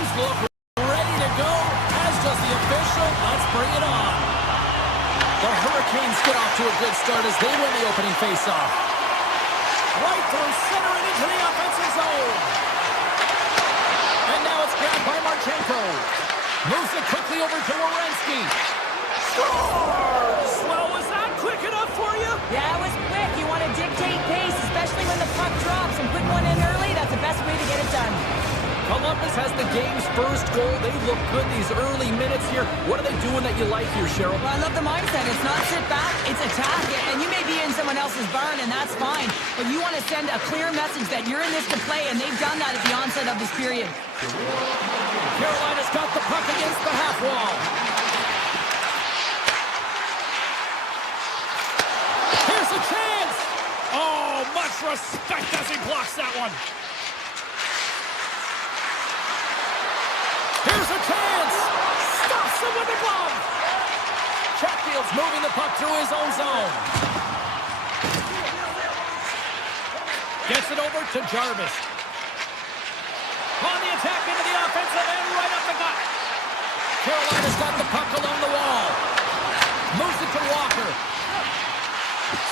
teams look ready to go, as does the official. Let's bring it on. The Hurricanes get off to a good start as they win the opening faceoff. Right through center and into the offensive zone. And now it's grabbed by Marchenko. Moves it quickly over to Werenski. Scores! Well, was that quick enough for you? Yeah, it was quick. You want to dictate pace, especially when the puck drops. And putting one in early, that's the best way to get it done. Columbus has the game's first goal. They look good these early minutes here. What are they doing that you like here, Cheryl? Well, I love the mindset. It's not sit back, it's attack. And you may be in someone else's barn, and that's fine. But you want to send a clear message that you're in this to play, and they've done that at the onset of this period. Carolina's got the puck against the half wall. Here's a chance. Oh, much respect as he blocks that one. Here's a chance. Stops him with the glove. Chatfield's moving the puck through his own zone. Gets it over to Jarvis. On the attack into the offensive end, right up the gut. Carolina's got the puck along the wall. Moves it to Walker.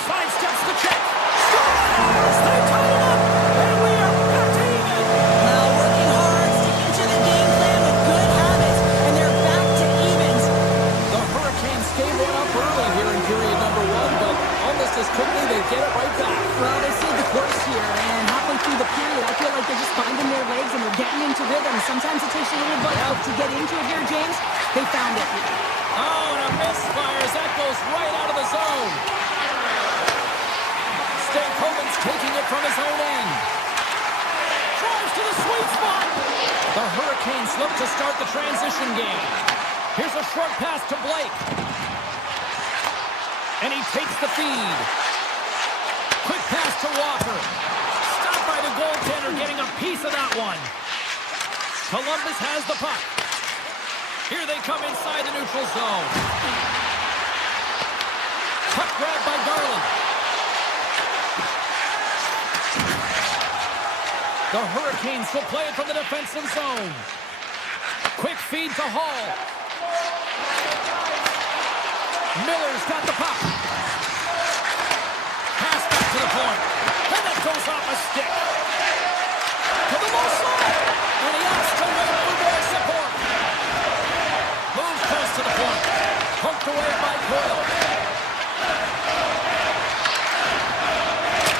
Sidesteps the check. Scores! They tie it up! And we are back to even! Now working hard, sticking to the game plan with good habits, and they're back to evens. The Hurricanes gave one up early here in period number one, but almost as quickly they get it right back. Well, they stayed the course here, and halfway through the period, I feel like they're just finding their legs and they're getting into rhythm. Sometimes it takes a little bit out to get into it here, James. They found it. Oh, and a misfires. That goes right out of the zone. Stankoven's taking it from his own end. Drives to the sweet spot. The Hurricanes look to start the transition game. Here's a short pass to Blake. And he takes the feed. Quick pass to Walker. Stopped by the goaltender, getting a piece of that one. Columbus has the puck. Here they come inside the neutral zone. Puck grabbed by Garland. The Hurricanes will play it from the defensive zone. Quick feed to Hall. Miller's got the puck. Pass back to the point. And that goes off a stick. To the low slide. And he has to wait for more support. Moves close to the point. Poked away by Coyle.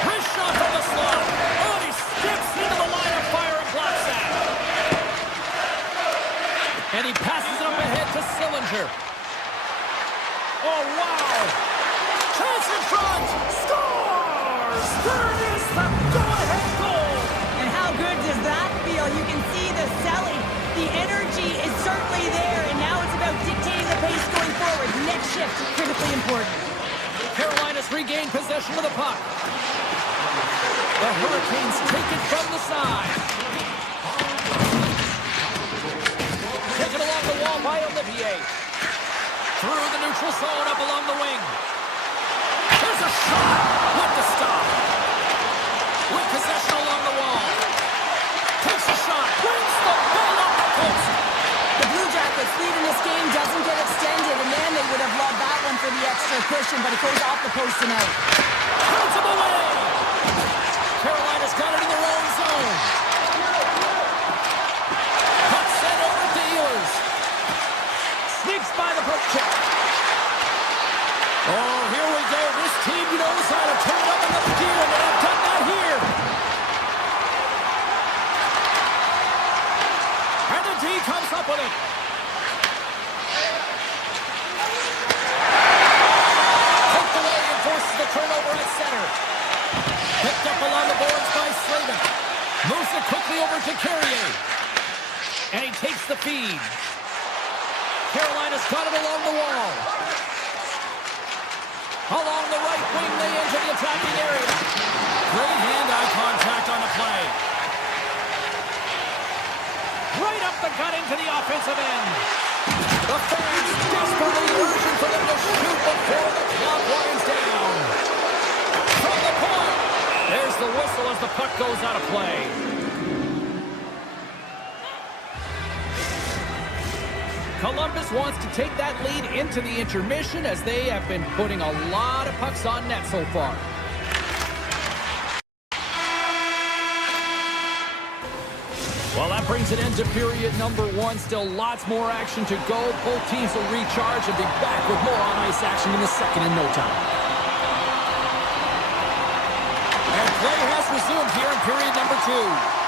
Wrist shot from the slot. Oh, and he skips into the line of fire and blocks that. And he passes it up ahead to Sillinger. Oh, wow. Chance in front. Scores! There it is, the go-ahead goal. And how good does that feel? You can see the selling. The energy is certainly there, and now it's about dictating the pace going forward. Next shift, critically important. Carolina's regained possession of the puck. The Hurricanes take it from the side. Taken along the wall by Olivier. Through the neutral zone, up along the wing. There's a shot. What the stop? With possession along the wall. Takes a shot. Brings the ball up the post. The Blue Jackets' lead in this game doesn't get extended, and then they would have loved that one for the extra cushion, but it goes off the post and out. Counts him away. Carolina's got it in their own zone. Puck sent over to Ehlers. Sneaks by the poke check. Oh, here we go. This team knows how to turn it up another gear, and they have done that here. And the D comes up with it. Poked away and forces the turnover at center. Picked up along the boards by Slavin. Moves it quickly over to Carrier. And he takes the feed. Carolina's got it along the wall. Along the right wing, they enter the attacking area. Great hand-eye contact on the play. Right up the gut into the offensive end. The fans desperately urging for them to shoot before the clock winds down. From the point. There's the whistle as the puck goes out of play. Columbus wants to take that lead into the intermission as they have been putting a lot of pucks on net so far. Well, that brings an end to period number 1. Still lots more action to go. Both teams will recharge and be back with more on-ice action in the second in no time. And play has resumed here in period number 2.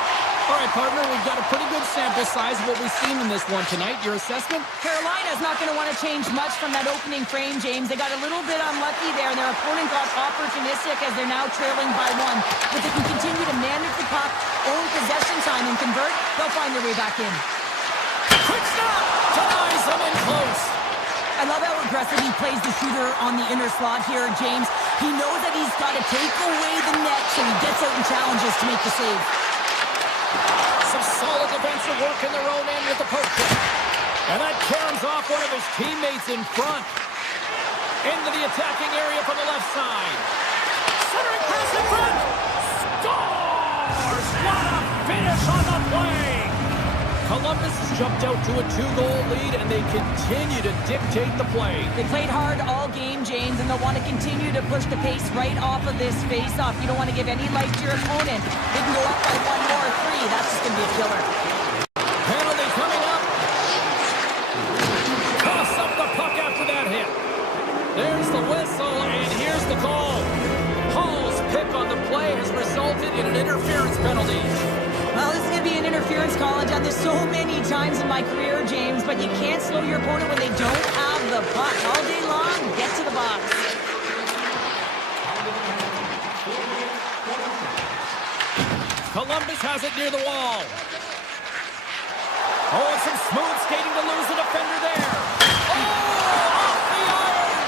All right, partner, we've got a pretty good sample size of what we've seen in this one tonight. Your assessment? Carolina's not going to want to change much from that opening frame, James. They got a little bit unlucky there, and their opponent got opportunistic as they're now trailing by 1. If they can continue to manage the puck, own possession time, and convert, they'll find their way back in. Quick stop! Denies them in close. I love how aggressive he plays the shooter on the inner slot here, James. He knows that he's got to take away the net, so he gets out and challenges to make the save. Some solid defensive work in their own end with the poke check. And that caroms off one of his teammates in front. Into the attacking area from the left side. Centering pass in front. Scores! What a finish on the play! Columbus has jumped out to a 2-goal lead, and they continue to dictate the play. They played hard all game, James, and they'll want to continue to push the pace right off of this face-off. You don't want to give any life to your opponent. They can go up by 1 more or 3. That's just going to be a killer. Penalty coming up. Toss up the puck after that hit. There's the whistle, and here's the call. Hall's pick on the play has resulted in an interference penalty. Well, this is going to be an interference call. I've done this so many times in my career, James, but you can't slow your opponent when they don't have the puck. All day long, get to the box. Columbus has it near the wall. Oh, and some smooth skating to lose the defender there. Oh, off the iron!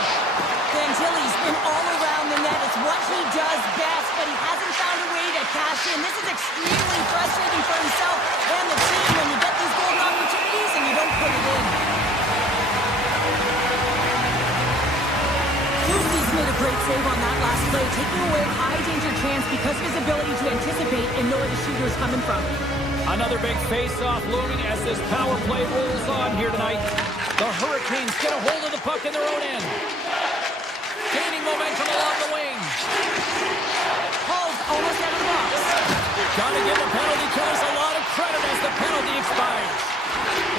Fantilli's been all around the net. It's what he does best, but he hasn't found a way to cash in. This is extremely frustrating for himself and the team when you get these golden opportunities and you don't put it in. Hughes made a great save on that last play, taking away a high-danger chance because of his ability to anticipate and know where the shooter is coming from. Another big face-off looming as this power play rolls on here tonight. The Hurricanes get a hold of the puck in their own end. Gaining momentum along the wing. Hall's almost out of the box. Gotta give the penalty killers a lot of credit as the penalty expires.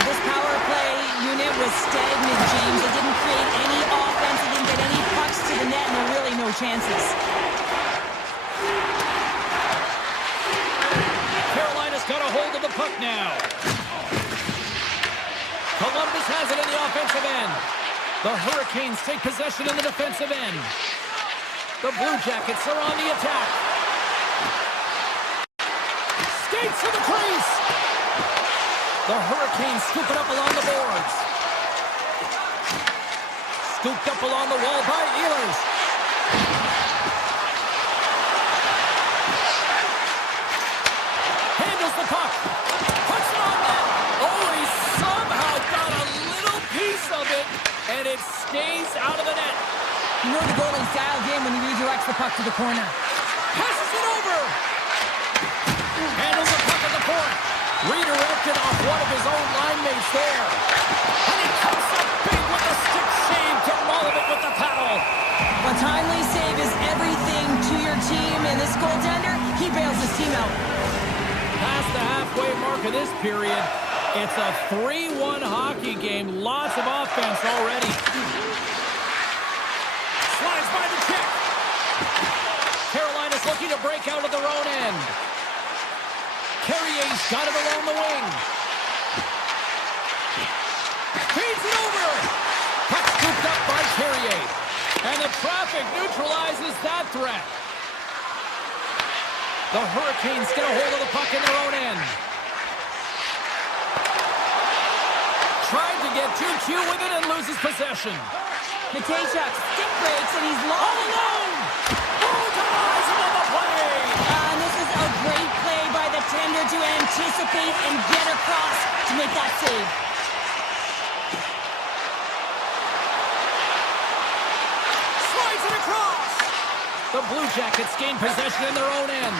This power play unit was stagnant, James. They didn't create any offense. They didn't get any pucks to the net, and there were really no chances. Carolina's got a hold of the puck now. Columbus has it in the offensive end. The Hurricanes take possession in the defensive end. The Blue Jackets are on the attack. Skates to the crease. The Hurricanes scoop it up along the boards. Scooped up along the wall by Ehlers. Handles the puck. Puts it on net. Oh, he somehow got a little piece of it, and it stays out of the net. You know the goalie's dialed in when he redirects the puck to the corner. Passes it over. Handles the puck at the point. Redirected off one of his own line mates there. And he comes up big with the stick save to roll it with the paddle. A timely save is everything to your team, and this goaltender, he bails his team out. Past the halfway mark of this period, it's a 3-1 hockey game. Lots of offense already. Slides by the check. Carolina's looking to break out of their own end. Carrier's got it along the wing. Feeds it over. Puck scooped up by Carrier. And the traffic neutralizes that threat. The Hurricanes get a hold of the puck in their own end. Tried to get too cute with it and loses possession. Matejchuk stick breaks, and he's long. All alone! Oh, denies him on the play! And this is a great play by the tender to anticipate and get across to make that save. Slides it across! The Blue Jackets gain possession in their own end.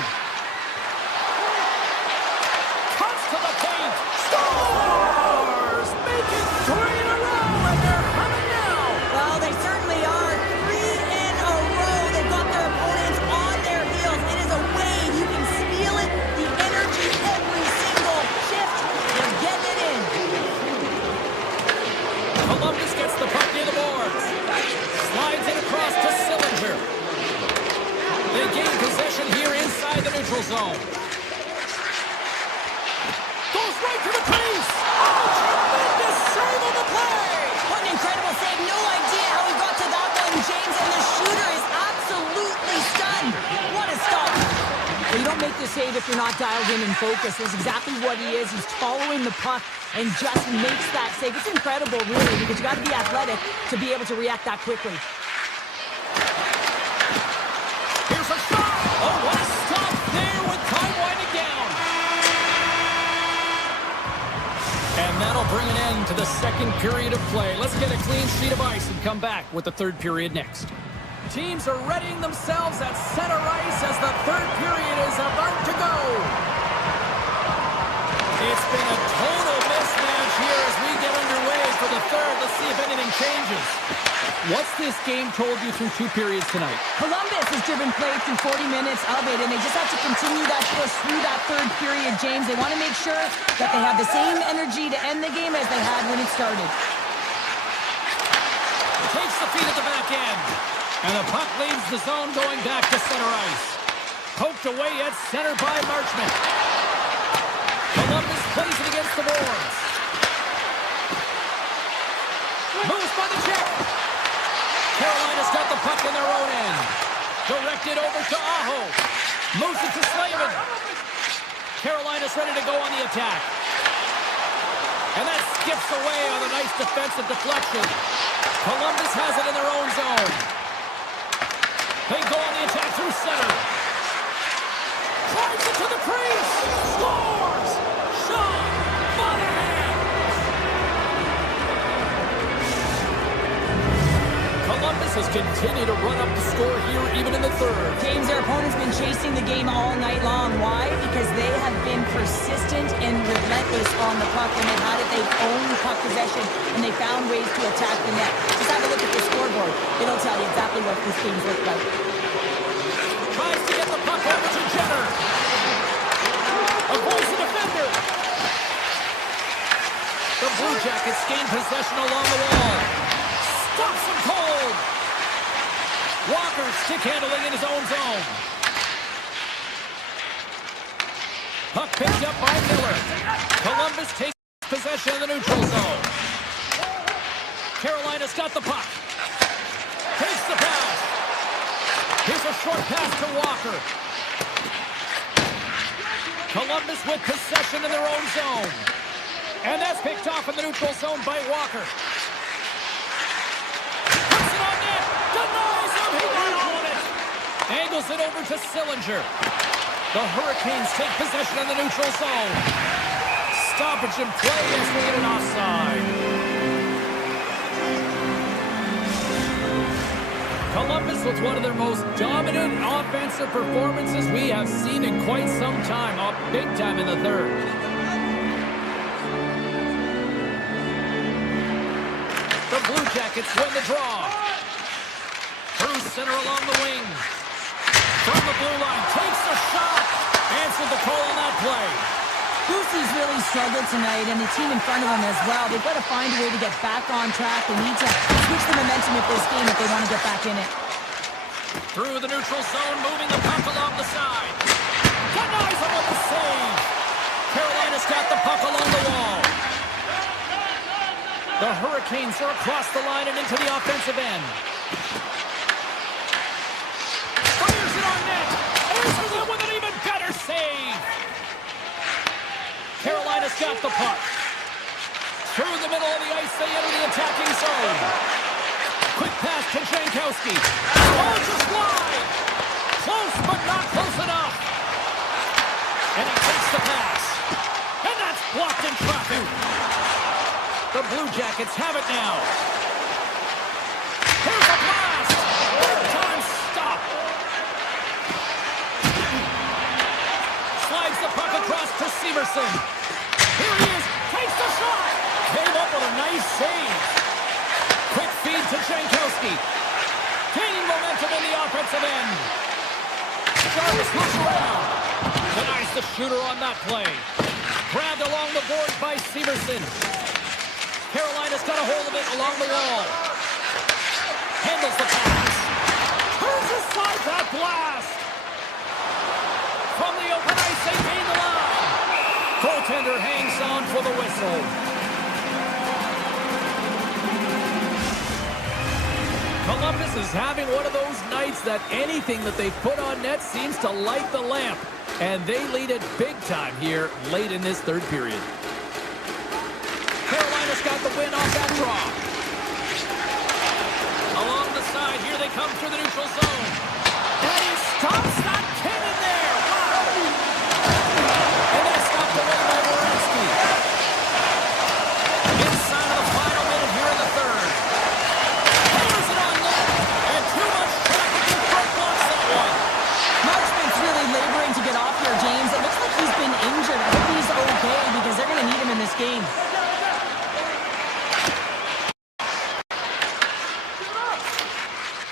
Cuts to the paint. Scores! Make it 3 in a row! neutral zone. Goes right to the crease. Oh, tremendous save on the play. What an incredible save. No idea how he got to that one, James, and the shooter is absolutely stunned. What a stop. Well, you don't make the save if you're not dialed in and focused. That's exactly what he is. He's following the puck and just makes that save. It's incredible, really, because you got to be athletic to be able to react that quickly. Here's a shot. Oh, what a stop there with time winding down. And that'll bring an end to the second period of play. Let's get a clean sheet of ice and come back with the third period next. Teams are readying themselves at center ice as the third period is about to go. It's been a total mismatch here as we get underway for the third. Let's see if anything changes. What's this game told you through 2 periods tonight? Columbus has driven play through 40 minutes of it, and they just have to continue that push through that third period, James. They want to make sure that they have the same energy to end the game as they had when it started. Takes the feed at the back end. And the puck leaves the zone going back to center ice. Poked away at center by Marchment. Columbus plays it against the boards. Moves by the check. Carolina's got the puck in their own end. Directed over to Aho. Moves it to Slavin. Carolina's ready to go on the attack. And that skips away on a nice defensive deflection. Columbus has it in their own zone. They go on the attack through center. Drives it to the crease. Scores! Sean Monahan! Columbus has continued to run up the score here even in the third. James, their opponent's been chasing the game all night long. Why? Because they have been persistent and relentless on the puck. When they've had it, they've owned puck possession, and they found ways to attack the net. Just have a look at the scoreboard. It'll tell you exactly what this game's looked like. Tries to get the puck over to Jenner. Avoids the defender. The Blue Jackets gain possession along the wall. Stops him cold. Walker stick handling in his own zone. Puck picked up by Miller. Columbus takes possession of the neutral zone. Carolina's got the puck. Takes the pass. Here's a short pass to Walker. Columbus with possession in their own zone. And that's picked off in the neutral zone by Walker. Puts it on net. Denies him. He got all of it. Angles it over to Sillinger. The Hurricanes take possession in the neutral zone. Stoppage in play as we get an offside. Columbus with one of their most dominant offensive performances we have seen in quite some time. Up big time in the third. The Blue Jackets win the draw. Through center along the wing. From the blue line. Takes the shot. Answered the call on that play. Boosie's really struggled tonight, and the team in front of him as well. They've got to find a way to get back on track. They need to switch the momentum of this game if they want to get back in it. Through the neutral zone, moving the puck along the side. Denies him with the save. Carolina's got the puck along the wall. The Hurricanes are across the line and into the offensive end. Fires it on net. Answers it with an even better save. Carolina's got the puck. Through the middle of the ice, they enter the attacking zone. Quick pass to Jankowski. Oh, just wide. Close, but not close enough. And he takes the pass. And that's blocked in traffic. The Blue Jackets have it now. Here's a blast. Big time stop. Slides the puck across to Severson. Here he is. Takes the shot. Came up with a nice save. Quick feed to Jankowski. Gaining momentum in the offensive end. Jarvis looks around. Denies the shooter on that play. Grabbed along the boards by Severson. Carolina's got a hold of it along the wall. Handles the pass. Turns aside that blast. From the for the whistle. Columbus is having one of those nights that anything that they put on net seems to light the lamp. And they lead it big time here late in this third period. Carolina's got the win off that draw. Along the side, here they come through the neutral zone. And he stops that cannon there. Wow. And that's stopped away by Wierenski. Inside of the final minute here in the third. Fires it on net. And too much traffic in front blocks that one. Marchment's really laboring to get off here, James. It looks like he's been injured. I hope he's okay because they're going to need him in this game.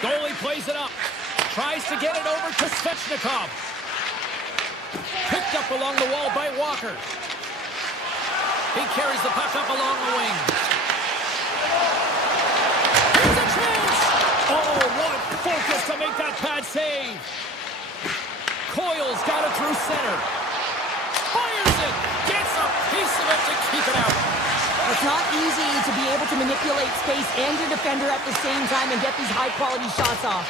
Goalie plays it up. Tries to get it over to Svechnikov. Picked up along the wall by Walker. He carries the puck up along the wing. Here's a chance! Oh, what focus to make that pad save. Coyle's got it through center. Fires it! Gets a piece of it to keep it out. It's not easy to be able to manipulate space and your defender at the same time and get these high-quality shots off.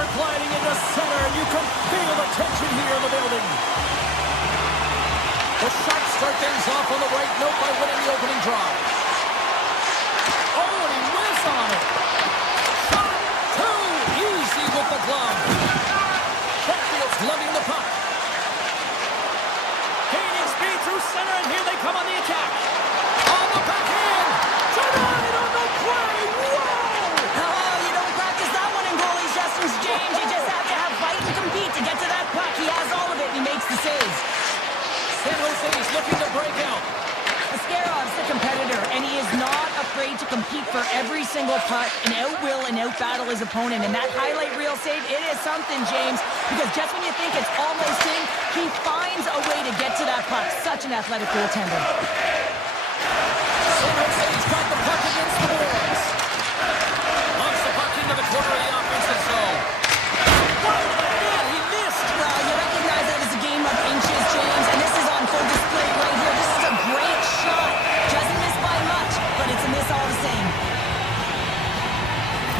are gliding into center. You can feel the tension here in the building. The Sharks start things off on the right note by winning the opening draw. Oh, and he whiffs on it. Shot too easy with the glove. Brookfield's loving the puck. Gaining speed through center, and here they come on the attack. On the backhand. Denied on the play. Whoa! Oh, you don't practice that one in goalie sessions, James. You just have to have fight and compete to get to that puck. He has all of it, and he makes the saves. San Jose's looking to break out. Ascarov's a competitor, and he is not afraid to compete for every single puck and out-will and out-battle his opponent. And that highlight reel save, it is something, James, because just when you think it's almost in, he finds a way to get to that puck. Such an athletic goaltender. San Jose's got the puck against the boards. Launches the puck into the corner of the offensive zone. Wide of the net, he missed. Well, you recognize that it's a game of inches, James, and this is on full display right here. This is a great shot. Doesn't miss by much, but it's a miss all the same.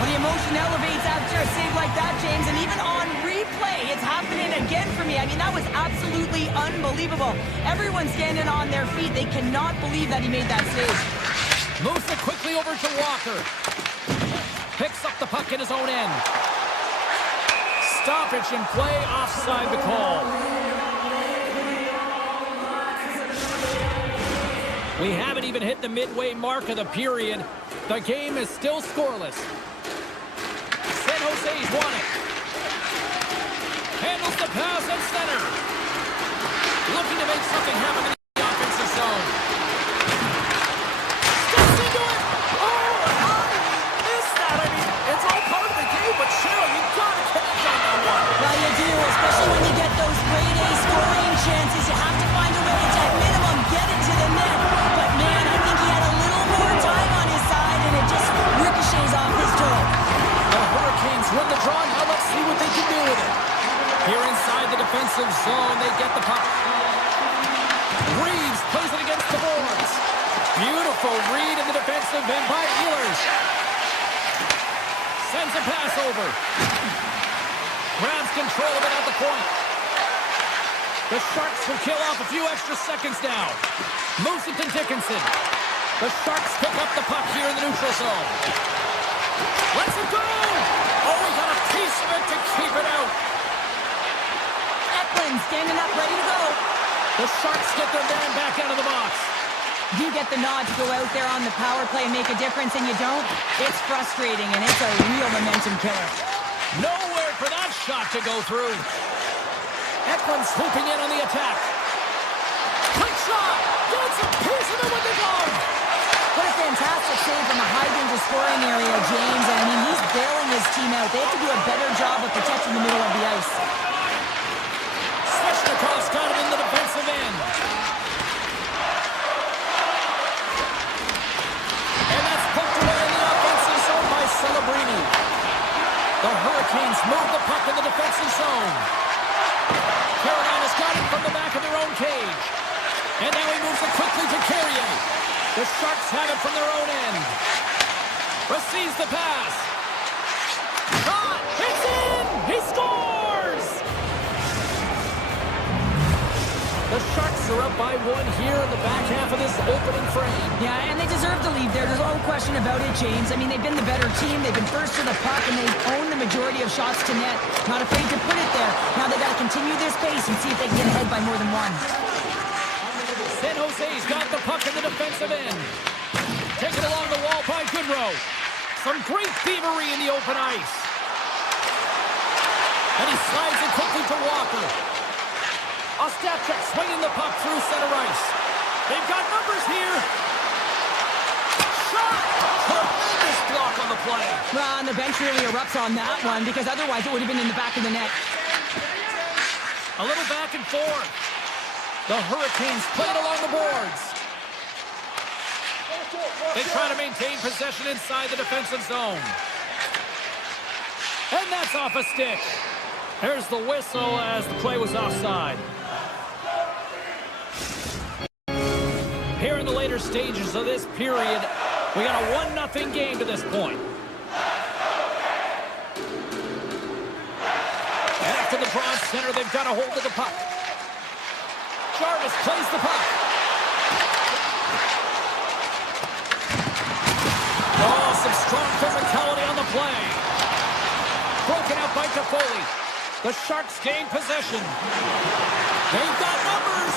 Well, the emotion elevates after a save like that, James, and even on replay, it's happening again for me. I mean, that was absolutely unbelievable. Everyone's standing on their feet. They cannot believe that he made that save. Moves it quickly over to Walker. Picks up the puck in his own end. Stoppage in play, offside the call. We haven't even hit the midway mark of the period. The game is still scoreless. San Jose's won it. Handles the pass at center. Looking to make something happen in the offensive zone. Steps into it. Oh, I missed that. I mean, it's all part of the game, but Cheryl, you've got to connect on that one. Well, you do, especially when you get those grade A scoring chances. You have to find a way to, at minimum, get it to the net. But, man, I think he had a little more time on his side, and it just ricochets off his toe. The Hurricanes win the draw. Now let's see what they can do with it. Here inside the defensive zone, they get the puck. Reeves plays it against the boards. Beautiful read in the defensive end by Ehlers. Sends a pass over. Grabs control of it at the point. The Sharks will kill off a few extra seconds now. Moves it to Dickinson. The Sharks pick up the puck here in the neutral zone. Lets it go! Oh, he got a piece of it to keep it out. Eklund standing up, ready to go. The Sharks get their man back out of the box. You get the nod to go out there on the power play and make a difference, and you don't. It's frustrating, and it's a real momentum killer. Nowhere for that shot to go through. Eklund swooping in on the attack. Quick shot! Gets a piece of it with the glove! What a fantastic save from a high-danger scoring area, James. And I mean, he's bailing his team out. They have to do a better job of protecting the middle of the ice. Svechnikov's got him in the defensive end. And that's poked away in the offensive zone by Celebrini. The Hurricanes move the puck in the defensive zone. Carolina's got it from the back of their own cage. And now he moves it quickly to Carrier. The Sharks have it from their own end. Receives the pass. Shot! It's in! He scores! The Sharks are up by one here in the back half of this opening frame. Yeah, and they deserve to lead there. There's no question about it, James. I mean, they've been the better team. They've been first to the puck, and they've owned the majority of shots to net. Not afraid to put it there. Now they got to continue this pace and see if they can get ahead by more than one. San Jose's got the puck in the defensive end. Taken along the wall by Goodrow. Some great thievery in the open ice. And he slides it quickly to Walker. Ostapchuk swinging the puck through center ice. They've got numbers here. Shot! Tremendous block on the play. Well, and the bench really erupts on that one because otherwise it would have been in the back of the net. A little back and forth. The Hurricanes played along the boards. They try to maintain possession inside the defensive zone. And that's off a stick. There's the whistle as the play was offside. Here in the later stages of this period, we got a 1-0 game to this point. across center. They've got a hold of the puck. Jarvis plays the puck. Oh, some strong physicality on the play. Broken out by Toffoli. The Sharks gain possession. They've got numbers.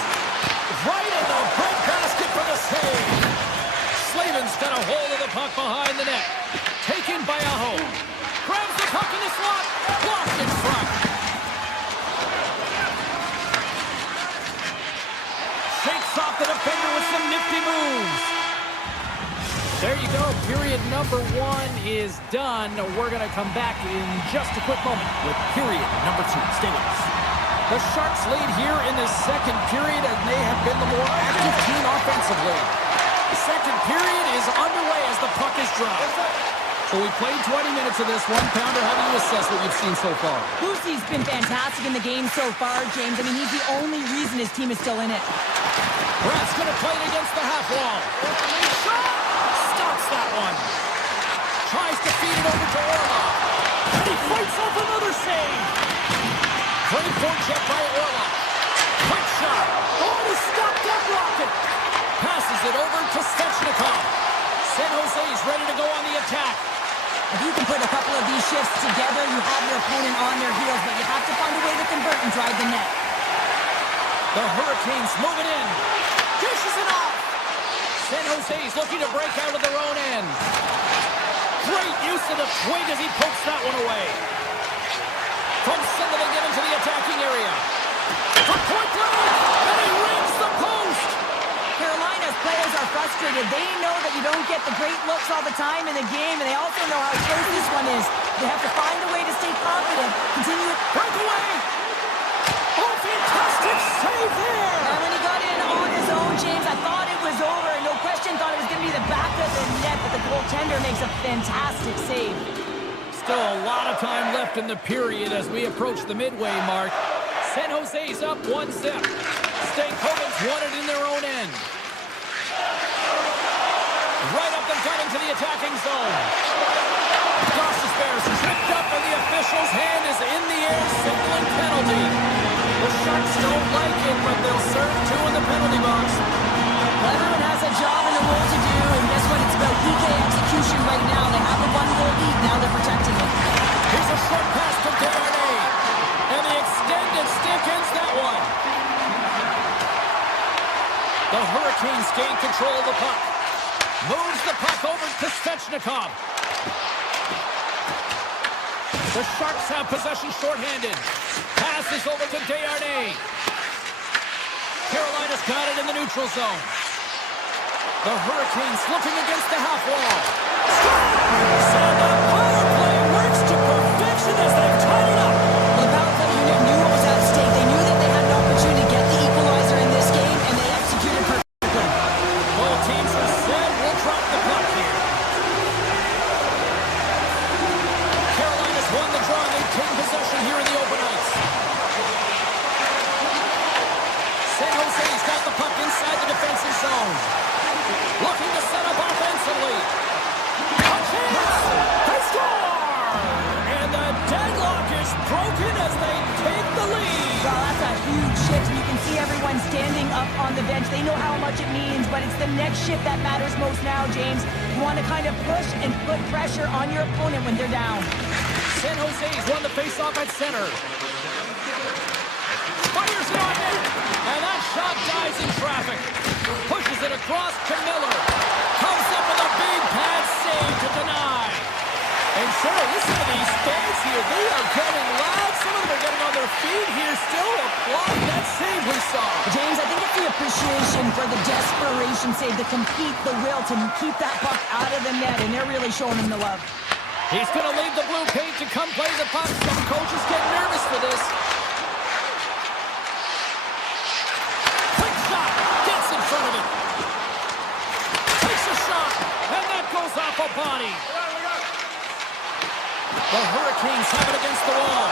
Right in the break basket for the save. Slavin's got a hold of the puck behind the net. Taken by Aho. Grabs the puck in the slot. Blocked in front. Shakes off the defender with some nifty moves. There you go. Period number 1 is done. We're going to come back in just a quick moment with period number 2. Stay with us. The Sharks lead here in the second period, and they have been the more active team offensively. The second period is underway as the puck is dropped. So we played 20 minutes of this one. Pounder, how do you assess what you've seen so far? Lucy's been fantastic in the game so far, James. I mean, he's the only reason his team is still in it. Bratt's going to play it against the half wall. Stops that one. Tries to feed it over to Orlov. And he fights off another save. Great forecheck by Orlov. Quick shot. Oh, he stopped that rocket. Passes it over to Svechnikov. San Jose's ready to go on the attack. If you can put a couple of these shifts together, you have your opponent on their heels, but you have to find a way to convert and drive the net. The Hurricanes moving in. Dishes it off. San Jose's looking to break out of their own end. Great use of the swing as he pokes that one away. From center they get into the attacking area. For point blank, and he rings the post. Carolina's players are frustrated. They know that you don't get the great looks all the time in the game, and they also know how close this one is. They have to find a way to stay confident. Continue it. Breakaway. Oh, fantastic save there. And when he got in on his own, James, I thought it was over. No question, thought it was going to be the back of the net, but the goaltender makes a fantastic save. Still a lot of time left in the period as we approach the midway mark. San Jose's up 1-0. Stankoven's won it in their own end. Right up the gut into the attacking zone. Goss's Bears tripped up and the official's hand is in the air, signaling penalty. The Sharks don't like it, but they'll serve 2 in the penalty box. Everyone has a job and a role to do, and guess what? It's about PK execution right now. They have a 1-goal lead. Now they're protecting it. Here's a short pass to Desharnais. And the extended stick ends that one. The Hurricanes gain control of the puck. Moves the puck over to Svechnikov. The Sharks have possession shorthanded. Passes over to Desharnais. Carolina's got it in the neutral zone. The Hurricanes looking against the half wall. And the power play works to perfection as they've tied it up. The power play unit knew what was at stake. They knew that they had an opportunity to get the equalizer in this game, and they executed perfectly. Both teams are said we'll drop the puck here. Carolina's won the draw. They've taken possession here in the open ice. San Jose's got the puck inside the defensive zone. Looking to set up offensively. A chance! They score! And the deadlock is broken as they take the lead. Well, that's a huge shift, and you can see everyone standing up on the bench. They know how much it means, but it's the next shift that matters most now, James. You want to kind of push and put pressure on your opponent when they're down. San Jose's won the faceoff at center. Fires it on net, and that shot dies in traffic. Pushes it across to Miller. Comes up with a big pad save to deny. And Sarah, listen to these fans here. They are getting loud. Some of them are getting on their feet here, still applauding that save we saw. James, I think it's the appreciation for the desperation save, the compete, the will to keep that puck out of the net, and they're really showing him the love. He's going to leave the blue paint to come play the puck. Some coaches get nervous for this. Quick shot. Gets in front of it. Takes a shot. And that goes off a body. The Hurricanes have it against the wall.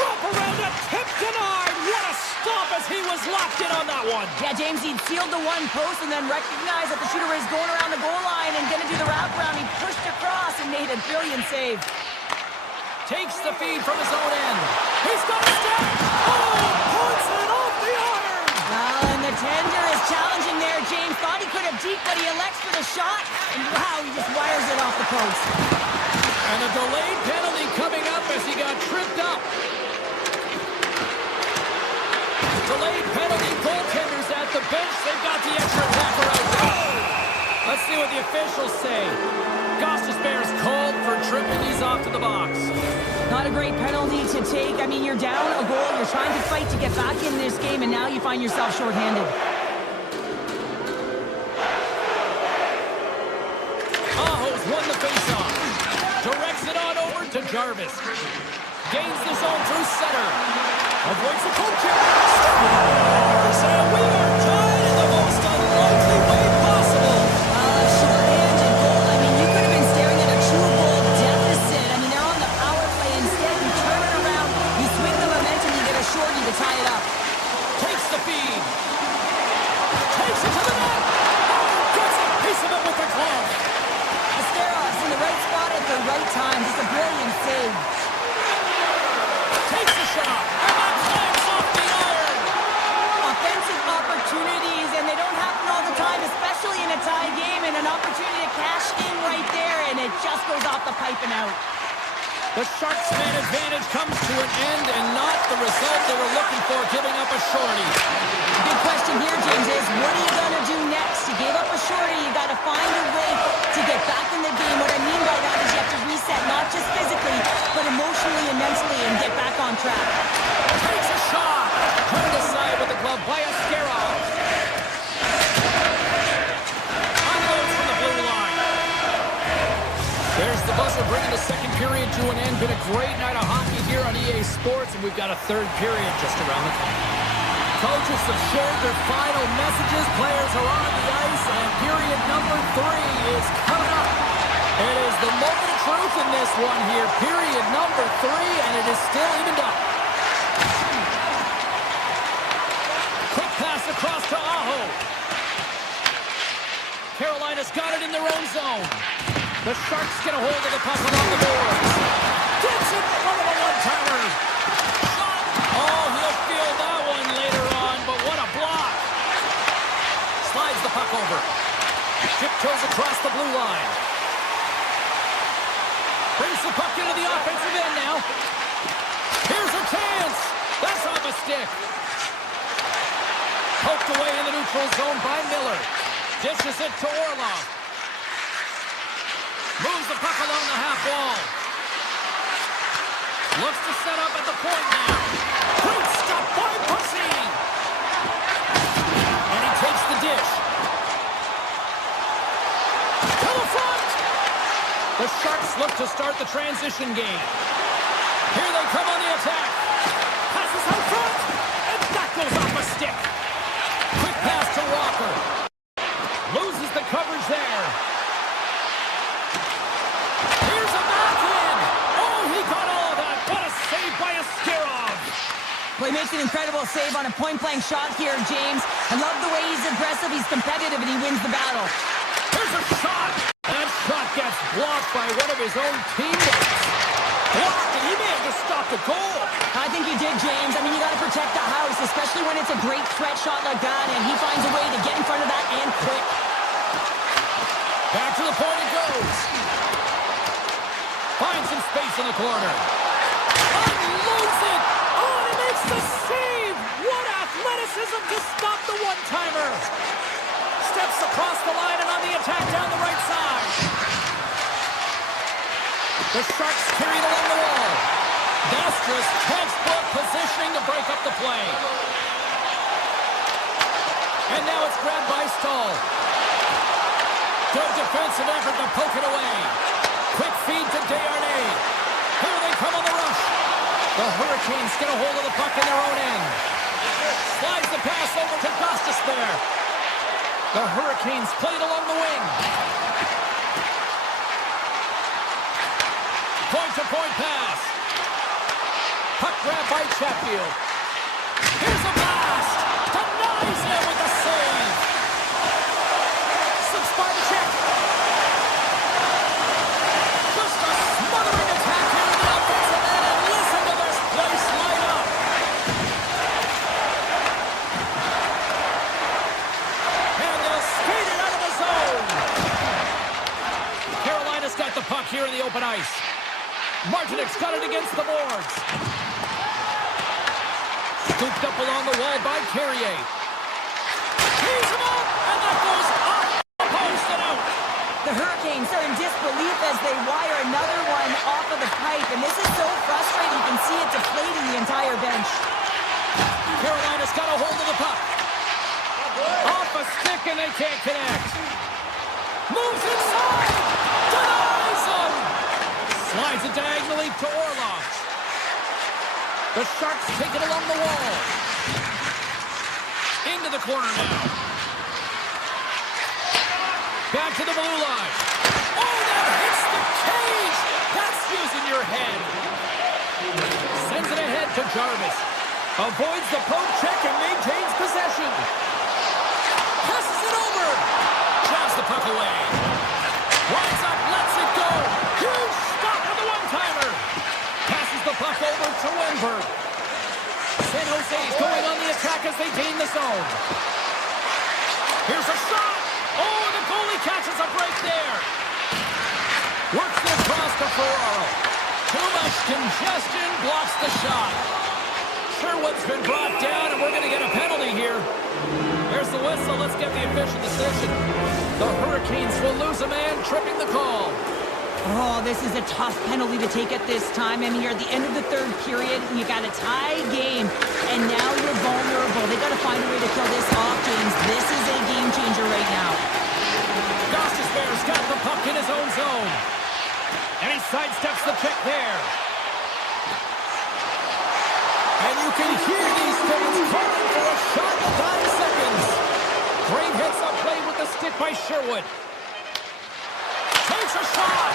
Drop around a tip denied. What a stop as he was locked in on that one. Yeah, James, he'd sealed the one post and then recognized that the shooter was going around the goal line and going to do the wraparound. He pushed across and made a brilliant save. Takes the feed from his own end. He's got a step. Oh, puts it off the iron. And the tender is challenging there, James. Thought he could have deep, but he elects for the shot. And wow, he just wires it off the post. And a delayed penalty coming up as he got tripped up. Delayed penalty, goaltenders at the bench. They've got the extra attacker out. Oh! Let's see what the officials say. Bears called for tripping. He's off to the box. Not a great penalty to take. I mean, you're down a goal. You're trying to fight to get back in this game, and now you find yourself shorthanded. Aho's won the faceoff. Directs it on over to Jarvis. Gains the zone through center. Avoids the poke check. Scores! And we are tied in the most unlikely way possible. Shorthanded goal. I mean, you could have been staring at a true goal deficit. I mean, they're on the power play. Instead, you turn it around, you swing the momentum, you get a shorty to tie it up. Takes the feed. Takes it to the net. Oh, gets a piece of it with the glove. Asteros in the right spot at the right time. Just a brilliant save. Takes the shot. And that climbs off the iron. Offensive opportunities, and they don't happen all the time, especially in a tie game, and an opportunity to cash in right there, and it just goes off the pipe and out. The Sharks' man advantage comes to an end, and not the result they were looking for, giving up a shorty. The big question here, James, is what are you going to do next? You gave up a shorty. You got to find a way to get back in the game. What I mean by that is you have to reset, not just physically, but emotionally and mentally, and get back on track. Takes a shot. Turned aside with the glove by Askarov. Unloads from the blue line. There's the buzzer bringing the second period to an end. Been a great night of hockey here on EA Sports, and we've got a third period just around the corner. Coaches have shared their final messages. Players are on the ice, and period number 3 is coming up. It is the moment of truth in this one here. Period number 3, and it is still evened up. Quick pass across to Aho. Carolina's got it in their own zone. The Sharks get a hold of the puck along the boards. Gets in front of a one-timer. Shot. Oh, he'll feel that one later on, but what a block. Slides the puck over. Tiptoes across the blue line. Brings the puck into the offensive end now. Here's a chance. That's off a stick. Poked away in the neutral zone by Miller. Dishes it to Orlov. Moves the puck along the half wall. Looks to set up at the point now. Great stop by Pussy. And he takes the dish. To the front. The Sharks look to start the transition game. Here they come on the attack. Passes out front. And that goes off a stick. Quick pass to Walker. Loses the coverage there. Here's a backhand. Oh, he got all of that. What a save by Askarov. Well, he makes an incredible save on a point-blank shot here, James. I love the way he's aggressive, he's competitive, and he wins the battle. Here's a shot. That shot gets blocked by one of his own teammates. Blocked, and he may have just stopped the goal. I think he did, James. I mean, you got to protect the house, especially when it's a great threat shot like that, and he finds a way to get in front of that and quick. Back to the point it goes. Finds some space in the corner. Unloads it. Oh, and he makes the save. What athleticism to stop the one-timer. Steps across the line and on the attack down the right side. The Sharks carry it along the wall. Bastra's textbook positioning to break up the play. And now it's grabbed by Stahl. Good defensive effort to poke it away. Quick feed to Desharnais. Here they come on the rush. The Hurricanes get a hold of the puck in their own end. Slides the pass over to Gostisbehere. The Hurricanes played along the wing. Point-to-point pass. Puck grab by Chatfield. Here's a blast. Denies him with a save. Slips by the check. Just a smothering attack here in the offensive puck here in the open ice. Martinik's got it against the boards. Scooped up along the wall by Carrier. He's him up, and that goes off the post and out. The Hurricanes are in disbelief as they wire another one off of the pipe, and this is so frustrating. You can see it deflating the entire bench. Carolina's got a hold of the puck. Off a stick, and they can't connect. Moves inside. Denies him. Slides it diagonally to Orlov. The Sharks take it along the wall. Into the corner now. Back to the blue line. Oh, that hits the cage. That's using your head. Sends it ahead to Jarvis. Avoids the poke check and maintains possession. Passes it over. Jabs the puck away. Winds up, lets it go. Huge stop with the one-timer. Passes the puck over to Wenberg. San Jose's going on the attack as they gain the zone. Here's a shot. Oh, the goalie catches a break there. Works it across to Ferraro. Too much congestion, blocks the shot. Sherwood's been brought down, and we're going to get a penalty here. There's the whistle. Let's get the official decision. The Hurricanes will lose a man, tripping the call. Oh, this is a tough penalty to take at this time. I mean, you're at the end of the third period, and you got a tie game, and now you're vulnerable. They got to find a way to kill this off, James. This is a game changer right now. Gostisbehere's got the puck in his own zone, and he sidesteps the check there. And you can hear these fans calling for a shot in 9 seconds. Great hits up play with the stick by Sherwood. Takes a shot.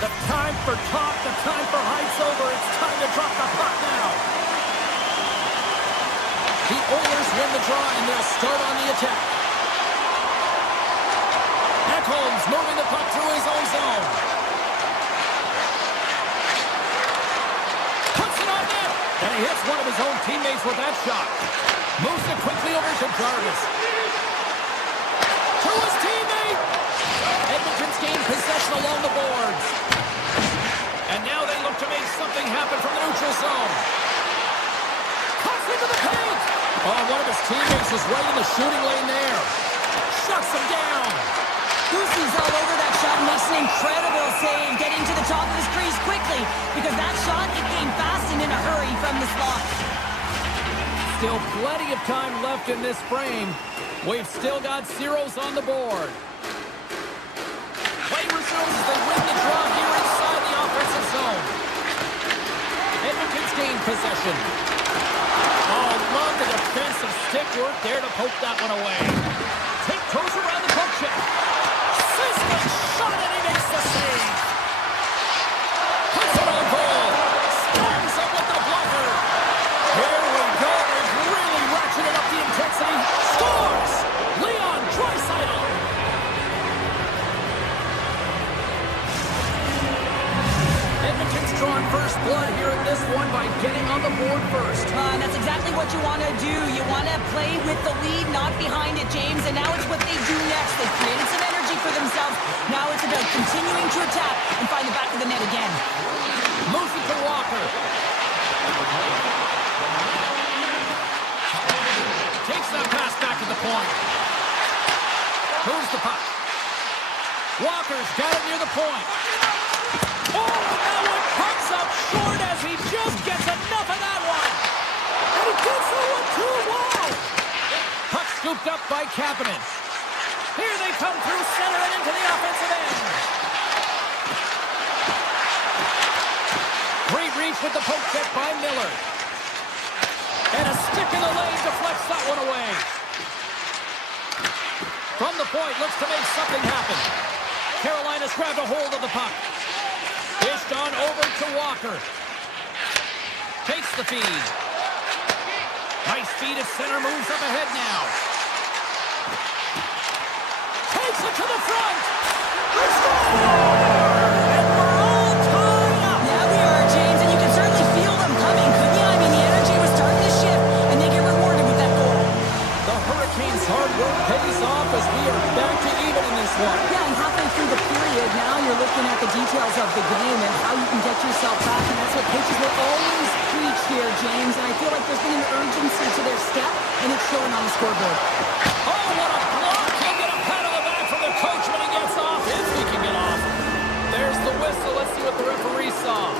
The time for talk, the time for heights over. It's time to drop the puck now. The Oilers win the draw, and they'll start on the attack. Ekholm's moving the puck through his own zone. Puts it on net, and he hits one of his own teammates with that shot. Moves it quickly over to Jarvis. To his teammate. Edmonton's gained possession along the boards. And now they look to make something happen from the neutral zone. Cuts into the paint. Oh, one of his teammates was right in the shooting lane there. Shuts him down. Goosey's all over that shot and makes an incredible save, getting to the top of his crease quickly, because that shot, it came fast and in a hurry from the slot. Still plenty of time left in this frame. We've still got zeros on the board. Play resumes as they win the draw here inside the offensive zone. Edmonton's gained possession. Oh, love the defensive stick work there to poke that one away. Tiptoes around the poke check. Siski's shot and he makes the save. Puts it on goal. Storms up with the blocker. Here we go. They've really ratcheted up the intensity. Scores! Leon Draisaitl. Edmonton's drawn first blood here in this one by getting on the board first. That's exactly what you want to do. You want to play with the lead, not behind it, James. And now it's what they do next. They've created some energy for themselves. Now it's about continuing to attack and find the back of the net again. Moves it to Walker. Walker's got it near the point. Oh, that one comes up short as he just gets enough of that one. And he gets the one too. Wow. Puck scooped up by Kapanen. Here they come through center and into the offensive end. Great reach with the poke check by Miller. And a stick in the lane deflects that one away. From the point, looks to make something happen. Carolina's grabbed a hold of the puck. Dished on over to Walker. Takes the feed. Nice feed at center, moves up ahead now. Takes it to the front. They score! And we're all tied up. Yeah, we are, James, and you can certainly feel them coming, couldn't you? I mean, the energy was starting to shift, and they get rewarded with that goal. The Hurricanes' hard work pays off as we are back to even in this one. Yeah, and halfway through the period, now you're looking at the details of the game and how you can get yourself back, and that's what coaches will always preach here, James, and I feel like there's been an urgency to their step, and it's showing on the scoreboard. Oh, what a block! He'll get a pat on the back from the coach when he gets off, if he can get off. There's the whistle. Let's see what the referee saw.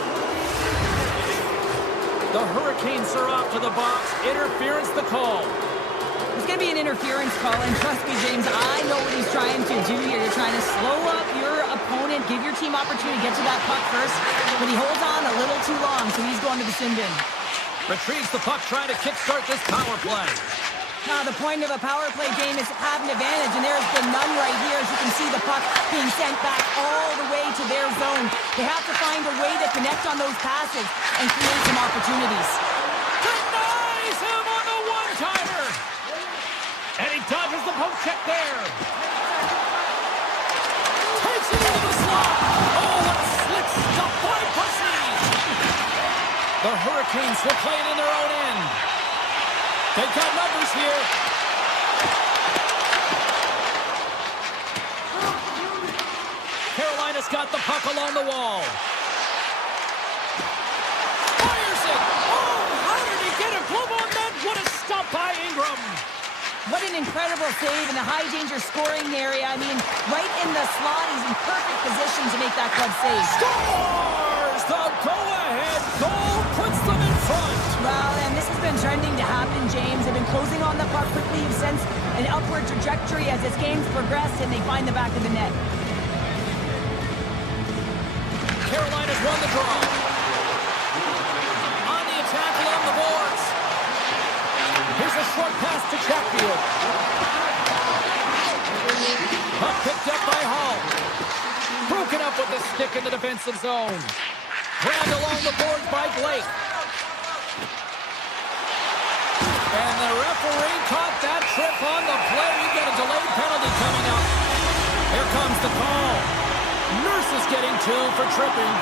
The Hurricanes are off to the box. Interference the call. It's going to be an interference call, and trust me, James, I know what he's trying to do here. You're trying to slow up your opponent, give your team opportunity to get to that puck first, but he holds on a little too long, so he's going to the sin bin. Retrieves the puck, trying to kickstart this power play. Now, the point of a power play game is to have an advantage, and there's been none right here. As you can see, the puck being sent back all the way to their zone. They have to find a way to connect on those passes and create some opportunities. Denies him on the one-timer. And he dodges the poke check there. Takes it into the slot. Oh, what a slick stop by Pussy. The Hurricanes will play it in their own end. They've got numbers here. Carolina's got the puck along the wall. Fires it. Oh, how did he get a glove on that? What a stop by Ingram. What an incredible save in the high-danger scoring area. I mean, right in the slot, he's in perfect position to make that club save. Scores! The go-ahead goal puts them in front. Well, and this has been trending to happen, James. They've been closing on the puck quickly. You've sensed an upward trajectory as this game's progressed, and they find the back of the net. Carolina's won the draw. On the attack along the boards. Here's a short pass to Chatfield. Puck picked up by Hall. Broken up with the stick in the defensive zone. Grabbed along the boards by Blake. And the referee caught that trip on the play. We got a delayed penalty coming up. Here comes the call. Nurse is getting 2 for tripping.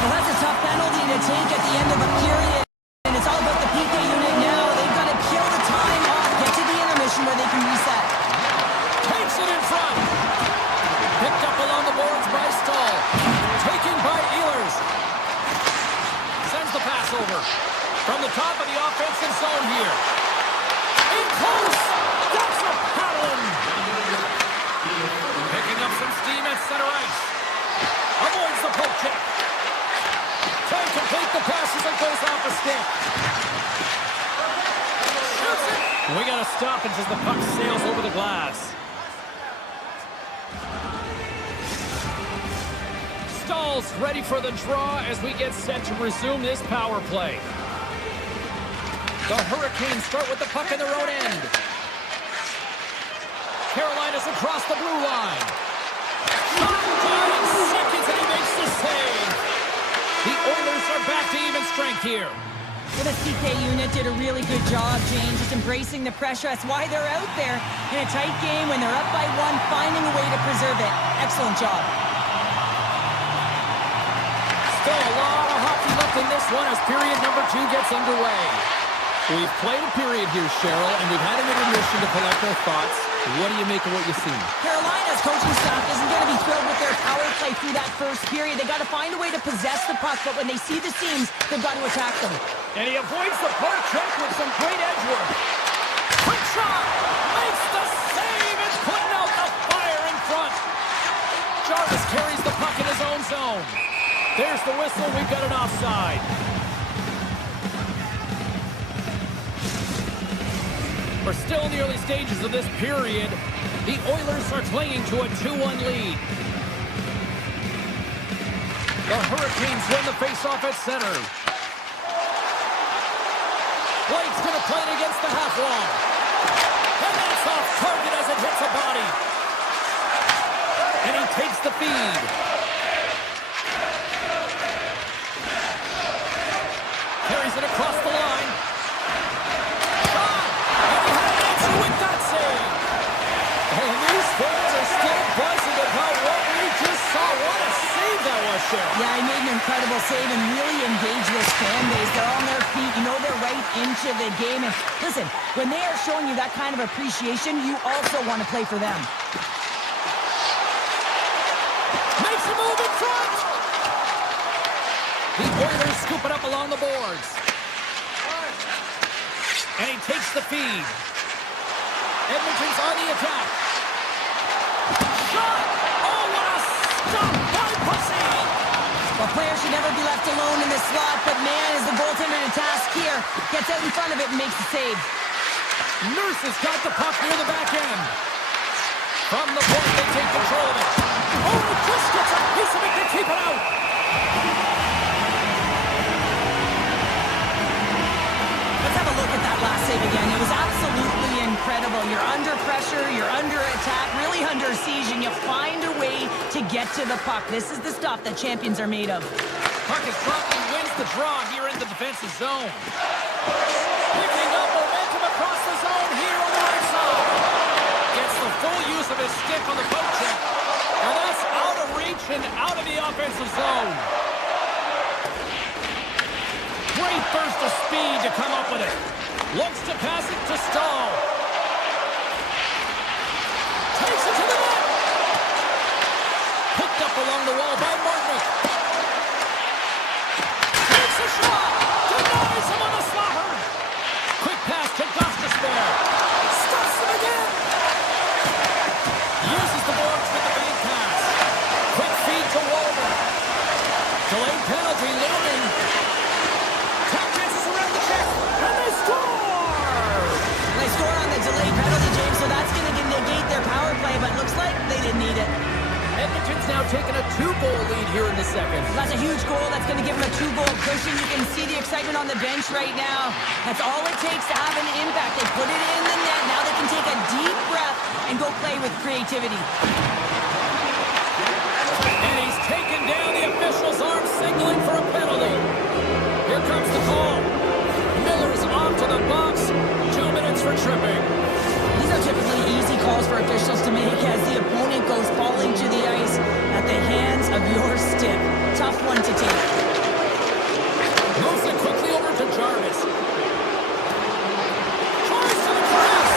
Well, that's a tough penalty to take at the end of a period. And it's all about the PK unit now. They've got to kill the time off, get to the intermission where they can reset. Takes it in front. Picked up along the boards by Stahl. Taken by Ehlers. Sends the pass over. From the top of the offensive zone here. In close. That's a paddling. Picking up some steam at center ice. Avoids the poke check. Trying to complete the pass as it goes off the stick. Shoots it. We got to stop it as the puck sails over the glass. Stahl's ready for the draw as we get set to resume this power play. The Hurricanes start with the puck in their own end. Carolina's across the blue line. 5 seconds and he makes the save. The Oilers are back to even strength here. Well, the CK unit did a really good job, James, just embracing the pressure. That's why they're out there in a tight game when they're up by 1, finding a way to preserve it. Excellent job. Still a lot of hockey left in this one as period number 2 gets underway. We've played a period here, Cheryl, and we've had an intermission to collect our thoughts. What do you make of what you've seen? Carolina's coaching staff isn't going to be thrilled with their power play through that first period. They got to find a way to possess the puck, but when they see the seams, they've got to attack them. And he avoids the poke check with some great edge work. Quick shot! Makes the save and putting out the fire in front. Jarvis zone. There's the whistle. We've got an offside. We're still in the early stages of this period. The Oilers are clinging to a 2-1 lead. The Hurricanes win the faceoff at center. Blake's going to play it against the half wall. And that's off target as it hits a body. And he takes the feed. Carries it across the line. Shot! And he had an answer with that save. And these fans are still buzzing about what we just saw. What a save that was, Cheryl. Yeah, he made an incredible save and really engaged this fan base. They're on their feet. You know they're right into the game. And listen, when they are showing you that kind of appreciation, you also want to play for them. Makes a move in front. The Oilers scoop it up along the boards. And he takes the feed. Edmonton's on the attack. Shot! Oh, what a stop by Pussy! Well, players should never be left alone in this slot, but man, is the goaltender to task here. Gets out in front of it and makes the save. Nurse has got the puck near the back end. From the point, they take control of it. Oh, he just gets a piece of it to keep it out. Let's have a look at that last save again. It was absolutely incredible. You're under pressure, you're under attack, really under siege, and you find a way to get to the puck. This is the stuff that champions are made of. Puck is dropped and wins the draw here in the defensive zone. Picking up momentum across the zone here on the right side. Gets the full use of his stick on the poke check. And that's out of reach and out of the offensive zone. Great burst of speed to come up with it. Looks to pass it to Stahl. Takes it to the net. Picked up along the wall by Martinick. Takes a shot. Denies him on the slaughter. Quick pass to Gostisbehere. Stuffs him again. Uses the boards with the bank pass. Quick feed to Walter. Delayed penalty looming. Tap chances around the check. And they score! They score on the delayed penalty, James, so that's going to negate their power play, but looks like they didn't need it. Edmonton's now taking a 2-goal lead here in the second. That's a huge goal. That's going to give them a 2-goal cushion. You can see the excitement on the bench right now. That's all it takes to have an impact. They put it in the net. Now they can take a deep breath and go play with creativity. And he's taken down. The official's arm signaling for a penalty. Here comes the call. Miller's off to the box. 2 minutes for tripping. These are typically easy calls for officials to make as the opponent goes falling to the ice at the hands of your stick. Tough one to take. Moves it quickly over to Jarvis. Tries to the press.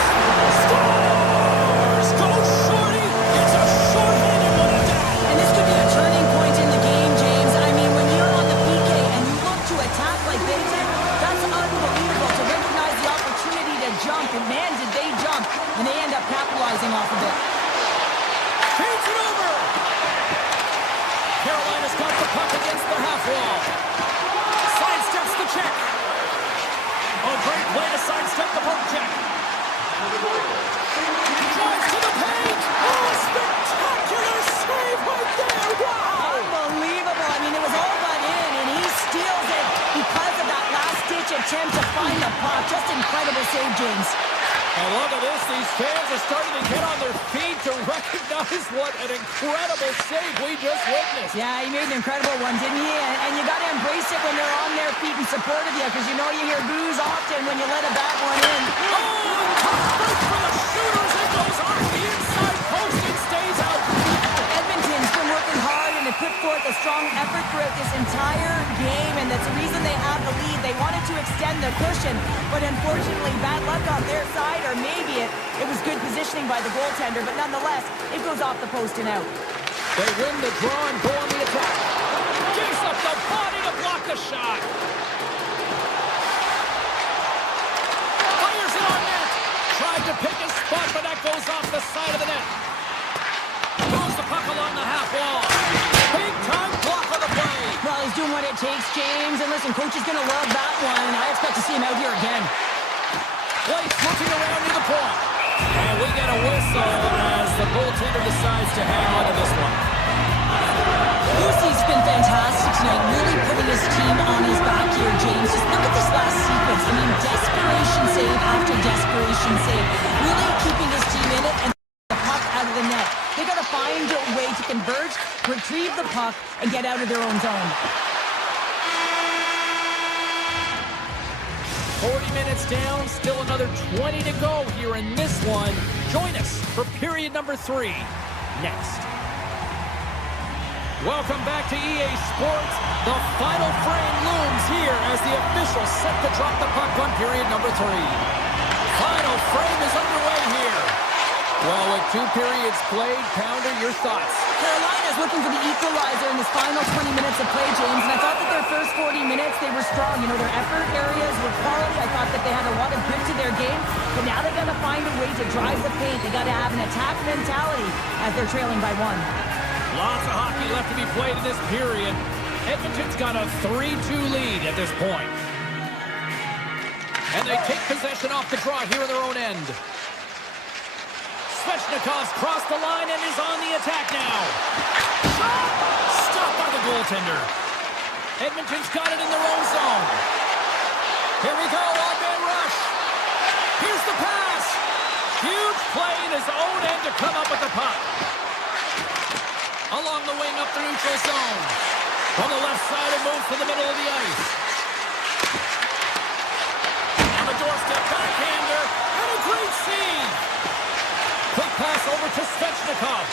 Scores! Goes Shorty. It's a short-handed one at that. And this could be a turning point in the game, James. I mean, when you're on the PK and you look to attack like they did, that's unbelievable to recognize the opportunity to jump. And man, did they jump. And they end up capitalizing off of it. Feeds it over. Carolina's got the puck against the half wall. Sidesteps the check. Oh, great play to sidestep the poke check. Drives to the paint. Oh, a spectacular save right there. Wow. Unbelievable. I mean, it was all but in, and he steals it because of that last-ditch attempt to find the puck. Just incredible save, James. And look at this. These fans are starting to get on their feet to recognize what an incredible save we just witnessed. Yeah, he made an incredible one, didn't he? And you got to embrace it when they're on their feet in support of you, because you know you hear boos often when you let a bad one in. Oh, and tough break for the shooters. It goes off the inside post and stays out. Edmonton's been working hard and they put forth a strong effort throughout this entire game, and that's the reason they have the lead. They wanted to extend their cushion, but unfortunately, bad luck on their side, or maybe it was good positioning by the goaltender, but nonetheless, it goes off the post and out. They win the draw and go on the attack. Gives up the body to block the shot. Fires it on net. Tried to pick a spot, but that goes off the side of the net. Moves the puck along the half wall. Big time play. it takes, James. And listen, coach is going to love that one. I expect to see him out here again. Blake's looking around near the point. And we get a whistle as the goaltender decides to hang on to this one. Lucy's been fantastic tonight, really putting his team on his back here, James. Just look at this last sequence. I mean, desperation save after desperation save. Really keeping his team in it and the puck out of the net. They got to find a way to converge, retrieve the puck, and get out of their own zone. 40 minutes down, still another 20 to go here in this one. Join us for period number 3 next. Welcome back to EA Sports. The final frame looms here as the officials set to drop the puck on period number 3. Final frame is underway here. Well, with 2 periods played, Pounder, your thoughts? Carolina's looking for the equalizer in this final 20 minutes of play, James, and I thought that their first 40 minutes, they were strong. You know, their effort areas were quality. I thought that they had a lot of grit to their game, but now they got to find a way to drive the paint. They got to have an attack mentality as they're trailing by 1. Lots of hockey left to be played in this period. Edmonton's got a 3-2 lead at this point. And they take possession off the draw here in their own end. Svechnikov's crossed the line and is on the attack now. Shot! Stopped by the goaltender. Edmonton's got it in their own zone. Here we go, odd-man rush. Here's the pass. Huge play in his own end to come up with the puck. Along the wing up the neutral zone. On the left side, it moves to the middle of the ice. On the doorstep, backhander, and a great save. Quick pass over to Svechnikov.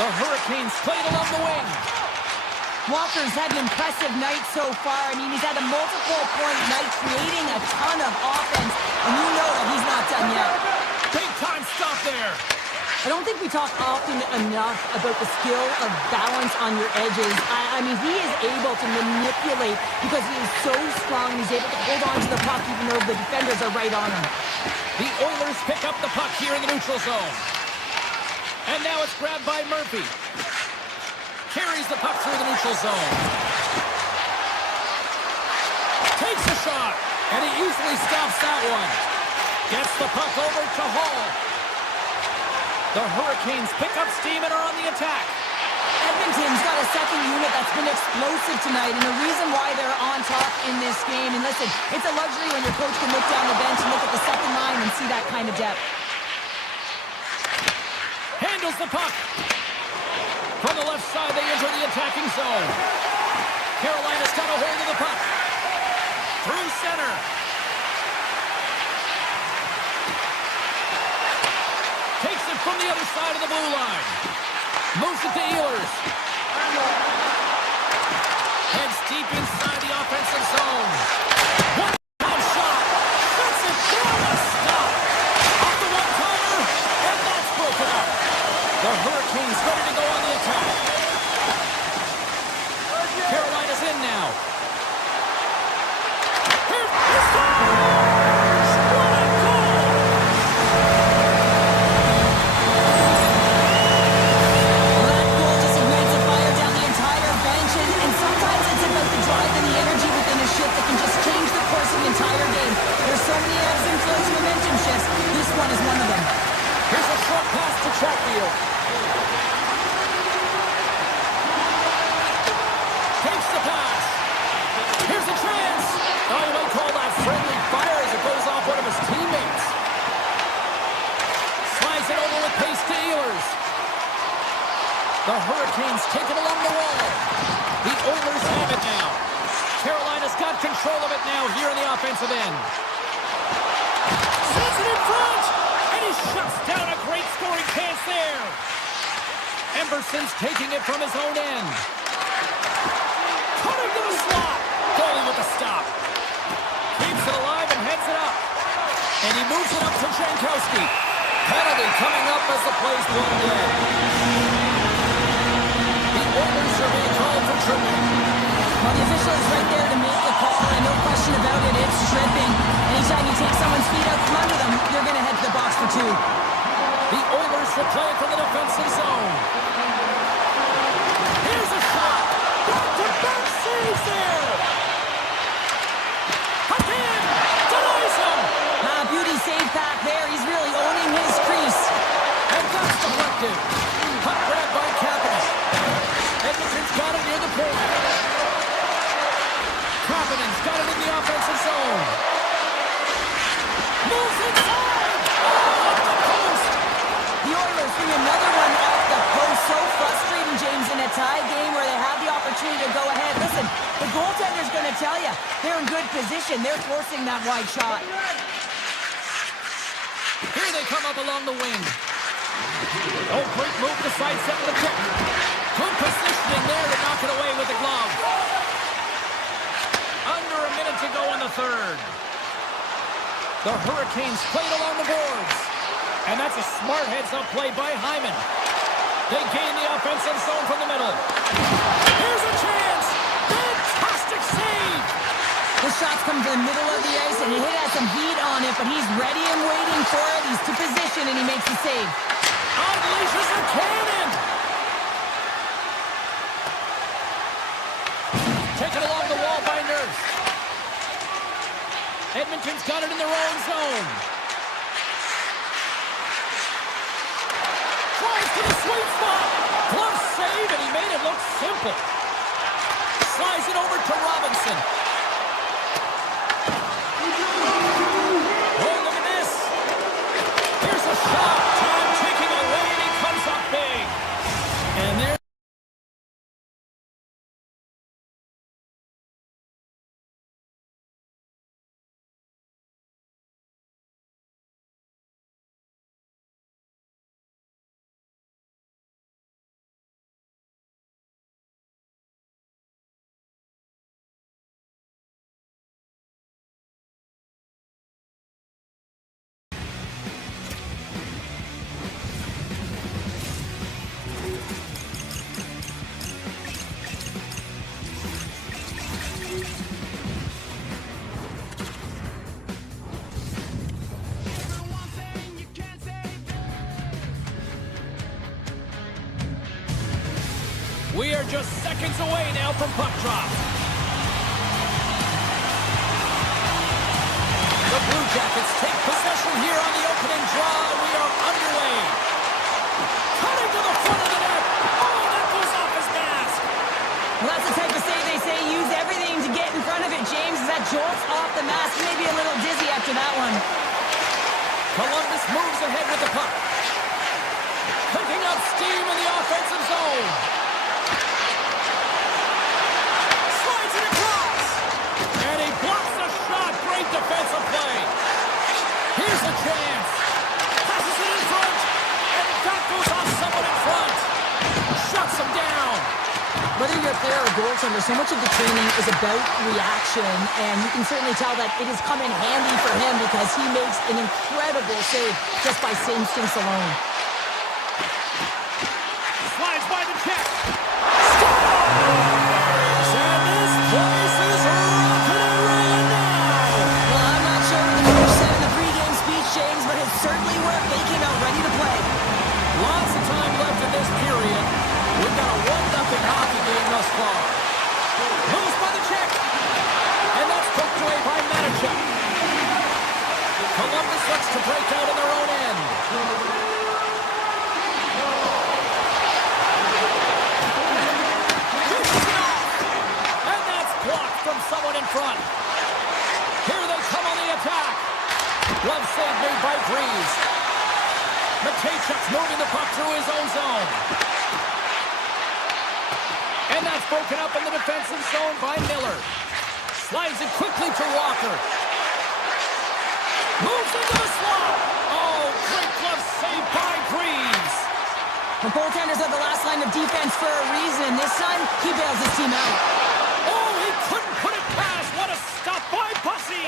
The Hurricanes played along the wing. Walker's had an impressive night so far. I mean, he's had a multiple-point night, creating a ton of offense, and you know that he's not done yet. Big time stop there. I don't think we talk often enough about the skill of balance on your edges. I mean, he is able to manipulate because he is so strong. He's able to hold on to the puck even though the defenders are right on him. The Oilers pick up the puck here in the neutral zone. And now it's grabbed by Murphy. Carries the puck through the neutral zone. Takes a shot, and he easily stops that one. Gets the puck over to Hall. The Hurricanes pick up steam and are on the attack. Edmonton's got a second unit that's been explosive tonight, and the reason why they're on top in this game, and listen, it's a luxury when your coach can look down the bench and look at the second line and see that kind of depth. Handles the puck. From the left side, they enter the attacking zone. Carolina's got a hold of the puck. Through center. Takes it from the other side of the blue line. Moves it to Ehlers. Heads deep inside the offensive zone. One shot. Shuts it down a stop. Off the one-timer, and that's broken up. The Hurricanes ready to go on the attack. Carolina's in now. Here's the scores! What a goal! That goal just ignites a fire down the entire bench, and sometimes it's about the drive and the energy within a shift that can just change the course of the entire game. There's so many ebbs and flows, momentum shifts. This one is one of them. Here's a short pass to Chatfield. Takes the pass. Here's a chance. Oh, you might call that friendly fire as it goes off one of his teammates. Slides it over with pace to Ehlers. The Hurricanes take it along the wall. The Oilers have it now. Carolina's got control of it now here in the offensive end. Sends it in front. And he shuts down a great scoring chance there. Emberson's taking it from his own end. Cutting to the slot. Goalie with a stop. Keeps it alive and heads it up. And he moves it up to Jankowski. Penalty coming up as the play's blown dead. The Oilers are being called for tripping. Well, the official is right there to make the call, and no question about it, it's tripping. Anytime you take someone's feet out from under them, you're going to head to the box for 2. The Oilers will play from the defensive zone. Here's a shot. Back-to-back save. tell you, they're in good position. They're forcing that wide shot. Here they come up along the wing. Oh, great move to sidestep the kick. Good positioning there to knock it away with the glove. Under a minute to go in the third. The Hurricanes played along the boards. And that's a smart heads-up play by Hyman. They gain the offensive zone from the middle. Here's a chance. Fantastic save. The shot's come to the middle of the ice, and he has some heat on it, but he's ready and waiting for it. He's to position, and he makes the save. Unleashes a cannon. Taken along the wall by Nurse. Edmonton's got it in their own zone. Tries to the sweet spot. Glove save, and he made it look simple. Slides it over to Robinson. Oh, look at this. Here's a shot. Time ticking away, and he comes up big. And there. We are just seconds away now from puck drop. The Blue Jackets take possession here on the opening draw. We are underway. Cutting to the front of the net. Oh, that goes off his mask. Well, that's the type of save they say use everything to get in front of it, James. As that jolts off the mask, maybe a little dizzy after that one. Columbus moves ahead with the puck. Picking up steam in the offensive zone. Defensive play. Here's a chance. Passes it in front. And that goes off someone in front. Shuts him down. Whether you're a player or goaltender, so much of the training is about reaction. And you can certainly tell that it has come in handy for him because he makes an incredible save just by instincts alone. Slides by the check. Scores! And this place is rocking and rolling now. Certainly worked. They came out ready to play. Lots of time left in this period. We've got a 1-0 hockey game thus far. Moves by the check. And that's poked away by Manichuk. Columbus looks to break out in their own end. And that's blocked from someone in front. Here they come on the attack. Glove save made by Breeze. Matejchuk's moving the puck through his own zone. And that's broken up in the defensive zone by Miller. Slides it quickly to Walker. Moves into the slot. Oh, great glove save by Breeze. The goaltenders are the last line of defense for a reason. This time, he bails his team out. Oh, he couldn't put it past. What a stop by Bussy.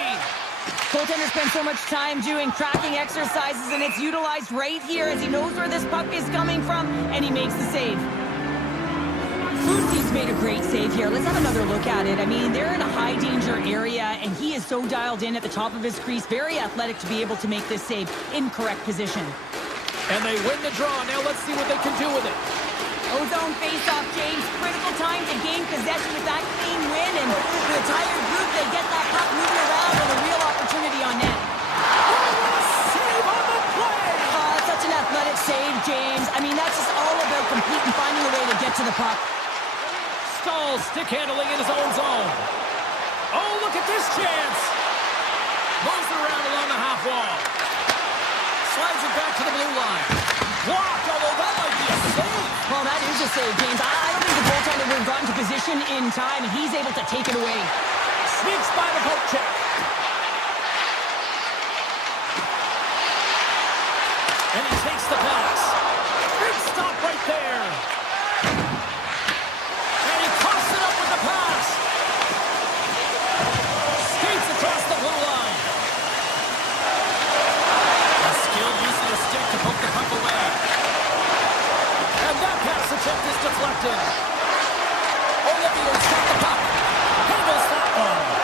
Goaltenders spend so much time doing tracking exercises, and it's utilized right here as he knows where this puck is coming from, and he makes the save. Lucy's made a great save here. Let's have another look at it. I mean, they're in a high-danger area, and he is so dialed in at the top of his crease. Very athletic to be able to make this save in correct position. And they win the draw. Now let's see what they can do with it. Ozone face-off, James. Critical time to gain possession with that clean win, and the entire group, they get that puck moving around with a real opportunity on net. Save on the play! Such an athletic save, James. I mean, that's just all about completing, finding a way to get to the puck. Stahl stick handling in his own zone. Oh, look at this chance! Moves it around along the half wall. Slides it back to the blue line. Blocked, although that might be a save. Well, that is a save, James. I don't think the goaltender would have gotten to position in time, and he's able to take it away. Sneaks by the poke check. And he takes the pass. Big stop right there. And he coughs it up with the pass. Skates across the blue line. A skilled use of the stick to poke the puck away. And that pass attempt is deflected. Olivier's got the puck. Handles that one.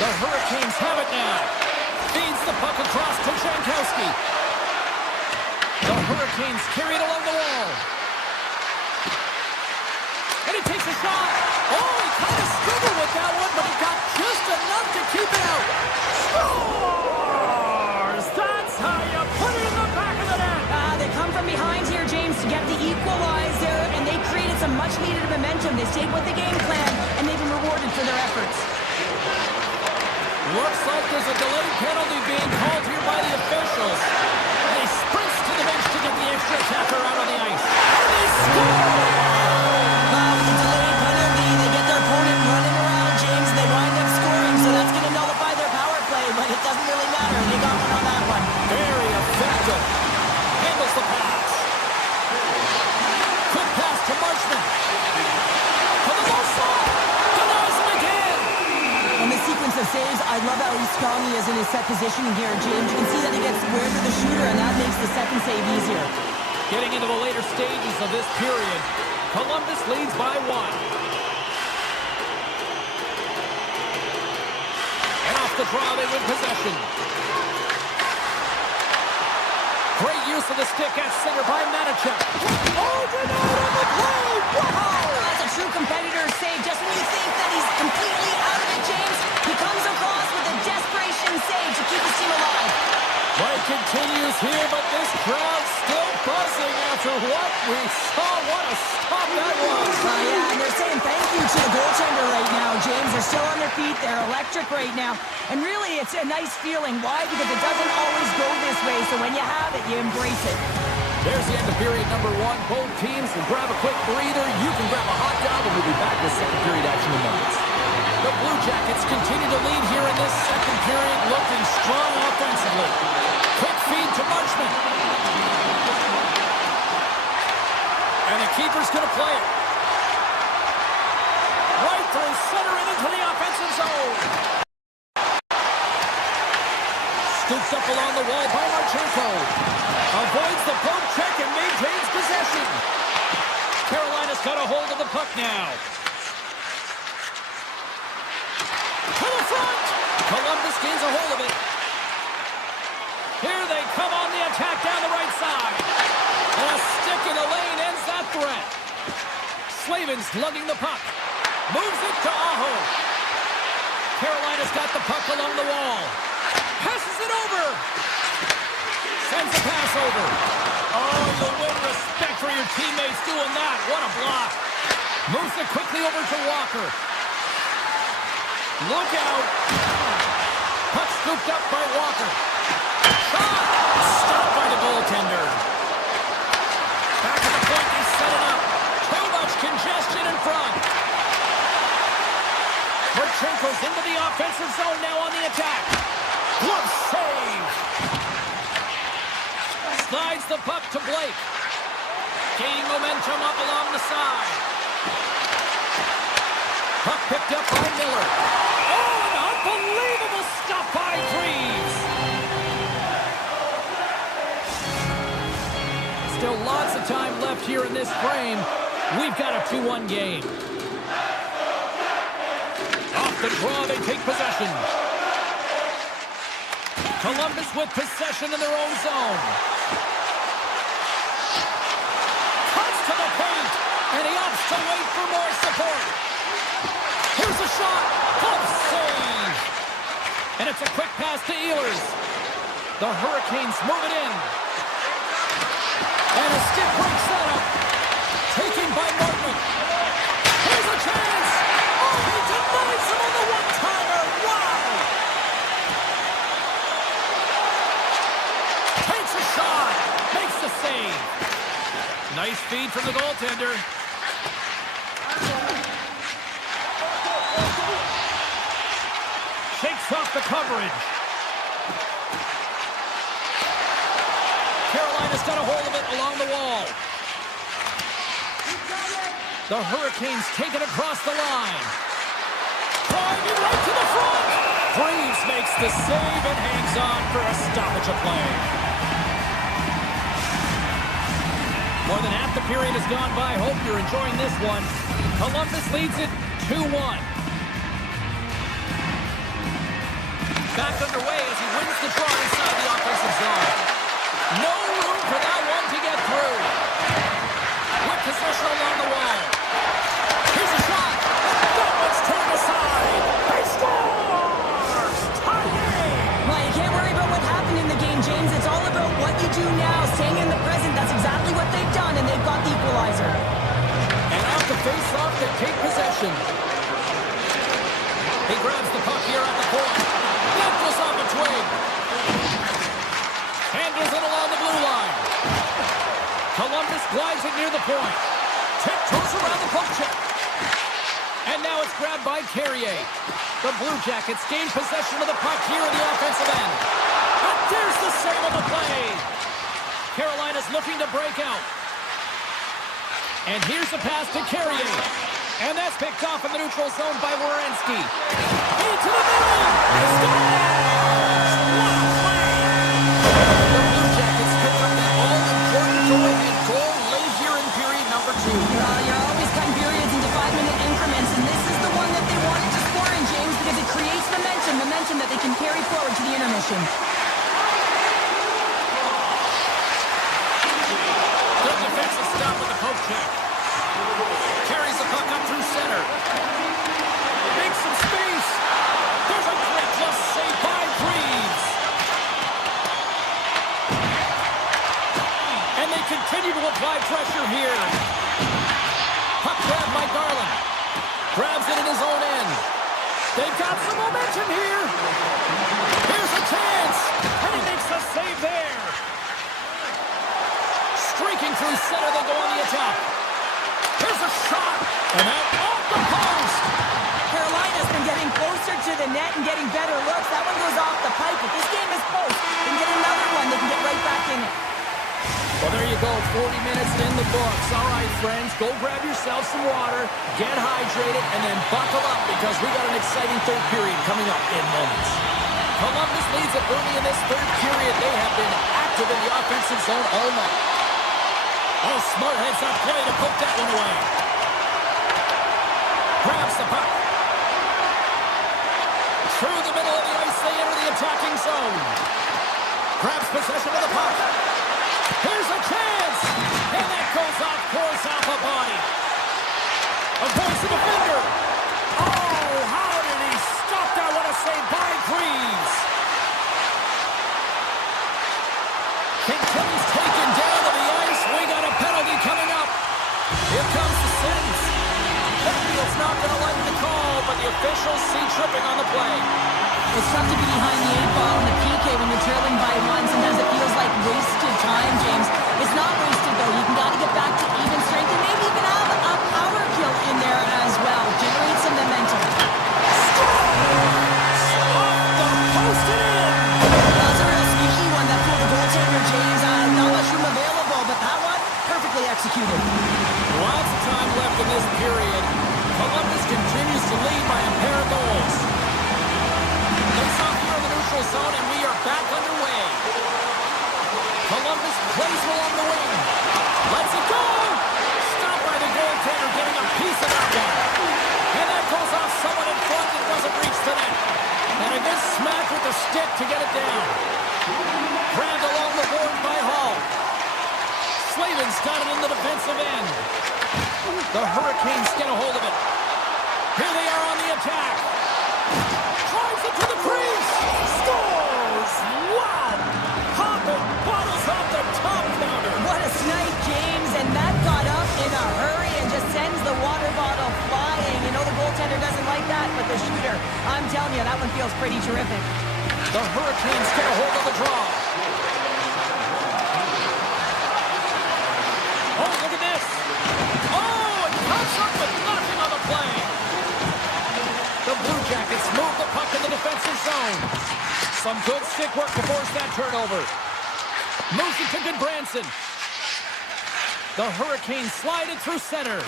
The Hurricanes have it now. Feeds the puck across to Jankowski. The Hurricanes carry it along the wall. And he takes a shot. Oh, he kind of struggled with that one, but he got just enough to keep it out. Scores! That's how you put it in the back of the net. They come from behind here, James, to get the equalizer, and they created some much-needed momentum. They stayed with the game plan, and they've been rewarded for their efforts. Looks like there's a delayed penalty being called here by the officials. And he sprints to the bench to get the extra attacker out on the ice. And they score! With the delayed penalty, they get their opponent running around, James, and they wind up scoring, so that's going to nullify their power play, but it doesn't really matter. They got one on that one. Very effective. Handles the pass. Quick pass to Marchman. To the low side. Denies him again. On the sequence of saves, I love how strong he is in his set positioning here, James. You can see that he gets square to the shooter, and that makes the second save easier. Getting into the later stages of this period, Columbus leads by 1. And off the draw, they win possession. Great use of the stick at center by Manichuk. Oh, denied on the play! Wow! That's a true competitor save. Just when you think that he's completely out of it, James, he comes across with a desperation save to keep his team alive. Play continues here, but this crowd still buzzing after what we saw. What a stop that was! Yeah, and they're saying thank you to the goaltender right now, James. They're still on their feet. They're electric right now. And really, it's a nice feeling. Why? Because it doesn't always go this way, so when you have it, you embrace it. There's the end of period number 1. Both teams can grab a quick breather. You can grab a hot dog, and we'll be back with second period action in moments. The Blue Jackets continue to lead here in this second period, looking strong offensively. Quick feed to Marchman. And the keeper's going to play it. Right through center and into the offensive zone. Scoops up along the wall by Marchenko. Avoids the poke check and maintains possession. Carolina's got a hold of the puck now. To the front. Columbus gains a hold of it. Here they come on the attack down the right side. And a stick in the lane ends that threat. Slavin's lugging the puck. Moves it to Aho. Carolina's got the puck along the wall. Passes it over. Sends the pass over. Oh, you win respect for your teammates doing that. What a block. Moves it quickly over to Walker. Look out. Puck scooped up by Walker. Shot. Stopped by the goaltender. Back at the point, they set it up. Too much congestion in front. Marchenko's into the offensive zone now on the attack. Glove save. Slides the puck to Blake. Gaining momentum up along the side. Puck picked up by Miller. Oh, an unbelievable stop by Greaves. Still lots of time left here in this frame. We've got a 2-1 game. Off the draw, they take possession. Columbus with possession in their own zone. Cuts to the paint, and he opts to wait for more support. Here's a shot. Glove save. And it's a quick pass to Ehlers. The Hurricanes move it in. And a stick break setup. Taken by Martin. Here's a chance. Oh, he denies him on the one-timer. Wow. Takes a shot. Makes the save. Nice feed from the goaltender. breaks off the coverage. Carolina's got a hold of it along the wall. The Hurricanes take it across the line. Driving right to the front. Reeves makes the save and hangs on for a stoppage of play. More than half the period has gone by. Hope you're enjoying this one. Columbus leads it 2-1. Back underway as he wins the draw inside the offensive zone. No room for that one to get through. With possession along the wall. Here's a shot. That one's turned aside. They score! Tie game! Well, you can't worry about what happened in the game, James. It's all about what you do now, staying in the present. That's exactly what they've done, and they've got the equalizer. And off the face-off, they take possession. He grabs the puck here at the point. That goes off a twig. Handles it along the blue line. Columbus glides it near the point. Tiptoes around the poke check. And now it's grabbed by Carrier. The Blue Jackets gain possession of the puck here in the offensive end. And there's the save of the play. Carolina's looking to break out. And here's the pass to Carrier. And that's picked off in the neutral zone by Werenski. Into the middle. He scores! What a play! The Blue Jackets pick up the all-important go-ahead goal late here in period number 2. You're always cutting periods into 5-minute increments, and this is the one that they wanted to score in, James, because it creates momentum that they can carry forward to the intermission. Good defensive stop with the poke check. Carries the puck up through center. Makes some space. There's a great just save by Reeves. And they continue to apply pressure here. Puck grabbed by Garland. Grabs it in his own end. They've got some momentum here. Here's a chance. And he makes the save there. Streaking through center, they go on the attack. Here's a shot. And that off the post. Carolina's been getting closer to the net and getting better looks. That one goes off the pipe. If this game is close, they can get another one. They can get right back in it. Well, there you go. 40 minutes in the books. All right, friends, go grab yourself some water, get hydrated, and then buckle up because we got an exciting third period coming up in moments. Columbus leads it early in this third period. They have been active in the offensive zone all night. Oh, smart heads up play to poke that one away. Grabs the puck. Through the middle of the ice, they enter the attacking zone. Grabs possession of the puck. Here's a chance! And that goes off course off a body. Avoids the defender. Oh, how did he stop that? What a save by Reeves. Kentilly's taken down to the ice. We got a penalty coming up. Here comes the sentence. Hatfield's not going to like the call, but the officials see tripping on the play. It's tough to be behind the 8-ball in the PK when you're trailing by 1. Sometimes it feels like wasted time, James. It's not wasted, though. You got to get back to even strength and maybe even have a power kill in there as well. Generate some momentum. Off the post in. That was a real sneaky one that pulled the goaltender, James. Not much room available, but that one, perfectly executed. Lots of time left in this period. Columbus continues to lead by a pair of goals. Face off here in the neutral zone, and we are back underway. Columbus plays along the wing. Lets it go. Stopped by the goaltender, getting a piece of that one. And that goes off someone in front that doesn't reach the net. And a good smack with the stick to get it down. Grabbed along the board by Hall. Slavin's got it in the defensive end. The Hurricanes get a hold of it. Here they are on the attack. Drives it to the crease. Scores! Wow! Hopping bottles off the top counter. What a snipe, James, and that got up in a hurry and just sends the water bottle flying. You know the goaltender doesn't like that, but the shooter, I'm telling you, that one feels pretty terrific. The Hurricanes get a hold of the draw. Oh, look at this. Oh, it comes up with nothing on the play. The Blue Jackets move the puck in the defensive zone. zone. Some good stick work to force that turnover. Moves it to Goodbranson. The Hurricanes slide it through center.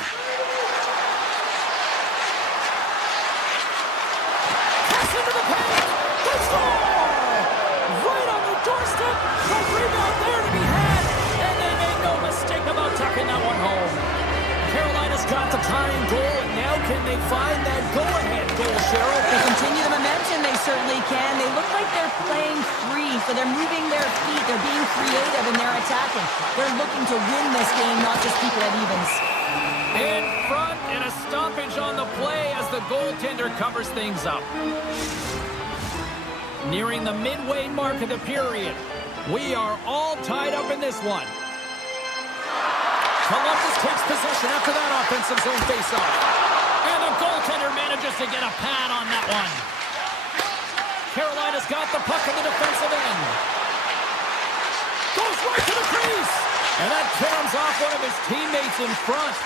Pass into the paint. They score! Right on the doorstep. The rebound there to be had. And they made no mistake about tucking that one home. Carolina's got the tying goal, and now can they find that go-ahead goal, Cheryl? They continue the momentum, they certainly can. They look like they're playing free, so they're moving their feet, they're being creative, and they're attacking. They're looking to win this game, not just keep it at evens. In front, and a stoppage on the play as the goaltender covers things up. Nearing the midway mark of the period. We are all tied up in this one. Columbus takes possession after that offensive zone faceoff. And the goaltender manages to get a pad on that one. Carolina's got the puck in the defensive end. Goes right to the crease. And that cams off one of his teammates in front.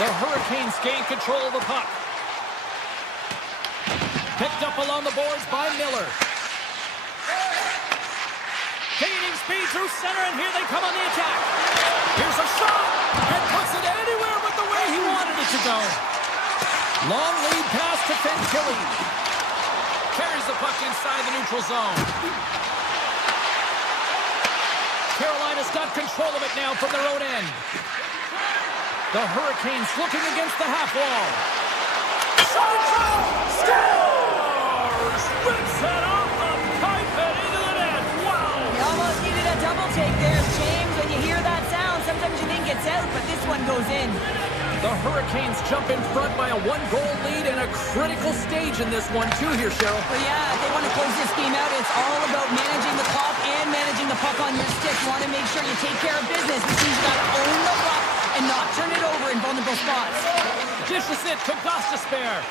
The Hurricanes gain control of the puck. Picked up along the boards by Miller. Gaining speed through center, and here they come on the attack. Here's a shot, and puts it anywhere but the way he wanted it to go. Long lead pass to Fantilli. Carries the puck inside the neutral zone. Carolina's got control of it now from their own end. The Hurricanes looking against the half wall. Shot and shot! Scores! Rips it off the pipe and into the net. Wow! You almost needed a double take there, James. When you hear that sound, sometimes you think it's out, but this one goes in. The Hurricanes jump in front by a one-goal lead and a critical stage in this one, too, here, Cheryl. But yeah, if they want to close this game out, it's all about managing the clock and managing the puck on your stick. You want to make sure you take care of business, which means you got to own the puck and not turn it over in vulnerable spots. Dishes it to Gostisbehere.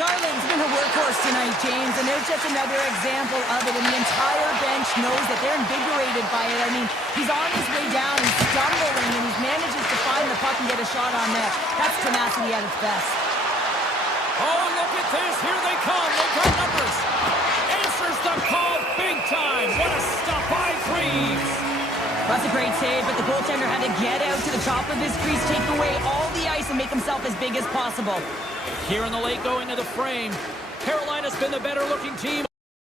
Garland's been a workhorse tonight, James, and there's just another example of it, and the entire bench knows that they're invigorated by it. I mean, he's on his way down, he's stumbling, and he manages to find the puck and get a shot on net. That's tenacity at its best. Oh, look at this. Here they come. They got numbers. Answers the call big time. What a stop by Freeze. That's a great save, but the goaltender had to get out to the top of his crease, take away all the ice, and make himself as big as possible. Here in the late going to the frame. Carolina's been the better-looking team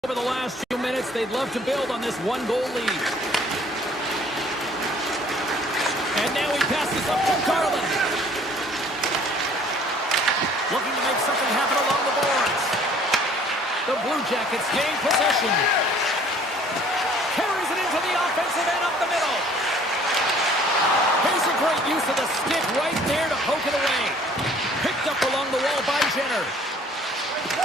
over the last few minutes. They'd love to build on this one-goal lead. And now he passes up to Garland. Looking to make something happen along the boards. The Blue Jackets gain possession. Carries it into the offensive end up the middle. Here's a great use of the stick right there to poke it away. Picked up along the wall by Jenner.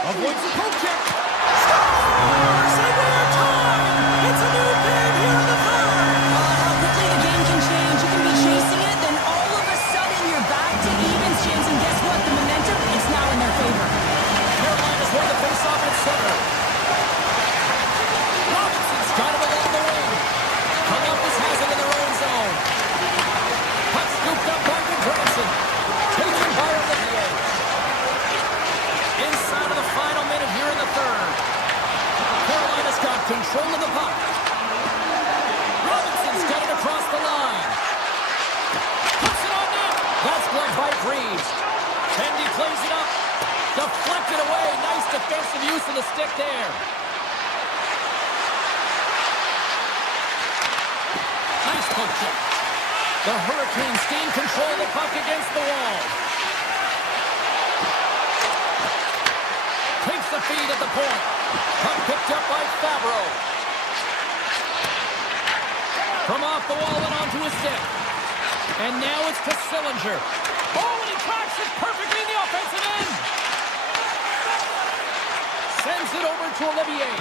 Avoids the poke check. Scores! And we're tied! It's a new game here in the third. How quickly the game can change. You can be chasing it, then all of a sudden you're back to evens, James, and guess what? The momentum is now in their favor. Carolina's won the face-off at center. Robinson's got him along the wing. Columbus has it in their own zone. Puck scooped up by Goodbranson. Taken by Olivier. Inside of the final minute here in the third. Carolina's got control of the puck. Robinson's got it across the line. Puts it on net. That's blocked by Freeze. Tendy plays it up. Deflected away. Nice defensive use of the stick there. Nice poke check. The Hurricanes gain control of the puck against the wall. Takes the feed at the point. Puck picked up by Fabro. From off the wall and onto his stick. And now it's to Sillinger. Oh, and he tracks it perfectly in the offensive end. Sends it over to Olivier.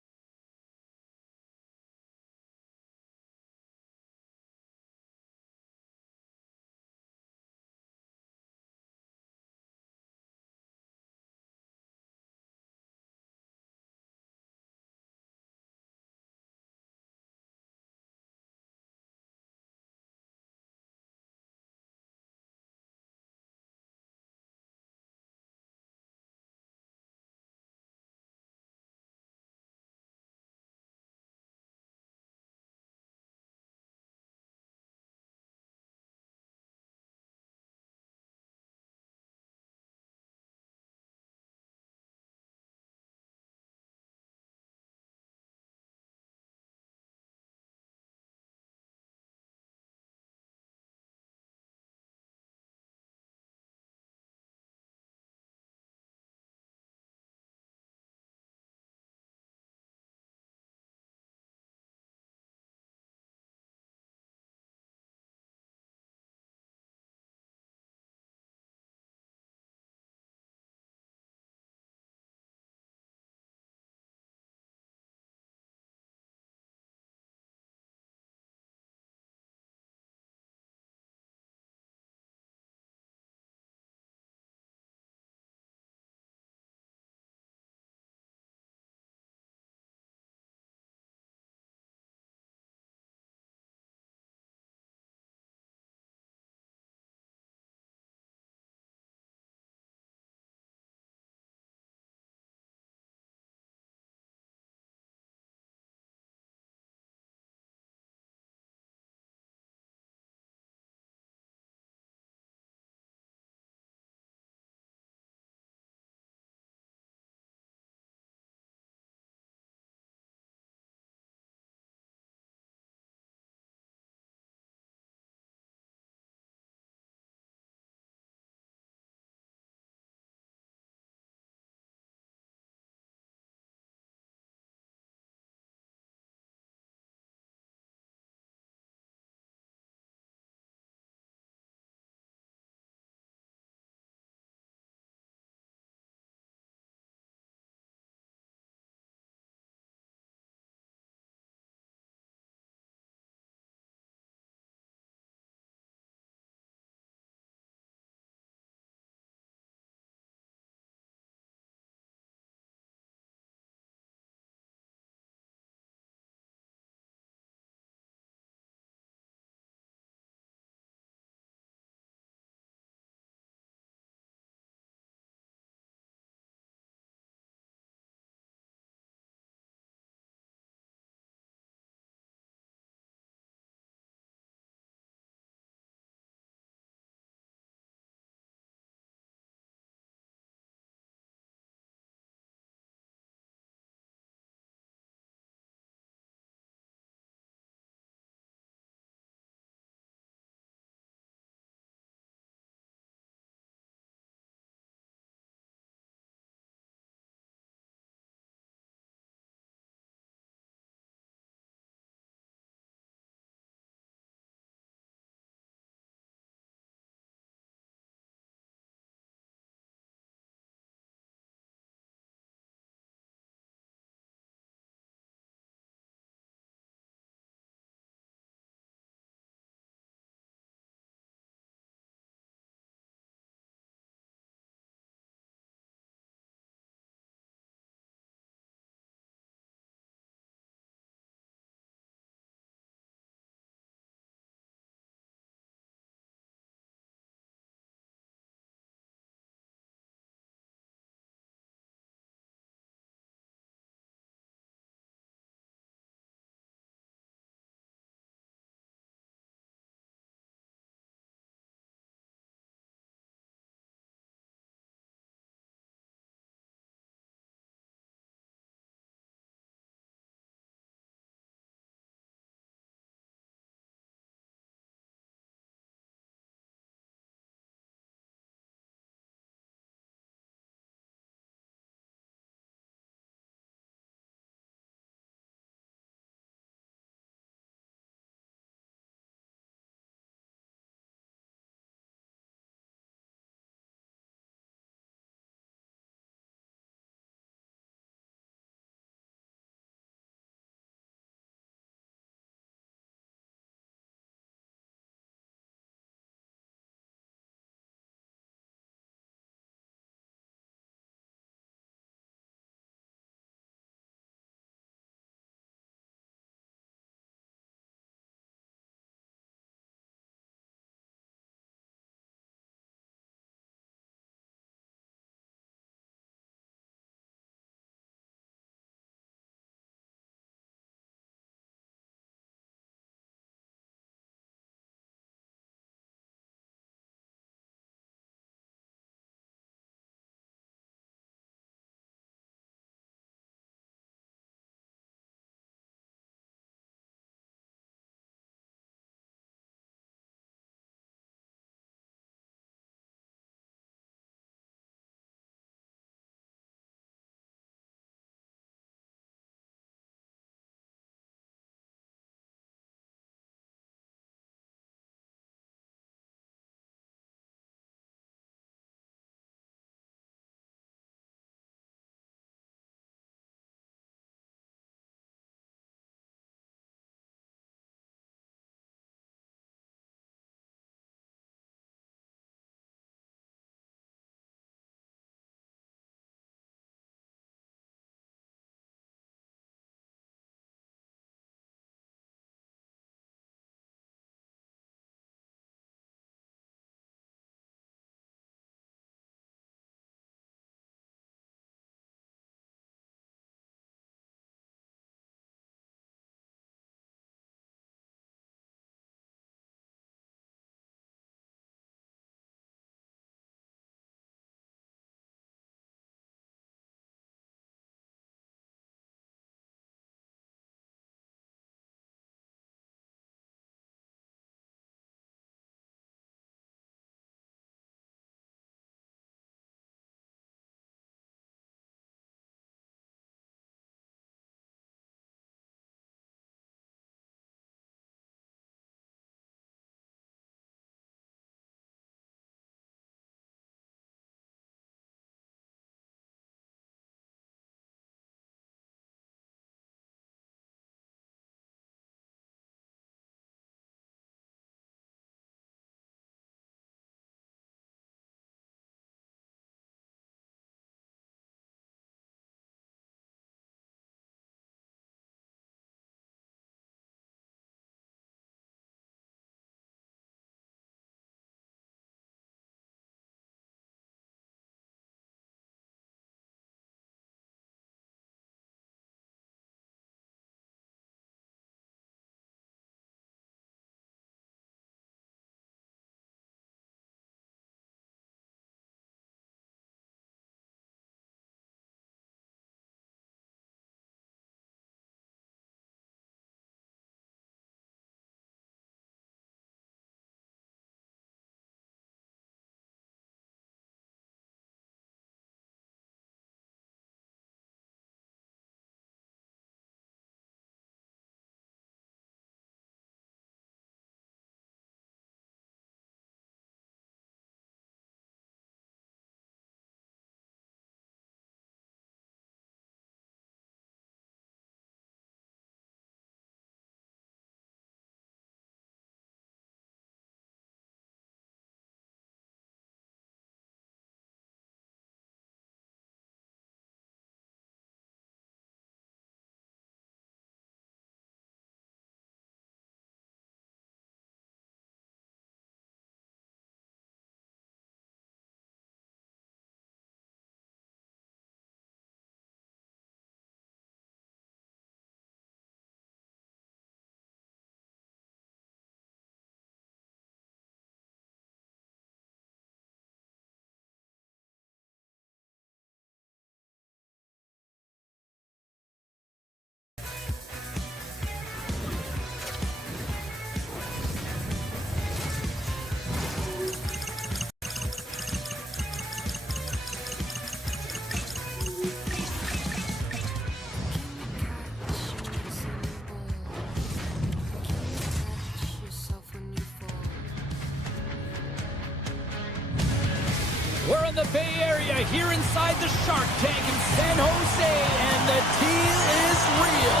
Bay Area here inside the Shark Tank in San Jose, and the deal is real.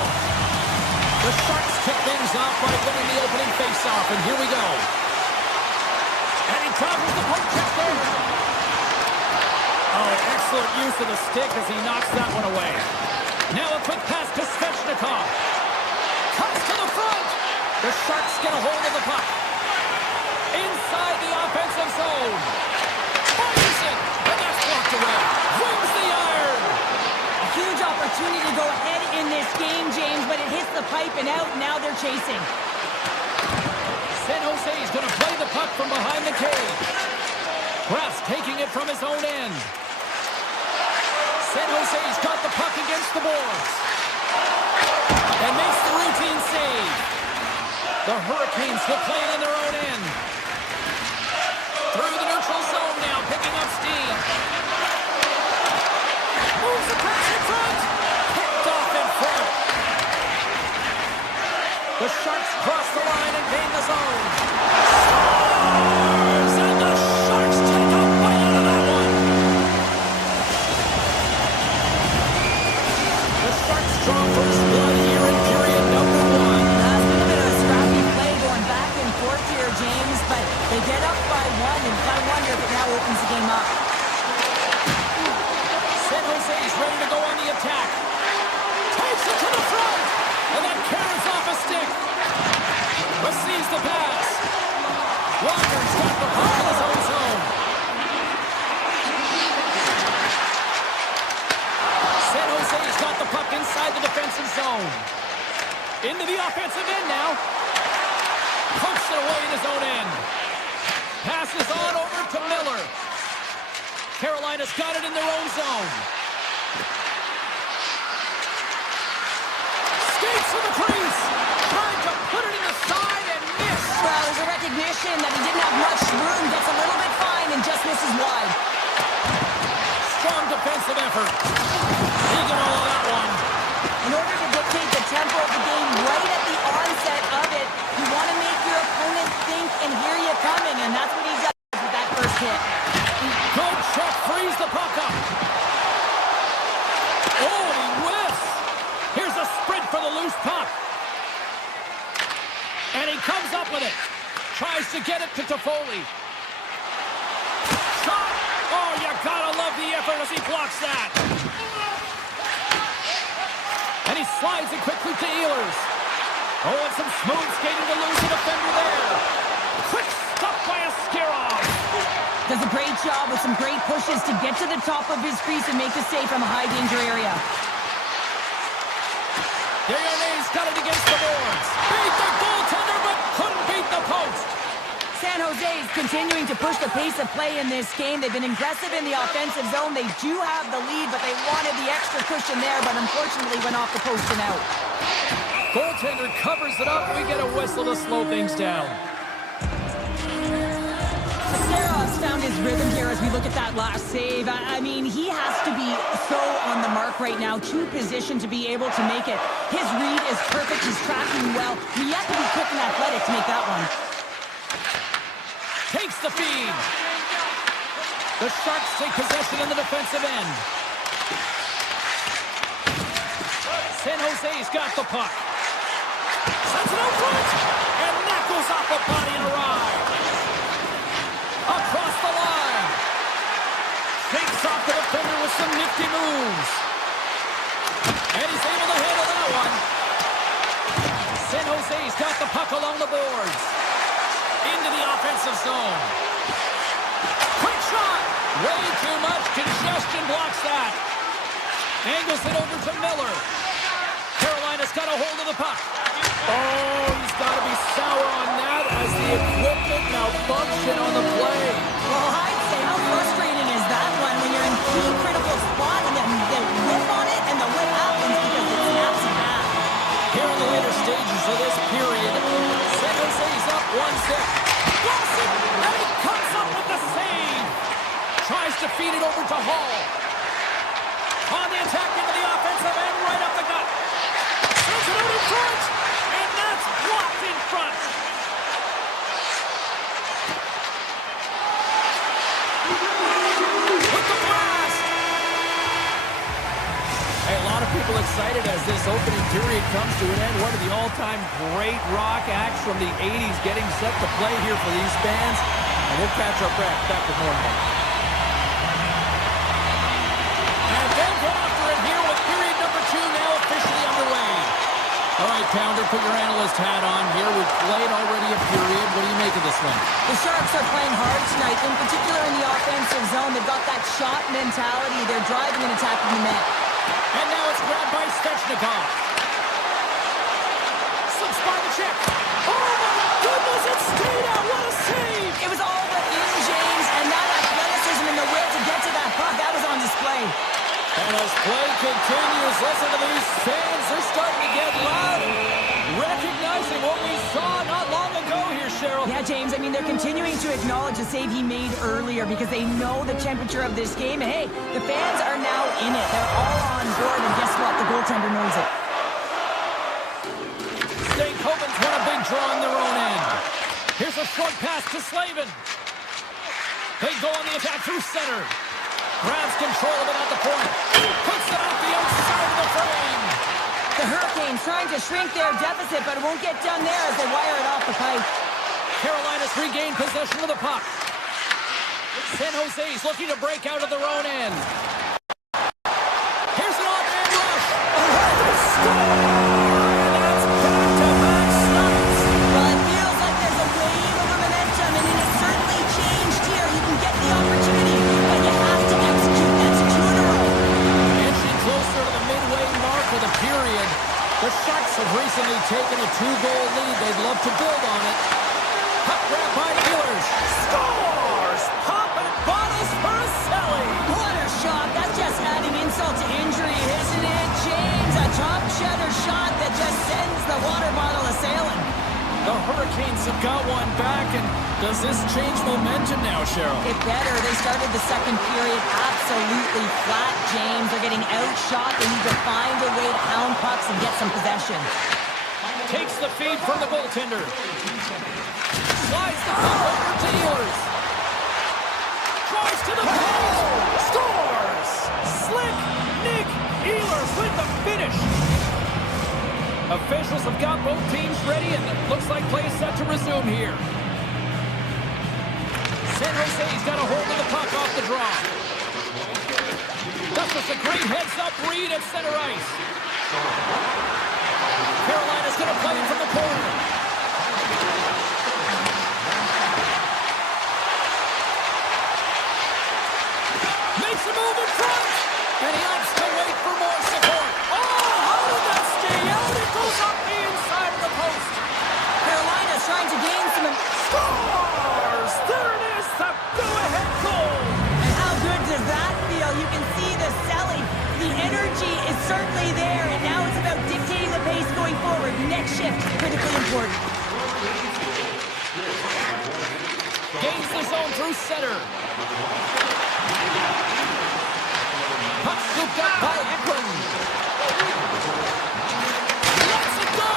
The Sharks kick things off by winning the opening faceoff, and here we go. And he travels the poke check there. Oh, excellent use of the stick as he knocks that one away. Now a quick pass to Svechnikov. Comes to the front. The Sharks get a hold of the puck. Inside the offensive zone. Fires it, and that's blocked away. Wins the iron. A huge opportunity to go ahead in this game, James, but it hits the pipe and out. Now they're chasing. San Jose is going to play the puck from behind the cage. Grass taking it from his own end. San Jose's got the puck against the boards. And makes the routine save. The Hurricanes will play it in their own end. Through the neutral zone now, picking up steam. Moves across in front. Picked off in front. The Sharks cross the line and gain the zone. Scores! And the Sharks take a bite out of that one. The Sharks draw first blood here in period number 1. That's been a bit of a scrappy play going back and forth here, James, but they get up by 1, and I wonder if it now opens the game up. San Jose is ready to go on the attack. Takes it to the front. And then carries off a stick. Receives the pass. Walker's got the puck in his own zone. San Jose's got the puck inside the defensive zone. Into the offensive end now. Pokes it away in his own end. Passes on over to Miller. Carolina's got it in their own zone. Skates to the crease. Trying to put it in the side and miss. Well, there's a recognition that he didn't have much room. Gets a little bit fine and just misses wide. Strong defensive effort. He got all of that one. In order to dictate the tempo of the game right at the onset of it, you want to make your opponent think and hear you coming, and that's what he does with that first hit. Good check, frees the puck up. Oh, he whiffs. Here's a sprint for the loose puck. And he comes up with it. Tries to get it to Toffoli. Shot. Oh, you gotta love the effort as he blocks that. And he slides it quickly to Ehlers. Oh, and some smooth skating to lose a defender there. Quick stop by Askarov. Does a great job with some great pushes to get to the top of his crease and make the save from a high-danger area. Deion's got it against the boards. Beat the goaltender, but couldn't beat the post. San Jose is continuing to push the pace of play in this game. They've been aggressive in the offensive zone. They do have the lead, but they wanted the extra cushion there, but unfortunately went off the post and out. Goaltender covers it up. We get a whistle to slow things down. Astarov's found his rhythm here as we look at that last save. I mean, he has to be so on the mark right now, too positioned to be able to make it. His read is perfect. He's tracking well. He has to be quick and athletic to make that one. Takes the feed. The Sharks take possession in the defensive end. San Jose's got the puck. Sends it out front. And that goes off the body and a ride. Across the line. Takes off the defender with some nifty moves. And he's able to handle that one. San Jose's got the puck along the boards. Into the offensive zone. Quick shot. Way too much congestion blocks that. Angles it over to Miller. Carolina's got a hold of the puck. Oh, he's got to be sour on that as the equipment malfunction on the play. Well, I'd say how frustrating is that one when you're in key critical spot and then they whip on it and the whip happens because it snaps in half. Here in the later stages of this period, San Jose's up 1-6. Blocks it, and he comes up with the save. Tries to feed it over to Hall. On the attack into the offensive end, right up the gut. Sends it out in front, and that's blocked in front. With excited as this opening period comes to an end. One of the all-time great rock acts from the 80s getting set to play here for these fans. And we'll catch our breath back with more now. And they'll go after it here with period number 2 now officially underway. All right, Pounder, put your analyst hat on here. We've played already a period. What do you make of this one? The Sharks are playing hard tonight, in particular in the offensive zone. They've got that shot mentality. They're driving and attacking the net. And now it's grabbed by Svechnikov. Slips by the check. Oh, my goodness, it stayed out. What a save. It was all but in, James, and that athleticism and the will to get to that puck, that was on display. And as play continues, listen to these fans. They're starting to get loud, recognizing what we saw not long ago here, Cheryl. Yeah, James, I mean, they're continuing to acknowledge the save he made earlier because they know the temperature of this game. And, hey, the fans are now in it. They're all on board, and guess what? The goaltender knows it. Stankoven's won a big draw on their own end. Here's a short pass to Slavin. They go on the attack through center. Grabs control of it at the point. Puts it off the outside of the frame. The Hurricanes trying to shrink their deficit, but it won't get done there as they wire it off the pipe. Carolina's regained possession of the puck. San Jose's looking to break out of their own end. Here's an off-hand rush. That's back-to-back stops. Well, it feels like there's a wave of momentum, and it has certainly changed here. You can get the opportunity, but you have to execute. That's 2 in a row. Inching closer to the midway mark of the period. The Sharks have recently taken a 2-goal lead. They'd love to build on it. Puck grab by Ehlers. Scores! Popping bottles for a Selly. What a shot. That's just adding insult to injury, isn't it, James? A top shutter shot that just sends the water bottle a-sailing. The Hurricanes have got one back, and does this change momentum now, Cheryl? It better. They started the second period absolutely flat, James. They're getting outshot. They need to find a way to pound pucks and get some possession. Takes the feed from the goaltender. Slides the puck over to Ehlers. Drives to the post. Scores! Slick Nick Ehlers with the finish. Officials have got both teams ready, and it looks like play is set to resume here. San Jose's got a hold of the puck off the draw. That's just a great heads-up read at center ice. Carolina's going to play it from the corner. Makes a move in front, and he opts to wait for more support. Oh, how did that stay out? It goes up the inside of the post. Carolina's trying to gain some... Scores! There it is, the go-ahead goal. And how good does that feel? You can see the selling. The energy is certainly there, and now it's about dictating the pace going forward. Next shift, critically important. Gains the zone through center. Puck scooped up by Ekman. Lets it go!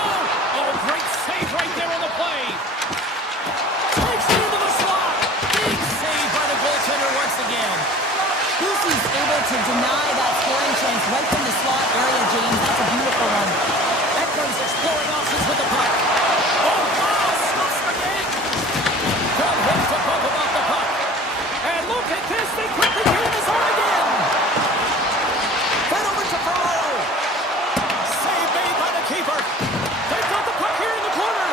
Oh, great save right there on the play. Takes it into the slot. Big save by the goaltender once again. Boosie's able to deny that scoring chance right from the slot area, James. That's a beautiful one. Ekman's exploring options with the puck. Oh, wow! Stops the game. Good hit to bump him off the puck. And look at this. They quickly gain his own again. Fed over to Ferraro. Save made by the keeper. They've got the puck here in the corner.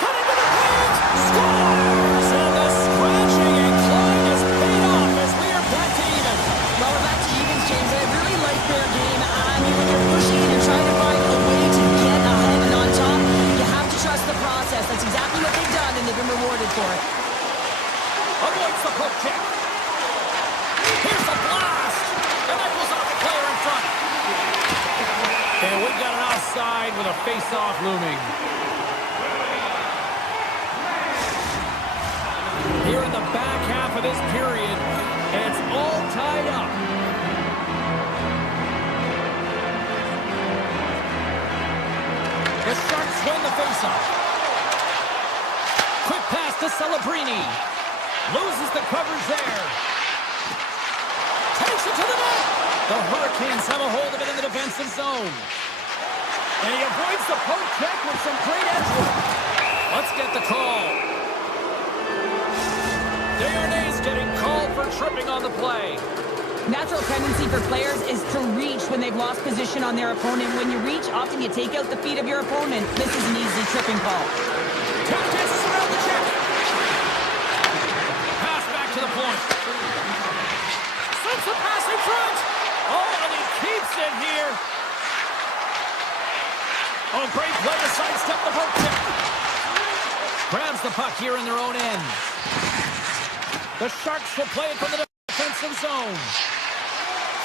Cutting to the paint. Scores! And the scratching and clawing has paid off as we are back to even. Well, we're back to evens, James. I really like their game. I mean, when you're pushing and you're trying to find a way to get ahead and on top, you have to trust the process. That's exactly what they've done, and they've been rewarded for it. Avoids the poke check. Here's a blast. And that goes off the player in front. And we've got an offside with a face-off looming. Here in the back half of this period, and it's all tied up. The Sharks win the face-off. Quick pass to Celebrini. Loses the coverage there. Takes it to the net. The Hurricanes have a hold of it in the defensive zone. And he avoids the poke check with some great edge work. Let's get the call. Desharnais getting called for tripping on the play. Natural tendency for players is to reach when they've lost position on their opponent. When you reach, often you take out the feet of your opponent. This is an easy tripping call. Two chances around the check. Pass back to the point. Slips the pass in front. Oh, and he keeps it here. Oh, great play to sidestep the poke check. Grabs the puck here in their own end. The Sharks will play it from the defensive zone.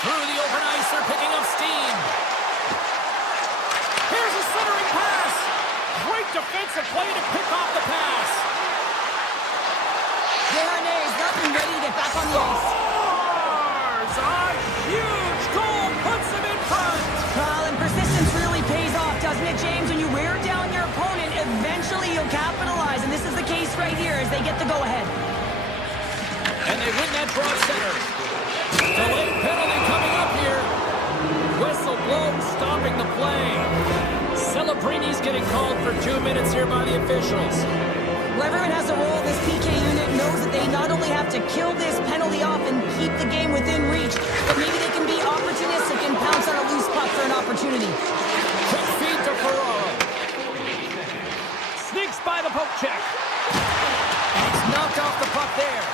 Through the open ice, they're picking up steam. Here's a centering pass. Great defensive play to pick off the pass. Desharnais nothing ready to get back on the ice. Scores! A huge goal puts him in front. Well, and persistence really pays off, doesn't it, James? When you wear down your opponent, eventually you'll capitalize. And this is the case right here as they get the go-ahead. And they win that draw center. Delayed penalty coming up here. Whistle blown, stopping the play. Celebrini's getting called for 2 minutes here by the officials. Well, everyone has a role in this PK unit, knows that they not only have to kill this penalty off and keep the game within reach, but maybe they can be opportunistic and pounce on a loose puck for an opportunity. Quick feed to Ferraro. Sneaks by the poke check. And he's knocked off the puck there.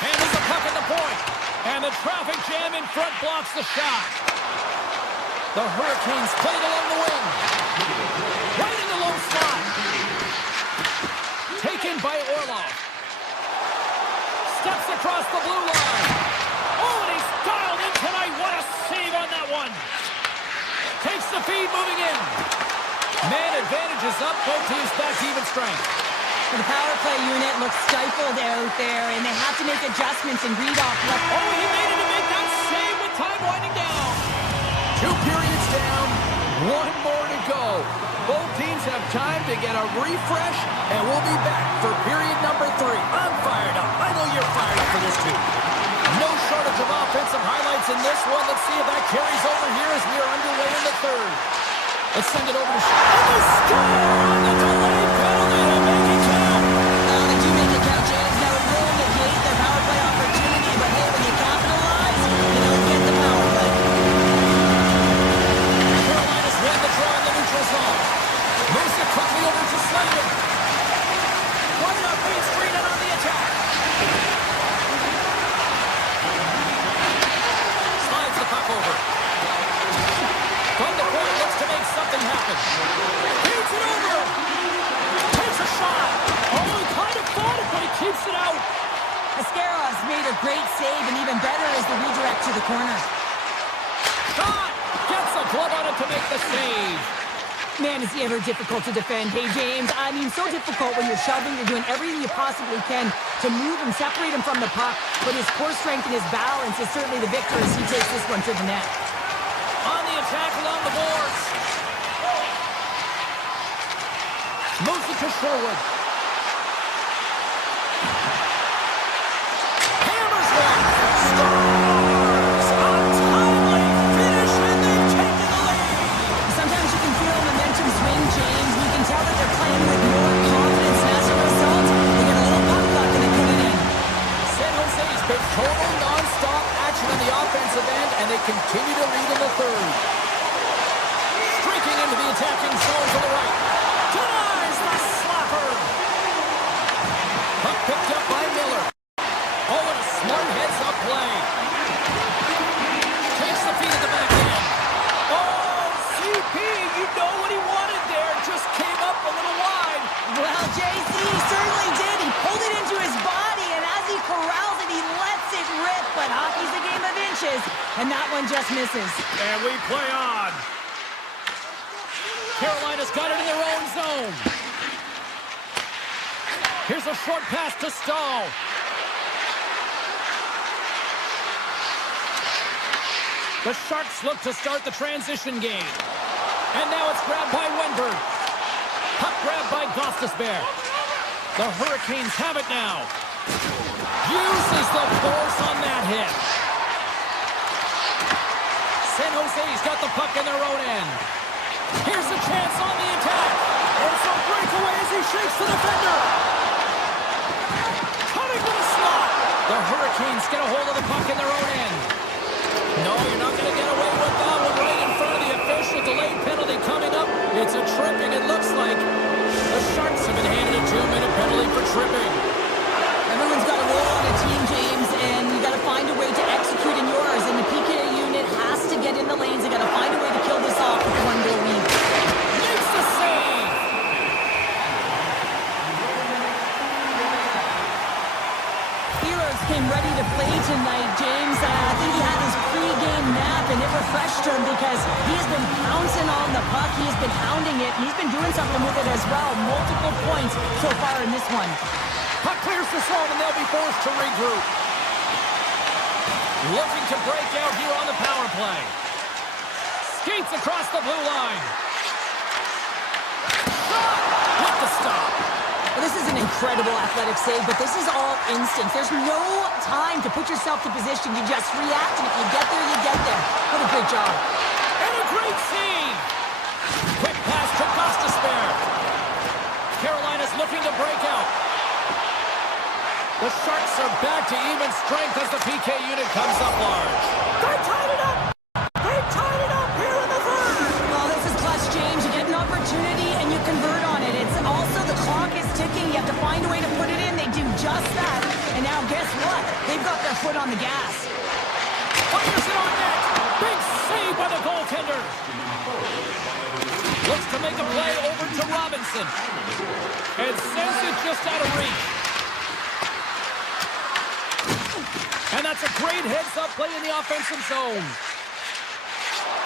Handles the puck at the point. And the traffic jam in front blocks the shot. The Hurricanes play it along the wing. Right in the low slot. Taken by Orlov. Steps across the blue line. Oh, and he's dialed in tonight. What a save on that one. Takes the feed, moving in. Man advantage is up. Both teams back to even strength. The power play unit looks stifled out there, and they have to make adjustments and read off. Oh, he made it to make that save with time winding down. 2 periods down, 1 more to go. Both teams have time to get a refresh, and we'll be back for period number 3. I'm fired up. I know you're fired up for this too. No shortage of offensive highlights in this one. Let's see if that carries over here as we are underway in the 3rd. Let's send it over to Shaw. And they score on the delayed penalty to make it count. They do make it count, James. Now it will negate their power play opportunity, but hey, when you capitalize, you don't get the power play. Carolina's won the draw in the neutral zone. Moves it quickly over to Slavin. Running up Main Street and on the attack. Slides the puck over. From the point, looks to make something happen. Feeds it over. Takes a shot. Oh, he kind of fought it, but he keeps it out. Ascaro's made a great save, and even better is the redirect to the corner. Shot. Gets a glove on it to make the save. Man, is he ever difficult to defend. Hey, James, I mean, so difficult when you're shoving, you're doing everything you possibly can to move and separate him from the puck, but his core strength and his balance is certainly the victor as he takes this one to the net. On the attack along the boards. Moves it to Sherwood. Hammers one. Scores! A timely finish, and they've taken the lead. Sometimes you can feel momentum swing, James. You can tell that they're playing with more confidence, and as a result, they get a little puck luck and they put it in. San Jose's been total non-stop action on the offensive end, and they continue to lead in the 3rd. Streaking into the attacking zone to the right. Denies the slapper. Puck picked up by Miller. Oh, and a smart heads-up play. Takes the feed at the back end. Oh, CP, you know what he wanted there. Just came up a little wide. Well, JC certainly did. He pulled it into his body, and as he corrals it, he lets it rip. But hockey's a game of inches, and that one just misses. And we play on. Carolina's got it in their own zone. Here's a short pass to Stahl. The Sharks look to start the transition game. And now it's grabbed by Wenberg. Puck grabbed by Gostisbehere. The Hurricanes have it now. Uses the force on that hit. Jose's got the puck in their own end. Here's a chance on the attack. It's a breakaway as he shakes the defender. Cutting to the slot. The Hurricanes get a hold of the puck in their own end. No, you're not going to get away with that one right in front of the official. Delayed penalty coming up. It's a tripping, it looks like. The Sharks have been handed a 2-minute penalty for tripping. Everyone's got a role on a team, James, and you got to find a way to execute in yours. And the PK unit has to get in the lanes. They got to find a way to kill this off with a one-goal lead. Makes the save. Steelers came ready to play tonight, James. I think he had his pre-game nap, and it refreshed him because he's been pouncing on the puck. He's been hounding it. He's been doing something with it as well. Multiple points so far in this one. Puck clears the zone, and they'll be forced to regroup. Looking to break out here on the power play. Skates across the blue line. Shot! With the stop. Well, this is an incredible athletic save, but this is all instinct. There's no time to put yourself to position. You just react, and if you get there, you get there. What a great job. And a great save. Quick pass to Gostisbehere. Carolina's looking to break out. The Sharks are back to even strength as the PK unit comes up large. They tied it up! They tied it up here in the third! Well, this is clutch, James. You get an opportunity and you convert on it. It's also the clock is ticking. You have to find a way to put it in. They do just that. And now guess what? They've got their foot on the gas. Fires it on net! Big save by the goaltender! Looks to make a play over to Robinson. And sends it just out of reach. And that's a great heads-up play in the offensive zone.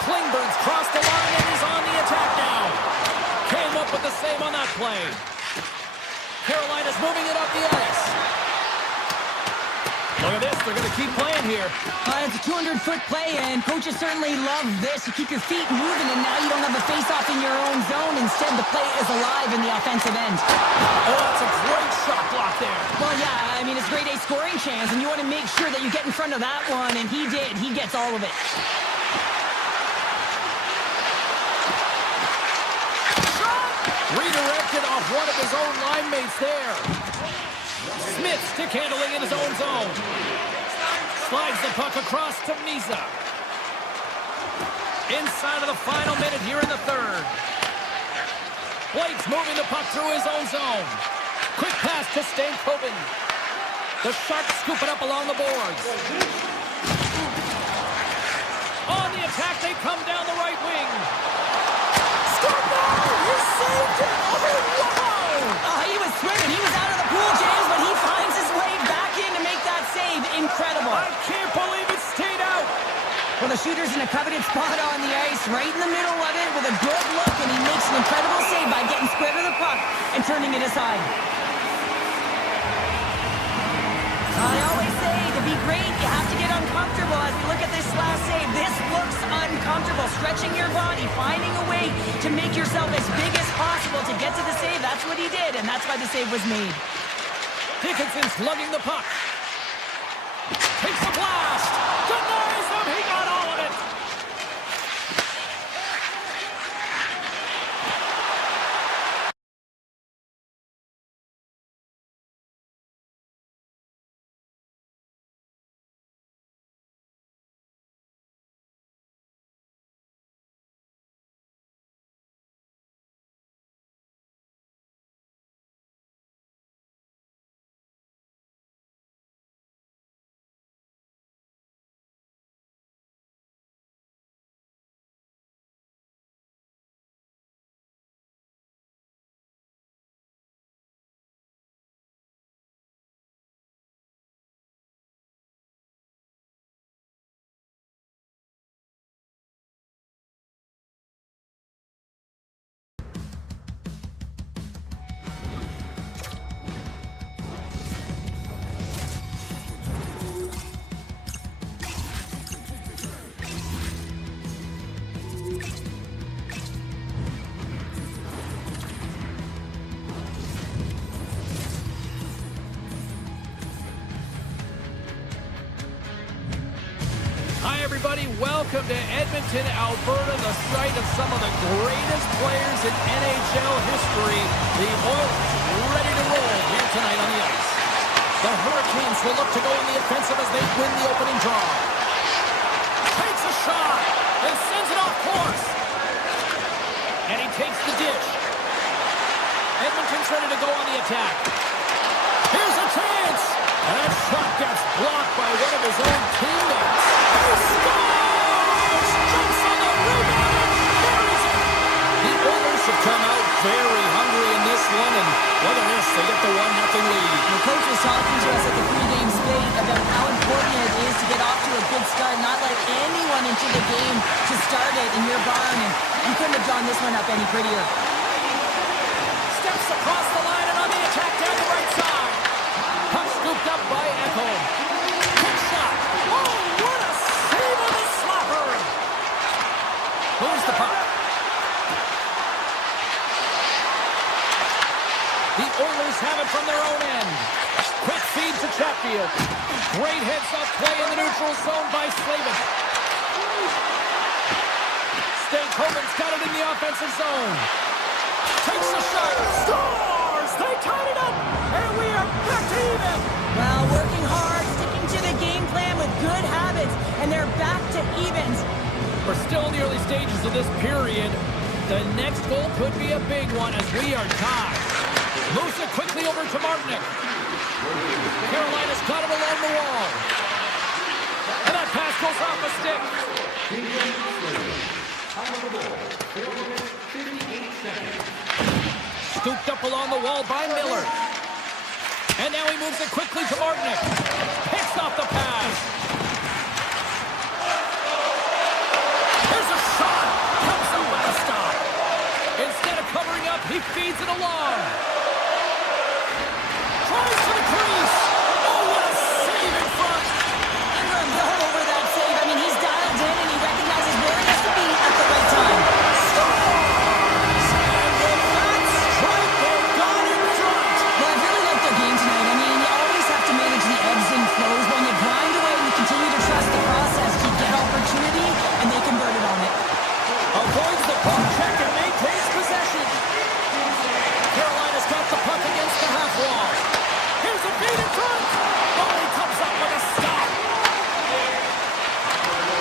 Klingberg's crossed the line and he's on the attack now. Came up with the save on that play. Carolina's moving it up the ice. Look at this, they're going to keep playing here. It's a 200-foot play, and coaches certainly love this. You keep your feet moving, and now you don't have a face-off in your own zone. Instead, the play is alive in the offensive end. Oh, that's a great shot block there. Well, yeah, I mean, it's grade A scoring chance, and you want to make sure that you get in front of that one, and he did. He gets all of it. Redirected off one of his own line mates there. Smith stick handling in his own zone. Slides the puck across to Misa. Inside of the final minute here in the third. Blake's moving the puck through his own zone. Quick pass to Stankoven. The Sharks scoop it up along the boards. On the attack, they come down the right wing. Scoop goal! He saved it! Oh, wow! He was swimming. He was out of the pool, James, but he finds his way back in to make that save. Incredible. I can't believe it stayed out. Well, the shooter's in a coveted spot on the ice, right in the middle of it with a good look, and he makes an incredible save by getting square to the puck and turning it aside. I always say, to be great, you have to get uncomfortable. As we look at this last save, this looks uncomfortable. Stretching your body, finding a way to make yourself as big as possible to get to the save. That's what he did, and that's why the save was made. Dickinson's lugging the puck. Takes a blast. Denies him. He got all of it. Hi, everybody. Welcome to Edmonton, Alberta, the site of some of the greatest players in NHL history. The Oilers ready to roll here tonight on the ice. The Hurricanes will look to go on the offensive as they win the opening draw. Takes a shot and sends it off course. And he takes the dish. Edmonton's ready to go on the attack. Here's a chance. And that shot gets blocked by one of his own teammates. He scores! Jumps on the rebound and buries it. The Oilers have come out very hungry in this one, and look at this, they get the 1-0 lead. The coach was talking to us at the pregame skate about how important it is to get off to a good start, not let anyone into the game to start it in your barn, and you couldn't have drawn this one up any prettier. Steps across the line and on the attack down the right side. Puck scooped up by Echo. Quick shot. Oh, what a save on the slapper. Moves the puck. The Oilers have it from their own end. Quick feed to Chatfield. Great heads-up play in the neutral zone by Slavin. Stankoven's got it in the offensive zone. Takes a shot. Scores! They tied it up, and we are back to even. Well, working hard, sticking to the game plan with good habits, and they're back to evens. We're still in the early stages of this period. The next goal could be a big one as we are tied. Moves it quickly over to Martinick. Carolina's got it along the wall. And that pass goes off a stick. Scooped up along the wall by Miller. And now he moves it quickly to Martinick. Picks off the pass. There's a shot. Comes up with a stop. Instead of covering up, he feeds it along. Tries to the crease. Oh, what a save in front. Ingram's all over that save. I mean, he's dialed in and he recognizes where he has to be at the right time. Scores! And with that strike, they got in front. Well, I really like their game tonight. I mean, you always have to manage the ebbs and flows. When you grind away and you continue to trust the process, you get opportunity and they converted on it. Avoids the puck check and maintains possession. Carolina's got the puck against the half wall. Here's a feed in front. Oh, he comes up with a stop.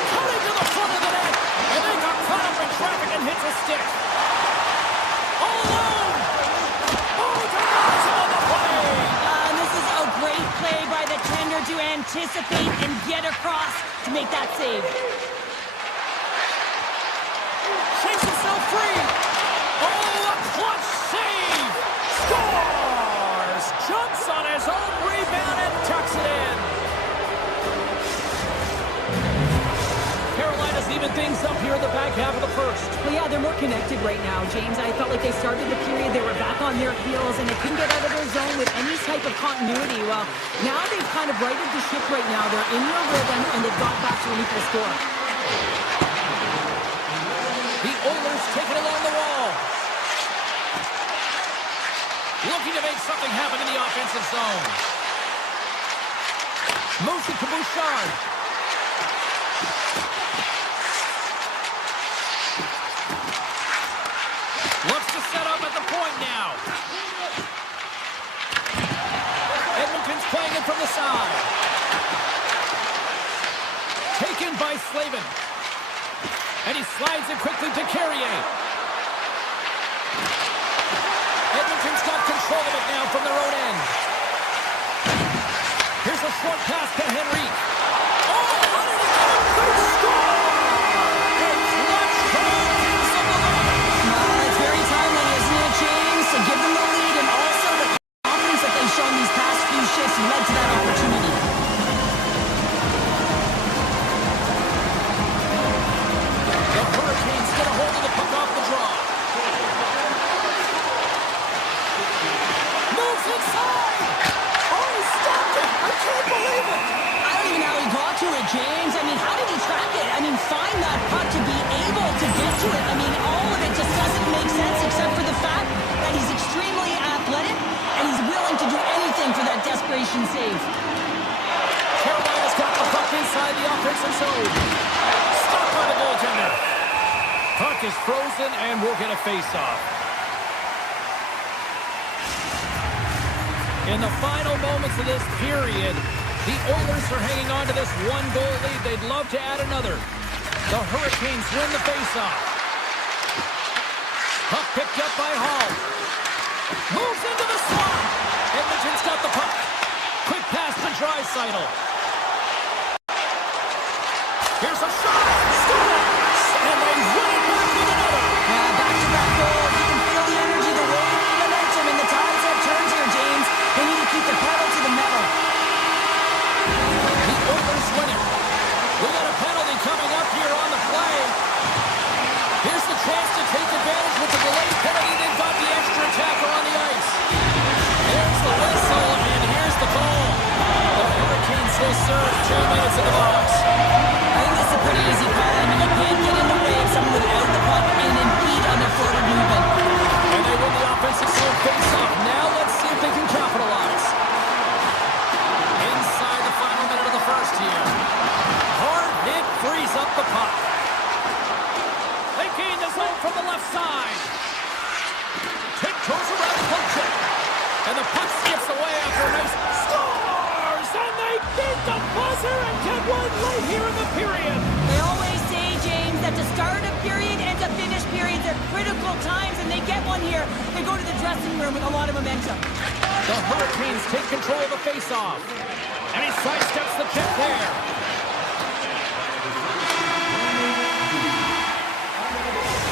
Coming to the front of the net. And they got caught up in traffic and hits a stick. All alone. Oh, denies him on the play. And this is a great play by the tender to anticipate and get across to make that save. Shakes himself free. Oh, a clutch save. Scores. Jumps on his own rebound and tucks it in. Carolina's even things up here in the back half of the first. Well, yeah, they're more connected right now, James. I felt like they started the period, they were back on their heels, and they couldn't get out of their zone with any type of continuity. Well, now they've kind of righted the ship right now. They're in their rhythm, and they've got back to an equal score. The Oilers take it along the wall. Looking to make something happen in the offensive zone. Moves it to Bouchard. Looks to set up at the point now. Edmonton's playing it from the side. Taken by Slavin. And he slides it quickly to Carrier. Edmonton's got control of it now from their own end. Here's a short pass to Henrique. Oh, how did he get a big score? A clutch goal gives them the lead. It's very timely, isn't it, James? To give them the lead and also the confidence that they've shown these past few shifts led to that opportunity. The Hurricanes get a hold of the puck off the draw. Moves inside. Oh, he stopped it. I can't believe it. I don't even know how he got to it, James. I mean, how did he track it? I mean, find that puck to be able to get to it. I mean, all of it just doesn't make sense except for the fact that he's extremely athletic and he's willing to do anything for that desperation save. Carolina's got the puck inside inside the offensive zone. Stopped by the goaltender. Puck is frozen, and we'll get a face-off. In the final moments of this period, the Oilers are hanging on to this one-goal lead. They'd love to add another. The Hurricanes win the face-off. Puck picked up by Hall. Moves into the slot. Edmonton's got the puck. Quick pass to Draisaitl. Here's a shot. Scores! And they win it back with another. Back-to-back goals. You can feel the energy, the wave, the momentum, and the tides have turned here, James. They need to keep the pedal to the metal. The Oilers win it. We got a penalty coming up here on the play. Here's the chance to take advantage with the delayed penalty. They've got the extra attacker on the ice. There's the whistle, and here's the call. The Hurricanes will serve 2 minutes in the box. I think this is a pretty easy call. I mean, you can't get in the way of someone without the puck and impede on their forward movement. And they win the offensive zone face-off. Now let's see if they can capitalize. Inside the final minute of the first here. Hard hit frees up the puck. They gain the zone from the left side. Tiptoes around the puck check. And the puck skips away after a nice scores! And they beat the buzzer and get one late here in the period. They always say, James, that to start a period and to finish periods are critical times, and they get one here. They go to the dressing room with a lot of momentum. The Hurricanes take control of the face-off. And he sidesteps the check there.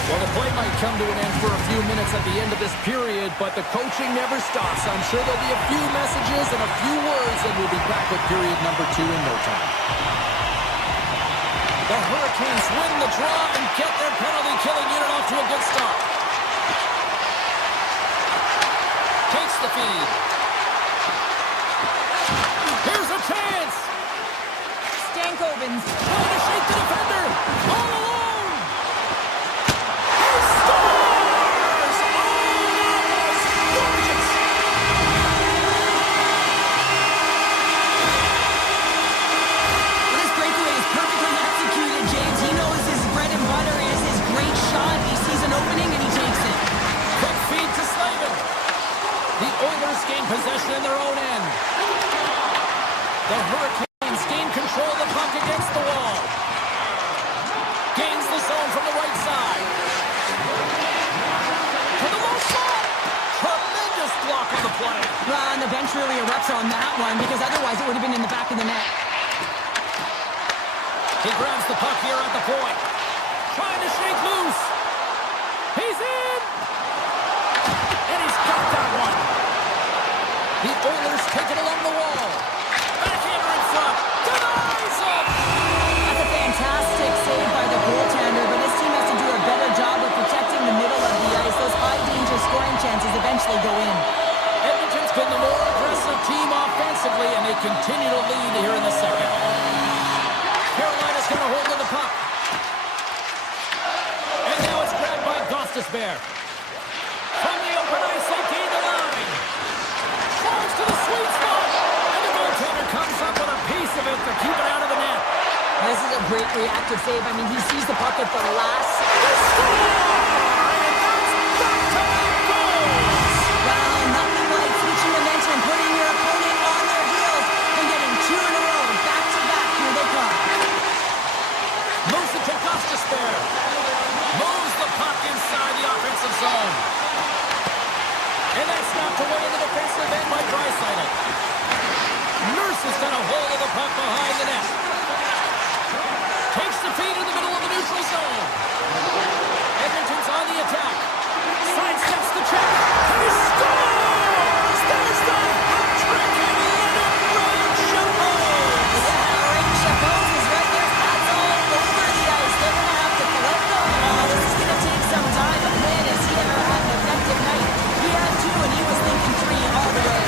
Well, the play might come to an end for a few minutes at the end of this period, but the coaching never stops. I'm sure there'll be a few messages and a few words, and we'll be back with period number 2 in no time. The Hurricanes win the draw and get their penalty-killing unit off to a good start. Takes the feed. Here's a chance. Stankoven's Trying to shake the defender. All alone. He scores! Oh, that was gorgeous. Well, this breakaway is perfectly executed, James. He knows his bread and butter is his great shot. He sees an opening and he takes it. Quick feed to Slavin. The Oilers gain possession in their own end. The Hurricanes gain control of the puck against the wall. Gains the zone from the right side. To the low shot. Tremendous block on the play. Well, and the bench really erupts on that one because otherwise it would have been in the back of the net. He grabs the puck here at the point. Trying to shake loose. He's in. And he's got that one. The Oilers take it along the wall. Backhander in front. Denies him. That's a fantastic save by the goaltender, but his team has to do a better job of protecting the middle of the ice. Those high-danger scoring chances eventually go in. Edmonton's been the more aggressive team offensively, and they continue to lead here in the second. Carolina's got a hold of the puck. And now it's grabbed by Gostisbehere. From the open ice, they gain the line. Charge to the sweet spot. And the goaltender comes up with a piece of it to keep it out of the net. This is a great reactive save. I mean, he sees the puck at the last. They score! And that's back-to-back goals! Well, nothing like switching momentum, putting your opponent on their heels, and getting 2 in a row. Back-to-back, here they come. Moves it to Gostisbehere. Moves the puck inside the offensive zone. And that's knocked away in the defensive end by Draisaitl. Nurse has got a hold of the puck behind the net. Takes the feed in the middle of the neutral zone. Edmonton's on the attack. Sidesteps the check. And he scores! There's the hat trick and let it run, Chapeau! Yeah, Ring Chapeau is right there. Hats all over the ice. They're going to have to collect them. This is going to take some time, but man, has he ever had an effective night. He had 2, and he was thinking 3 all the way.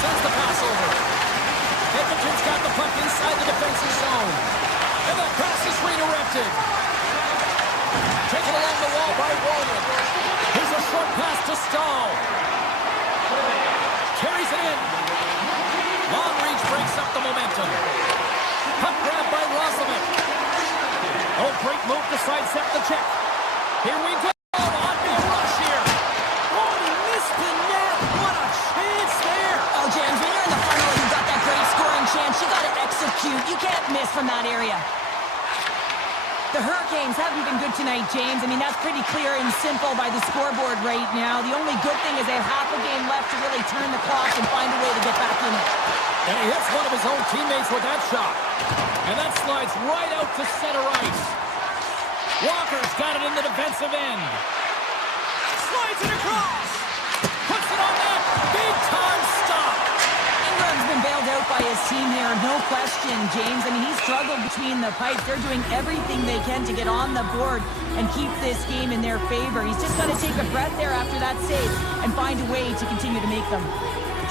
Sends the pass over. Edmonton's got the puck inside the defensive zone. And the pass is redirected. Taken along the wall by Walden. Here's a short pass to Stahl. Carries it in. Long reach breaks up the momentum. Puck grab by Roslovic. Oh, great move to sidestep the check. Here we go. On the rush here. Oh, he missed the net. What a chance there. Oh, James, when you're in the front row, you've got that great scoring chance. You got to execute. You can't miss from that area. The Hurricanes haven't been good tonight, James. I mean, that's pretty clear and simple by the scoreboard right now. The only good thing is they have half a game left to really turn the clock and find a way to get back in it. And he hits one of his own teammates with that shot. And that slides right out to center ice. Walker's got it in the defensive end. Slides it across. Puts it on net. Big time stop. Ingram's been bailed out by his team here, no question, James. I mean, he's struggled between the pipes. They're doing everything they can to get on the board and keep this game in their favor. He's just got to take a breath there after that save and find a way to continue to make them.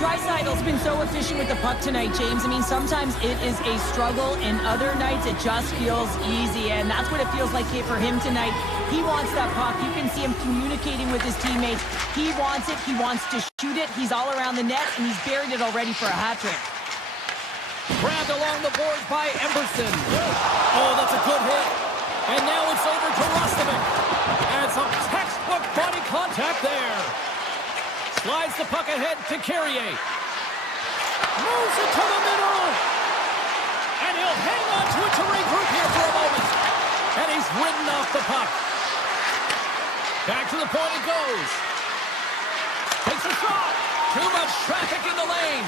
Draisaitl's been so efficient with the puck tonight, James. I mean, sometimes it is a struggle, and other nights it just feels easy, and that's what it feels like here for him tonight. He wants that puck. You can see him communicating with his teammates. He wants it. He wants to shoot it. He's all around the net, and he's buried it already for a hat trick. Grabbed along the boards by Emberson. Oh, that's a good hit. And now it's over to Roslovic. And some textbook body contact there. Slides the puck ahead to Carrier. Moves it to the middle. And he'll hang on to it to regroup here for a moment. And he's ridden off the puck. Back to the point it goes. Takes a shot. Too much traffic in the lane.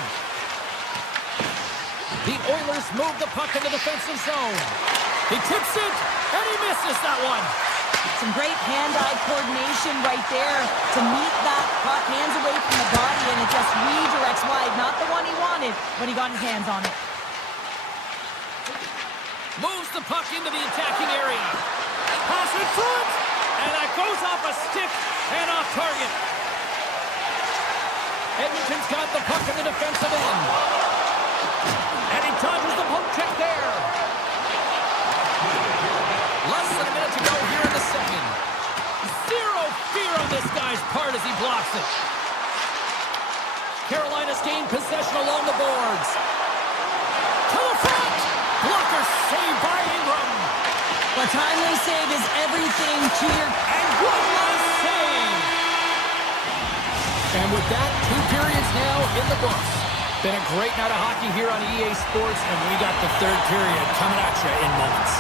The Oilers move the puck in the defensive zone. He tips it, and he misses that one. Some great hand-eye coordination right there to meet that puck, hands away from the body, and it just redirects wide. Not the one he wanted, but he got his hands on it. Moves the puck into the attacking area. Pass in front, and that goes off a stick and off target. Edmonton's got the puck in the defensive end. And he dodges the poke check there. Less than a minute to go here in the second. Zero fear on this guy's part as he blocks it. Carolina's gained possession along the boards. To the front. Blocker saved by Ingram. A timely save is everything to your... And one last save. And with that, 2 periods now in the books. Been a great night of hockey here on EA Sports, and we got the third period coming at you in moments.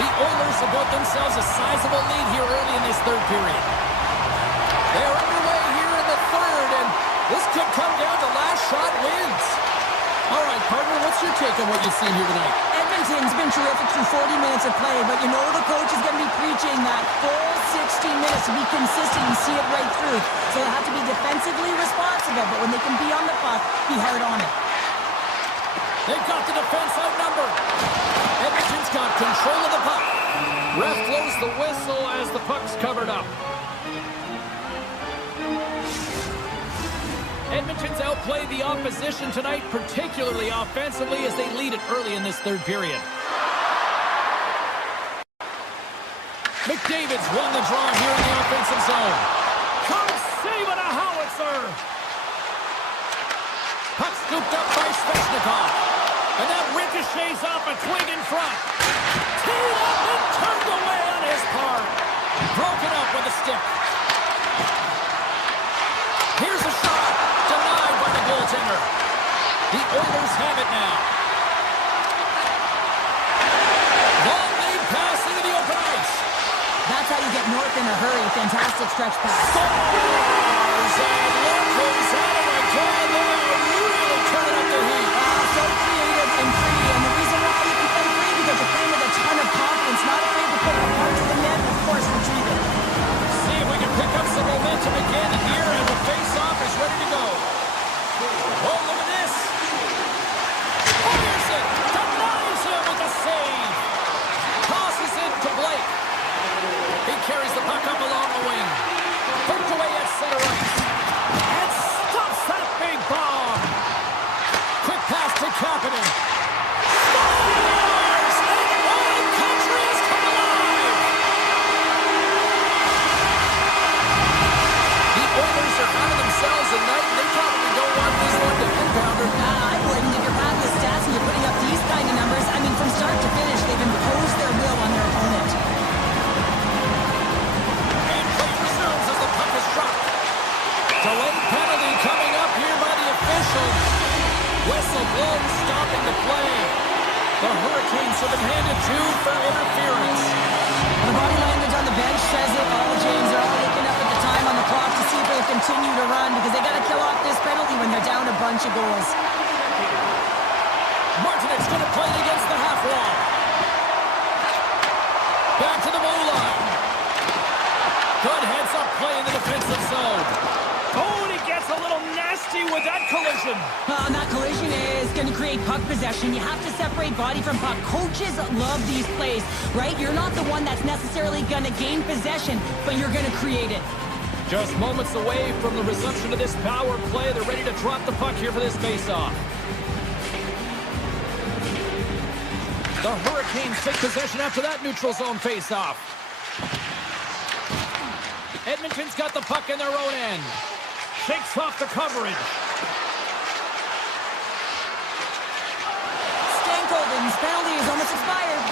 The Oilers have built themselves a sizable lead here early in this third period. They're underway here in the third, and this could come down to last shot wins. All right, partner, what's your take on what you've seen here tonight? Edmonton's been terrific through 40 minutes of play, but you know the coach is going to be preaching that full 60 minutes to be consistent and see it right through. So they have to be defensively responsible, but when they can be on the puck, be hard on it. They've got the defense outnumbered. Edmonton's got control of the puck. Ref blows the whistle as the puck's covered up. Edmonton's outplayed the opposition tonight, particularly offensively, as they lead it early in this third period. McDavid's won the draw here in the offensive zone. Comes saving a howitzer. Puck scooped up by Svechnikov. And that ricochets off a twig in front. Teed up and turned away on his part. Broken up with a stick. Here's a shot. Denied by the goaltender. The Oilers have it now. Long lead pass into the open ice. That's how you get north in a hurry. Fantastic stretch pass. Scores! And look who's out of my god. They are really turning up the heat. So creative and free. And the reason why you can play free because you're playing with a ton of confidence. Not afraid to put the puck to the net and, of course, retrieve it. See if we can pick up some momentum again here as the face-off is ready to go. Oh, look at this. Fires it. Denies him with the save. Tosses it to Blake. He carries the puck up along the wing. Poked away at center ice. And stops that big bomb. two for interference. The body language on the bench says it all, James. They're all looking up at the time on the clock to see if they'll continue to run because they got to kill off this penalty when they're down a bunch of goals. Martinez going to play it against the half wall. Back to the blue line. Good heads-up play in the defensive zone. Oh, and he gets a little nasty with that collision. And that collision is going to create puck possession. You have to separate body from puck. Coaches love these plays, right? You're not the one that's necessarily going to gain possession, but you're going to create it. Just moments away from the resumption of this power play. They're ready to drop the puck here for this face-off. The Hurricanes take possession after that neutral zone face-off. Edmonton's got the puck in their own end. Shakes off the coverage. Stankoven's penalty is almost expired.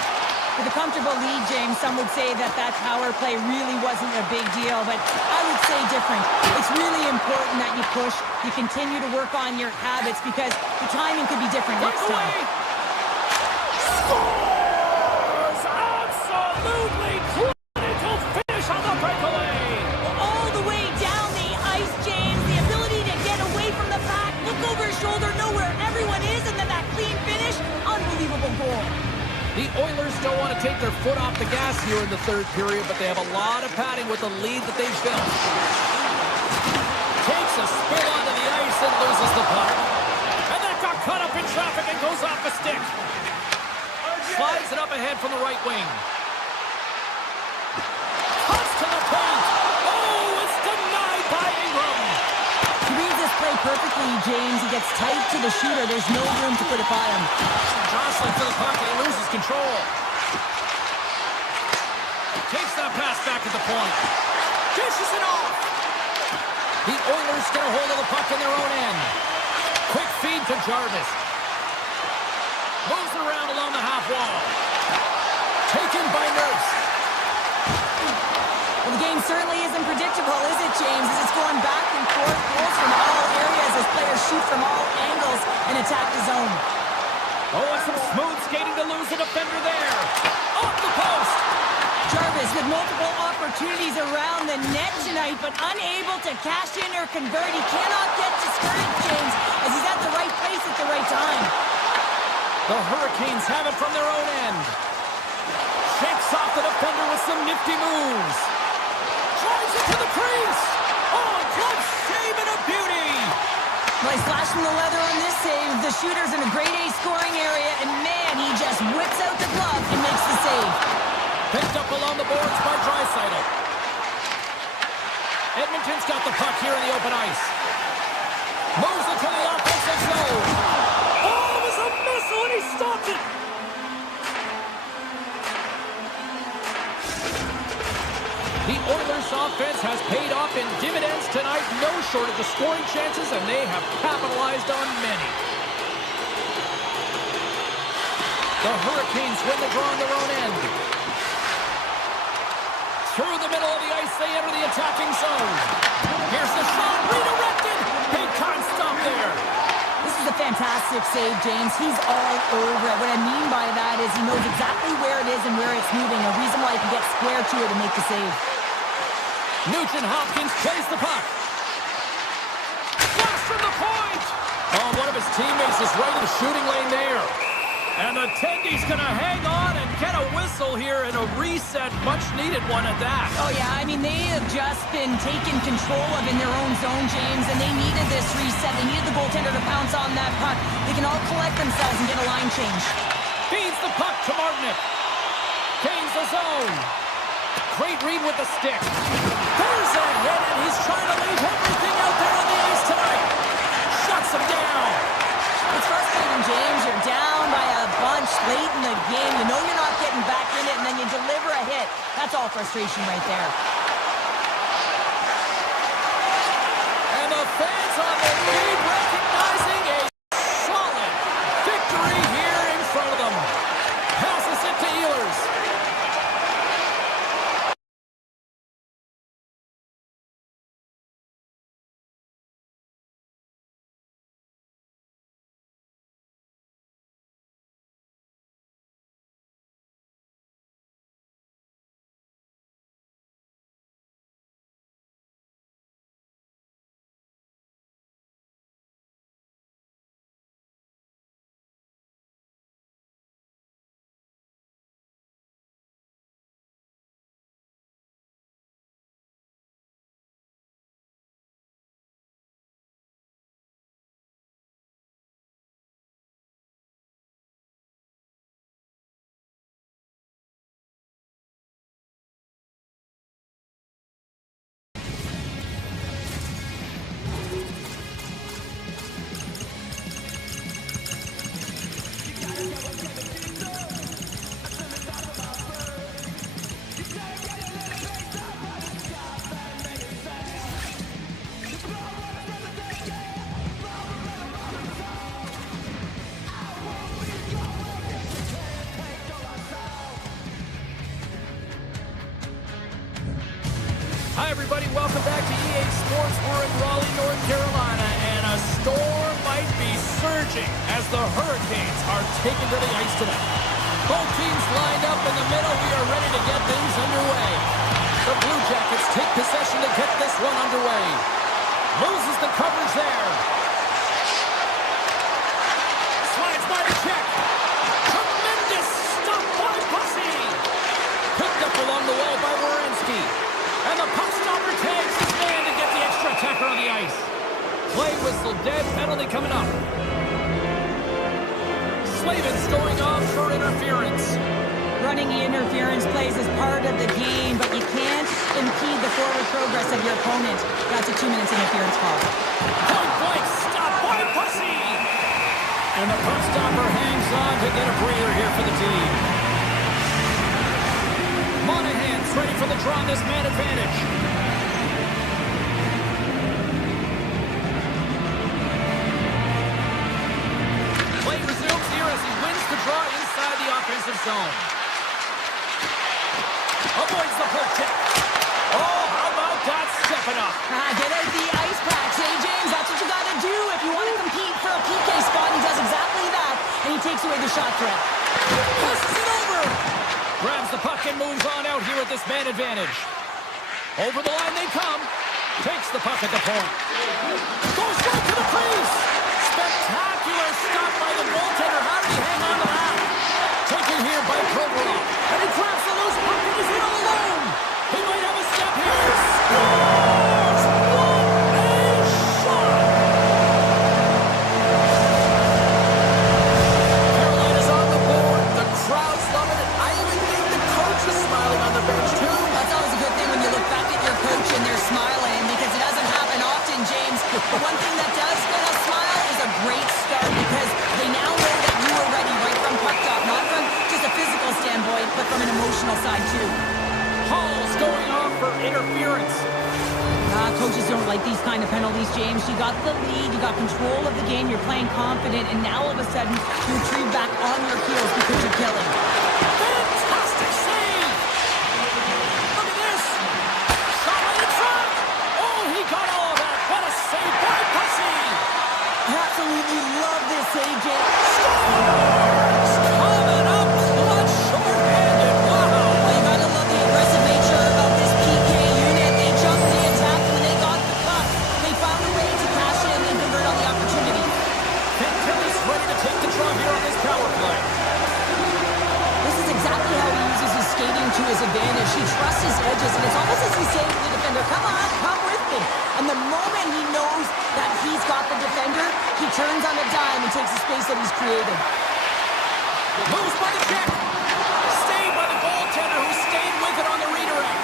With a comfortable lead, James, some would say that power play really wasn't a big deal, but I would say different. It's really important that you push, you continue to work on your habits because the timing could be different next time. Scores! Absolutely clinical finish on the breakaway. All the way down the ice, James. The ability to get away from the pack, look over his shoulder, know where everyone is, and then that clean finish. Unbelievable goal. The Oilers don't want to take their foot off the gas here in the third period, but they have a lot of padding with the lead that they've built. Takes a spill onto the ice and loses the puck. And that got caught up in traffic and goes off the stick. Slides it up ahead from the right wing. Cuts to the point. Oh, it's denied by Ingram. He reads this play perfectly, James. He gets tight to the shooter. There's no room to put it by him. Jostling for the puck and he loses control. Takes that pass back at the point. Dishes it off. The Oilers get a hold of the puck in their own end. Quick feed to Jarvis. Moves around along the half wall. Taken by Nurse. Well, the game certainly isn't predictable, is it, James? As it's going back and forth, goals from all areas as players shoot from all angles and attack the zone. Oh, and some smooth skating to lose the defender there. Off the post. Jarvis with multiple opportunities around the net tonight, but unable to cash in or convert. He cannot get discouraged, James, as he's at the right place at the right time. The Hurricanes have it from their own end. Shakes off the defender with some nifty moves. Drives it to the crease. Oh, glove save and a beauty. Nice flash from the leather on this save. The shooter's in a grade A scoring area, and man, he just whips out the glove and makes the save. Picked up along the boards by Draisaitl. Edmonton's got the puck here in the open ice. Moves it to the offensive zone. Oh, it was a missile and he stopped it. The Oilers offense has paid off in dividends tonight. No shortage of scoring chances, and they have capitalized on many. The Hurricanes win the draw on their own end. Through the middle of the ice, they enter the attacking zone. Here's the shot, redirected. Big time stop there. This is a fantastic save, James. He's all over it. What I mean by that is he knows exactly where it is and where it's moving. A reason why he can get square to it and make the save. Nugent-Hopkins plays the puck. Flash from the point. Oh, one of his teammates is right in the shooting lane there. And the Tendy's going to hang on and get a whistle here in a reset, much-needed one at that. Oh, yeah, I mean, they have just been taken control of in their own zone, James, and they needed this reset. They needed the goaltender to pounce on that puck. They can all collect themselves and get a line change. Feeds the puck to Martinic. Gains the zone. Great read with the stick. There's a hit, and he's trying to leave everything out there on the ice tonight. Shuts him down. It's frustrating, James. You're down by a bunch late in the game. You know you're not getting back in it, and then you deliver a hit. That's all frustration right there. And the fans on the lead recognizing a solid victory here in front of them. Passes it to Ehlers. Hi, everybody. Welcome back to EA Sports. We're in Raleigh, North Carolina, and a storm might be surging as the Hurricanes are taken to the ice tonight. Both teams lined up in the middle. We are ready to get things underway. The Blue Jackets take possession to get this one underway. Loses the coverage there. Slides by the check. Tremendous stop by Pussy. Picked up along the wall by Werenski. And the puck stopper takes his man to get the extra attacker on the ice. Play whistle dead, penalty coming up. Slavin's going off for interference. Running interference plays is part of the game, but you can't impede the forward progress of your opponent. That's a 2 minutes interference call. Point blank stop by Pussy. And the puck stopper hangs on to get a breather here for the team. Monahan's ready for the draw on this man advantage. Play resumes here as he wins the draw inside the offensive zone. Avoids the poke check. Oh, how about that stepping up? Get out the ice packs, hey, James? That's what you got to do if you want to compete for a PK spot. He does exactly that, and he takes away the shot threat. Passes it over. Grabs the puck and moves on out here with this man advantage. Over the line they come. Takes the puck at the point. Goes right to the crease. Spectacular stop by the goaltender. How did he hang on to that? Taken here by Provorov. And he grabs the loose puck and he's in all alone. He might have a step here. Scores! What a shot! Carolina's on the board. The crowd's loving it. I even think the coach is smiling on the bench too. That's always a good thing when you look back at your coach and they're smiling, because it doesn't happen often, James. But one thing that does get a smile is a great start, because they now know that you are ready right from puck drop, not from just a physical standpoint, but from an emotional side too. Hall's going off for interference. Coaches don't like these kind of penalties, James. You got the lead, you got control of the game, you're playing confident, and now all of a sudden you retrieve back on your heels because you're killing. Fantastic save! Look at this! Shot right in front! Oh, he got all of that! What a save by Pussy! Absolutely love this save, James. Scores! Coming up clutch, short-handed. Wow! Well, you gotta love the aggressive nature of this PK unit. They jumped the attack, and when they got the puck, they found a way to cash in and convert on the opportunity. Fantilli's ready to take the draw here on this power play. This is exactly how he uses his skating to his advantage. He trusts his edges, and it's almost as he's saying to the defender, come on, come with me. And the moment he knows that he's got the defender, he turns on a dime and takes the space that he's created. Moves by the check. Stayed by the goaltender who stayed with it on the redirect.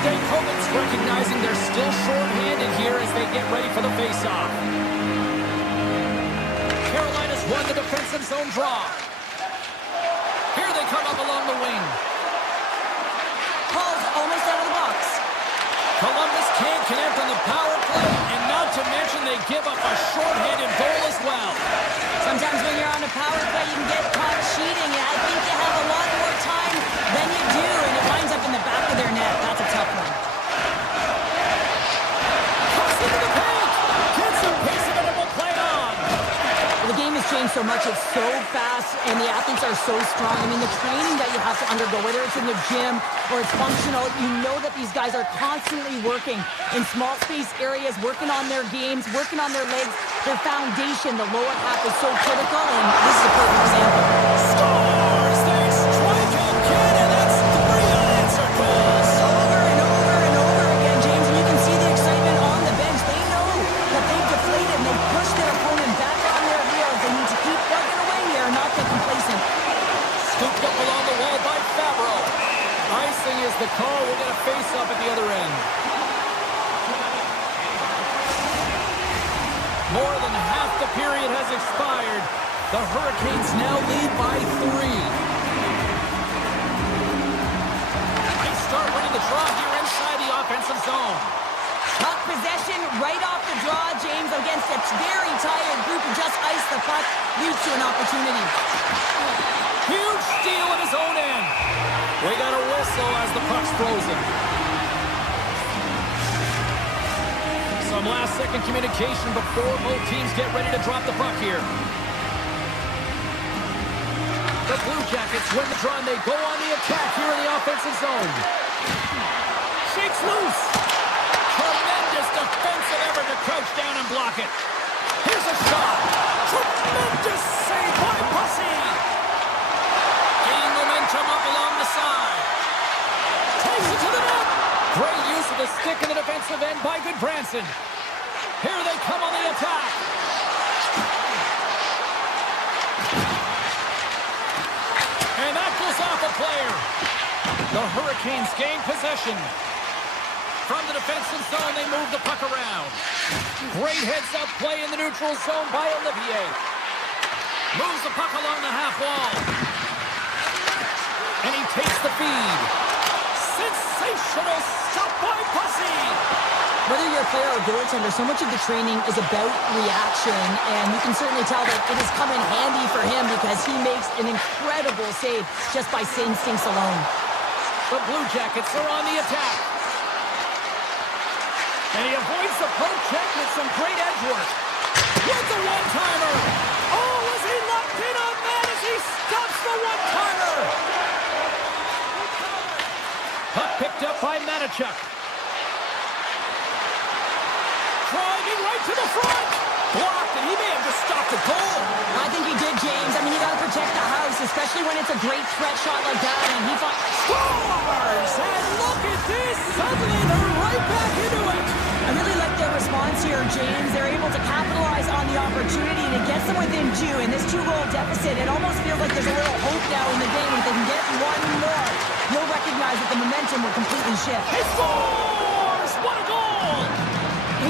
Stankovic's recognizing they're still short-handed here as they get ready for the face-off. Carolina's won the defensive zone draw. Here they come up along the wing. Hall's almost out of the box. Columbus can't connect on the power play, and not to mention they give up a short-handed goal as well. Sometimes when you're on a power play, you can get caught cheating, and I think you have a lot more time than you do, and it winds up in the back of their net. That's a tough one. Comes into the paint. Gets some pace of it and will play on. Well, the game has changed so much. It's so fast, and the athletes are so strong. I mean, the training that you have to undergo, whether it's in the gym or it's functional, you know that these guys are constantly working in small space areas, working on their games, working on their legs. Their foundation, the lower half, is so critical, and this is a perfect example. Scores! They strike again, and that's 3 unanswered goals. Over and over and over again, James, and you can see the excitement on the bench. They know that they've deflated, and they've pushed their opponent back on their heels. They need to keep plugging away here and not get complacent. Scooped up along the wall by Favreau. Icing is the call. We'll get a face-up at the other end. More than half the period has expired. The Hurricanes now lead by 3. Nice start winning the draw here inside the offensive zone. Puck possession right off the draw, James, against a very tired group who just iced the puck, leads to an opportunity. Huge steal at his own end. We got a whistle as the puck's frozen. Some last-second communication before both teams get ready to drop the puck here. The Blue Jackets win the draw, and they go on the attack here in the offensive zone. Shakes loose. Tremendous defensive effort to crouch down and block it. Here's a shot. Tremendous save by Pussy. Gaining momentum up along the side. Takes it to the net. Great use of the stick in the defensive end by Goodbranson. Here they come on the attack. And that goes off a player. The Hurricanes gain possession. From the defensive zone, they move the puck around. Great heads-up play in the neutral zone by Olivier. Moves the puck along the half wall. And he takes the feed. Sensational stop by Pussy. Whether you're a player or goaltender, so much of the training is about reaction, and you can certainly tell that it has come in handy for him because he makes an incredible save just by instincts alone. The Blue Jackets are on the attack. And he avoids the poke check with some great edge work. With the one-timer. Oh, is he locked in on that as he stops the one-timer? Puck picked up by Matachuk. Driving right to the front. Blocked, and he may have just stopped the goal. I think he did, James. I mean, you got to protect the house, especially when it's a great threat shot like that. And he fought. Scores! And look at this. Suddenly, they're right back into it. I really like their response here, James. They're able to capitalize on the opportunity, and it gets them within two. In this two-goal deficit, it almost feels like there's a little hope now in the game. If they can get one more, you'll recognize that the momentum will completely shift. He scores! What a goal!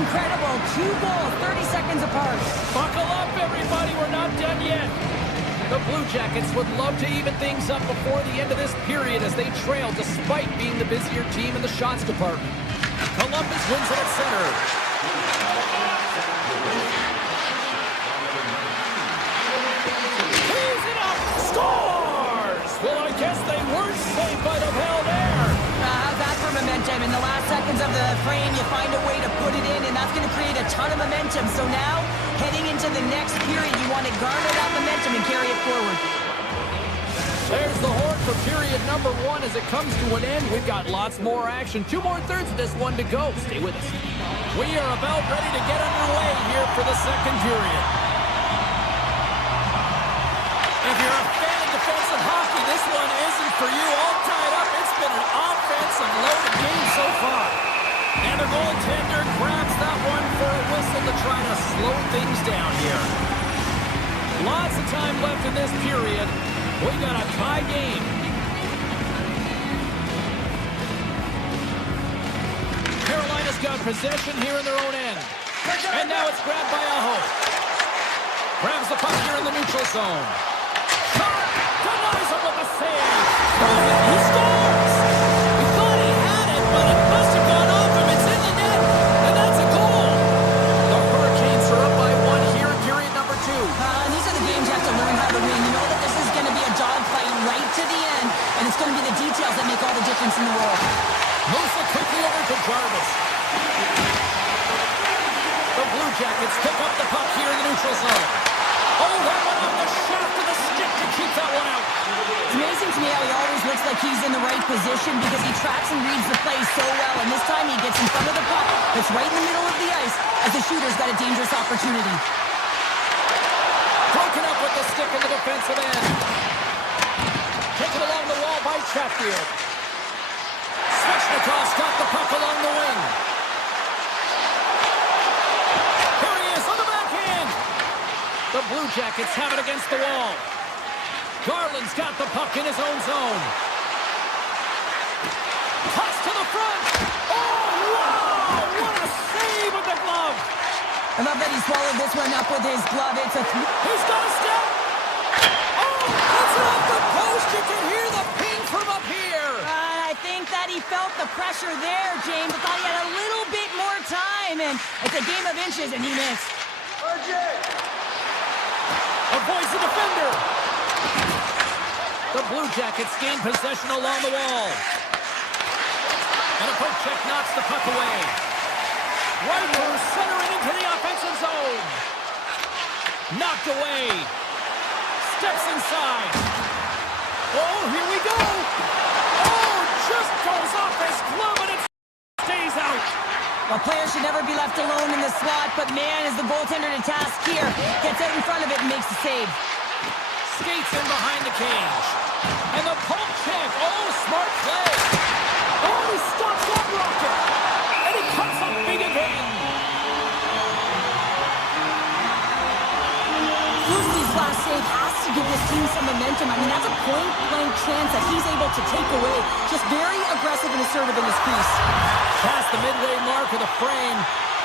Incredible. 2 goals, 30 seconds apart. Buckle up, everybody. We're not done yet. The Blue Jackets would love to even things up before the end of this period as they trail despite being the busier team in the shots department. Columbus wins it at center. He's it up. Scores! Well, I guess they were safe by the bell there. How's that for momentum? In the last seconds of the frame, you find a way to put it in, and that's going to create a ton of momentum. So now, heading into the next period, you want to garner that momentum and carry it forward. There's the horn for period number 1 as it comes to an end. We've got lots more action. 2 more thirds of this one to go. Stay with us. We are about ready to get underway here for the second period. If you're a fan of defensive hockey, this one isn't for you. All tied up. It's been an offensive loaded game so far. And the goaltender grabs that one for a whistle to try to slow things down here. Lots of time left in this period. We got a tie game. Carolina's got possession here in their own end. And now it's grabbed by Aho. Grabs the puck here in the neutral zone. Shot! Denies him with a save. He scores! We thought he had it, but it must have gone off him. It's in the net, and that's a goal. The Hurricanes are up by 1 here in period number 2. These are the games you have to learn how to win. You know that this is going to be a dogfight right to the end, and it's going to be the details that make all the difference in the world. Moves it quickly over to Jarvis. The Blue Jackets pick up the puck here in the neutral zone. Oh, that one on the shaft of the stick to keep that one out. It's amazing to me how he always looks like he's in the right position because he tracks and reads the play so well, and this time he gets in front of the puck that's right in the middle of the ice as the shooter's got a dangerous opportunity. Broken up with the stick in the defensive end. Taken along the wall by Chatfield. Svechnikov's got the puck along the wing. Here he is on the backhand. The Blue Jackets have it against the wall. Garland's got the puck in his own zone. Toss to the front. Oh, wow! What a save with the glove. I love that he swallowed this one up with his glove. It's a... He's got a step. Oh, that's it off the post. You can hear the ping from up here. I think that he felt the pressure there, James. I thought he had a little bit more time, and it's a game of inches, and he missed. Avoids the defender. Blue Jackets gain possession along the wall. And a poke check knocks the puck away. Riker centering into the offensive zone. Knocked away. Steps inside. Oh, here we go. Oh, just goes off his glove and it stays out. A player should never be left alone in the slot, but man, is the goaltender to task here. Gets out in front of it and makes the save. Skates in behind the cage. And the poke check. Oh, smart play. Oh, he stops that rocket. And he comes up big again. Lucy's last save has to give this team some momentum. I mean, that's a point-blank chance that he's able to take away. Just very aggressive and assertive in his crease. Past the midway mark of the frame,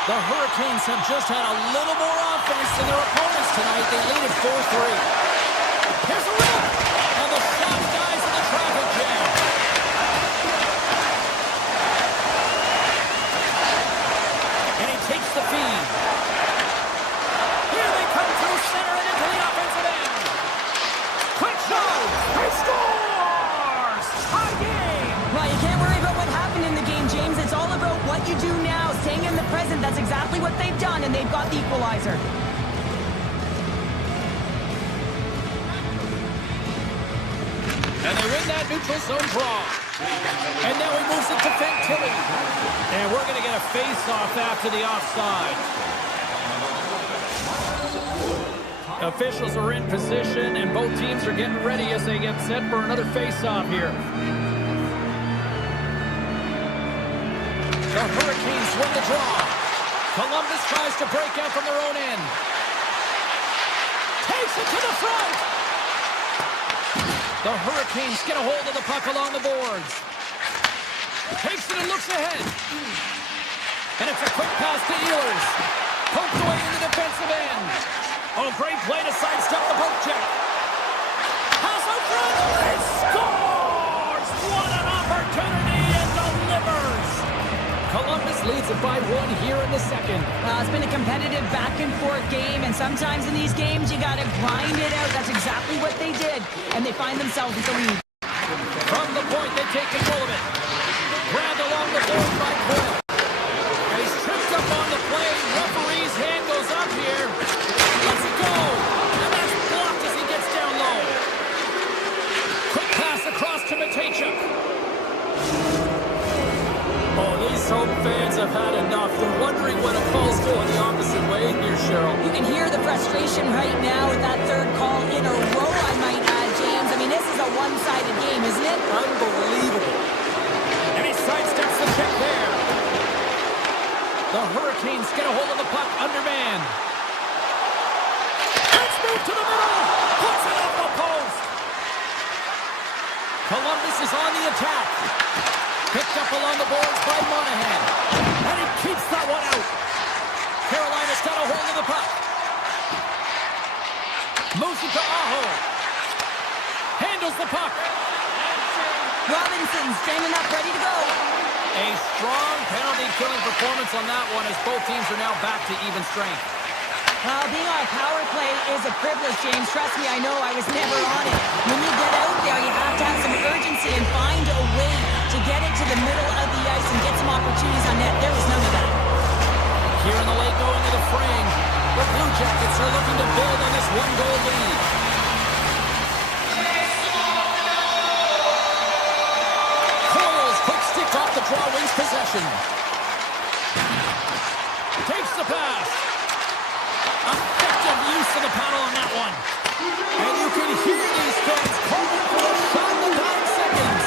the Hurricanes have just had a little more offense than their opponents tonight. They lead it 4-3. Here's a rip, and the shot dies in the traffic jam. And he takes the feed. Here they come through center and into the offensive end. Quick shot, he scores! Tie game! Well, you can't worry about what happened in the game, James. It's all about what you do now, staying in the present. That's exactly what they've done, and they've got the equalizer. And they win that neutral zone draw. And now he moves it to Fantilli. And we're going to get a face-off after the offside. Officials are in position, and both teams are getting ready as they get set for another face-off here. The Hurricanes win the draw. Columbus tries to break out from their own end. Takes it to the front. The Hurricanes get a hold of the puck along the boards. Takes it and looks ahead. And it's a quick pass to Ehlers. Poked away in the defensive end. Oh, great play to sidestep the poke check. Pass out front. He scores! What an opportunity and delivers! Columbus leads it by 1 here in the second. It's been a competitive back-and-forth game, and sometimes in these games, you got to grind it out. That's exactly what they did, and they find themselves with the lead. From the point, they take control of it. Grabbed along the board by Coyle. And he's tripped up on the play. Referee's hand goes up here. Let's go. And that's blocked as he gets down low. Quick pass across to Matejchuk. Oh, these home fans have had enough. They're wondering when a call's going the opposite way here, Cheryl. You can hear the frustration right now with that third call in a row, I might add, James. I mean, this is a one-sided game, isn't it? Unbelievable. And he sidesteps the check there. The Hurricanes get a hold of the puck undermanned. Let's move to the middle. Puts it off the post. Columbus is on the attack. Picked up along the boards by Monahan. And he keeps that one out. Carolina's got a hold of the puck. Moves it to Aho. Handles the puck. Robinson standing up, ready to go. A strong penalty-killing performance on that one as both teams are now back to even strength. Being on a power play is a privilege, James. Trust me, I know I was never on it. When you get out there, you have to have some urgency and find a way to get it to the middle of the ice and get some opportunities on net. There was none of that. Here in the late going of the frame, the Blue Jackets are looking to build on this one-goal lead. Coyle's quick stick off the draw wins possession. Takes the pass. Effective use of the paddle on that one. And you can hear these fans calling for a shot in the 9 seconds.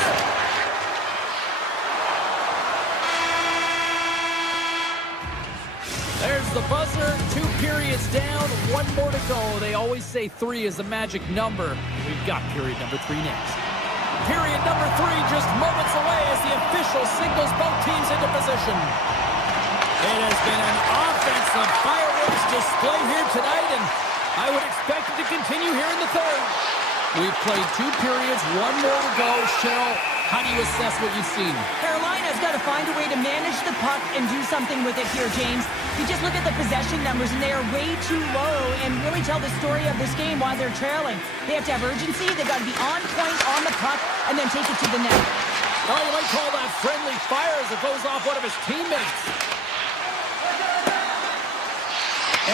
There's the buzzer. 2 periods down. 1 more to go. They always say 3 is the magic number. We've got period number 3 next. Period number 3 just moments away as the official signals both teams into position. It has been an offensive fireworks display here tonight, and I would expect it to continue here in the third. We've played 2 periods, 1 more to go. Cheryl, How do you assess what you've seen? Carolina's got to find a way to manage the puck and do something with it here, James. You just look at the possession numbers, and they are way too low and really tell the story of this game while they're trailing. They have to have urgency. They've got to be on point on the puck and then take it to the net. Oh, you might call that friendly fire as it goes off one of his teammates.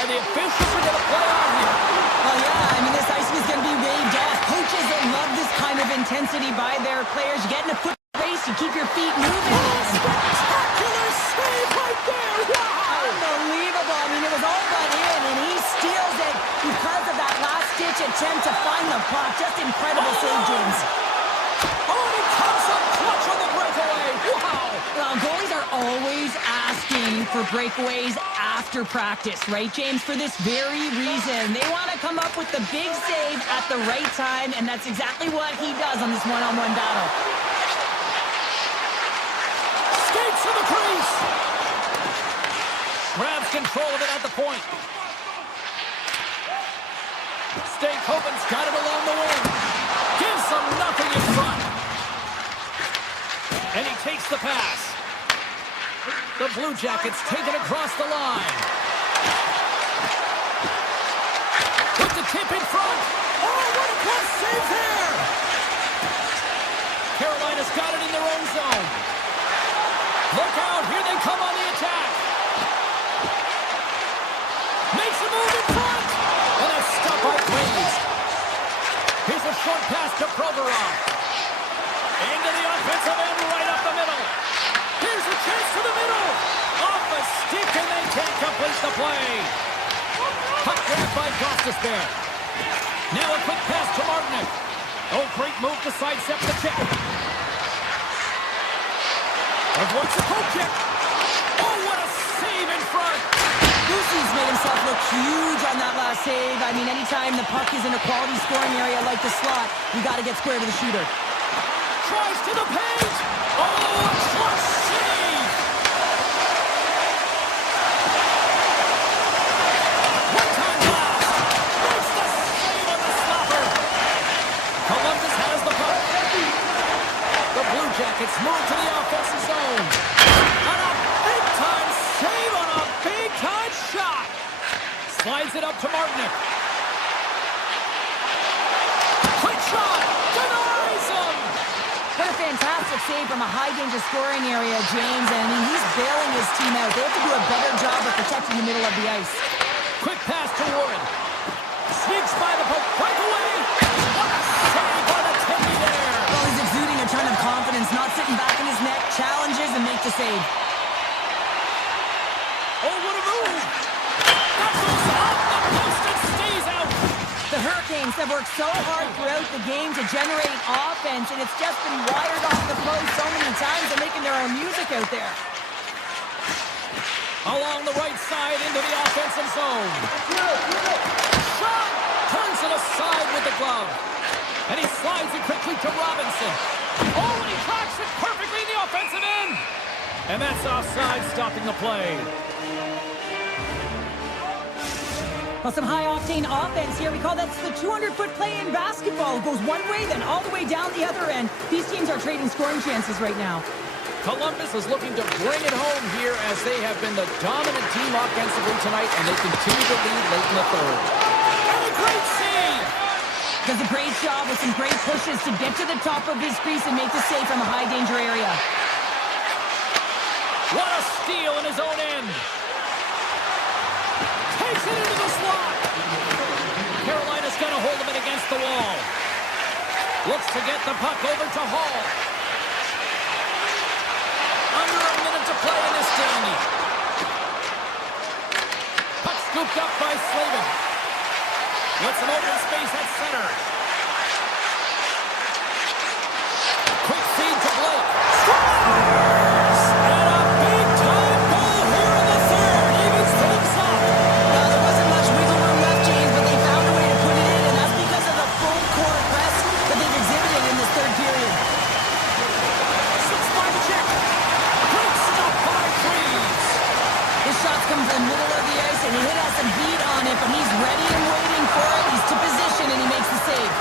And the officials are going to play on here. Well, yeah, I mean, this icing is going to be waved off. Coaches that love this kind of intensity by their players. You get in a foot race, you keep your feet moving. Oh, spectacular save right there! Wow! Unbelievable. I mean, it was all but in, and he steals it because of that last-ditch attempt to find the puck. Just incredible save, James. Oh, and he comes up clutch on the breakaway. Wow! Well, goalies are always asking for breakaways after practice, right, James? For this very reason. They want to come up with the big save at the right time, and that's exactly what he does on this one-on-one battle. Skates to the crease. Grabs control of it at the point. Stakehoven's got it along the wing. Gives them nothing in front. And he takes the pass. The Blue Jackets take it across the line. With the tip in front. Oh, what a close save there! Carolina's got it in their own zone. Look out, here they come on the attack. Makes a move in front. And a stop by Graves. Here's a short pass to Provorov. Into the offensive end, right up the middle. Here's a chance to the middle. Off a stick, and they can't complete the play. Puck grabbed by Gostisbehere. Now a quick pass to Martinic. Oh, great move to sidestep the check. Avoids a poke check. Oh, what a save in front. Lucy's made himself look huge on that last save. I mean, anytime the puck is in a quality scoring area like the slot, you got to get square to the shooter. Tries to the paint. Oh, clutch save. One-time blast. Makes the save on the stopper. Columbus has the puck. The Blue Jackets move to the offensive zone. And a big-time save on a big-time shot. Slides it up to Martinic. Quick shot. Denies him. What a fantastic save from a high-danger scoring area, James. And I mean, he's bailing his team out. They have to do a better job of protecting the middle of the ice. Quick pass to Warren. Sneaks by the puck. Breakaway. What a save by the Timmy there. Well, he's exuding a ton of confidence, not sitting back in his net, challenges and makes the save. Oh, what a move. That goes off the post and stays out. The Hurricanes have worked so hard throughout the game to generate offense, and it's just been wired off the post so many times. They're making their own music out there. Along the right side into the offensive zone. Shot! Turns it aside with the glove. And he slides it quickly to Robinson. Oh, and he tracks it perfectly in the offensive end. And that's offside, stopping the play. Well, some high-octane offense here. We call that the 200-foot play in basketball. It goes one way, then all the way down the other end. These teams are trading scoring chances right now. Columbus is looking to bring it home here as they have been the dominant team offensively tonight, and they continue to lead late in the third. And a great save! Does a great job with some great pushes to get to the top of his crease and make the save from a high-danger area. What a steal in his own end! Takes it into the slot! Carolina's going to hold him in against the wall. Looks to get the puck over to Hall. Under a minute to play in this game. Puck scooped up by Slavin. With some open space at center. Quick feed to Blake. Scores! And a big-time goal here in the third. Evens things up. Well, there wasn't much wiggle room left, James, but they found a way to put it in, and that's because of the full court press that they've exhibited in this third period. Six by the check. Great stop by Freeze. His shots come from the middle of the ice, and he has some heat on it, but he's ready and waiting for it. He's to position, and he makes the save.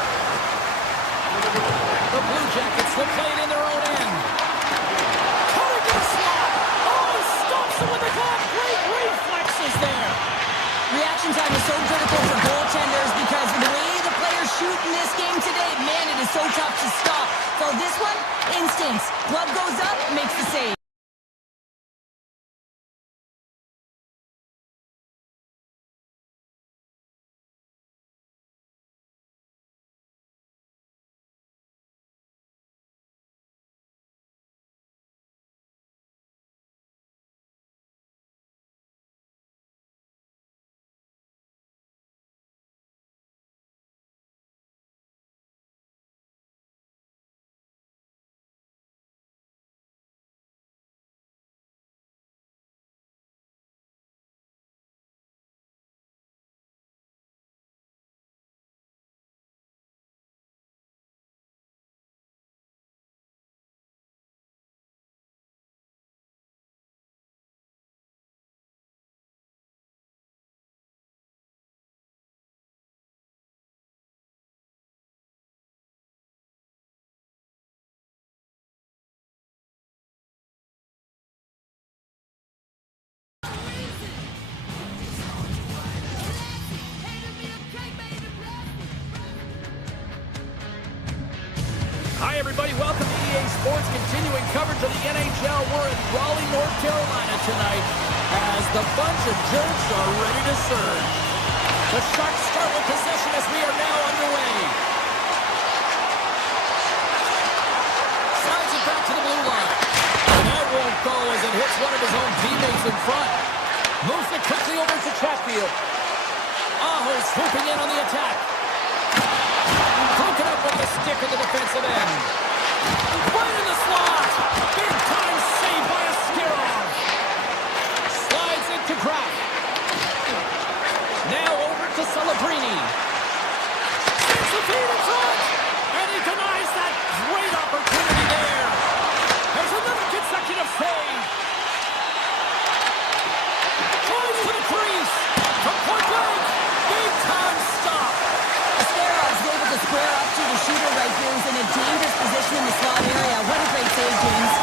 is so tough to stop. So this one, instincts. Glove goes up, makes the save. Hi, everybody. Welcome to EA Sports. Continuing coverage of the NHL. We're in Raleigh, North Carolina tonight as the bunch of jerks are ready to surge. The Sharks start with possession as we are now underway. Slides it back to the blue line. And that won't go as it hits one of his own teammates in front. Moves it quickly over to Chatfield. Aho swooping in on the attack. Broken up with the stick of the defensive end. Right in the slot. Big time save by Askarov. Slides it to Kraft. Now over to Celebrini. Sends the feed in front. And he denies that great opportunity there. There's another consecutive save. Tries to the crease. From point blank. Big time stop. Square up to the shooter right here, who's in a dangerous position in the slot area. What a great save, James.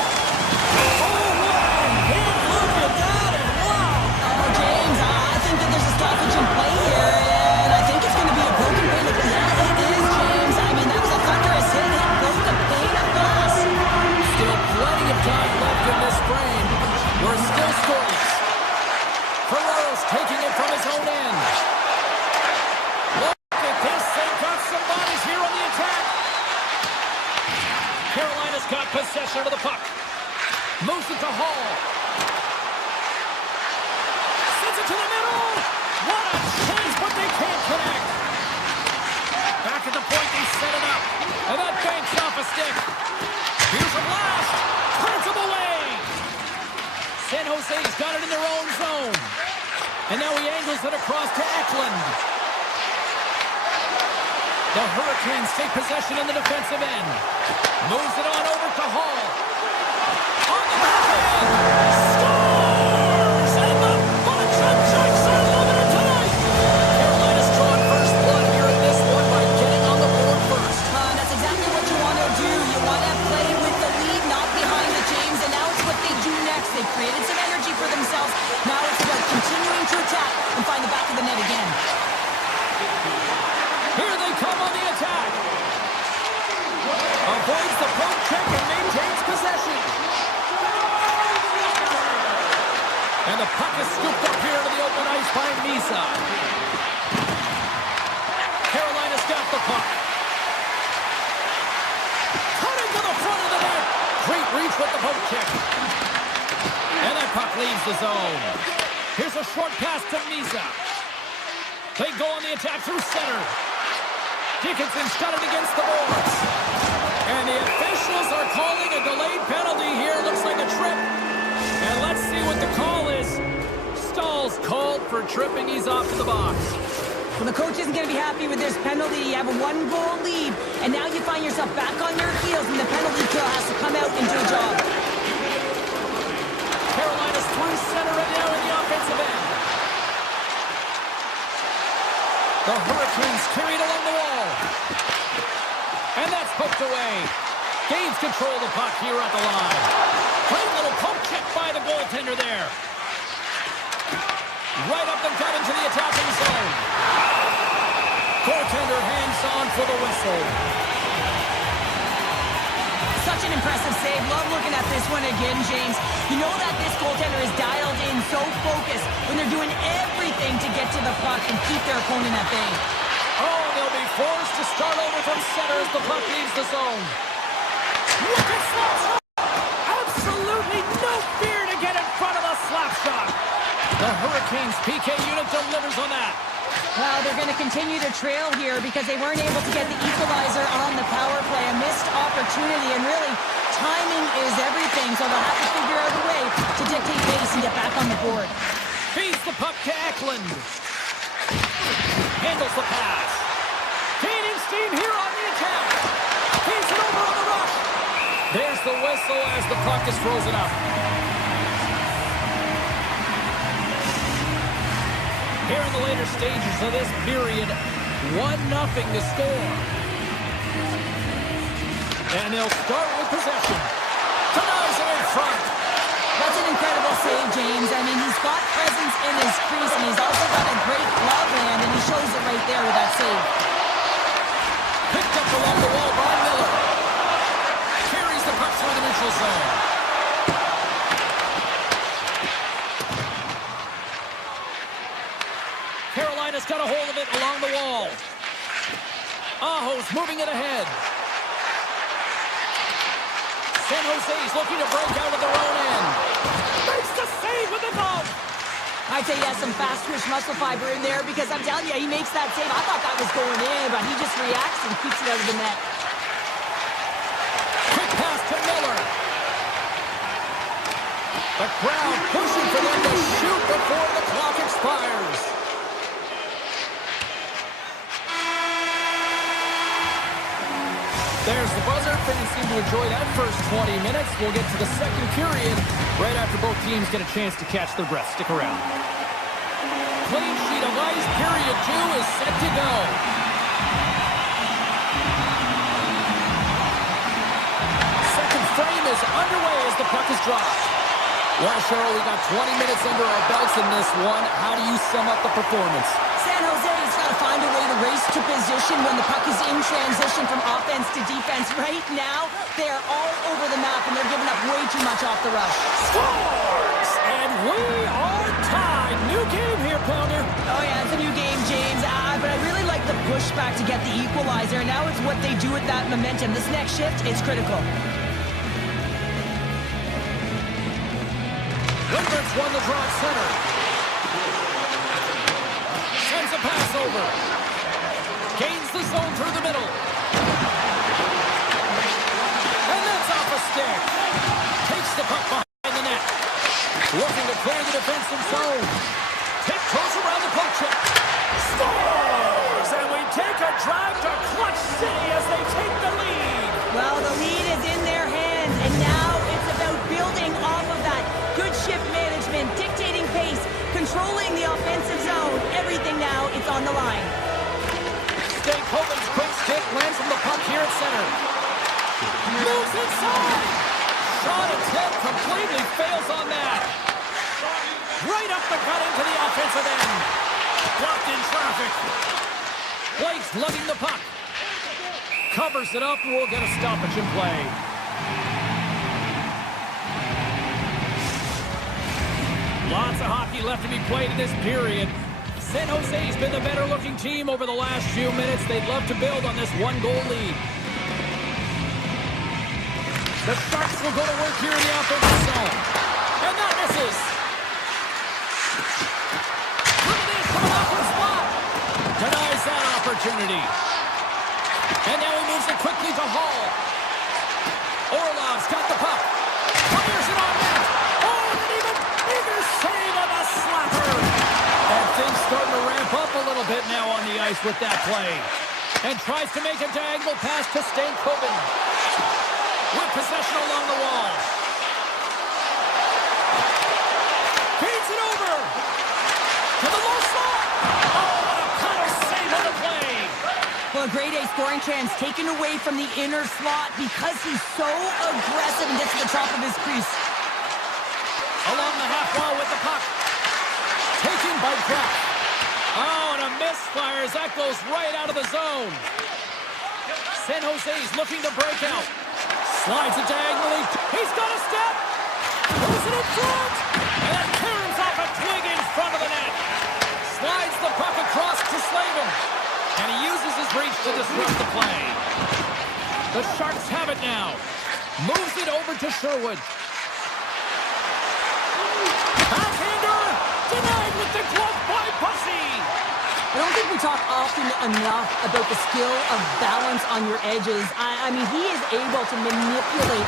Oh, what a hit. Look at that, and wow. Oh, James, I think that there's a stoppage in play here, and I think it's going to be a broken pane of glass. Yeah, it is, James. I mean, that was a thunderous hit. It broke a pane of glass. Still plenty of time left in this frame. We're still scoreless. Ferrero's taking it from his own end. Carolina's got possession of the puck. Moves it to Hall. Sends it to the middle. What a chance, but they can't connect. Back at the point, they set it up. And that banks off a stick. Here's a blast. Turns him away. San Jose's got it in their own zone. And now he angles it across to Eklund. The Hurricanes take possession in the defensive end. Moves it on over to Hall. On the backhand. Scores! And the bunch of Jacks are loving it tonight. Carolina's drawing first blood here in this one by getting on the board first. That's exactly what you want to do. You want to play with the lead, not behind the James. And now it's what they do next. They've created some energy for themselves. Now it's about continuing to attack and find the back of the net again. Here they come on the attack. Avoids the poke check and maintains possession. And the puck is scooped up here into the open ice by Misa. Carolina's got the puck. Cutting to the front of the net. Great reach with the poke check. And that puck leaves the zone. Here's a short pass to Misa. They go on the attack through center. Dickinson's got it against the boards. And the officials are calling a delayed penalty here. Looks like a trip. And let's see what the call is. Stahl's called for tripping. He's off to the box. Well, the coach isn't going to be happy with this penalty. You have a one-goal lead, and now you find yourself back on your heels, and the penalty kill has to come out and do a job. Carolina's through center and now in the offensive end. The Hurricanes carry it along the wall. And that's poked away. Gains control of the puck here at the line. Great little poke check by the goaltender there. Right up the gut into the attacking zone. Goaltender hands on for the whistle. Such an impressive save. Love looking at this one again, James. You know that this goaltender is dialed in, so focused when they're doing everything to get to the puck and keep their opponent at bay. Oh, they'll be forced to start over from center as the puck leaves the zone. Look at slap shot! Absolutely no fear to get in front of the slap shot. The Hurricanes PK unit delivers on that. Well, they're going to continue to trail here because they weren't able to get the equalizer on the power play. A missed opportunity, and really, timing is everything, so they'll have to figure out a way to dictate pace and get back on the board. Feeds the puck to Eklund. Handles the pass. Gaining steam here on the attack. Feeds it over on the rush. There's the whistle as the puck is frozen up. Here in the later stages of this period, 1-0 to score. And they'll start with possession. Denies it in front. That's an incredible save, James. I mean, he's got presence in his crease, and he's also got a great glove hand, and he shows it right there with that save. Picked up along the wall by Miller. Carries the puck through the neutral zone. Carolina's got a hold of it along the wall. Aho's moving it ahead. San Jose's looking to break out of their own end. Makes the save with the glove. I'd say he has some fast twitch muscle fiber in there because I'm telling you, he makes that save. I thought that was going in, but he just reacts and keeps it out of the net. Quick pass to Miller. The crowd pushing for them to shoot before the clock expires. There's the buzzer. Fans seem to enjoy that first 20 minutes. We'll get to the second period right after both teams get a chance to catch their breath. Stick around. Clean sheet of ice. Period 2 is set to go. Second frame is underway as the puck is dropped. Well, Cheryl, we got 20 minutes under our belts in this one. How do you sum up the performance? San Jose's got to find a way to race to position when the puck is in transition from offense to defense. Right now, they are all over the map, and they're giving up way too much off the rush. Scores! And we are tied. New game here, Pounder. Oh, yeah, it's a new game, James. But I really like the pushback to get the equalizer. Now it's what they do with that momentum. This next shift is critical. Lindbergh's won the draw at center. Sends a pass over. Gains the zone through the middle. And that's off a stick. Takes the puck behind the net. Looking to clear the defensive zone. Tiptoes around the poke check. Scores! And we take a drive to Clutch City as they take the lead. Well, the lead is in their hands, and now it's about building off of that. Good shift management, dictating pace, controlling the offensive zone. Everything now, it's on the line. Stake Hogan's quick stick lands from the puck here at center. Moves inside. Shot attempt completely fails on that. Right up the gut into the offensive end. Blocked in traffic. Blake's lugging the puck. Covers it up, and we'll get a stoppage in play. Lots of hockey left to be played in this period. San Jose's been the better-looking team over the last few minutes. They'd love to build on this one-goal lead. The Sharks will go to work here in the offensive zone. And that misses. Look at this from an awkward spot. Denies that opportunity. And now he moves it quickly to Hall. Orlov's got the puck. Fires it on net. Oh, and even bigger save on the slapper. And things starting to ramp up a little bit now on the ice with that play. And tries to make a diagonal pass to Stankoven. With possession along the wall. Feeds it over. To the low slot. Oh, what a power save on the play. Well, a grade A scoring chance taken away from the inner slot because he's so aggressive and gets to the top of his crease. Along the half wall with the puck. Taken by Kraft. Oh, and a misfire as that goes right out of the zone. San Jose's looking to break out. Slides it diagonally. He's got a step. Moves it in front. And turns off a twig in front of the net. Slides the puck across to Slavin. And he uses his reach to disrupt the play. The Sharks have it now. Moves it over to Sherwood. Backhander. Denied with the glove by Bussy. I don't think we talk often enough about the skill of balance on your edges. I mean, he is able to manipulate.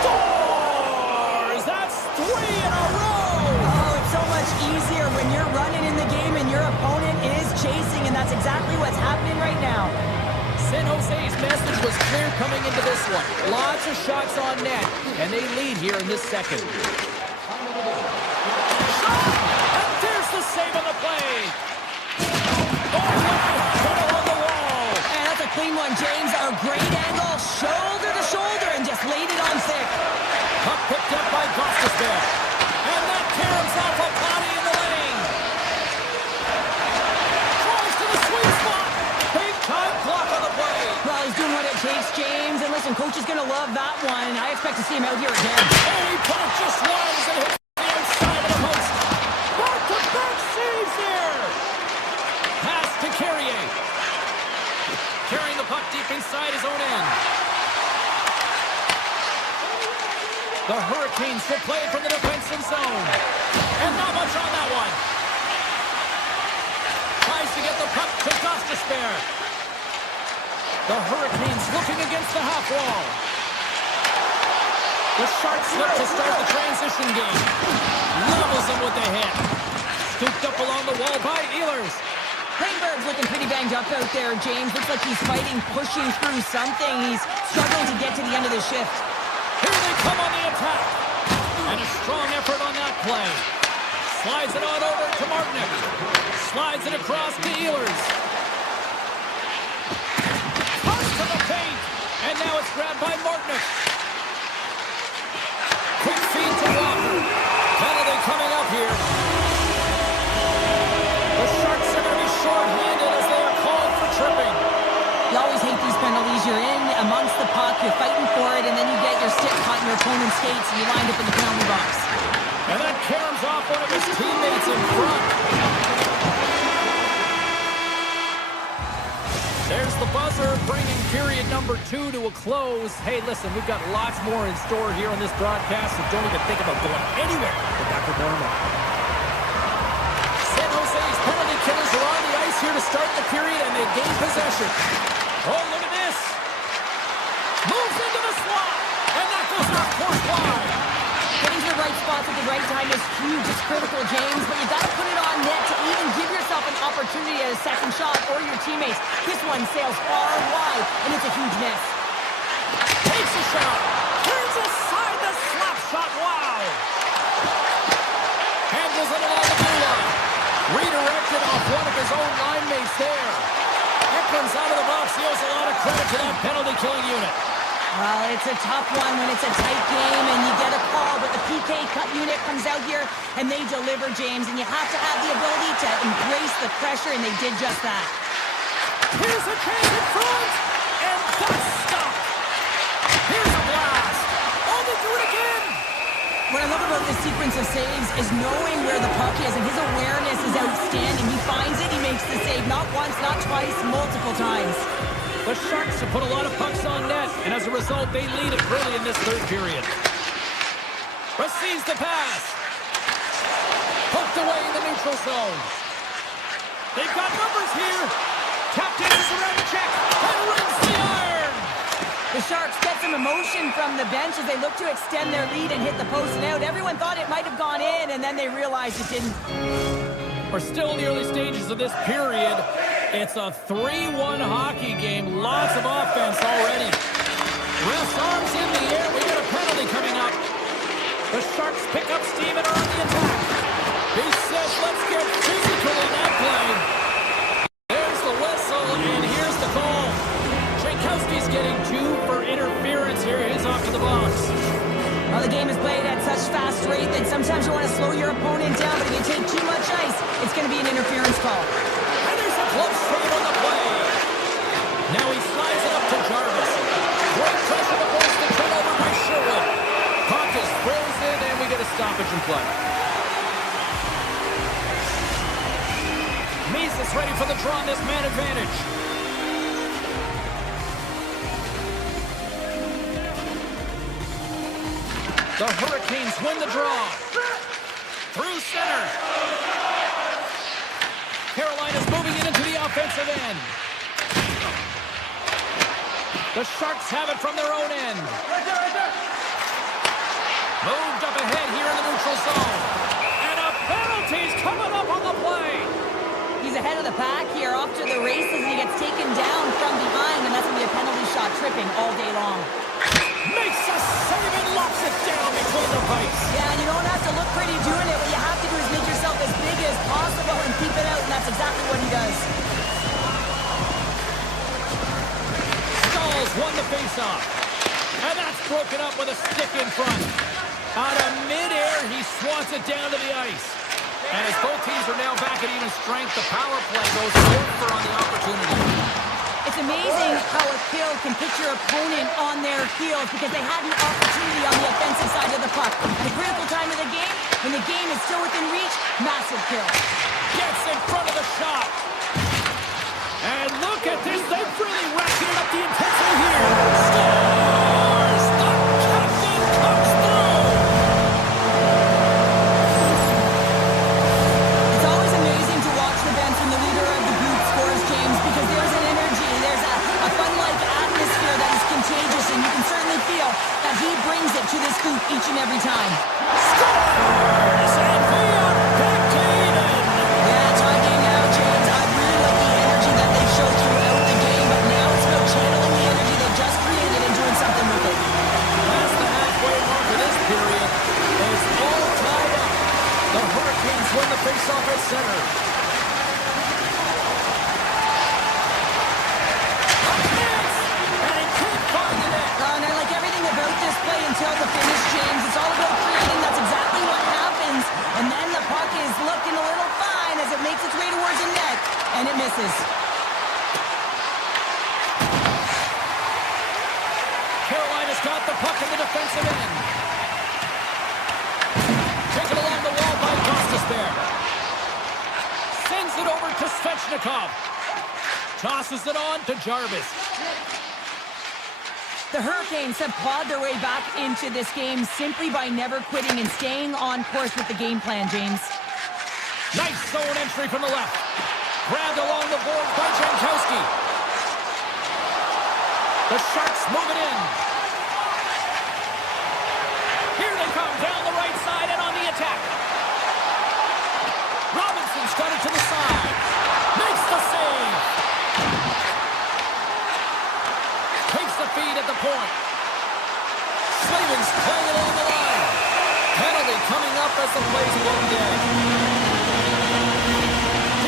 Scores! That's 3 in a row! Oh, it's so much easier when you're running in the game and your opponent is chasing, and that's exactly what's happening right now. San Jose's message was clear coming into this one. Lots of shots on net, and they lead here in this second. And there's the save on the play. On the wall. And that's a clean one, James. A great angle, shoulder to shoulder, and just laid it on thick. Puck picked up by Gostisbehere. And that caroms off a body in the lane. Tries to the sweet spot. Big time block on the play. Well, he's doing what it takes, James. And listen, coach is going to love that one. I expect to see him out here again. Oh, he put it just wide as it hits the outside of the post. Back-to-back saves here. Pass to Carrier. Carrying the puck deep inside his own end. The Hurricanes will play from the defensive zone. And not much on that one. Tries to get the puck to Gostisbehere. The Hurricanes looking against the half wall. The Sharks look to start the transition game. Levels them with the hit. Scooped up along the wall by Ehlers. Klingberg's looking pretty banged up out there, James. Looks like he's fighting, pushing through something. He's struggling to get to the end of the shift. Here they come on the attack. And a strong effort on that play. Slides it on over to Martinick. Slides it across to Ehlers. Toss to the paint. And now it's grabbed by Martinick. Quick feed to Walker. Penalty coming up here. The Sharks are going to be short-handed as they are called for tripping. You always hate these penalties. You're in amongst the puck, you're fighting for it, and then you get your stick caught in your opponent's skates, and you wind up in the penalty box. And that caroms off one of his teammates in front. There's the buzzer, bringing period number 2 to a close. Hey, listen, we've got lots more in store here on this broadcast, so don't even think about going anywhere. Go back to normal. San Jose's penalty killers are on the ice here to start the period, and they gain possession. Oh, look at this. Moves into the slot, and that goes off course wide. Getting to the right spots at the right time is huge. It's critical, James, but you got to put it on net to even give yourself an opportunity at a second shot or your teammates. This one sails far wide, and it's a huge miss. Takes a shot. Turns aside the slap shot. Wow. Handles it along the blue line. Redirected off one of his own line mates there. Eklund's out of the box. He owes a lot of credit to that penalty-killing unit. Well, it's a tough one when it's a tight game and you get a call, but the PK cut unit comes out here and they deliver, James, and you have to have the ability to embrace the pressure, and they did just that. Here's a chance in front, and that's stopped. Here's a blast. Oh, they do it again. What I love about this sequence of saves is knowing where the puck is, and his awareness is outstanding. He finds it, he makes the save, not once, not twice, multiple times. The Sharks have put a lot of pucks on net, and as a result, they lead it early in this third period. Receives the pass. Poked away in the neutral zone. They've got numbers here. Captain is around the check and rings the iron. The Sharks get some emotion from the bench as they look to extend their lead and hit the post and out. Everyone thought it might have gone in, and then they realized it didn't. We're still in the early stages of this period. It's a 3-1 hockey game. Lots of offense already. Ref's arms in the air. We got a penalty coming up. The Sharks pick up steam and are on the attack. He says, let's get physical in that play. There's the whistle, and here's the call. Jankowski's getting 2 for interference here. He's off to the box. Well, the game is played at such fast rate that sometimes you want to slow your opponent down, but if you take too much ice, it's going to be an interference call. And there's a close save on the play. Now he slides it up to Jarvis. Great pressure to force the turnover stoppage in play. Meese ready for the draw on this man advantage. The Hurricanes win the draw. Through center. Carolina's moving it into the offensive end. The Sharks have it from their own end. Moved up ahead here in the neutral zone. And a penalty's coming up on the play. He's ahead of the pack here, off to the races, and he gets taken down from behind, and that's going to be a penalty shot, tripping all day long. Makes a save and locks it down between the pipes. Yeah, and you don't have to look pretty doing it. What you have to do is make yourself as big as possible and keep it out, and that's exactly what he does. Stalls won the faceoff. And that's broken up with a stick in front. Out of midair, he swats it down to the ice. And as both teams are now back at even strength, the power play goes over on the opportunity. It's amazing how a kill can put your opponent on their heels because they had an opportunity on the offensive side of the puck. At a critical time of the game, when the game is still within reach, massive kill. Gets in front of the shot. And look at this. They've really ratcheted up the intensity here. Scores! The captain comes through! It's always amazing to watch the bench when the leader of the group scores, James, because there's an energy, there's a fun-like atmosphere that is contagious, and you can certainly feel that he brings it to this group each and every time. Scores! And we are back to even! Yeah, tie game now, James. I really like the energy that they show throughout the game, but now it's about channeling the energy they just created and doing something with it. Past the halfway mark of this period, it's all tied up. The Hurricanes win the faceoff at center. A chance! And he can't find the net. And I like everything about this play until the finish, James. It's all about creating. That's exactly what happens. And then the puck is looking a little fine as it makes its way towards the net, and it misses. Carolina's got the puck in the defensive end. Taken along the wall by Costas there. Sends it over to Svechnikov. Tosses it on to Jarvis. The Hurricanes have clawed their way back into this game simply by never quitting and staying on course with the game plan, James. Nice zone entry from the left. Grabbed along the boards by Jankowski. The Sharks move it in. Here they come down the right side and on the attack. Robinson's got it to the side. Makes the save. Takes the feed at the point. Slavens playing it along the line. Penalty coming up as the play's blown dead.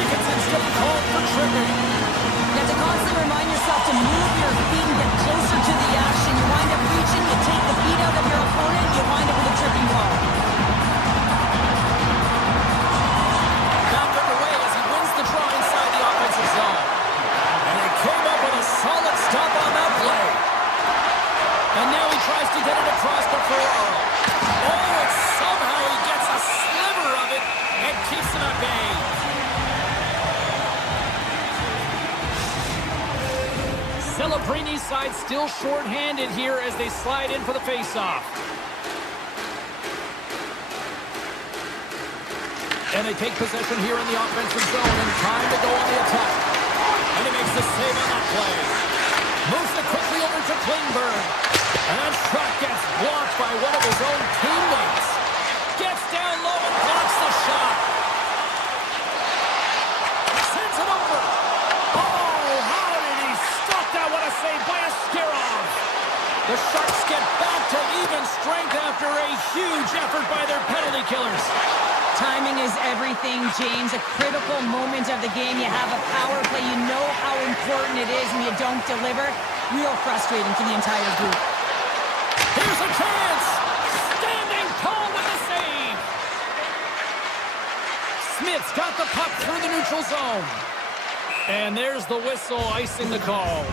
Dickinson's getting called for tripping. You have to constantly remind yourself to move your feet and get closer to the action. You wind up reaching, you take the feet out of your opponent, you wind up with a tripping ball. Back underway as he wins the draw inside the offensive zone. And he came up with a solid stop on that play. And now he tries to get it across to Ferraro. Oh, and somehow he gets a sliver of it and keeps him at bay. Celebrini's side still short-handed here as they slide in for the face-off. And they take possession here in the offensive zone and time to go on the attack. And he makes the save on that play. Moves it quickly over to Klingberg. And that shot gets blocked by one of his own teammates. Gets down low and blocks the shot. Sends it over. Oh, how did he stop that? What a save by Askarov. The Sharks get back to even strength after a huge effort by their penalty killers. Timing is everything, James. A critical moment of the game. You have a power play. You know how important it is when you don't deliver. Real frustrating for the entire group. Here's a chance! Standing tall with the save! Smith's got the puck through the neutral zone. And there's the whistle icing the call.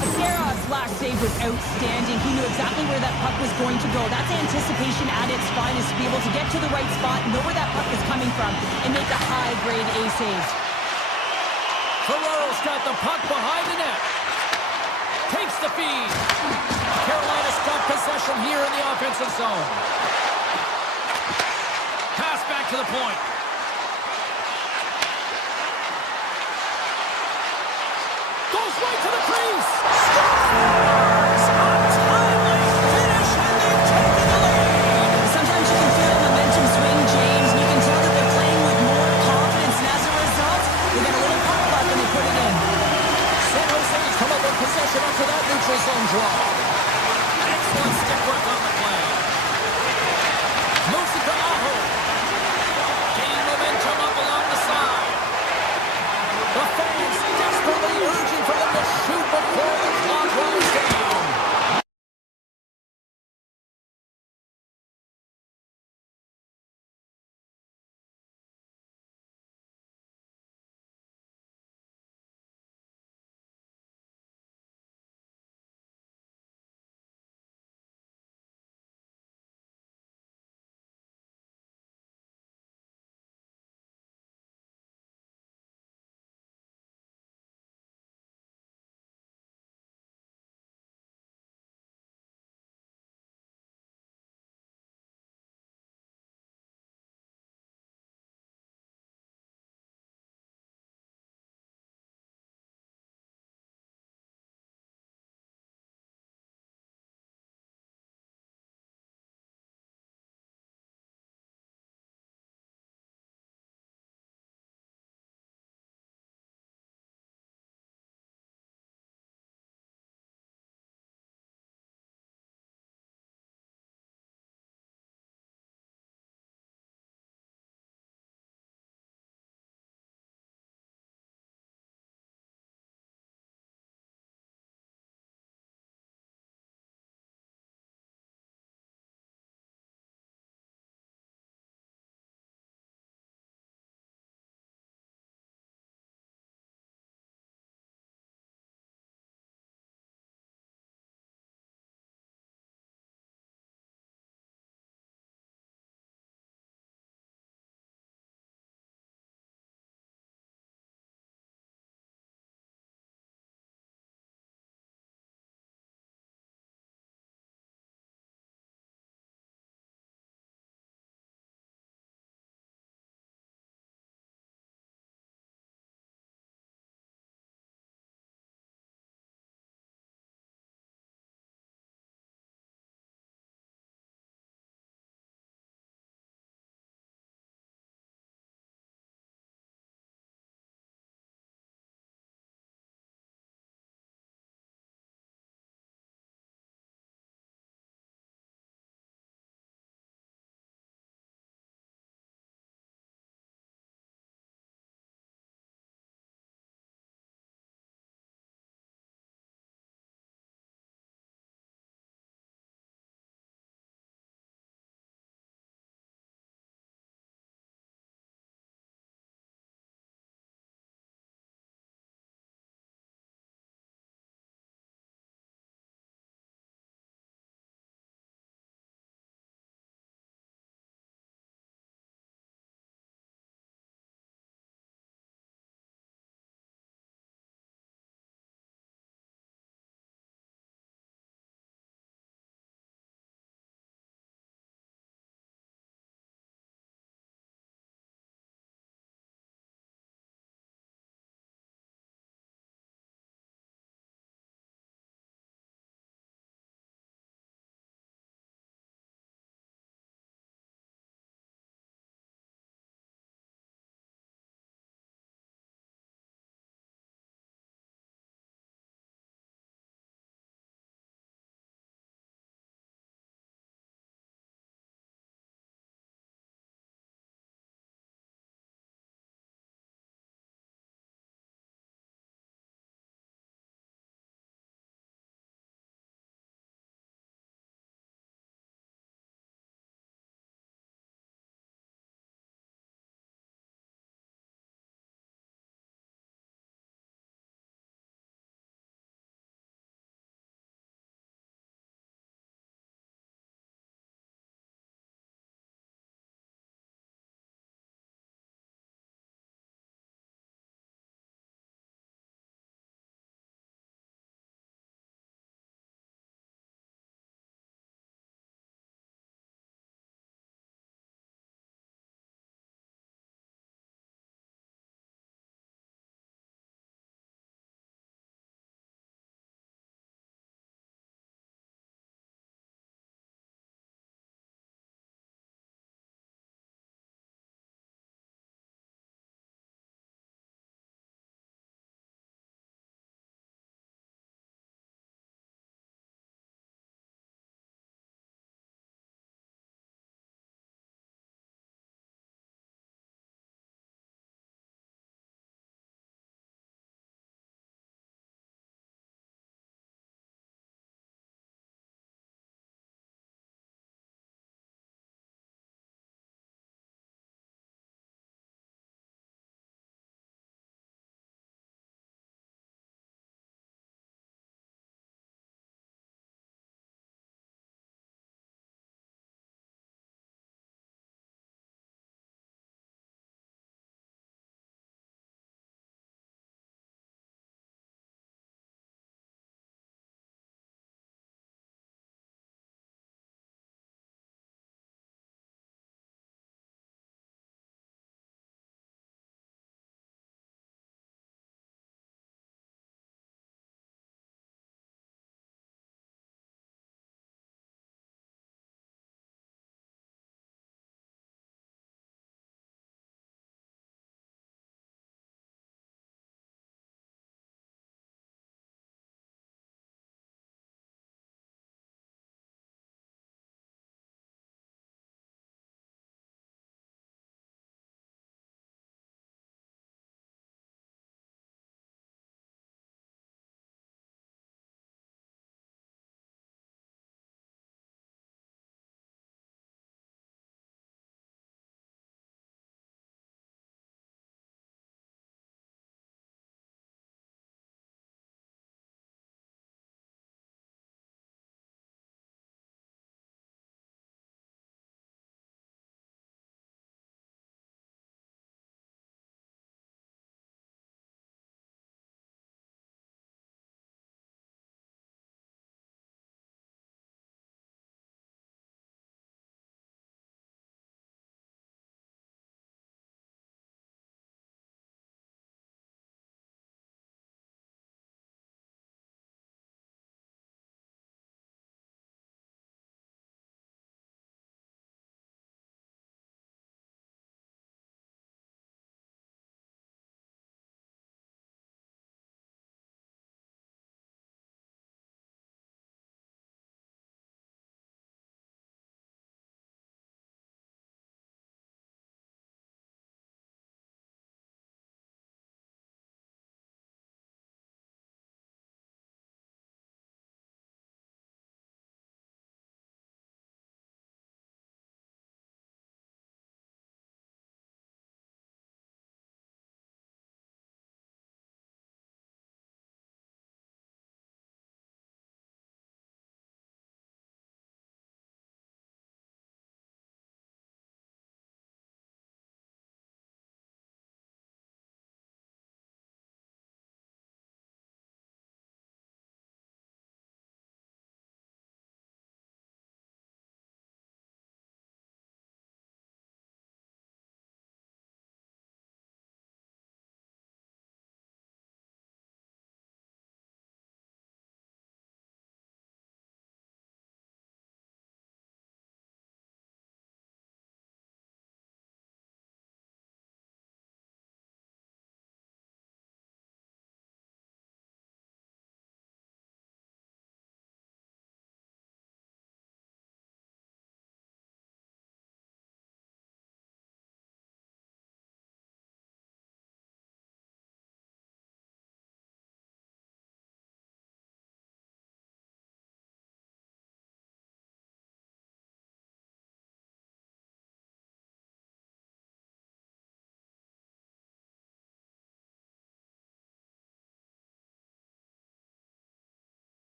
Askarov last save was outstanding. He knew exactly where that puck was going to go. That's anticipation at its finest, to be able to get to the right spot, know where that puck is coming from, and make a high-grade A save. Ferraro's got the puck behind the net. Takes the feed. Carolina's got possession here in the offensive zone. Pass back to the point. Goes right to the crease. Scores! A timely finish, and they've taken the lead. Sometimes you can feel a momentum swing, James, and you can tell that they're playing with more confidence, and as a result, they get a little puck luck and they put it in. San Jose's come up with possession after that neutral zone draw. Excellent stick work on the play. Moves it to Aho. Gaining momentum up along the side. The fans desperately urging for them to shoot before the clock runs down.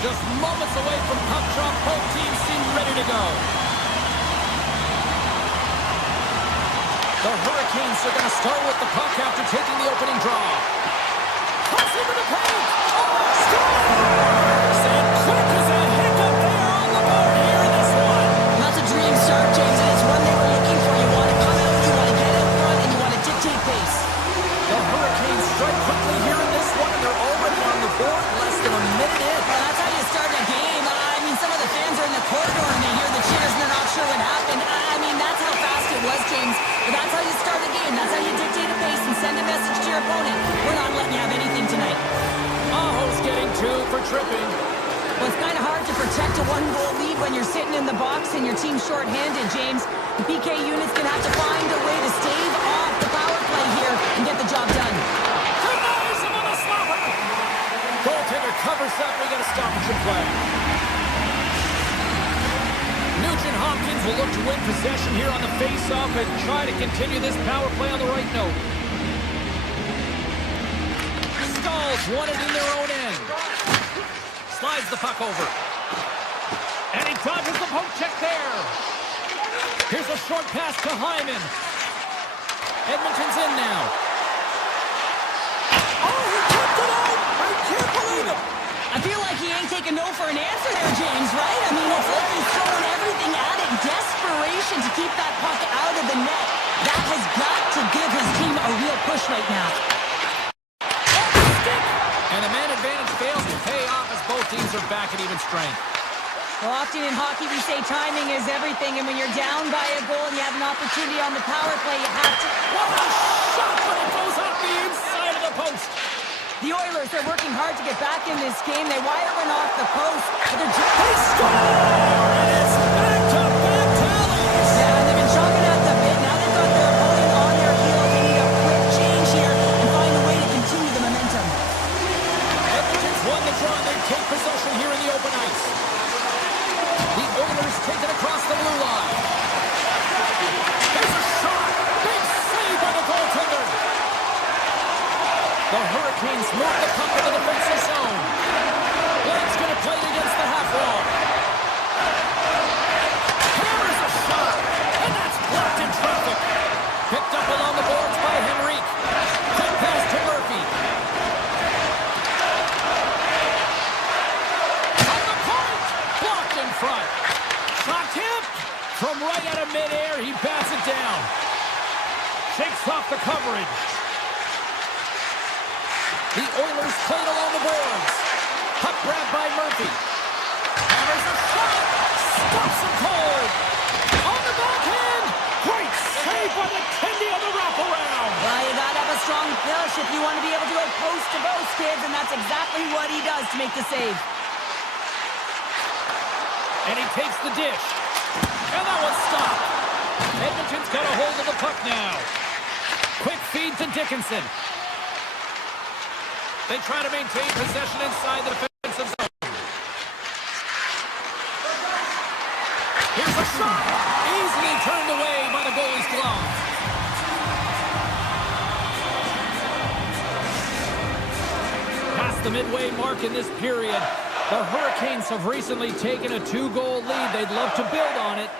Just moments away from puck drop. Both teams seem ready to go. The Hurricanes are going to start with the puck after taking the opening draw. Cross into the paint. Oh, scores! And quick as a hiccup there on the board here in this one. That's a dream start, James, and it's one they were looking for. You want to come out, you want to get out front, and you want to dictate pace. The Hurricanes strike quickly here in this one, and they're already on the board less than a minute in. Well, that's how you start a game. I mean, some of the fans are in the corridor and they hear the cheers and they're not sure what happened. I mean, that's how fast it was, James. But that's how you start a game. That's how you dictate a pace and send a message to your opponent. We're not letting you have anything tonight. Aho's getting 2 for tripping. Well, it's kind of hard to protect a one-goal lead when you're sitting in the box and your team's shorthanded, James. The PK unit's going to have to find a way to stave off the power play here and get the job done. Denies him on the slapper. Goaltender covers up. We got a stoppage in play. Nugent Hopkins will look to win possession here on the face-off and try to continue this power play on the right note. Stalls won it in their own end. Slides the puck over. And he dodges the poke check there. Here's a short pass to Hyman. Edmonton's in now. Oh, he tipped it out! I can't believe it! I feel like he ain't taking no for an answer there, James, right? I mean, it's like he's throwing everything at it. Desperation to keep that puck out of the net. That has got to give his team a real push right now. And the man advantage fails to pay off as both teams are back at even strength. Well, often in hockey we say timing is everything, and when you're down by a goal and you have an opportunity on the power play, you have to... What a shot, but it goes off the inside of the post. The Oilers are working hard to get back in this game. They wire one off the post, but they're just... They score! And it's back-to-back tallies! Yeah, they've been chomping at the bit. Now they've got their opponent on their heels. They need a quick change here and find a way to continue the momentum. Edmonton's won the draw. They take possession here in the open ice. The Oilers take it across the blue line. There's a shot! Big save by the goaltender! The Hurricanes move the puck in the defensive zone. Blake's going to play it against the half wall. Hammers a shot, and that's blocked in traffic. Picked up along the boards by Henrique. Quick pass to Murphy. On the point, blocked in front. Shot tipped. From right out of midair, he bats it down. Shakes off the coverage. The Oilers played along the boards. Puck grabbed by Murphy. Hammers a shot. Stops him cold. On the backhand. Great save by the Kendi on the wraparound. Well, you got to have a strong push if you want to be able to go post to post, kids, and that's exactly what he does to make the save. And he takes the dish. And that one's stopped. Edmonton's got a hold of the puck now. Quick feed to Dickinson. They try to maintain possession inside the defensive zone. Here's a shot. Easily turned away by the goalie's glove. Past the midway mark in this period, the Hurricanes have recently taken a 2-goal lead. They'd love to build on it.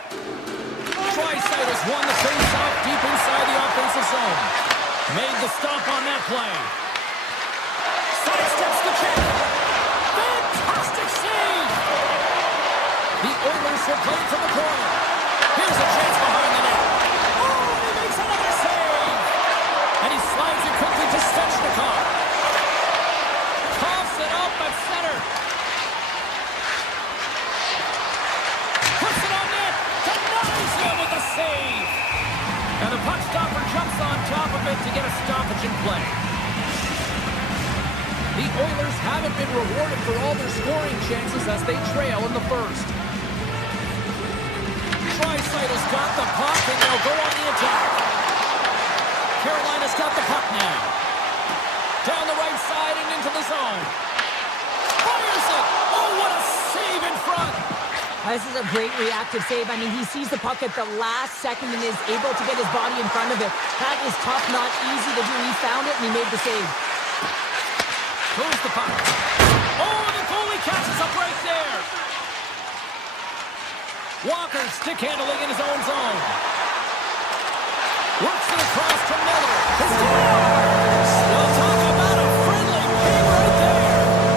Draisaitl won the face-off deep inside the offensive zone. Made the stop on that play. Sidesteps the check. Fantastic save. The Oilers are playing from the corner. Here's a chance behind the net. Oh, he makes another save. And he slides it quickly to Svechnikov. Coughs it up at center. Puts it on net. Denies him with the save. And the puck stopper jumps on top of it to get a stoppage in play. The Oilers haven't been rewarded for all their scoring chances as they trail in the first. Draisaitl's got the puck, and they'll go on the attack. Carolina's got the puck now. Down the right side and into the zone. Fires it! Oh, what a save in front! This is a great reactive save. I mean, he sees the puck at the last second and is able to get his body in front of it. That is tough, not easy to do. He found it, and he made the save. Moves the puck. Oh, the goalie catches a break. Walker stick handling in his own zone. Works it across to Miller. His scores! We'll talk about a friendly game right there.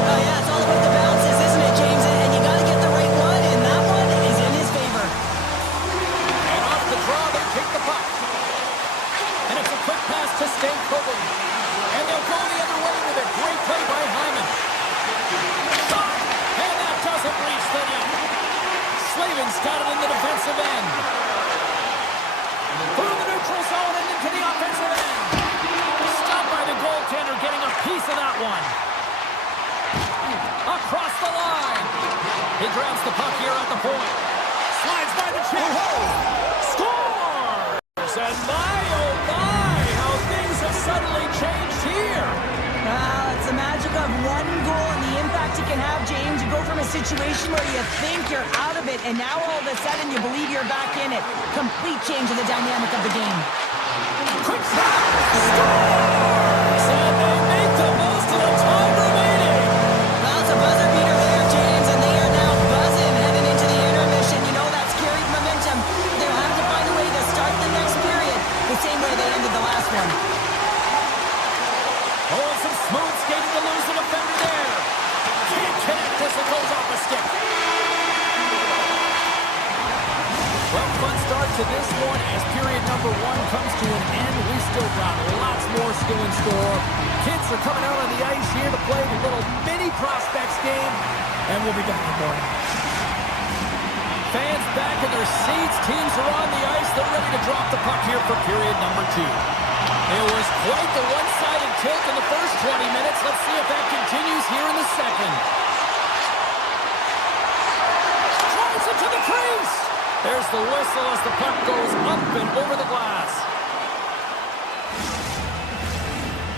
Oh, yeah, it's all about the bounces, isn't it, James? And you got to get the right one, and that one is in his favor. And off the draw, they take the puck. And it's a quick pass to Stankoven. And they'll go the other way with a great play by Hyman. Shot! And that doesn't reach the net. Slavin's got it in the defensive end. Through the neutral zone and into the offensive end. Stopped by the goaltender, getting a piece of that one. Across the line. He grabs the puck here at the point. Slides by the chip. Scores! And my, oh my, how things have suddenly changed here. Well, it's the magic of one goal and the impact it can have, James. You go from a situation where you think you're out of it, and now all of a sudden you believe you're back in it. Complete change of the dynamic of the game. Quick shot! Scores! And they make the most of the time remaining. Well, it's a buzzer beater there, James, and they are now buzzing heading into the intermission. You know that's carried momentum. They'll have to find a way to start the next period the same way they ended the last one. Oh, some smooth skating to lose the defender there. Can't connect as it goes off a stick. Well, fun start to this one as period number one comes to an end. We've still got lots more still in store. Kids are coming out on the ice here to play the little mini prospects game, and we'll be back in the morning. Fans back in their seats. Teams are on the ice. They're ready to drop the puck here for period number two. It was quite the one-sided tilt in the first 20 minutes. Let's see if that continues here in the second. Drives it to the crease. There's the whistle as the puck goes up and over the glass.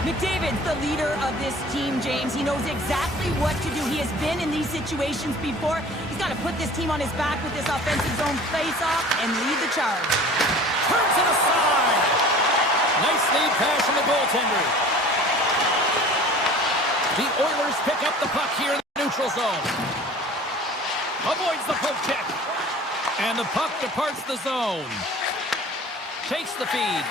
McDavid's the leader of this team, James. He knows exactly what to do. He has been in these situations before. He's got to put this team on his back with this offensive zone face-off and lead the charge. Turns it aside. Nice lead pass from the goaltender. The Oilers pick up the puck here in the neutral zone. Avoids the poke check. And the puck departs the zone. Takes the feed.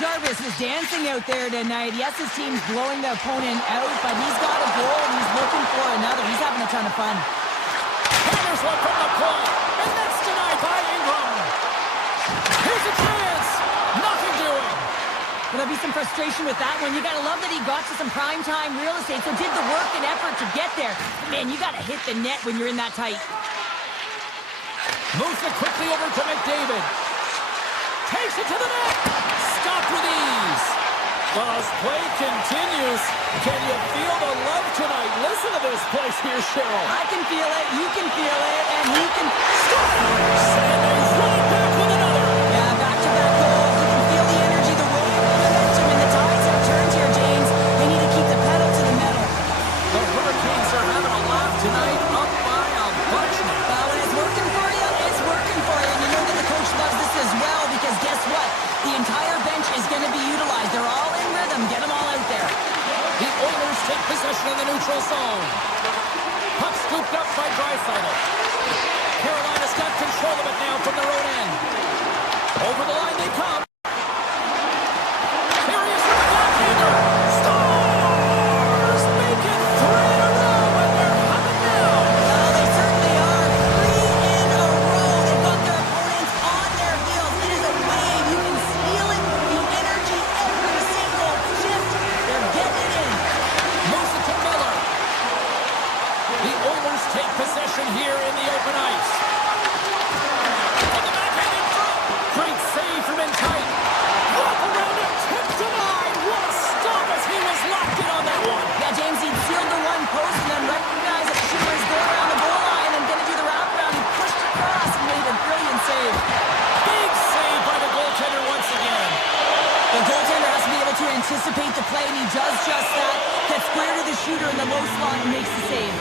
Jarvis is dancing out there tonight. Yes, his team's blowing the opponent out, but he's got a goal and he's looking for another. He's having a ton of fun. Hammers one from the point. And that's denied by Ingram. Here's a chance. Nothing doing. Well, there'll be some frustration with that one. You got to love that he got to some primetime real estate, so did the work and effort to get there. Man, you got to hit the net when you're in that tight. Moves it quickly over to McDavid. Takes it to the net. Stopped with ease. Well, as play continues, can you feel the love tonight? Listen to this place here, Cheryl. I can feel it, you can feel it, and he can... Scores! And they run back with another. Yeah, back-to-back goals. You can feel the energy, the wave, the momentum, and the tides have turned here, James. They need to keep the pedal to the metal. The Hurricanes are having a laugh tonight, up by a bunch now. When it's working for you, it's working for you. And you know that the coach loves this as well, because guess what? The entire bench is going to be utilized. They're all in rhythm. Get them all out there. The Oilers take possession of the neutral zone. Puck scooped up by Draisaitl. Carolina's got control of it now from their own end. Over the line they come. Here he is with the backhander. Scores! Make it 3 in a row, and they're coming down. Well, they certainly are. 3 in a row. They've got their opponents on their heels. It is a wave. You can feel it. The energy every single shift. They're getting it in. Moves it to Miller. The Oilers take possession here in the open ice. From the backhand in front. Great save from in tight. Wrap around it. Tipped to line. What a stop as he was locked in on that one. Yeah, James, he sealed the one post and then recognized that the shooter is going around the goal line and going to do the wraparound. He pushed across and made a brilliant save. Big save by the goaltender once again. The goaltender has to be able to anticipate the play, and he does just that. Gets square to the shooter in the low slot and makes the save.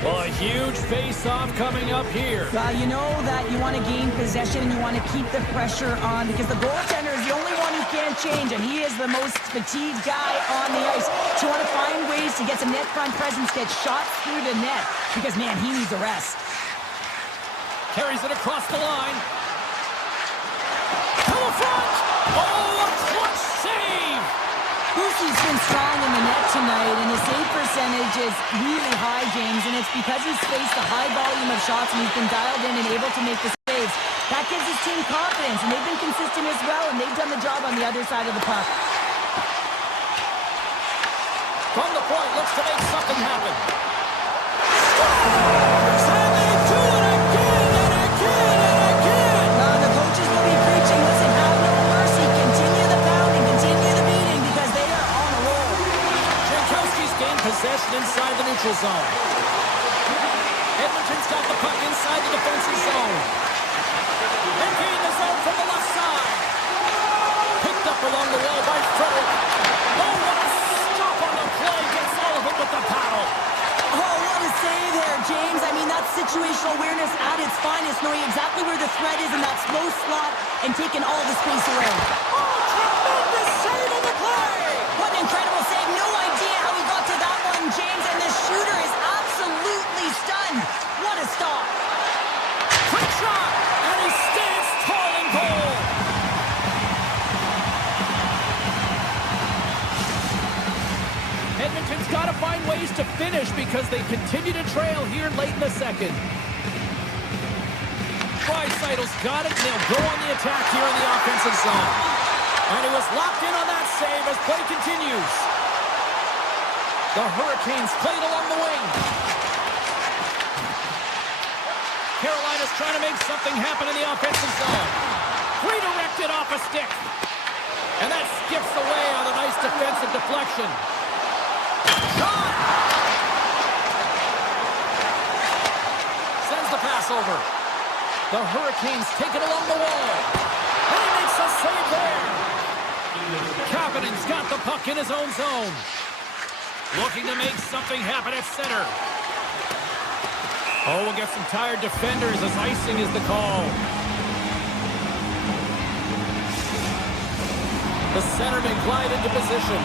Well, a huge face-off coming up here. You know that you want to gain possession and you want to keep the pressure on because the goaltender is the only one who can't change, and he is the most fatigued guy on the ice. So you want to find ways opportunities to get some net front presence, get shots through the net, because, man, he needs a rest. Carries it across the line. To the front! Oh, a clutch save! Boosie's been strong in the net tonight, and his save percentage is really high, James, and it's because he's faced a high volume of shots and he's been dialed in and able to make the saves. That gives his team confidence, and they've been consistent as well, and they've done the job on the other side of the puck. From the point, looks to make something happen. Scores! And they do it again and again and again! The coaches will be preaching, listen, have no mercy, continue the pounding, continue the beating, because they are on a roll. Jankowski's gained possession inside the neutral zone. Edmonton's got the puck inside the defensive zone. They gain the zone from the left side. Picked up along the wall by Frederick. Oh, what a stop on the play. Gets all of it with the paddle. Oh, what a save there, James. I mean, that's situational awareness at its finest, knowing exactly where the threat is in that slow slot and taking all the space away. Oh, tremendous save of the play! What an incredible save. No idea how he got to that one, James, and the shooter is absolutely stunned. What a stop. Quick shot, and he stands tall in goal. Edmonton's got to find ways to finish because they continue to trail here late in the second. Draisaitl's got it, and they'll go on the attack here in the offensive zone. And he was locked in on that save as play continues. The Hurricanes played along the wing. Carolina's trying to make something happen in the offensive zone. Redirected off a stick. And that skips away on a nice defensive deflection. Shot! Sends the pass over. The Hurricanes take it along the wall. And he makes a save there. Kapanen's got the puck in his own zone. Looking to make something happen at center. Oh, we'll get some tired defenders as icing is the call. The centermen glide into position.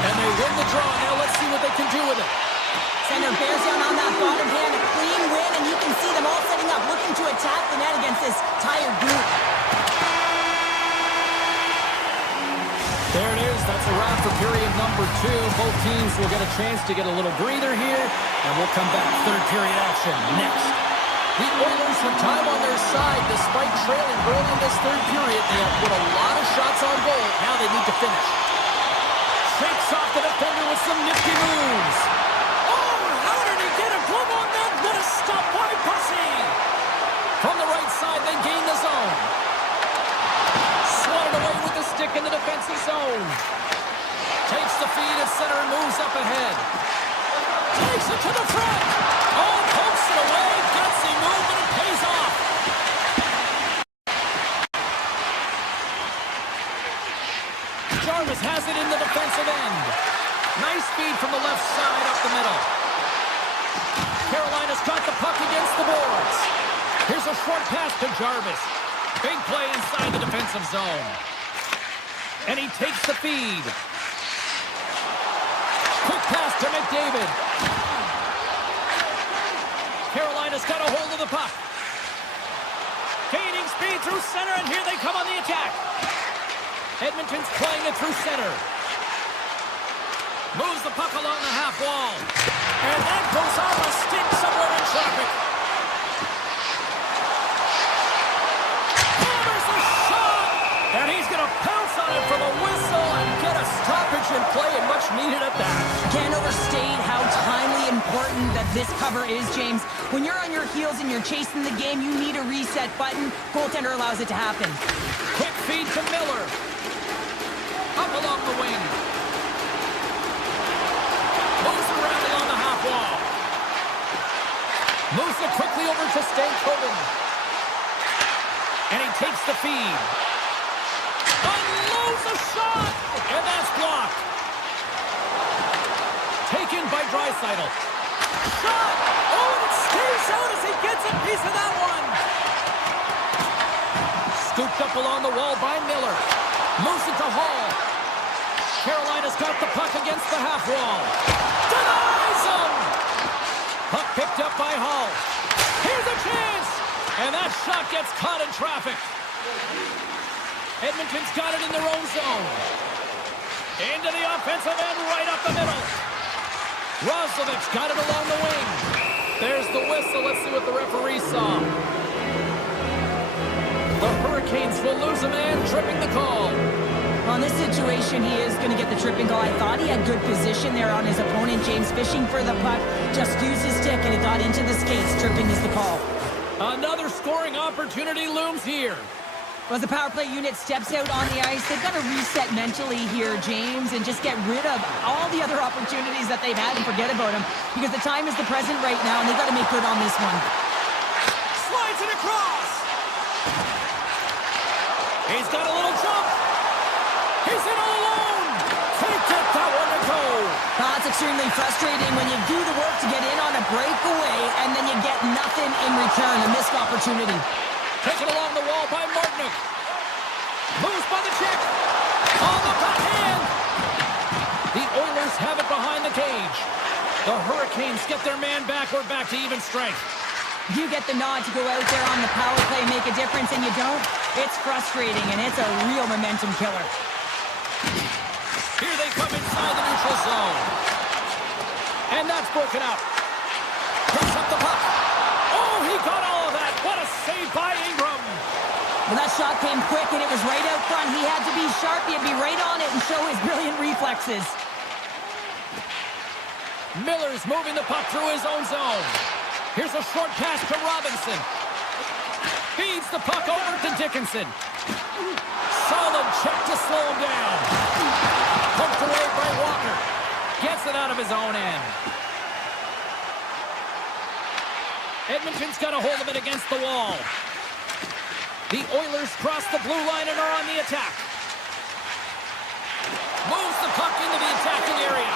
And they win the draw. Now let's see what they can do with it. Center bears down on that bottom hand, a clean win, and you can see them all setting up, looking to attack the net against this tired group. There it is. That's a wrap for period number 2. Both teams will get a chance to get a little breather here, and we'll come back. Third period action next. The Oilers have time on their side. Despite trailing early in this third period, they have put a lot of shots on goal. Now they need to finish. Shakes off the defender with some nifty moves. Oh, how did he get a glove on that? What a stop by Bussy! From the right side, they gain the zone. Swatted away with the stick in the defensive zone. Takes the feed at center and moves up ahead. Takes it to the front. Oh, pokes it away. Gutsy move, and it pays off. Jarvis has it in the defensive end. Nice feed from the left side up the middle. Carolina's got the puck against the boards. Here's a short pass to Jarvis. Big play inside the defensive zone. And he takes the feed. Quick pass to McDavid. Carolina's got a hold of the puck. Gaining speed through center, and here they come on the attack. Edmonton's playing it through center. Moves the puck along the half wall. And that goes off a stick somewhere in traffic. Hammers a shot! And he's going to pounce on it from a whistle and get a stoppage in play, and much needed at that. Can't overstate how timely important that this cover is, James. When you're on your heels and you're chasing the game, you need a reset button. Goaltender allows it to happen. Quick feed to Miller. Up along the wing. Moves around along the half wall. Moves it quickly over to Stankoven. And he takes the feed. Unloads a shot! And that's blocked. Taken by Draisaitl. Shot! Oh, and it stays out as he gets a piece of that one. Scooped up along the wall by Miller. Moves it to Hall. Carolina's got the puck against the half wall. Denies him! Puck picked up by Hall. Here's a chance! And that shot gets caught in traffic. Edmonton's got it in their own zone. Into the offensive end, right up the middle. Roslovic's got it along the wing. There's the whistle. Let's see what the referee saw. The Hurricanes will lose a man, tripping the call. On this situation, he is going to get the tripping call. I thought he had good position there on his opponent. James fishing for the puck, just used his stick, and it got into the skates. Tripping is the call. Another scoring opportunity looms here. As the power play unit steps out on the ice, they've got to reset mentally here, James, and just get rid of all the other opportunities that they've had and forget about them, because the time is the present right now, and they've got to make good on this one. Slides it across. He's got a little jump. He's in all alone. Can't get that one to go. It's extremely frustrating when you do the work to get in on a breakaway, and then you get nothing in return, a missed opportunity. Taken along the wall by Martinic. Moves by the check. On the backhand. The Oilers have it behind the cage. The Hurricanes get their man back. We're back to even strength. You get the nod to go out there on the power play and make a difference, and you don't. It's frustrating, and it's a real momentum killer. Here they come inside the neutral zone. And that's broken up. Picks up the puck. Oh, he got all of that. What a save by Ingram. Well, that shot came quick, and it was right out front. He had to be sharp. He had to be right on it and show his brilliant reflexes. Miller's moving the puck through his own zone. Here's a short pass to Robinson. Feeds the puck over to Dickinson. Solid check to slow him down. Poked away by Walker. Gets it out of his own end. Edmonton's got a hold of it against the wall. The Oilers cross the blue line and are on the attack. Moves the puck into the attacking area.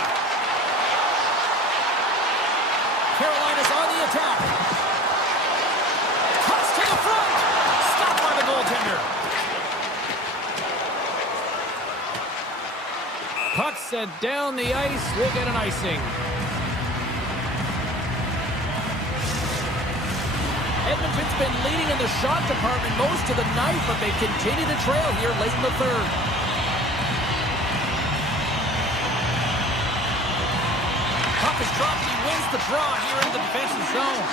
Carolina's on the attack. Cuts to the front. Stopped by the goaltender. Puck sent down the ice. We'll get an icing. Edmonton's been leading in the shot department most of the night, but they continue to trail here late in the third. Puck is dropped. He wins the draw here in the defensive zone.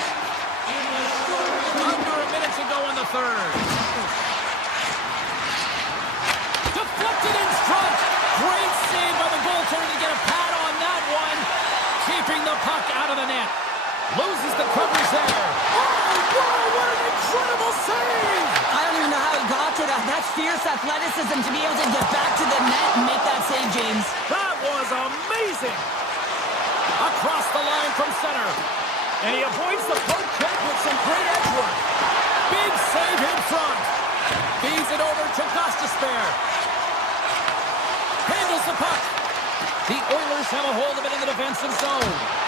Under a minute to go in the third. Deflected in front. Great save by the goaltender to get a pad on that one. Keeping the puck out of the net. Loses the coverage there. Oh, what an incredible save! I don't even know how he got to that. That's fierce athleticism to be able to get back to the net and make that save, James. That was amazing! Across the line from center. And he avoids the poke check with some great edge work. Big save in front. Feeds it over to Gostisbehere. Handles the puck. The Oilers have a hold of it in the defensive zone.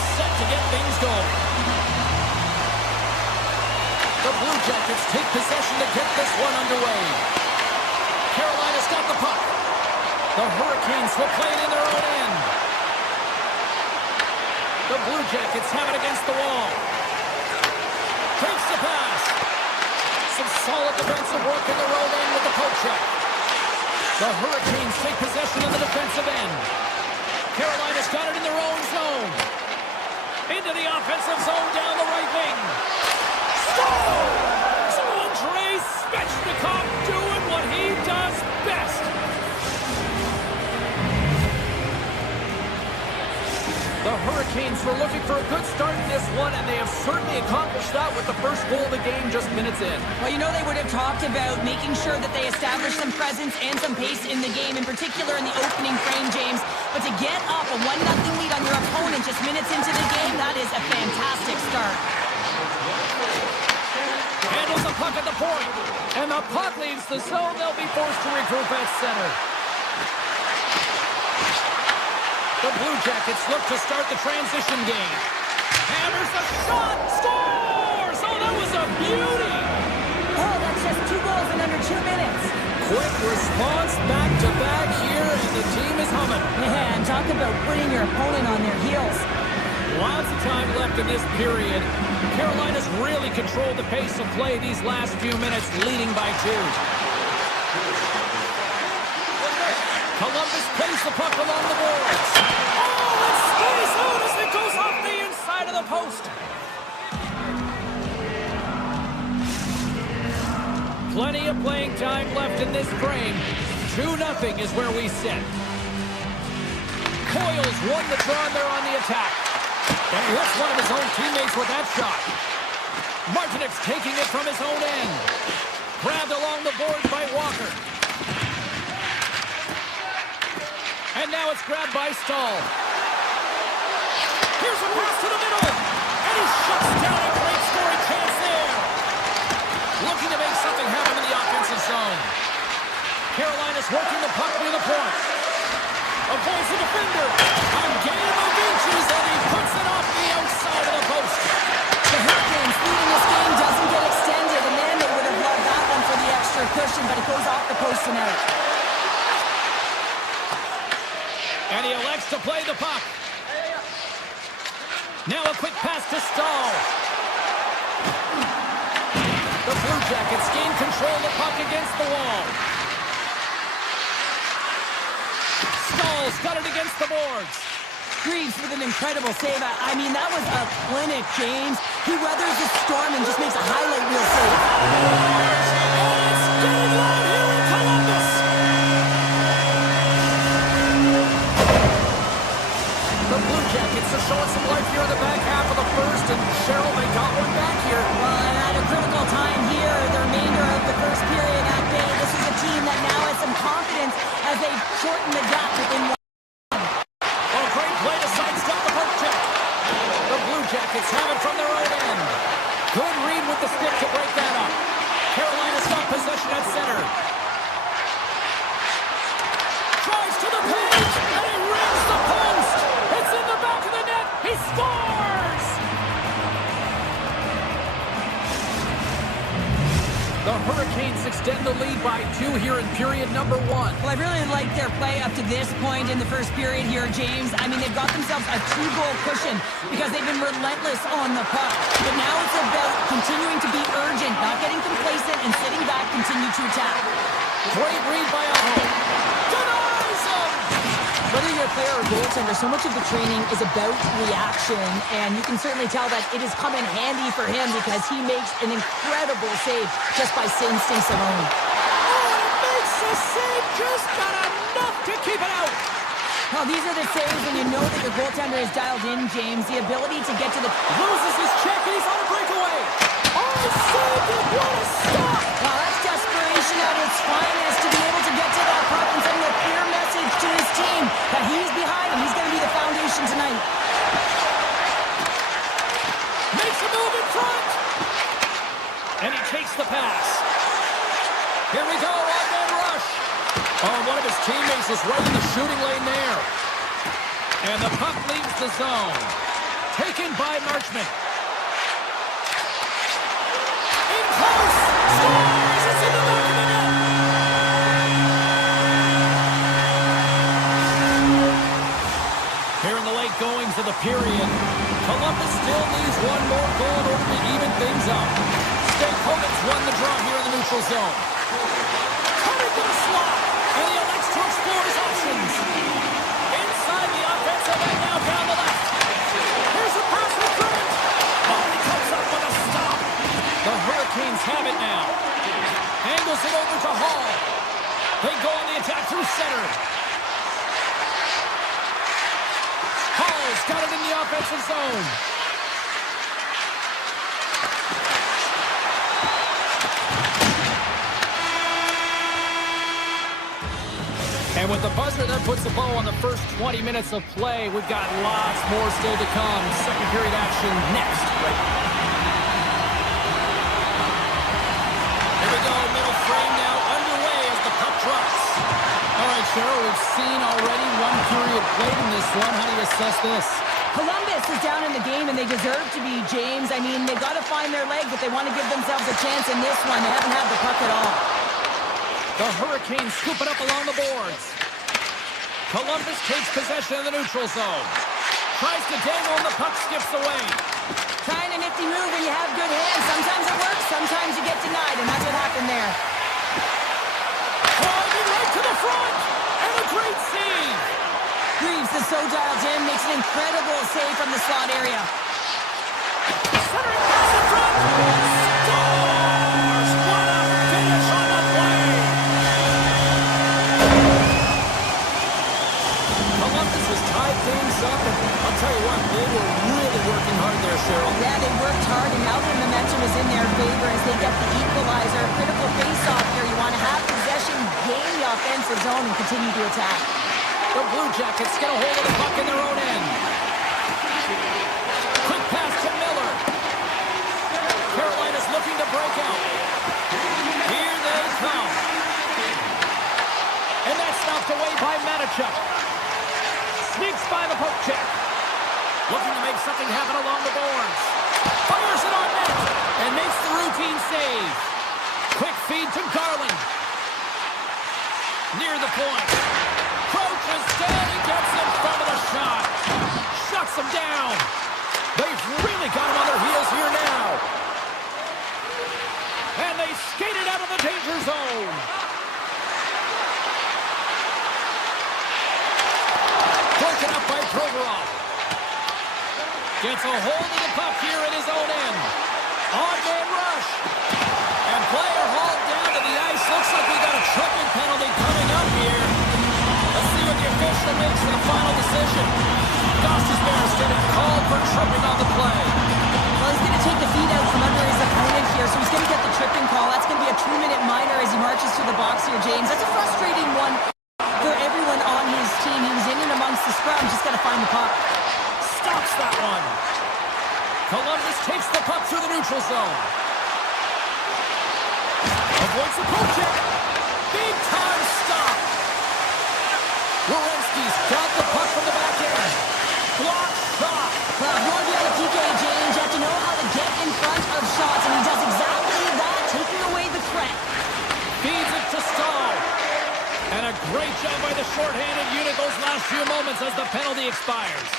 are set to get things going. The Blue Jackets take possession to get this one underway. Carolina's got the puck. The Hurricanes will play it in their own end. The Blue Jackets have it against the wall. Takes the pass. Some solid defensive work in their own end with the poke check. The Hurricanes take possession of the defensive end. Carolina's got it in their own zone. Into the offensive zone down the right wing. Scores! Andrei Svechnikov doing what he does best. The Hurricanes were looking for a good start in this one, and they have certainly accomplished that with the first goal of the game just minutes in. Well, you know they would have talked about making sure that they established some presence and some pace in the game, in particular in the opening frame, James. But to get up a 1-0 lead on your opponent just minutes into the game, that is a fantastic start. Handles the puck at the point, and the puck leaves the zone. They'll be forced to regroup at center. The Blue Jackets look to start the transition game. Hammers the shot, scores! Oh, that was a beauty! Oh, that's just 2 goals in under 2 minutes. Quick response back-to-back here, and the team is humming. Man, talk about putting your opponent on their heels. Lots of time left in this period. Carolina's really controlled the pace of play these last few minutes, leading by 2. Columbus plays the puck along the boards. Oh, it stays out as it goes off the inside of the post. Plenty of playing time left in this frame. 2-0 is where we sit. Coyle's won the draw there on the attack. And he hits one of his own teammates with that shot. Martinek's taking it from his own end. Grabbed along the boards by Walker. And now it's grabbed by Stahl. Here's a pass to the middle. And he shuts down a great scoring chance there. Looking to make something happen in the offensive zone. Carolina's working the puck near the point. Avoids the defender. A game of inches, and he puts it off the outside of the post. The Hurricanes leading this game doesn't get extended, and then they would have loved that one for the extra cushion, but it goes off the post and out. And he elects to play the puck. Now a quick pass to Stahl. The Blue Jackets gain control of the puck against the wall. Stahl's got it against the boards. Greaves with an incredible save. I mean, that was a clinic, James. He weathers the storm and just makes a highlight reel save. It's getting loud here in Columbus. The Blue Jackets are showing some life here in the back half of the first, and Cheryl, they got one back here. Well, and at a critical time here, the remainder of the first period at bay, this is a team that now has some confidence as they shorten the gap within one. Oh, great play to sidestep the poke check. The Blue Jackets have it from their own end. Good read with the stick to break that up. Carolina's got possession at center. Drives to the page, and he rings the post. It's in the back of the net. He scores! The Hurricanes extend the lead by 2 here in period number 1. Well, I really like their play up to this point in the first period here, James. I mean, they've got themselves a 2-goal cushion because they've been relentless on the puck. But now it's about continuing to be urgent, not getting complacent, and sitting back, continue to attack. Great read by Aho. Denies him! Whether you're a player or goaltender, so much of the training is about reaction, and you can certainly tell that it has come in handy for him because he makes an incredible save just by instincts alone. Oh, it makes the save, just got enough to keep it out. Well, these are the saves when you know that your goaltender is dialed in, James. The ability to get to the... Loses his check, and he's on a breakaway. Oh, saved it, what a stop! Well, that's desperation at its finest to be able to get to that puck and send a clear message to his team that he's behind him. He's going to be the foundation tonight. Makes a move in front. And he takes the pass. Here we go, one-man rush. Oh, one of his teammates is right in the shooting lane there. And the puck leaves the zone. taken by Marchment. In close. Scores! It's in the back of the net. Here in the late goings of the period, Columbus still needs one more goal in order to even things up. Stakeholders won the draw here in the neutral zone. Cutting to the slot, and he elects to explore his options. Inside the offensive end, now down the left. Here's a pass in front. Oh, he comes up with a stop. The Hurricanes have it now. Angles it over to Hall. They go on the attack through center. Hall's got it in the offensive zone. And with the buzzer, that puts the bow on the first 20 minutes of play. We've got lots more still to come. Second period action next. Here we go, middle frame now underway as the puck drops. All right, Cheryl, we've seen already one period played in this one. How do you assess this? Columbus is down in the game, and they deserve to be, James. I mean, they've got to find their legs if they want to give themselves a chance in this one. They haven't had the puck at all. The Hurricanes scoop it up along the boards. Columbus takes possession in the neutral zone. Tries to dangle, and the puck skips away. Trying a nifty move when you have good hands. Sometimes it works, sometimes you get denied, and that's what happened there. Driving right to the front, and a great save. Reeves is so dialed in, makes an incredible save from the slot area. Centering pass in front. Scores! What a finish on the play. Columbus has tied things up, and I'll tell you what, they were really working hard there, Cheryl. Yeah, they worked hard, and now the momentum is in their favor as they get the equalizer. Critical face-off here. You want to have possession, gain the offensive zone, and continue to attack. The Blue Jackets get a hold of the puck in their own end. Quick pass to Miller. Carolina's looking to break out. Here they come. And that's knocked away by Matichuk. Sneaks by the poke check. Looking to make something happen along the boards. Fires it on net and makes the routine save. Quick feed to Garland. Near the point. Crouches down, he gets in front of the shot. Shuts him down. They've really got him on their heels here now. And they skated out of the danger zone. Broken up by Provorov. Gets a hold of the puck here in his own end. On-man rush. And player hauled down to the ice. Looks like we got a tripping penalty coming up here. Let's see what the official makes for the final decision. Gostisbehere's getting called for tripping on the play. Well, he's going to take the feet out from under his opponent here, so he's going to get the tripping call. That's going to be a 2-minute minor as he marches to the box here, James. That's a frustrating one for everyone on his team. He was in and amongst the scrum, just got to find the puck. Stops that one. Columbus takes the puck through the neutral zone. Avoids the poke check. Big time stop. Werenski's got the puck from the back end. Block shot. Well, if you want to be on the PK, James, you have to know how to get in front of shots, and he does exactly that, taking away the threat. Feeds it to Stahl. And a great job by the shorthanded unit those last few moments as the penalty expires.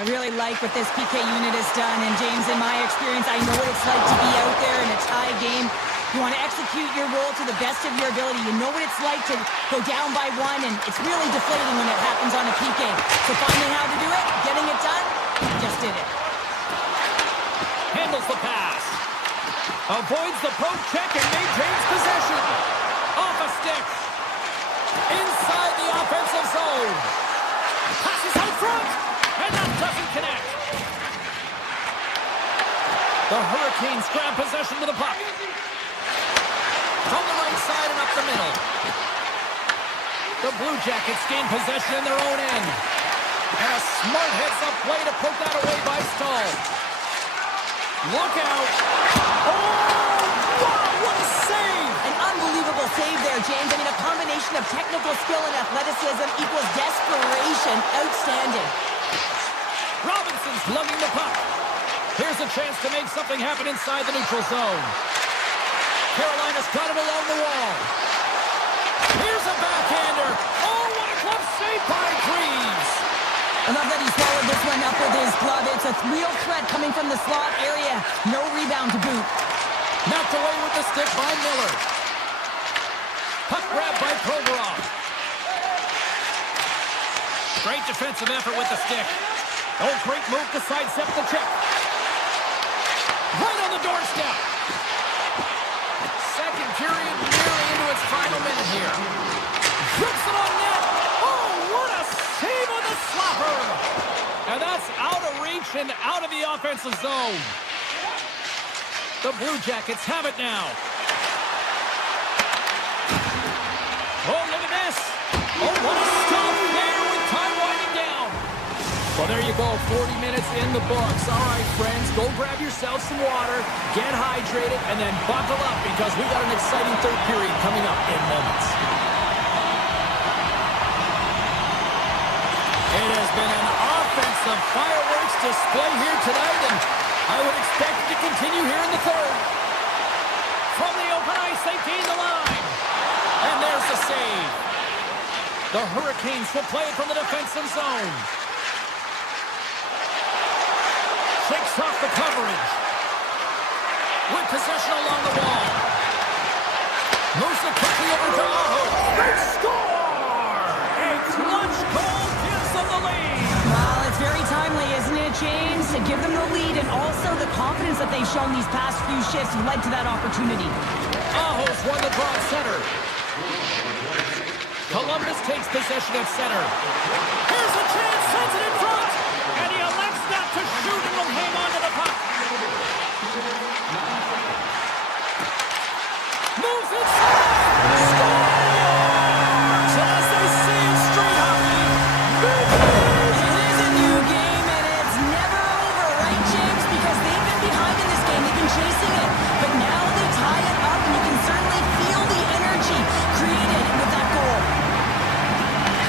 I really like what this PK unit has done, and James, in my experience, I know what it's like to be out there in a tie game. You want to execute your role to the best of your ability. You know what it's like to go down by one, and it's really deflating when it happens on a PK. So finding how to do it, getting it done, he just did it. Handles the pass. Avoids the poke check and maintains possession. Off a stick. Inside the offensive zone. Passes out front, and that doesn't connect. The Hurricanes grab possession with the puck. From the right side and up the middle. The Blue Jackets gain possession in their own end. And a smart heads-up play to put that away by Stahl. Look out. Oh, wow, what a save. An unbelievable save there, James. I mean, a combination of technical skill and athleticism equals desperation. Outstanding. Robinson Boston's lugging the puck. Here's a chance to make something happen inside the neutral zone. Carolina's got it along the wall. Here's a backhander. Oh, what a glove save by Greaves. I love that he swallowed this one up with his glove. It's a real threat coming from the slot area. No rebound to boot. Knocked away with the stick by Miller. Puck grab by Provorov. Great defensive effort with the stick. Oh, great move to sidestep the check. Right on the doorstep. Second period nearly into its final minute here. Rips it on net. Oh, what a save on the slapper. And that's out of reach and out of the offensive zone. The Blue Jackets have it now. Oh, look at this. Oh, what a stop there with time winding down. Well, there you go. 40 minutes in the books. All right, friends, go grab yourself some water, get hydrated, and then buckle up because we got an exciting third period coming up in moments. It has been an offensive fireworks display here tonight, and I would expect it to continue here in the third. From the open ice, they gain the line. And there's the save. The Hurricanes will play it from the defensive zone. Shakes off the coverage. With possession along the wall. Moves it quickly over to Aho. They score! A clutch goal gives them the lead. Well, it's very timely, isn't it, James? To give them the lead and also the confidence that they've shown these past few shifts led to that opportunity. Aho's won the draw at center. Columbus takes possession at center. Here's a chance, sends it in front. And he elects not to shoot and will hang on to the puck. Moves inside. Scores! As they say in street hockey, It is a new game, and it's never over, right, James? Because they've been behind in this game. They've been chasing it. But now they tie it up, and you can certainly feel the energy created with that goal.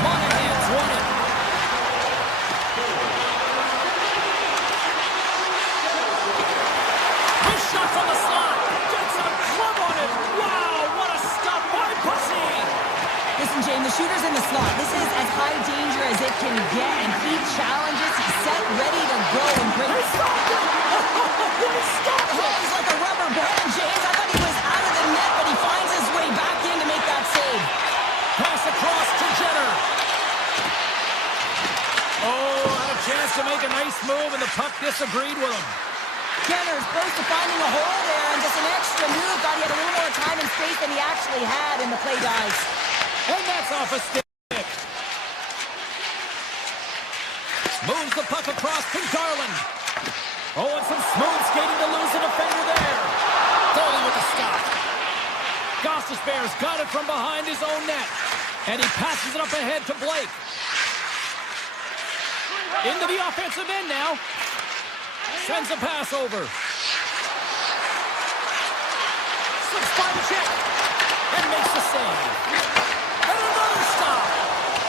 Monahan's won it. His shot from the slot. Gets a club on it. Wow, what a stop by Bussy. Listen, James, the shooter's in the slot. This is as high danger as it can get, and he challenges. He's set, ready to go. And great. He stopped it. He stopped Oh, it. he's like a rubber band, James. I thought he was out of the net, but he finds his way back in to make that save. Pass across to Jenner. Oh, had a chance to make a nice move, and the puck disagreed with him. Kenner's close to finding a hole there, and just an extra move. Thought he had a little more time and space than he actually had in the play dice. And that's off a stick. Moves the puck across to Garland. Oh, and some smooth skating to lose the defender there. Foley with the stop. Gostisbehere's got it from behind his own net. And he passes it up ahead to Blake. Into the offensive end now. Sends a pass over. Slips by the check. And makes the save. And another stop.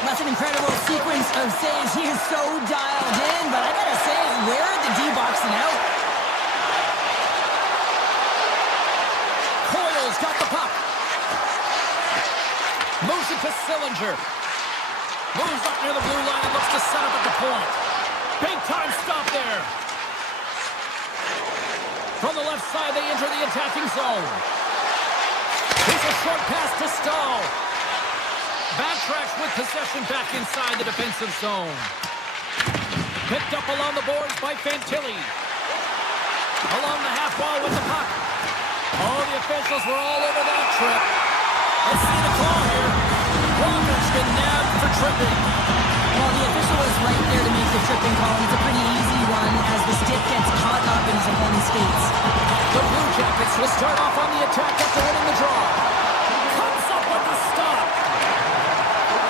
That's an incredible sequence of saves. He is so dialed in, but I gotta say, where are the D-boxing out? Coyle's got the puck. Moves it to Sillinger. Moves up near the blue line and looks to set up at the point. Big time stop there. From the left side, they enter the attacking zone. Here's a short pass to Stahl. Backtracks with possession back inside the defensive zone. Picked up along the boards by Fantilli. Along the half wall with the puck. Oh, the officials were all over that trip. Let's see the call here. Walker's been nabbed for tripping. Well, the official was right there to make the tripping call. It's a pretty easy one as the stick gets caught up in his opponent's skates. The Blue Jackets will start off on the attack after winning the draw. Comes up with the stop.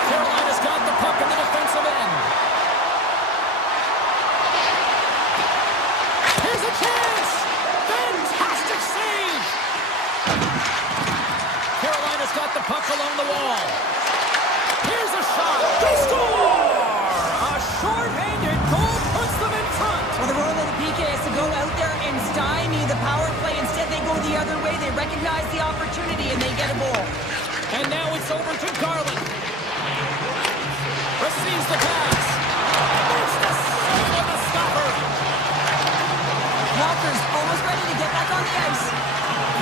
Carolina's got the puck in the defensive end. Here's a chance. Fantastic save. Carolina's got the puck along the wall. Here's a shot. They score! A short-handed goal puts them in front. opportunity, and they get a goal. And now it's over to Garland. Receives the pass. Makes the save with the stopper. Walker's almost ready to get back on the ice.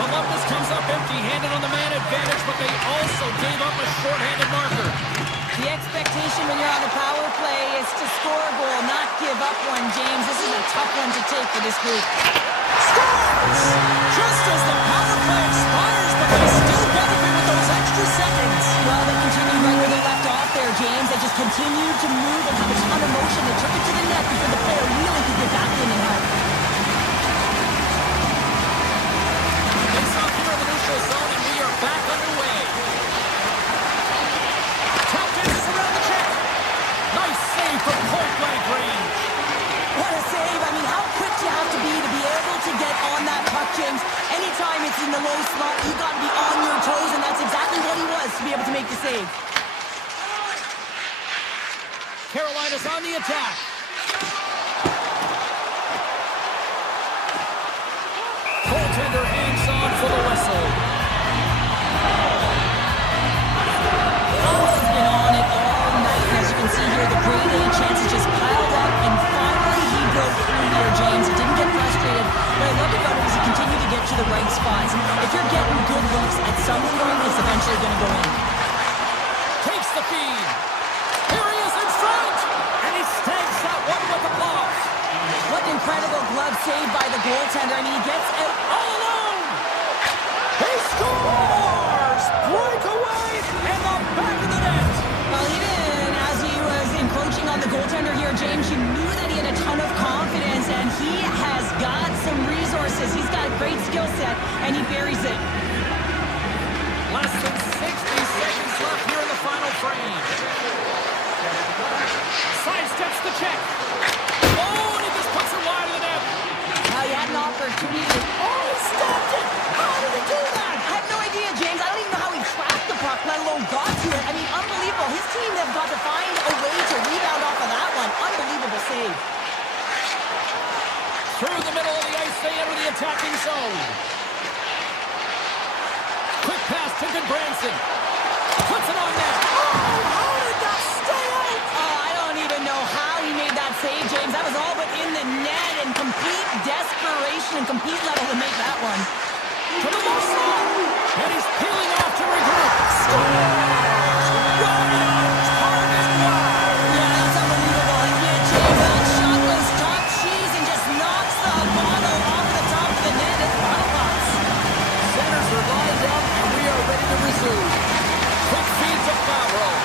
Columbus comes up empty-handed on the man advantage, but they also gave up a shorthanded marker. The expectation when you're on the power play is to score a goal, not give up one, James. This is a tough one to take for this group. Scores! Just as the power play expires, but they still benefit with those extra seconds. Well, they continued right where they left off there, James. They just continued to move and have a ton of motion. They took it to the net before the player really could get back in and help. Face off here in the neutral zone, and we are back underway. Tapped around the check. Nice save from point-blank range. What a save. I mean, how quick do you have to be able to get on that puck, James? Anytime it's in the low slot, you got to be on your toes, and that's exactly what he was to be able to make the save. Carolina's on the attack. Goaltender hands on for the whistle. He's been on it all night, and as you can see here, the grade A chances just piled up, and finally he broke through here, James. He didn't get frustrated. What I love about it is he continued to get to the right spots. If you're getting good looks, at some point, it's eventually going to go in. Takes the feed. Here he is in front. And he stakes that one with the glove. What an incredible glove save by the goaltender. I mean, he gets out All alone. He scores. Breakaway in the back of the net. well, even as he was encroaching on the goaltender here, James, you knew that he had a ton of confidence, and he has got some resources. He's got a great skill set, and he buries it. Less than 60 seconds left here in the final frame. Sidesteps the check. Oh, and he just puts it wide of the net. He had an opportunity to... Oh, he stopped it. How did he do that? I have no idea, James. I don't even know how he tracked the puck, let alone got to it. I mean, unbelievable. His team have got to find a way to rebound off of that one. Unbelievable save. Through the middle of the ice, they enter the attacking zone. Quick pass to Goodbranson. Puts it on net. Oh, how did that stay out? Oh, I don't even know how he made that save, James. That was all but in the net, and complete desperation and complete level to make that one. To the left side. And he's peeling off to regroup. Scores! Right on target. Wow. Yeah, that's unbelievable. And yet, James, that shot goes top cheese and just knocks the bottle off the top of the net. It's Bauhaus. Centers are lined up, and we are ready to resume. Quick feed to Favreau.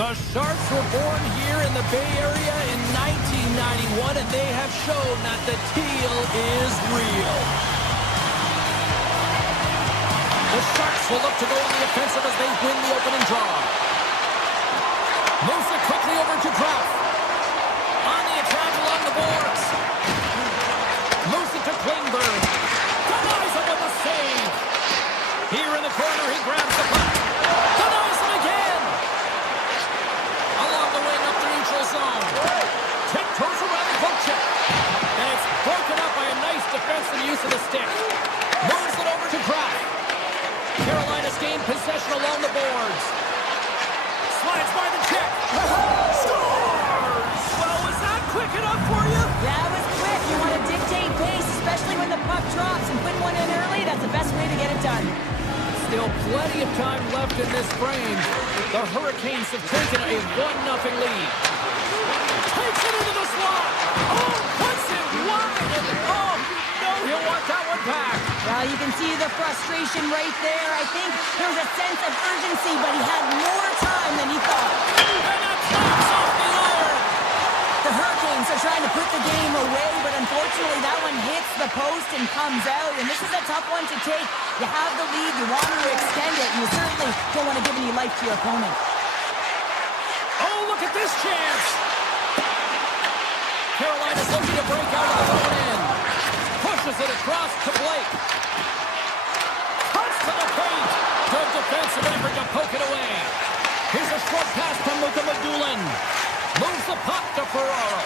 The Sharks were born here in the Bay Area in 1991, and they have shown that the teal is real. The Sharks will look to go on the offensive as they win the opening draw. Moves it quickly over to Kraft. On the attack along the boards. Moves it to Klingberg. Denies him with a save. Here in the corner, he grabs the puck. Denies him again. Along the wing up the neutral zone. Tiptoes around the poke check. And it's broken up by a nice defensive use of the stick. to get it done. Still plenty of time left in this frame. The Hurricanes have taken a 1-0 lead. Takes it into the slot. Oh, puts it wide. Oh, no, he'll want that one back. Well, you can see the frustration right there. I think there was a sense of urgency, but he had more time than he thought. And that knocks off the iron. The Hurricanes are trying to put the game away, but unfortunately that one hits the post and comes out. And this is a tough one to take. You have the lead, you want to extend it, and you certainly don't want to give any life to your opponent. Oh, look at this chance. Carolina's looking to break out of the own end. Pushes it across to Blake. Cuts to the paint. Good defensive effort to poke it away. Here's a short pass from Luka Magulin. Moves the puck to Ferraro.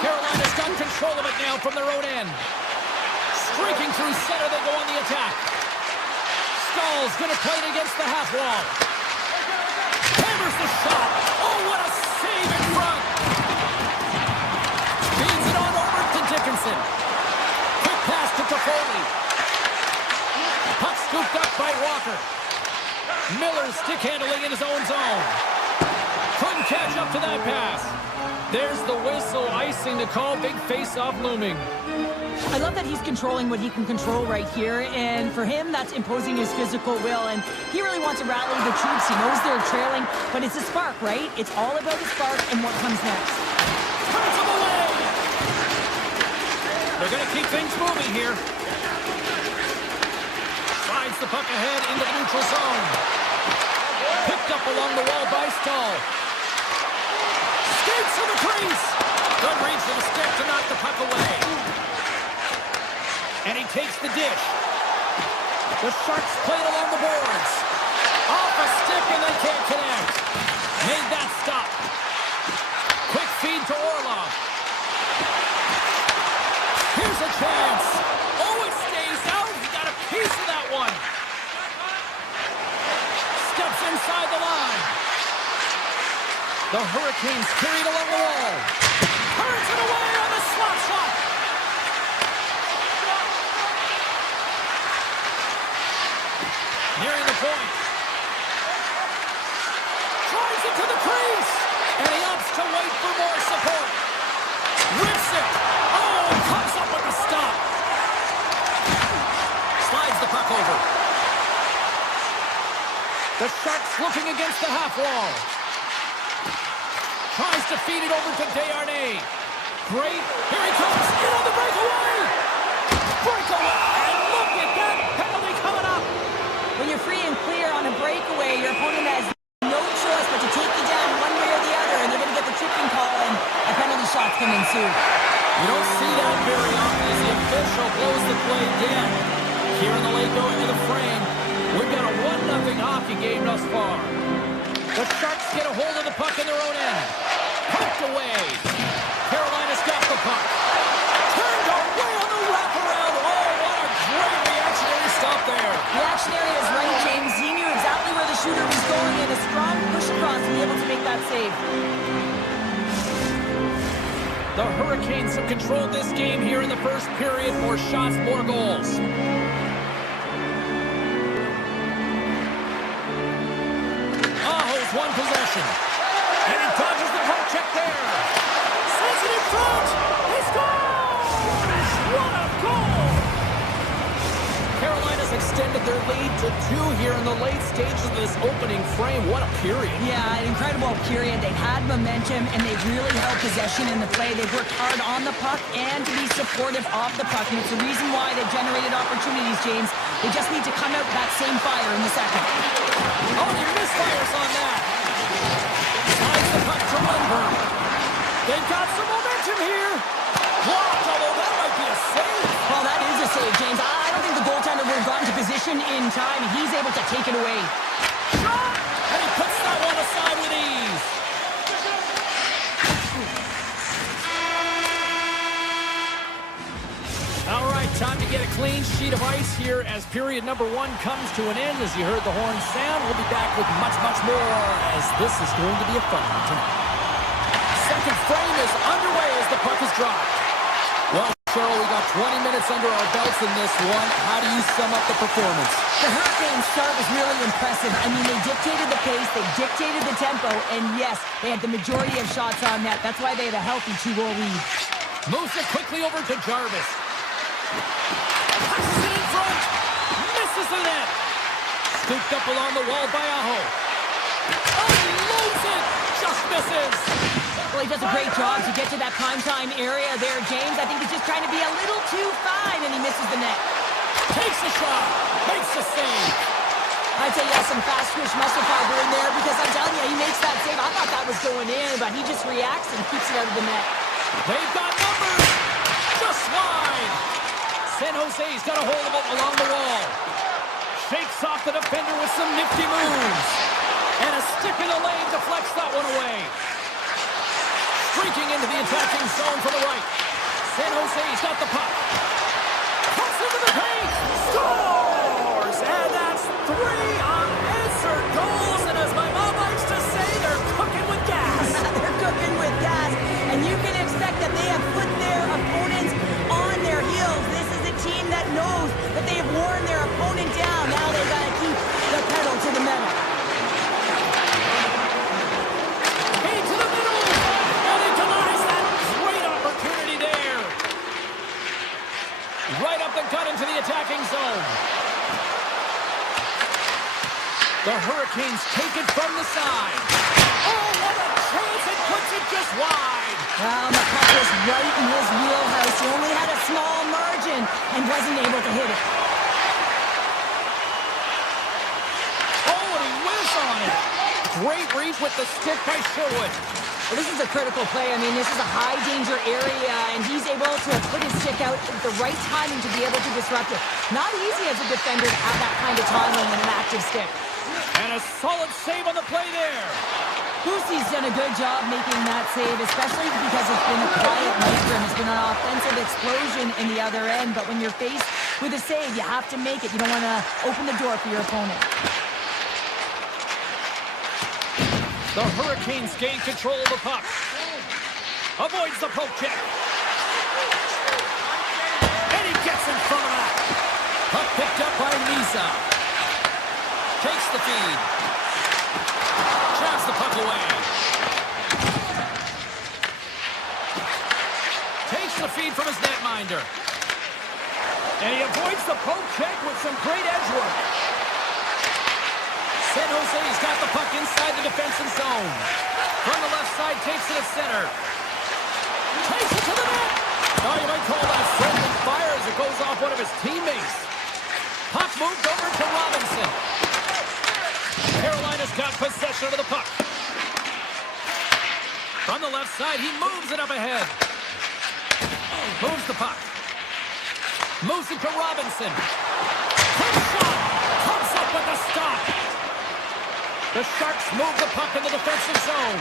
Carolina's got control of it now from their own end. Streaking through center, they go on the attack. Stahl's going to play it against the half wall. Hammers the shot. Oh, what a save in front. Feeds it on over to Dickinson. Quick pass to Toffoli. Puck scooped up by Walker. Miller stick handling in his own zone. Couldn't catch up to that pass. There's the whistle, icing the call, big face-off looming. I love that he's controlling what he can control right here, and for him, that's imposing his physical will, and he really wants to rally the troops. He knows they're trailing, but it's a spark, right? It's all about the spark and what comes next. Turns him away! They're going to keep things moving here. Slides the puck ahead into the neutral zone. Picked up along the wall by Stahl. Skates to the crease. Good reach for the stick to knock the puck away. And he takes the dish. The Sharks play it along the boards. Off a stick and they can't connect. Made that stop. Quick feed to Orlov. Here's a chance. Oh, it stays out. He got a piece of that one. Steps inside the line. The Hurricanes carried along the wall. Turns it away on the slot shot. Nearing the point. Drives it to the crease. And he opts to wait for more support. Rips it. Oh, comes up with a stop. Slides the puck over. The Sharks looking against the half wall. Tries to feed it over to Desharnais. Great. Here he comes. In on the breakaway. Breakaway. And look at that penalty coming up. When you're free and clear on a breakaway, your opponent has no choice but to take you down one way or the other, and they're going to get the tripping call, and a penalty shot's going to ensue. You don't see that very often as the official blows the play down. Here in the late going of the frame, we've got a 1-0 hockey game thus far. The Sharks get a hold of the puck in their own end. Pumped away. Carolina's got the puck. Turned away on the wraparound. Oh, what a great reactionary stop there. Reactionary is right, James. He knew exactly where the shooter was going, and a strong push across to be able to make that save. The Hurricanes have controlled this game here in the first period. More shots, more goals. Aho's one possession. And he dodges the poke check there. Sends it in front. He scores! What a goal! Carolina's extended their lead to 2 here in the late stages of this opening frame. What a period. Yeah, an incredible period. They've had momentum, and they've really held possession in the play. They've worked hard on the puck and to be supportive of the puck, and it's the reason why they've generated opportunities, James. They just need to come out with that same fire in the second. Oh, he misfires on that. Slides the puck to Lundberg. They've got some momentum here. Blocked, although that might be a save. Well, that is a save, James. I don't think the goaltender would have gotten to position in time, and he's able to take it away. Shot! And he puts that one aside with ease. All right, time to get a clean sheet of ice here as period number 1 comes to an end. As you heard the horn sound, we'll be back with much, much more as this is going to be a fun one tonight. Second frame is underway as the puck is dropped. Well, Cheryl, we got 20 minutes under our belts in this one. How do you sum up the performance? The Hurricanes' start was really impressive. I mean, they dictated the pace, they dictated the tempo, and yes, they had the majority of shots on net. That's why they had a healthy 2-goal lead. Moves it quickly over to Jarvis. Passes it in front. Misses the net. Scooped up along the wall by Aho. Unloads it. Just misses. Well, he does a great job to get to that prime-time area there, James. I think he's just trying to be a little too fine, and he misses the net. Takes a shot. Makes a save. I'd say he has some fast-twitch muscle fiber in there because I'm telling you, he makes that save. I thought that was going in, but he just reacts and keeps it out of the net. They've got numbers. Just wide. San Jose's got a hold of it along the wall. Shakes off the defender with some nifty moves. And a stick in the lane deflects that one away. Streaking into the attacking zone for the right. San Jose's got the puck. Puts into the paint. Scores! And that's 3 unanswered goals. And as my mom likes to say, they're cooking with gas. They're cooking with gas. And you can expect that they have put their opponents on their heels. This is a team that knows that they have worn their opponent down. Now they've got to keep the pedal to the metal. Into the middle. And he denies that great opportunity there. Right up the gut into the attacking zone. The Hurricanes take it from the side. Oh, what a chance. It puts it just wide. Well, the puck was right in his wheelhouse. He only had a small margin and wasn't able to hit it. Oh, and he whizzed on it. Great reach with the stick by Sherwood. Well, this is a critical play. I mean, this is a high-danger area, and he's able to put his stick out at the right timing to be able to disrupt it. Not easy as a defender to have that kind of timing in an active stick. And a solid save on the play there. Boosie's done a good job making that save, especially because it's been a quiet night for him. It's been an offensive explosion in the other end, but when you're faced with a save, you have to make it. You don't want to open the door for your opponent. The Hurricanes gain control of the puck. Avoids the poke check. And he gets in front of that. Puck picked up by Misa. Takes the feed. Traps the puck away. Takes the feed from his netminder. And he avoids the poke check with some great edge work. San Jose's got the puck inside the defensive zone. From the left side, takes it at center. Takes it to the net. Oh, you might call that friendly fire as it goes off one of his teammates. Puck moved over to Robinson. Carolina's got possession of the puck. From the left side, he moves it up ahead. Moves the puck. Moves it to Robinson. Quick shot. Comes up with a stop. The Sharks move the puck in the defensive zone.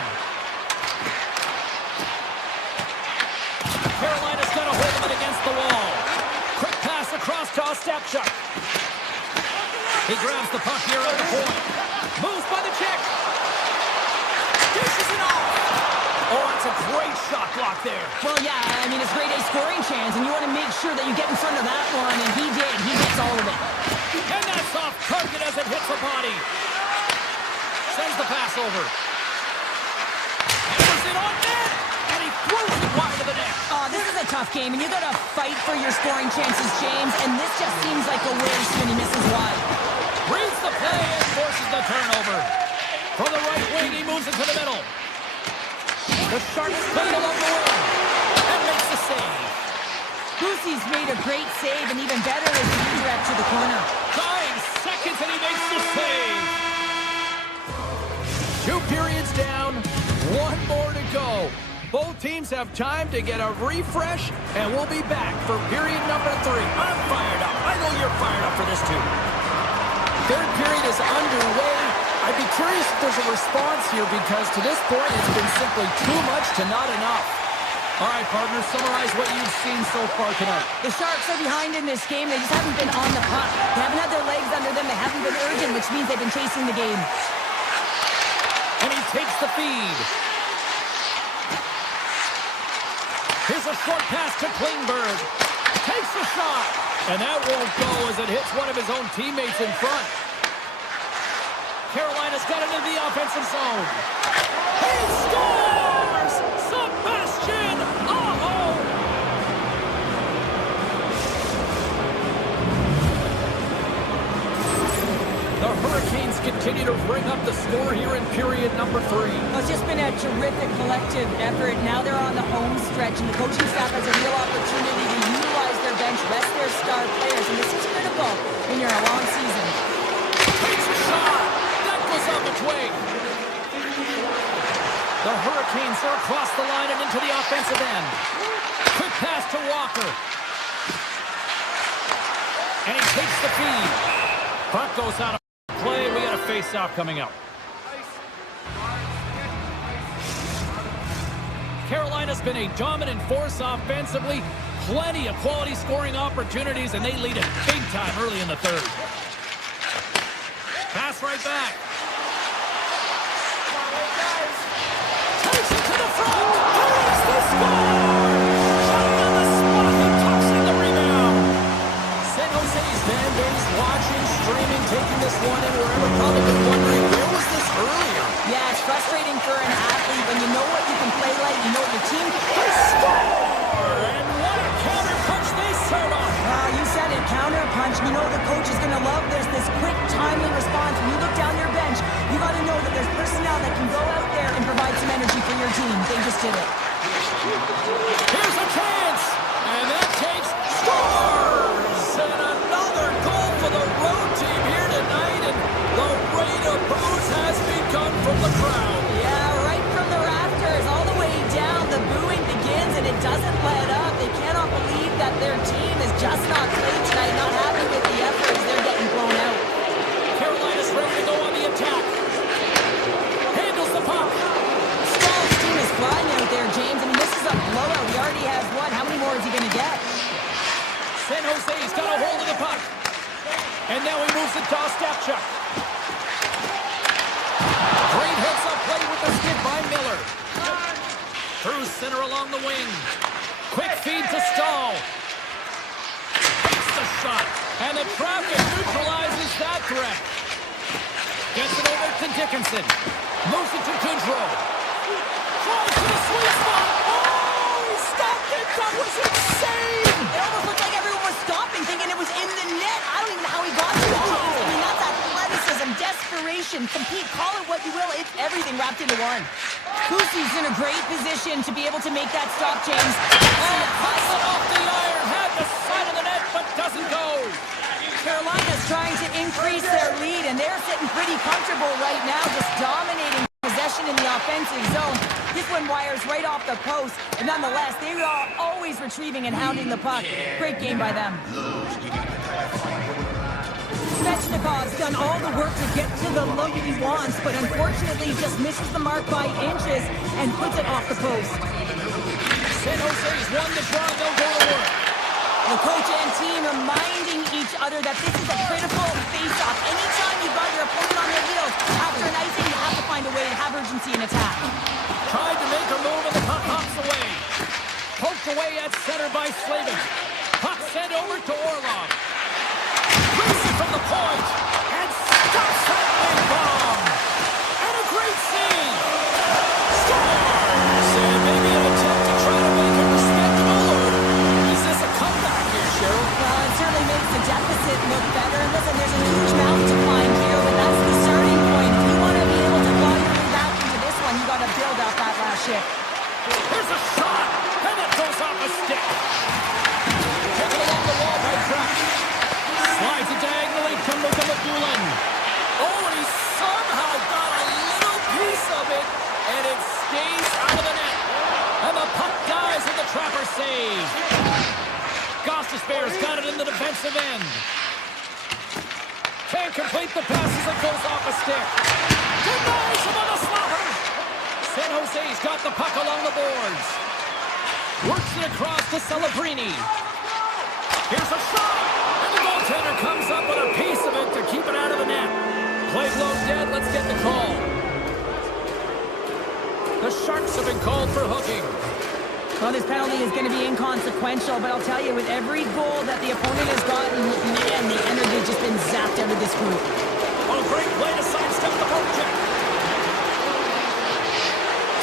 Carolina's got a hold of it against the wall. Quick pass across to Ostapchuk. He grabs the puck here on the point. Moves by the check. Dishes it off. Oh, that's a great shot block there. Well, yeah, I mean, it's a great A scoring chance, and you want to make sure that you get in front of that one, and he did. He gets all of it. And that's off target as it hits the body. Sends the pass over. Hammers it on net, and he throws it wide of the net. Oh, this is a tough game, and you got to fight for your scoring chances, James, and this just seems like a waste when he misses wide. Reads the play and forces the turnover. From the right wing, he moves it to the middle. The Sharks play it along the wing and makes the save. Boosie's made a great save, and even better is the redirect to the corner. 9 seconds, and he makes the save. 2 periods down, 1 more to go. Both teams have time to get a refresh, and we'll be back for period number 3. I'm fired up. I know you're fired up for this too. Third period is underway. I'd be curious if there's a response here because to this point it's been simply too much to not enough. All right, partners, summarize what you've seen so far tonight. The Sharks are behind in this game. They just haven't been on the puck. They haven't had their legs under them. They haven't been urgent, which means they've been chasing the game. And he takes the feed. Here's a short pass to Klingberg. Takes a shot. And that won't go as it hits one of his own teammates in front. Carolina's got it into the offensive zone. He scores! Sebastian Aho! The Hurricanes continue to bring up the score here in period number 3. Well, it's just been a terrific collective effort. Now they're on the home stretch, and the coaching staff has a real opportunity to utilize their bench, rest their star players, and this is critical when you're in a long season. Takes a shot! That goes up its way. The Hurricanes are across the line and into the offensive end. Quick pass to Walker. And he takes the feed. Puck goes out of play. We got a face-off coming up. Carolina's been a dominant force offensively. Plenty of quality scoring opportunities, and they lead it big time early in the third. Pass right back. Takes it to the front. There's the score! Shot on the spot. He tucks in the rebound. San Jose's fan base watching, streaming, taking this one in wherever. Probably wondering, where was this earlier? Yeah, it's frustrating for an athlete when you know what you can play like, you know what your team can play. Score! And what a counter punch they serve on. You said it, counter punch. You know the coach is going to love. There's this quick, timely response. When you look down your bench, you got to know that there's personnel that can go out there and provide some energy for your team. They just did it. Here's a chance, and that takes scores! And another goal for the road team here tonight, and the rain of boos has begun from the crowd. Yeah, right from the rafters, all the way down, the booing begins, and it doesn't let up. They cannot believe that their team is just not played tonight, not happy with the efforts. They're getting blown out. Carolina's ready to go on the attack. Handles the puck. Stahl's team is flying out there, James. I mean, this is a blowout. He already has one. How many more is he going to get? San Jose's got a hold of the puck. And now he moves it to Ostapchuk. Great heads-up play with the stick by Miller. Through center along the wing. Quick feed to Stahl. Takes the shot. And the traffic neutralizes that threat. Gets it over to Dickinson. Moves it to Goodrow. Tries to the sweet spot. Oh, he stopped it. That was insane. It almost looked like everyone was stopping, thinking it was in the net. I don't even know how he got to it, James. I mean, that's athleticism, desperation, compete, call it what you will. It's everything wrapped into one. Kusi's in a great position to be able to make that stop, James. Cuts it off the iron. Had the side of the net, but doesn't go. Carolina's trying to increase their lead, and they're sitting pretty comfortable right now, just dominating possession in the offensive zone. This one wires right off the post, and nonetheless, they are always retrieving and hounding the puck. Great game by them. Svechnikov's done all the work to get to the look he wants, but unfortunately just misses the mark by inches and puts it off the post. San Jose's won the draw. They'll go to work. The coach and team reminding each other that this is a critical face-off. Anytime you've got your opponent on their heels, after an icing, you have to find a way to have urgency in attack. Tried to make a move, and the puck hops away. Poked away at center by Slavin. Puck sent over to Orlov. Brings it from the point, and stops that big bomb. And a great save. Scores! And maybe an attempt to try to make it respectable, or is this a comeback here, Cheryl? Well, it certainly makes the deficit look better. And listen, there's a huge mountain to climb here, but that's the starting point. If you want to be able to claw your way back into this one, you got to build up that last shift. Here's a shot, and it goes off a stick. Taken along the wall by Kraft. Slides it diagonally to Mugulin. Oh, and he somehow got a little piece of it, and it stays out of the net. And the puck dies with the trapper save. Gostisbehere's got it in the defensive end. Can't complete the pass as it goes off a stick. Denies him on the slapper. San Jose's got the puck along the boards. Works it across to Celebrini. Here's a shot. And the goaltender comes up with a piece of it to keep it out of the net. Play low dead. Let's get the call. The Sharks have been called for hooking. Well, this penalty is going to be inconsequential, but I'll tell you, with every goal that the opponent has gotten, man, the energy has just been zapped out of this group. Oh, great play to sidestep the poke check.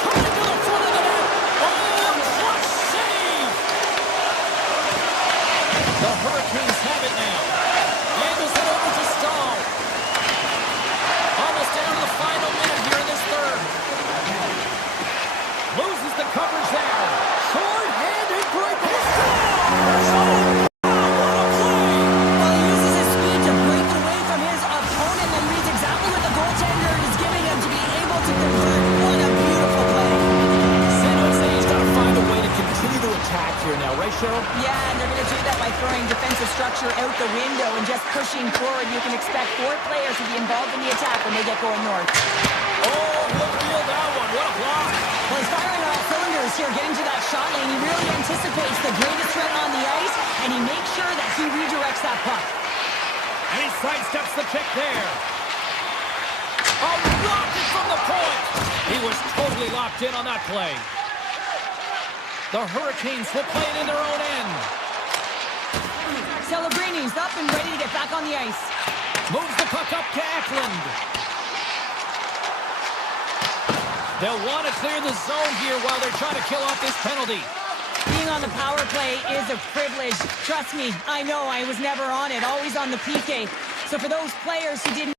Coming to the front of the net. Oh, clutch save! The Hurricanes have it now. Angles it over to Stahl. Almost down to the final minute here in this third. Loses the coverage there. Short-handed breakaway. Scores! Well, he uses his speed to break away from his opponent and reads exactly what the goaltender is giving him to be able to convert. What a beautiful play. San Jose's got to find a way to continue to attack here now, right, Cheryl? Yeah, and they're going to do that by throwing defensive structure out the window and just pushing forward. You can expect 4 players to be involved in the attack when they get going north. Oh, look, feel that one. What a block. Well, he's firing on all cylinders here, getting to that shot lane. He really anticipates the greatest threat on the ice, and he makes sure that he redirects that puck. And he sidesteps the kick there. A rocket from the point. He was totally locked in on that play. The Hurricanes will play it in their own end. Celebrini up and ready to get back on the ice. Moves the puck up to Eklund. They'll want to clear the zone here while they're trying to kill off this penalty. Being on the power play is a privilege. Trust me, I know I was never on it, always on the PK. So for those players who didn't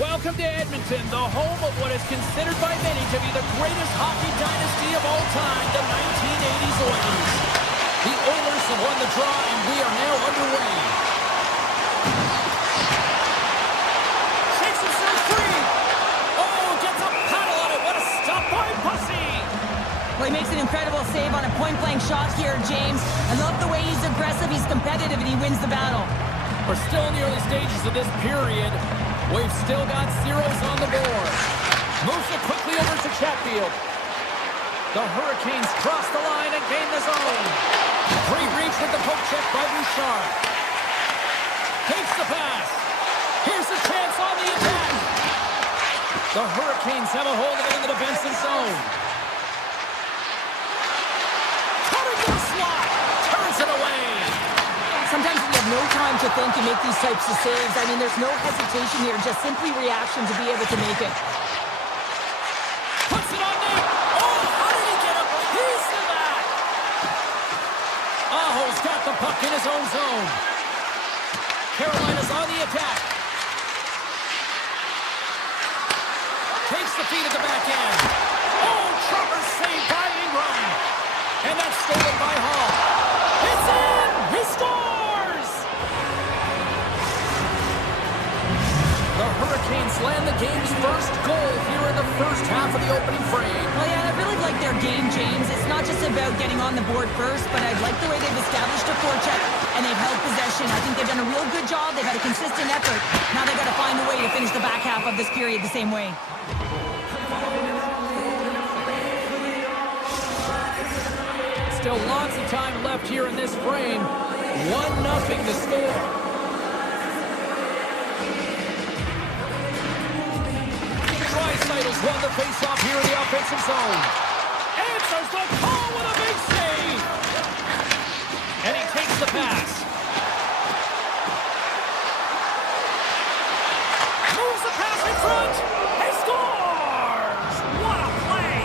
Welcome to Edmonton, the home of what is considered by many to be the greatest hockey dynasty of all time, the 1980s Oilers. The Oilers have won the draw, and we are now underway. Shakes himself free. Oh, gets a paddle on it. What a stop by Pussy. Well, he makes an incredible save on a point-blank shot here, James. I love the way he's aggressive, he's competitive, and he wins the battle. We're still in the early stages of this period. We've still got zeros on the board. Moves it quickly over to Chatfield. The Hurricanes cross the line and gain the zone. Free reach with the poke check by Bouchard. Takes the pass. Here's a chance on the attack. The Hurricanes have a hold of it in the defensive zone. Coming to the slot. Turns it away. Sometimes you have no time to think and make these types of saves. I mean, there's no hesitation here, just simply reaction to be able to make it. Puts it on net. Oh, how did he get a piece of that? Aho's got the puck in his own zone. Carolina's on the attack. Takes the feed at the back end. Oh, Trumper saved by Ingram. And that's stolen by Hall. It's in! He scores! The for the opening frame. Well, yeah, I really like their game, James. It's not just about getting on the board first, but I like the way they've established a forecheck and they've held possession. I think they've done a real good job. They've had a consistent effort. Now they've got to find a way to finish the back half of this period the same way. Still lots of time left here in this frame. 1-0 to score. Titles won the face-off here in the offensive zone. Answers the call with a big save. And he takes the pass. Moves the pass in front. He scores! What a play!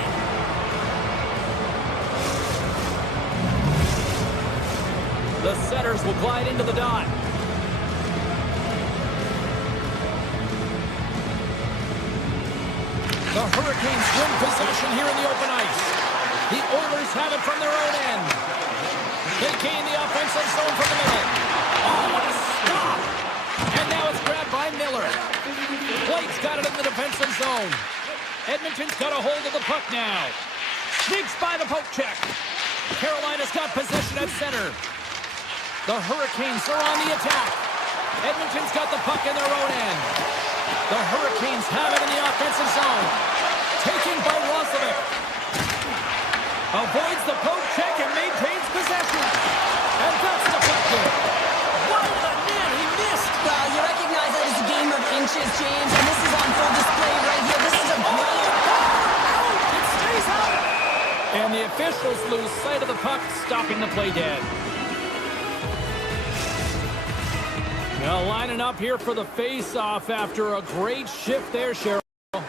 The setters will glide into the dot. The Hurricanes win possession here in the open ice. The Oilers have it from their own end. They gain the offensive zone from the middle. Oh, what a stop! And now it's grabbed by Miller. Blake's got it in the defensive zone. Edmonton's got a hold of the puck now. Sneaks by the poke check. Carolina's got possession at center. The Hurricanes are on the attack. Edmonton's got the puck in their own end. The Hurricanes have it in the offensive zone. Taken by Roslovic. Avoids the poke check and maintains possession. And that's the puck in. Wide of the net, he missed. Well, you recognize that it's a game of inches, James, and this is on full display right here. This is a brilliant Out! It stays out! And the officials lose sight of the puck, stopping the play dead. Now lining up here for the face-off after a great shift there, Cheryl.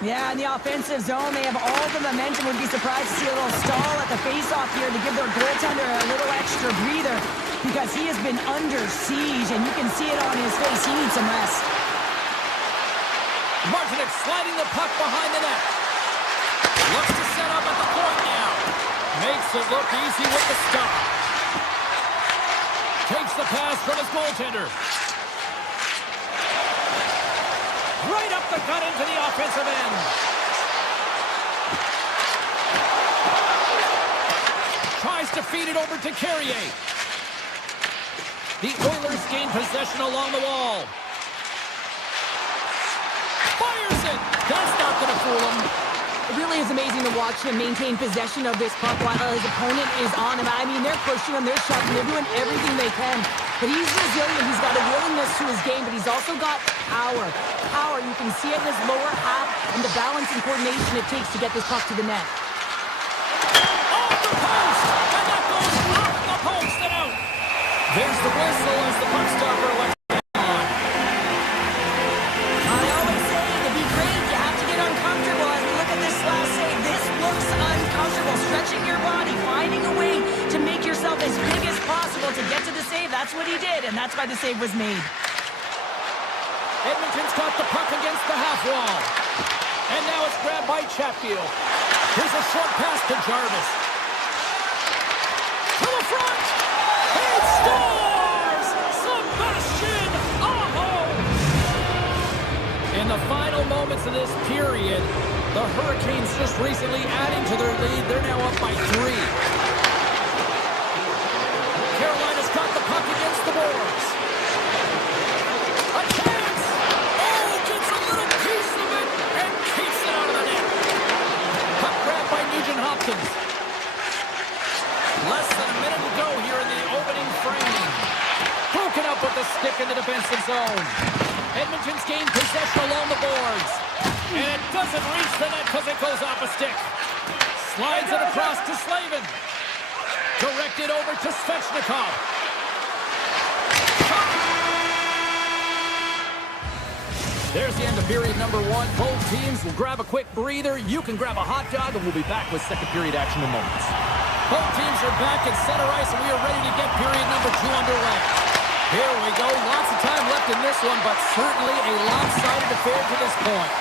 Yeah, in the offensive zone, they have all the momentum. Would be surprised to see a little stall at the face-off here to give their goaltender a little extra breather because he has been under siege, and you can see it on his face. He needs some rest. Martinek sliding the puck behind the net. Looks to set up at the point now. Makes it look easy with the stop. Takes the pass from his goaltender. Right up the gut into the offensive end. Tries to feed it over to Carrier. The Oilers gain possession along the wall. Fires it. That's not going to fool him. It really is amazing to watch him maintain possession of this puck while his opponent is on him. I mean, they're pushing him, they're shoving, they're doing everything they can. But he's resilient, he's got a willingness to his game, but he's also got power. Power, you can see it in his lower half and the balance and coordination it takes to get this puck to the net. Off the post! And that goes off the post and out! There's the whistle as the puck stopper lets it on. I always say, to be great, you have to get uncomfortable. As we look at this last save, this looks uncomfortable. Stretching your body, finding a way to make yourself as big as possible to get to the save. That's what he did, and that's why the save was made. Edmonton's got the puck against the half wall. And now it's grabbed by Chatfield. Here's a short pass to Jarvis. To the front! He scores! Sebastian Aho! In the final moments of this period, the Hurricanes just recently adding to their lead. They're now up by 3. Carolina's got the puck against the boards. A chance! Oh, gets a little piece of it and keeps it out of the net. Puck grabbed by Nugent Hopkins. Less than a minute to go here in the opening frame. Broken up with the stick in the defensive zone. Edmonton's gained possession along the boards. And it doesn't reach the net because it goes off a stick. Slides it across to Slavin. Directed over to Svechnikov. There's the end of period number 1. Both teams will grab a quick breather. You can grab a hot dog, and we'll be back with second period action in moments. Both teams are back at center ice, and we are ready to get period number 2 underway. Here we go. Lots of time left in this one, but certainly a lopsided affair to this point.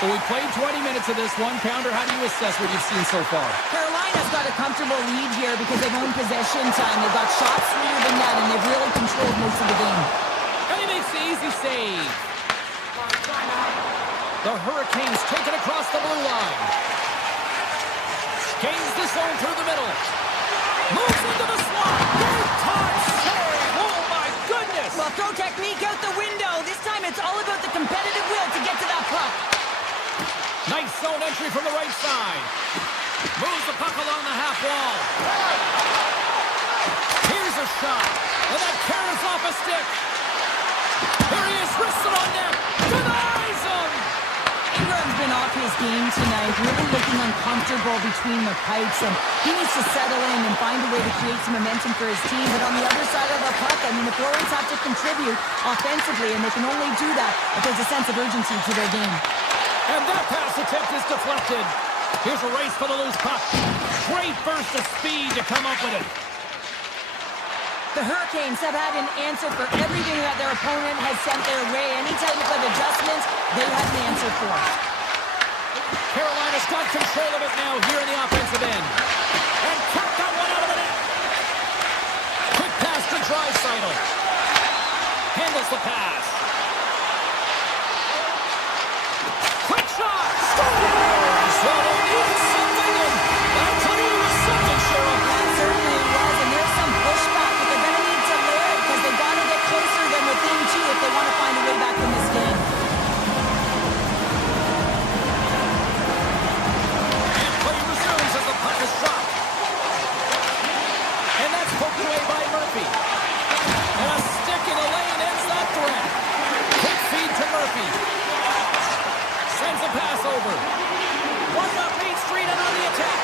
So we played 20 minutes of this one. Pounder, how do you assess what you've seen so far? Carolina's got a comfortable lead here because they've owned possession time. They've got shots sweeter than that, and they've really controlled most of the game. And he makes the easy save. The Hurricanes take it across the blue line. Gains the zone through the middle. Moves into the slot. Big time save. Oh, my goodness. Well, throw technique out the window. This time it's all about the competitive will to get to that puck. Nice zone entry from the right side. Moves the puck along the half wall. Here's a shot. And that carries off a stick. Here he is, wrists it on net. Denies him. Ingram's been off his game tonight, really looking uncomfortable between the pipes, and he needs to settle in and find a way to create some momentum for his team. But on the other side of the puck, I mean, the forwards have to contribute offensively, and they can only do that if there's a sense of urgency to their game. And that pass attempt is deflected. Here's a race for the loose puck. Great burst of speed to come up with it. The Hurricanes have had an answer for everything that their opponent has sent their way. Any type of adjustments, they have an answer for. Carolina's got control of it now here in the offensive end. And Kirk got one out of the net. Quick pass to Draisaitl. Handles the pass. Quick shot. Scores! Well, they needed something, and I'll tell you it was something, Cheryl. That certainly was, and there's some pushback, but they're going to need to layer it because they've got to get closer than within two if they want to find a way back in this game. And play resumes as the puck is dropped. And that's poked away by Murphy. And a stick in the lane ends that threat. Quick feed to Murphy. Sends a pass over. One up Main Street and on the attack.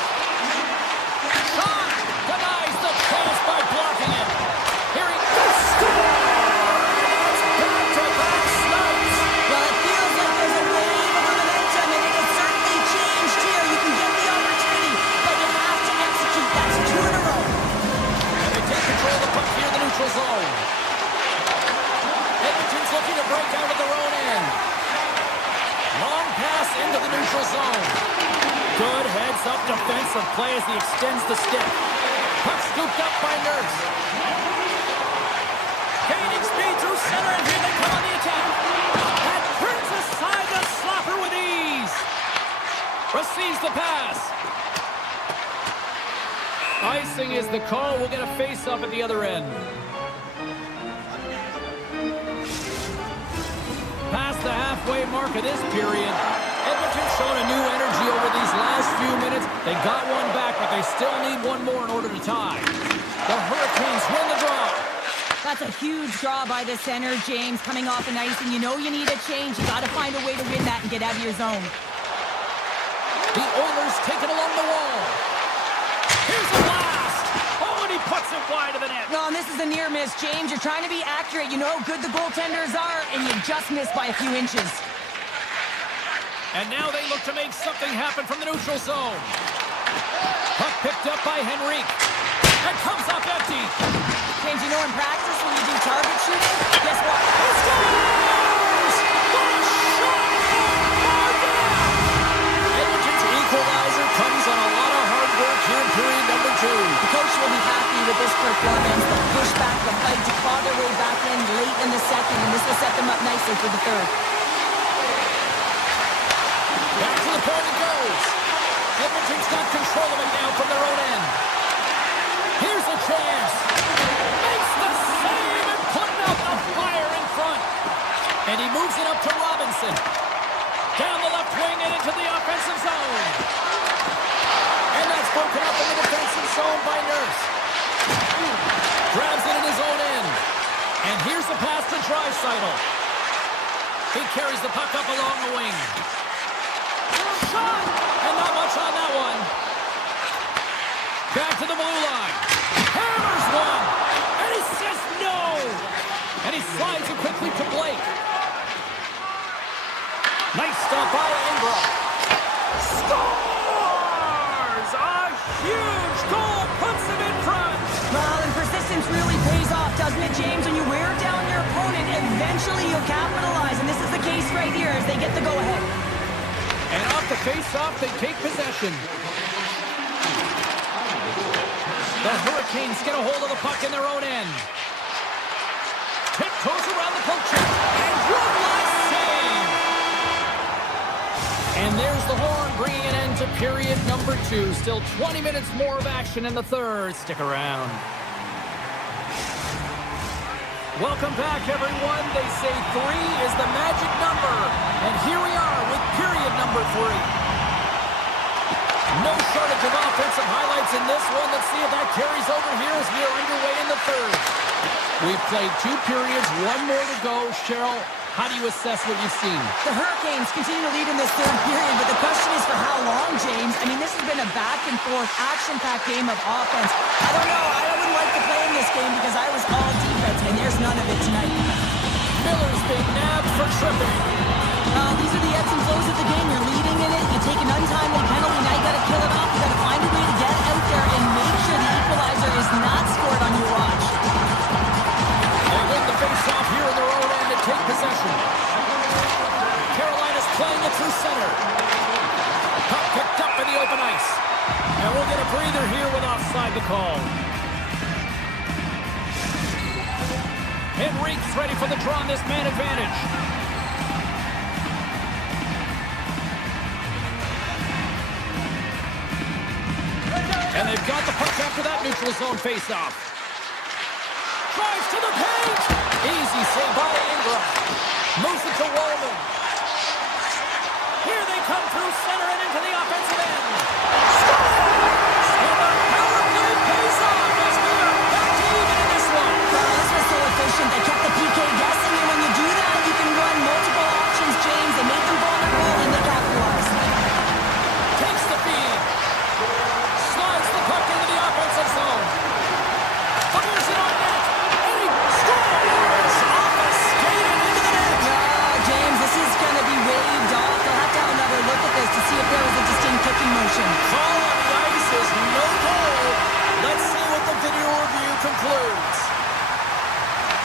Shot denies the chance by blocking it. Here he goes. Score! It's back-to-back snipes. Well, it feels like there's a wave of momentum, and it has certainly changed here. You can get the opportunity, but you have to execute. That's two in a row. And they take control of the puck here in the neutral zone. Edmonton's looking to break out of their own end. Long pass into the neutral zone. Good heads-up defensive play as he extends the stick. Puck scooped up by Nurse. Gaining speed through center, and here they come on the attack. And turns aside the slapper with ease. Receives the pass. Icing is the call. We'll get a face-up at the other end. Past the halfway mark of this period. Edmonton's shown a new energy over these last few minutes. They got one back, but they still need one more in order to tie. The Hurricanes win the draw. That's a huge draw by the center, James, coming off an ice, and you know you need a change. You got to find a way to win that and get out of your zone. The Oilers take it along the wall. Here's the blast. Oh, and he puts it wide of the net. No, and this is a near miss, James. You're trying to be accurate. You know how good the goaltenders are, and you just missed by a few inches. And now they look to make something happen from the neutral zone. Puck picked up by Henrique. And comes up empty. James, you know in practice when you do target shooting, guess what? He scores! What a shot! Edmonton's equalizer comes on a lot of hard work here in period number 2. The coach will be happy with this performance. The pushback, the fight to claw their way back in late in the second, and this will set them up nicely for the third. Back to the point it goes. Edmonton's got control of it now from their own end. Here's a chance. Makes the save and putting out the fire in front. And he moves it up to Robinson. Down the left wing and into the offensive zone. And that's broken up in the defensive zone by Nurse. Grabs it in his own end. And here's the pass to Draisaitl. He carries the puck up along the wing. Shot! And not much on that one. Back to the blue line. Hammers one. And he says no. And he slides it quickly to Blake. Nice stop by Ingram. Scores! A huge goal puts him in front. Well, and persistence really pays off, doesn't it, James? When you wear down your opponent, eventually you'll capitalize. And this is the case right here as they get the go-ahead. And off the face-off, they take possession. The Hurricanes get a hold of the puck in their own end. Tiptoes around the poke check. And one last save. period number 2. Still 20 minutes more of action in the third. Stick around. Welcome back, everyone. They say 3 is the magic number. And here we are with period number 3. No shortage of offensive highlights in this one. Let's see if that carries over here as we are underway in the third. We've played 2 periods, 1 more to go. Cheryl, how do you assess what you've seen? The Hurricanes continue to lead in this third period, but the question is for how long, James? I mean, this has been a back-and-forth, action-packed game of offense. I don't know. I wouldn't like to play in this game because I was all defense, and there's none of it tonight. Miller's been nabbed for tripping. These are the ebbs and flows of the game. You're leading in it. You take an untimely penalty. Now you got to kill it off. You got to find a way to get out there and make sure the equalizer is not scored on your watch. They win the face-off here in their own end to take possession. Carolina's playing it through center. Puck picked up in the open ice. And we'll get a breather here with offside the call. Henrique's ready for the draw on this man advantage. And they've got the puck after that neutral zone face-off. Drives to the paint. Easy save by Ingram. Moves it to Wallman. Here they come through center and into the offensive end. Scores! And the power play pays off as we are back to even in this one. Well, this was so efficient. They kept the PK guessing, and when you do that, you can run multiple options, James. They made them vulnerable, and they capitalized. Takes the feed. Slides the puck into the offensive zone. Fires it on net. And he scores! Off a skate and into the net. James, this is going to be waved off. They'll have to have another look at this to see if there was a distinct kicking motion. Call on the ice is no goal. Let's see what the video review concludes.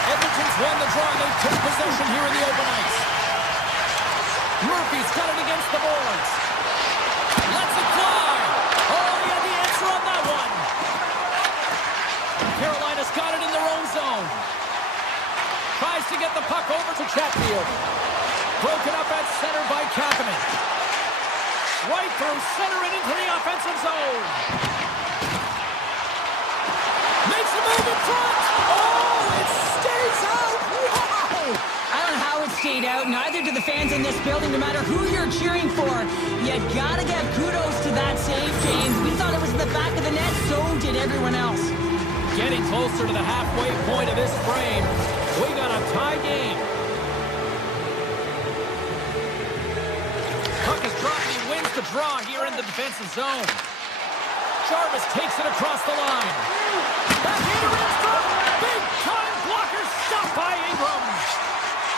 Edmonton's won the draw. They take possession here in the open ice. Murphy's got it against the boards. Lets it fly. Oh, he had the answer on that one. Carolina's got it in their own zone. Tries to get the puck over to Chatfield. Broken up at center by Kapanen. Right through center and into the offensive zone. Makes a move in front. Oh, it stays out. Wow. I don't know how it stayed out. Neither do the fans in this building, no matter who you're cheering for. You got to give kudos to that save, James. We thought it was in the back of the net. So did everyone else. Getting closer to the halfway point of this frame. We got a tie game. Puck is dropped. He wins the draw here in the defensive zone. Jarvis takes it across the line. Backhander in front. Big time blocker stopped by Ingram.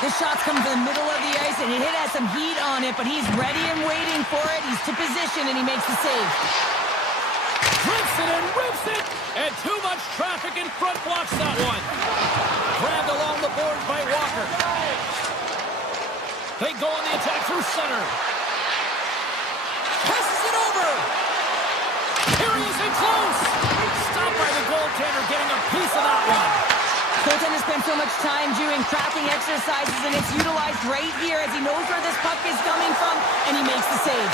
The shot's coming from the middle of the ice, and it has some heat on it, but he's ready and waiting for it. He's to position, and he makes the save. Rips it and rips it. And too much traffic in front blocks that one. Grabbed along the boards by Walker. They go on the attack through center. Passes it over. Here he is in close. Stopped by the goaltender, getting a piece of that one. Goaltender spent so much time doing tracking exercises, and it's utilized right here as he knows where this puck is coming from, and he makes the save.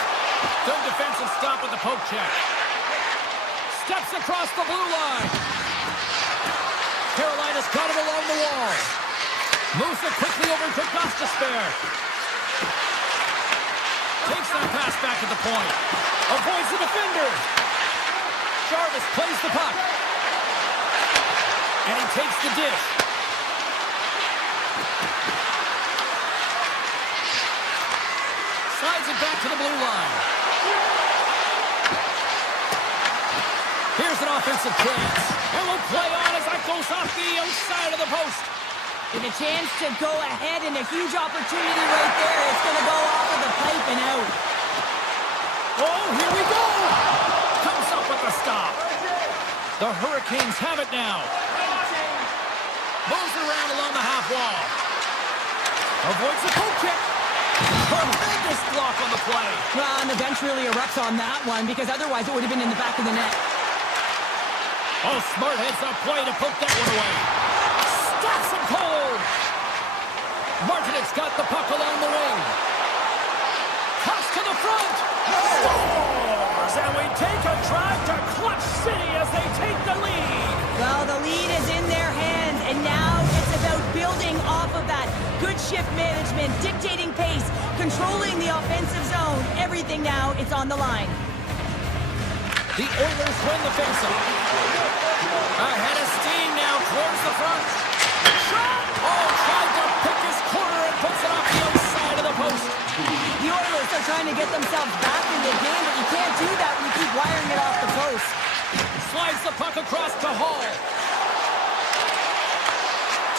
Good defensive stop with the poke check. Steps across the blue line. Carolina's got it along the wall. Moves it quickly over to Gostisbehere. Takes that pass back to the point. Avoids the defender. Jarvis plays the puck. And he takes the dish. Slides it back to the blue line. Here's an offensive chance. And we'll play on as that goes off the outside of the post. And a chance to go ahead and a huge opportunity right there. It's going to go off of the pipe and out. Oh, here we go. Comes up with the stop. The Hurricanes have it now. Moves around along the half wall. Avoids the poke check. Tremendous block on the play. Well, and the bench really erupts on that one because otherwise it would have been in the back of the net. Oh, smart heads-up play to poke that one away. Stops him cold. Martinet's got the puck along the wing. Toss to the front. Score! controlling the offensive zone. Everything now, it's on the line. The Oilers win the faceoff. Ahead of steam now towards the front. Shot! Oh, tried to pick his corner and puts it off the outside of the post. The Oilers are trying to get themselves back in the game, but you can't do that when you keep wiring it off the post. Slides the puck across to Hall.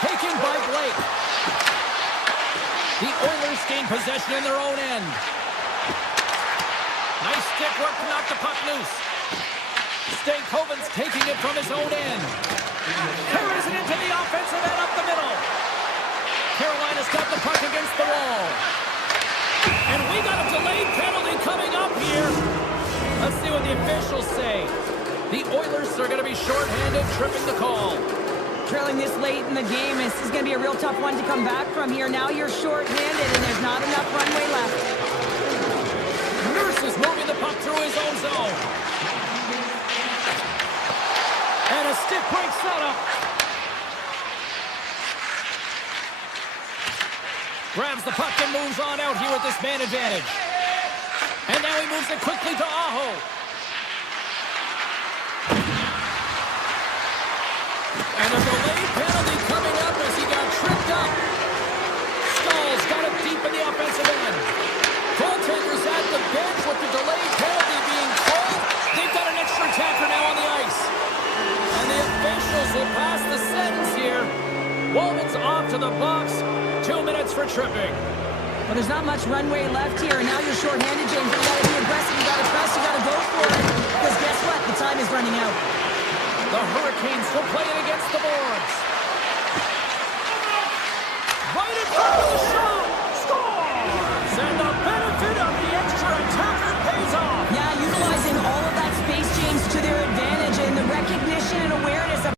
Taken by Blake. The Oilers gain possession in their own end. Nice stick work to knock the puck loose. Stankoven's taking it from his own end. Carries it into the offensive end up the middle. Carolina's got the puck against the wall. And we got a delayed penalty coming up here. Let's see what the officials say. The Oilers are going to be shorthanded, tripping the call. Trailing this late in the game, this is going to be a real tough one to come back from here. Now you're shorthanded, and there's not enough runway left. Nurse is moving the puck through his own zone. And a stick break setup. Grabs the puck and moves on out here with this man advantage. And now he moves it quickly to Aho. And a delayed penalty coming up as he got tripped up. Stahl's got it deep in the offensive end. Goaltender's at the bench with the delayed penalty being called. They've got an extra attacker now on the ice. And the officials will pass the sentence here. Walman's off to the box. 2 minutes for tripping. Well, there's not much runway left here, and now you're shorthanded, James. You gotta be aggressive, you gotta press, you gotta go for it. Because guess what? The time is running out. The Hurricanes will play it against the boards. Right in front of the shot. Scores! And the benefit of the extra attacker pays off. Yeah, utilizing all of that space, James, to their advantage, and the recognition and awareness of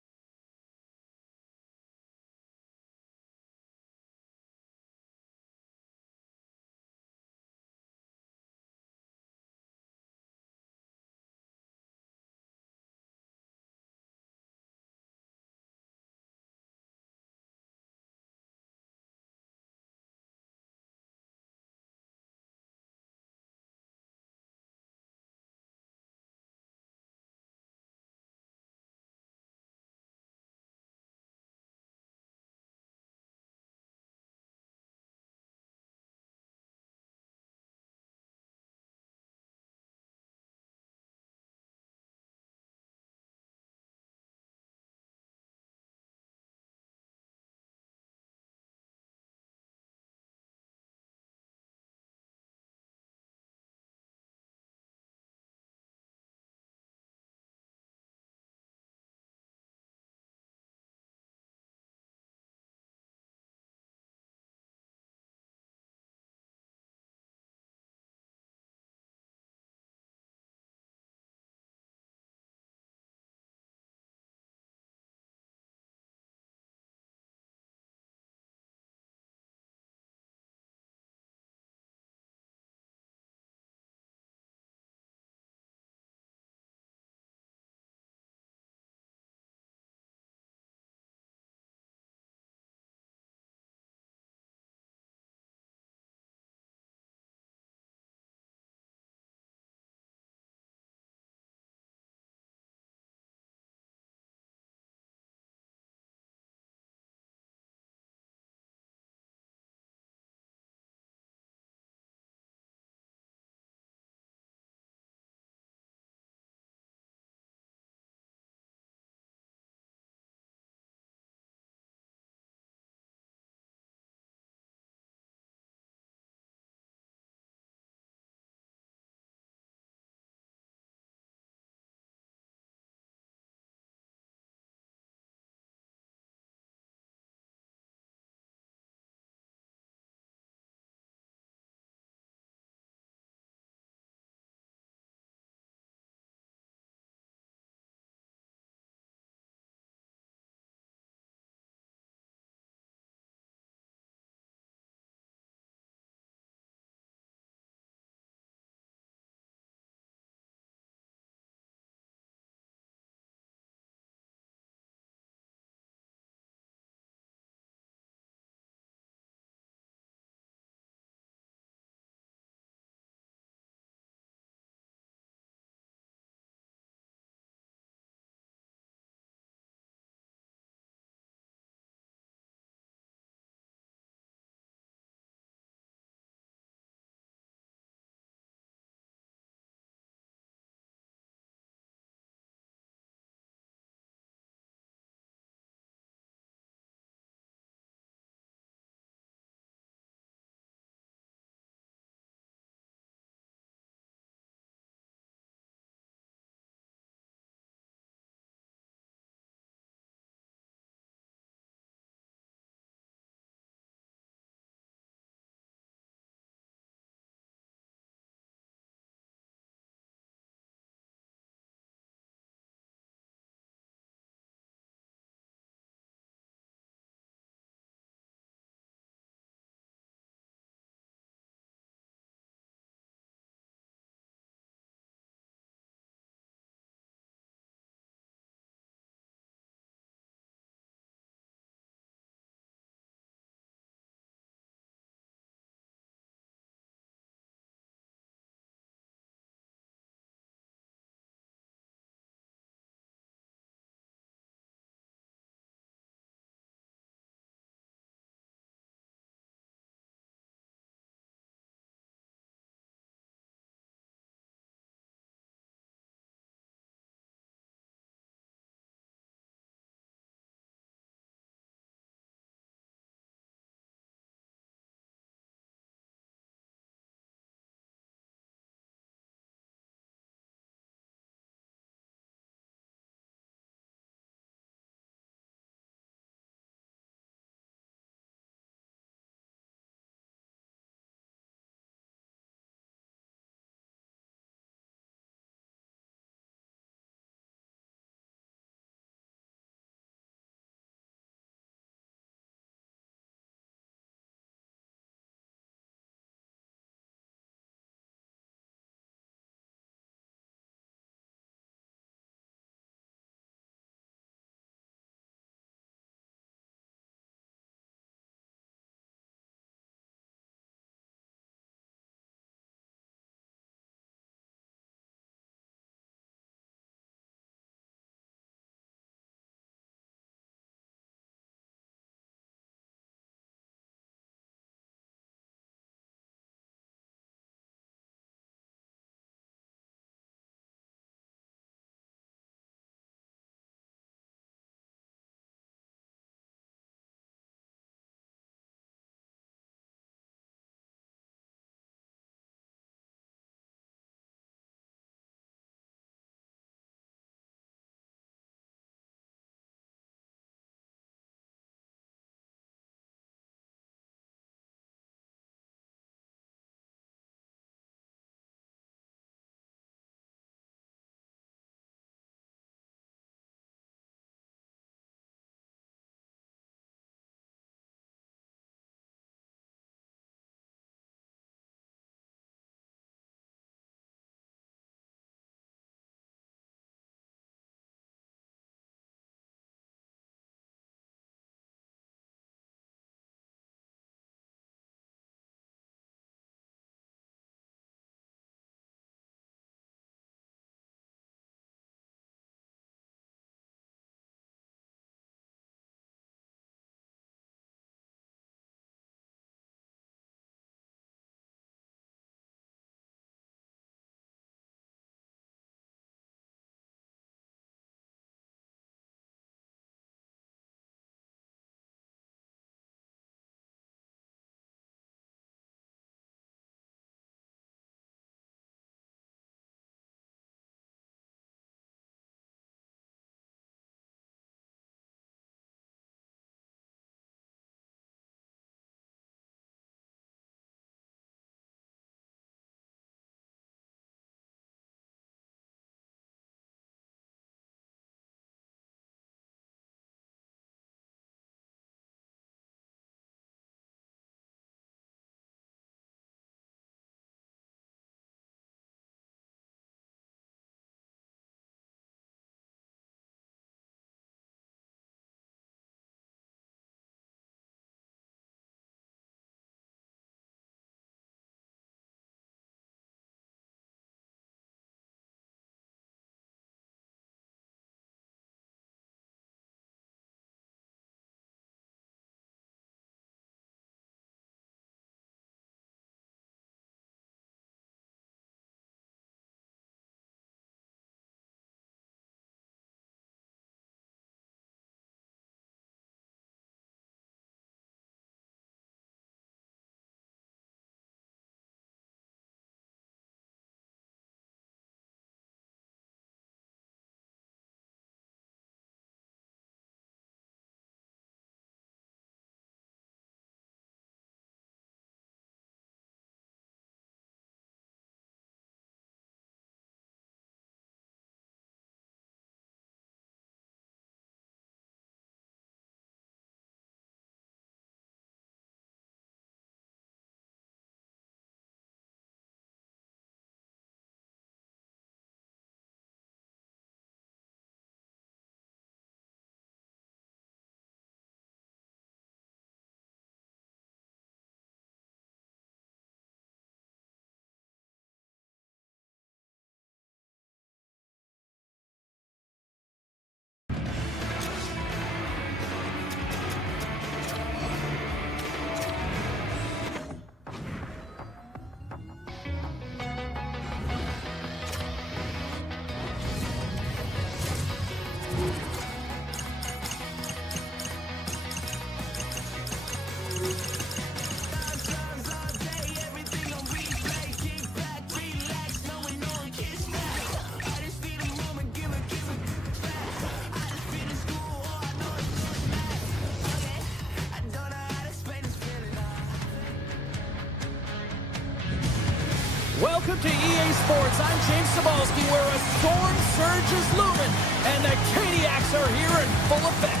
Welcome to EA Sports. I'm James Cebulski, where a storm surge is looming, and the Caniacs are here in full effect.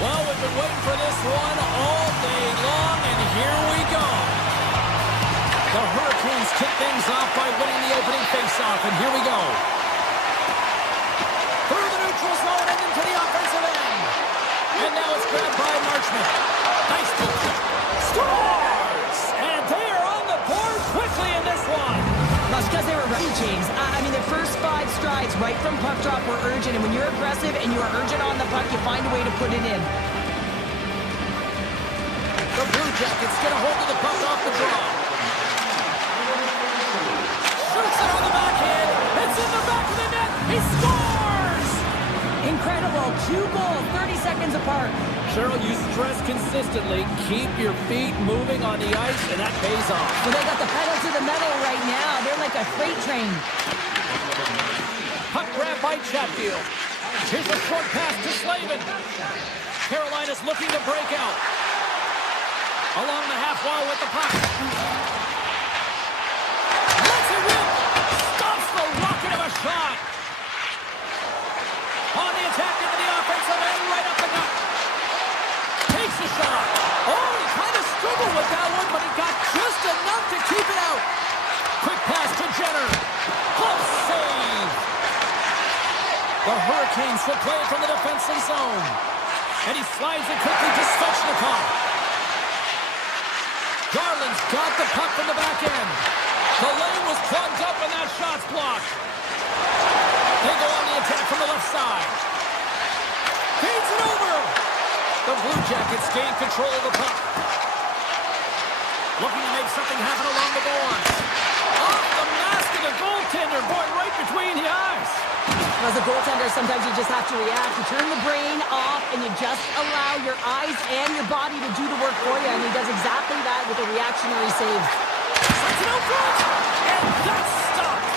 Well, we've been waiting for this one all day long, and here we go. The Hurricanes kick things off by winning the opening faceoff, and here we go. Through the neutral zone and into the offensive end. And now it's grabbed by Marchment. Nice pull. Scores! And they are on the board quickly in this one. That's because they were ready, James. I mean, the first 5 strides right from puck drop were urgent, and when you're aggressive and you are urgent on the puck, you find a way to put it in. The Blue Jackets get a hold of the puck off the draw. Shoots it on the backhand. It's in the back of the net. He scores! Incredible. 2 goals, 30 seconds apart. Cheryl, you stress consistently, keep your feet moving on the ice, and that pays off. Well, they got the pedal to the metal right now. They're like a freight train. Puck grab by Chatfield. Here's a short pass to Slavin. Carolina's looking to break out. Along the half wall with the puck. Lets it rip. Stops the rocket of a shot. On the attack into the offensive end, right up the gut. Takes the shot. Oh, he kind of struggled with that one, but he got just enough to keep it out. Quick pass to Jenner. Close save. The Hurricanes will play it from the defensive zone. And he slides it quickly to Svechnikov. Garland's got the puck from the back end. The lane was plugged up and that shot's blocked. They go on the attack from the left side. Feeds it over. The Blue Jackets gain control of the puck. Looking to make something happen along the boards. Off the mask of the goaltender. Boy, right between the eyes. As a goaltender, sometimes you just have to react. You turn the brain off, and you just allow your eyes and your body to do the work for you, and he does exactly that with a reactionary save. Slides it out front, and that's stopped.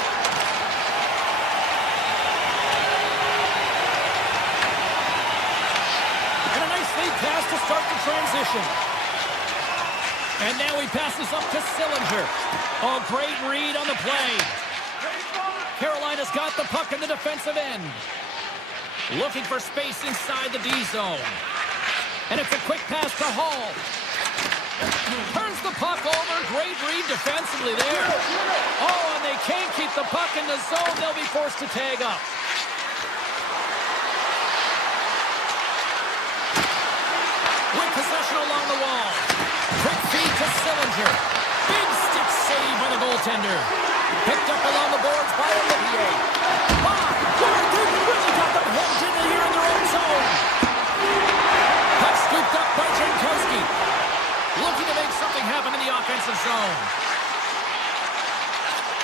And a nice lead pass to start the transition. And now he passes up to Sillinger. Oh, great read on the play. Carolina's got the puck in the defensive end. Looking for space inside the D zone. And it's a quick pass to Hall. Turns the puck over. Great read defensively there. Oh, and they can't keep the puck in the zone. They'll be forced to tag up. With possession along the wall. Quick feed to Sillinger. Big stick save by the goaltender. Picked up along the boards by Olivier. They really got them hemmed in here in their own zone. Puck scooped up by Jankowski. Looking to make something happen in the offensive zone.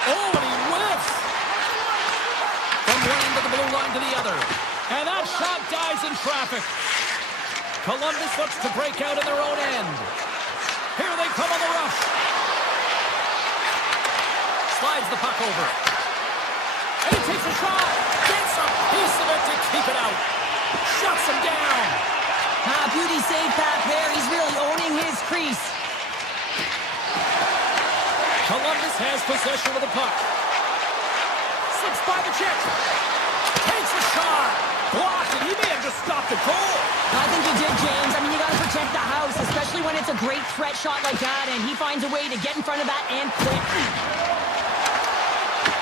Oh, and he whiffs. From one end of the blue line to the other. And that shot dies in traffic. Columbus looks to break out in their own end. Here they come on the rush. Slides the puck over. And he takes a shot. Gets a piece of it to keep it out. Shuts him down. Beauty save back there. He's really owning his crease. Columbus has possession of the puck. Slips by the check. Takes a shot. Blocked, and he may have just stopped the goal. I think he did, James. I mean, you got to protect the house, especially when it's a great threat shot like that, and he finds a way to get in front of that and quick.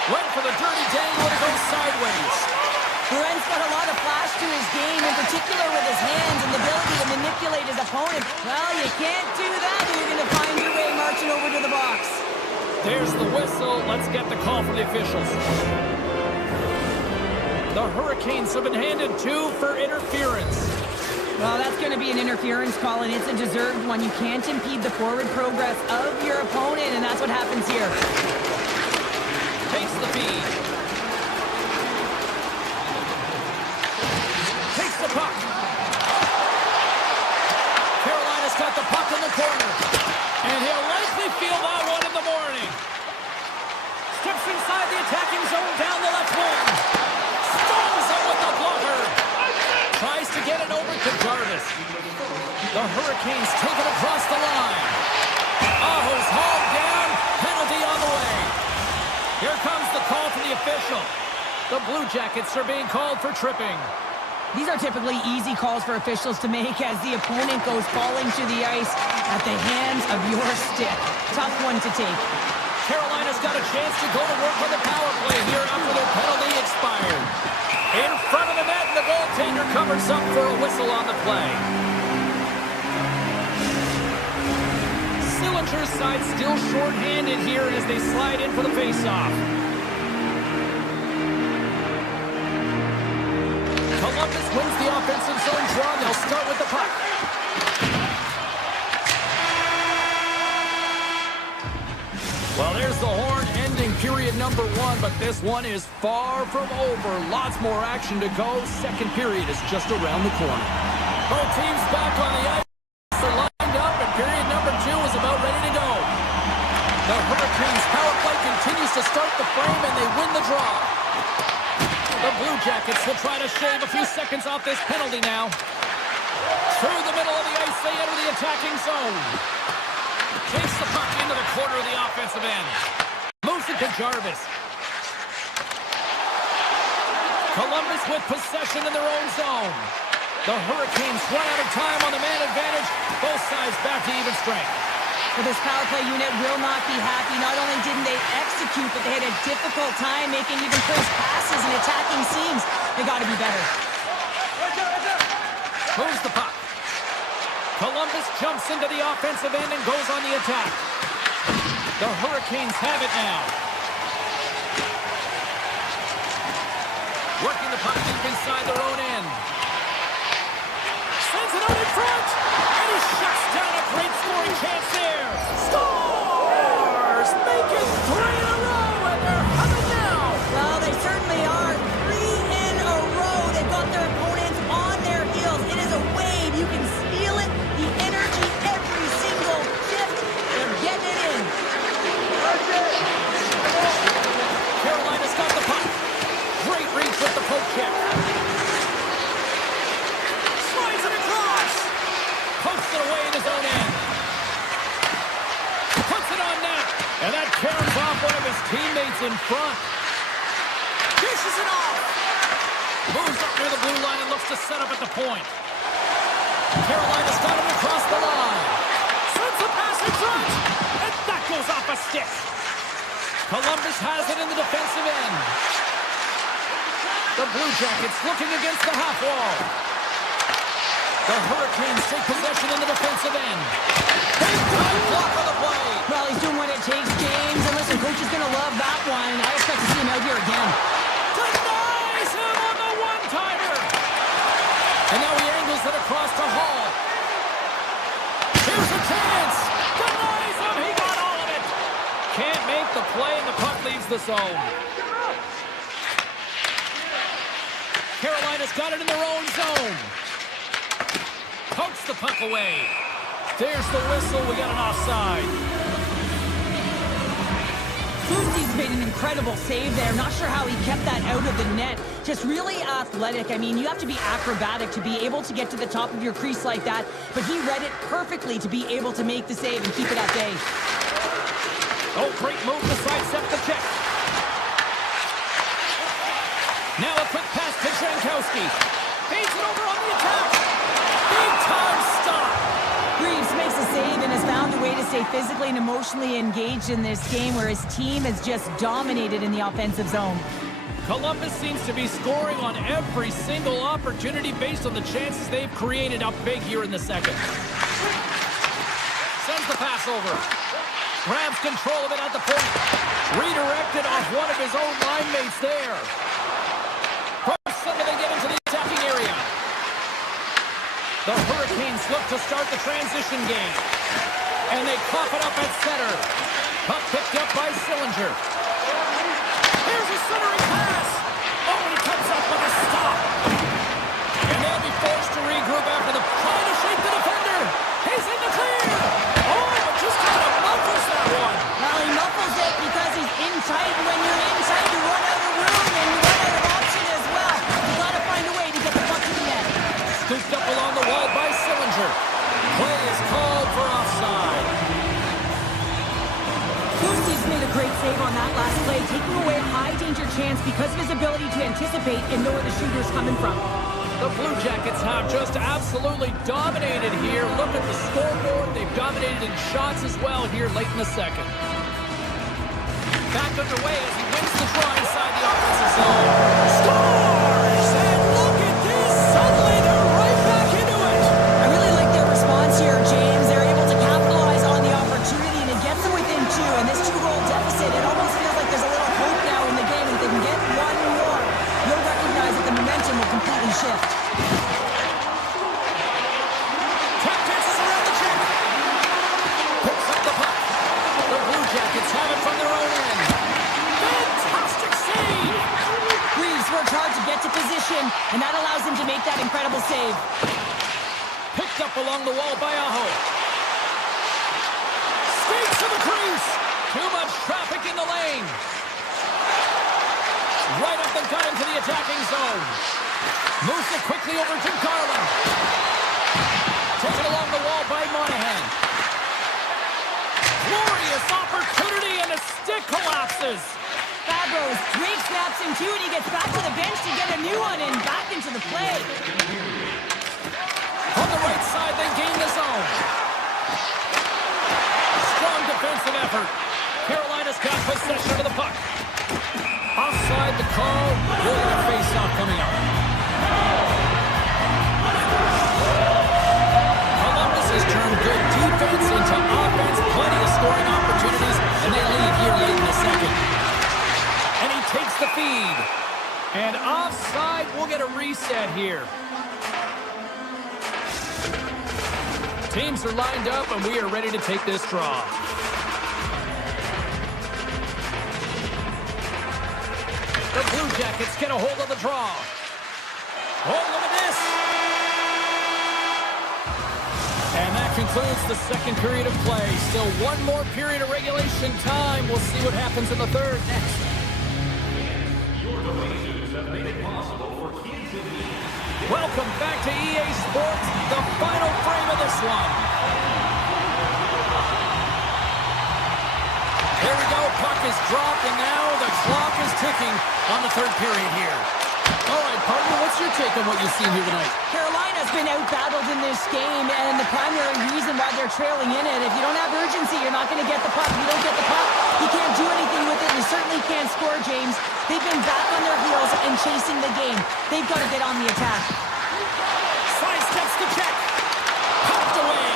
Went for the dirty dangle, and it goes sideways. Brent's got a lot of flash to his game, in particular with his hands and the ability to manipulate his opponent. Well, you can't do that. You're going to find your way marching over to the box. There's the whistle. Let's get the call from the officials. The Hurricanes have been handed 2 for interference. Well, that's going to be an interference call, and it's a deserved one. You can't impede the forward progress of your opponent, and that's what happens here. Takes the feed. Takes the puck. Carolina's got the puck in the corner. And he'll likely feel that one in the morning. Steps inside the attacking zone down the left wing. Stones him with the blocker. Tries to get it over to Jarvis. The Hurricanes take it across the line. Aho's hauled down. Penalty on the way. Here comes the call from the official. The Blue Jackets are being called for tripping. These are typically easy calls for officials to make as the opponent goes falling to the ice at the hands of your stick. Tough one to take. Carolina's got a chance to go to work on the power play here after their penalty expired. In front of the net, and the goaltender covers up for a whistle on the play. Sillinger's side still short-handed here as they slide in for the face-off. Columbus wins the offensive zone draw. They'll start with the puck. Well, there's the horn ending period number 1, but this one is far from over. Lots more action to go. Second period is just around the corner. Both teams back on the ice. They're lined up, and period number 2 is about ready to go. The Hurricanes' power play continues to start the frame, and they win the draw. The Blue Jackets will try to shave a few seconds off this penalty now. Through the middle of the ice, they enter the attacking zone. Takes the puck into the corner of the offensive end. Moves it to Jarvis. Columbus with possession in their own zone. The Hurricanes run out of time on the man advantage. Both sides back to even strength. Well, this power play unit will not be happy. Not only didn't they execute, but they had a difficult time making even close passes and attacking seams. They got to be better. Moves the puck. Columbus jumps into the offensive end and goes on the attack. The Hurricanes have it now. Working the puck deep inside their own end. Sends it out in front. And he shuts down a great scoring chance there. Scores! Make it 3 in a row, and they're humming now. Well, they certainly are. 3 in a row. They've got their opponents on their heels. It is a wave. You can feel it. The energy every single shift. They're getting it in. Carolina's got the puck. Great reach with the poke check. Slides it across. Pokes it away in his own end. Puts it on net. And that caroms off one of his teammates in front. Dishes it off. Moves up near the blue line and looks to set up at the point. Carolina's got him across the line. Sends the pass in front. And that goes off a stick. Columbus has it in the defensive end. The Blue Jackets looking against the half wall. The Hurricanes take possession in the defensive end. Big time block on the play. Well, he's doing what it takes, James. And listen, coach is going to love that one. I expect to see him out here again. Denies him on the one-timer. And now he angles it across to Hall. Here's a chance. Denies him. He got all of it. Can't make the play, and the puck leaves the zone. Carolina's got it in their own zone. Pokes the puck away. There's the whistle. We got an offside. He's made an incredible save there. Not sure how he kept that out of the net. Just really athletic. I mean, you have to be acrobatic to be able to get to the top of your crease like that. But he read it perfectly to be able to make the save and keep it at bay. Oh, great move to sidestep the check. Now a quick pass to Jankowski. Feeds it over on the attack. Big time stop. Reeves makes a save and has found a way to stay physically and emotionally engaged in this game where his team has just dominated in the offensive zone. Columbus seems to be scoring on every single opportunity based on the chances they've created up big here in the second. Sends the pass over. Grabs control of it at the point. Redirected off one of his own line mates there. Suddenly they get into the attacking area. The Hurricanes look to start the transition game. And they cough it up at center. Puck picked up by Sillinger. Here's a centering pass. Oh, and he comes up with a stop. And they'll be forced to regroup after the trying to shake the defender. He's in the clear. Oh, but just kind of muffles that one. Well, he muffles it because he's in tight. When you're in tight, you run out of room and you run out of option as well. You got to find a way to get the puck to the net. Scooped up along the wall by Sillinger. Play is called for offside. He's made a great save on that last play, taking away a high-danger chance because of his ability to anticipate and know where the shooter's coming from. The Blue Jackets have just absolutely dominated here. Look at the scoreboard. They've dominated in shots as well here late in the second. Back underway as he wins the draw inside the offensive zone. Scores! And look at this! Suddenly they're right back into it! I really like their response here, James. They're able to capitalize on the opportunity, and it gets them within two. And this two-goal deficit, it almost feels like there's a little hope now in the game. If they can get one more, you'll recognize that the momentum will completely shift. Tap dances around the check. Picks up the puck. The Blue Jackets have it from their own end. Fantastic save! Reeves worked hard to get to position, and that allows him to make that incredible save. Picked up along the wall by Aho. Skates to the crease. Too much traffic in the lane. Right up the gut into the attacking zone. Moves it quickly over to Garland. Taken along the wall by Monahan. Glorious opportunity, and the stick collapses. Fabros Drake snaps him too, and he gets back to the bench to get a new one and back into the play. On the right side, they gain the zone. Strong defensive effort. Carolina's got possession of the puck. Offside the call. Really a face-off coming up. Columbus has turned good defense into offense. Plenty of scoring opportunities, and they lead here late in the second. And he takes the feed. And offside, we'll get a reset here. Teams are lined up, and we are ready to take this draw. The Blue Jackets get a hold of the draw. Oh, look at this. And that concludes the second period of play. Still one more period of regulation time. We'll see what happens in the third next. Your donations have made it possible for kids in need. Welcome back to EA Sports, the final frame of this one. Here we go, puck is dropped, and now the clock is ticking on the third period here. All right, partner, what's your take on what you've seen here tonight? Carolina's been out-battled in this game, and the primary reason why they're trailing in it, if you don't have urgency, you're not going to get the puck. If you don't get the puck, you can't do anything with it. You certainly can't score, James. They've been back on their heels and chasing the game. They've got to get on the attack. Side steps to check. Popped away.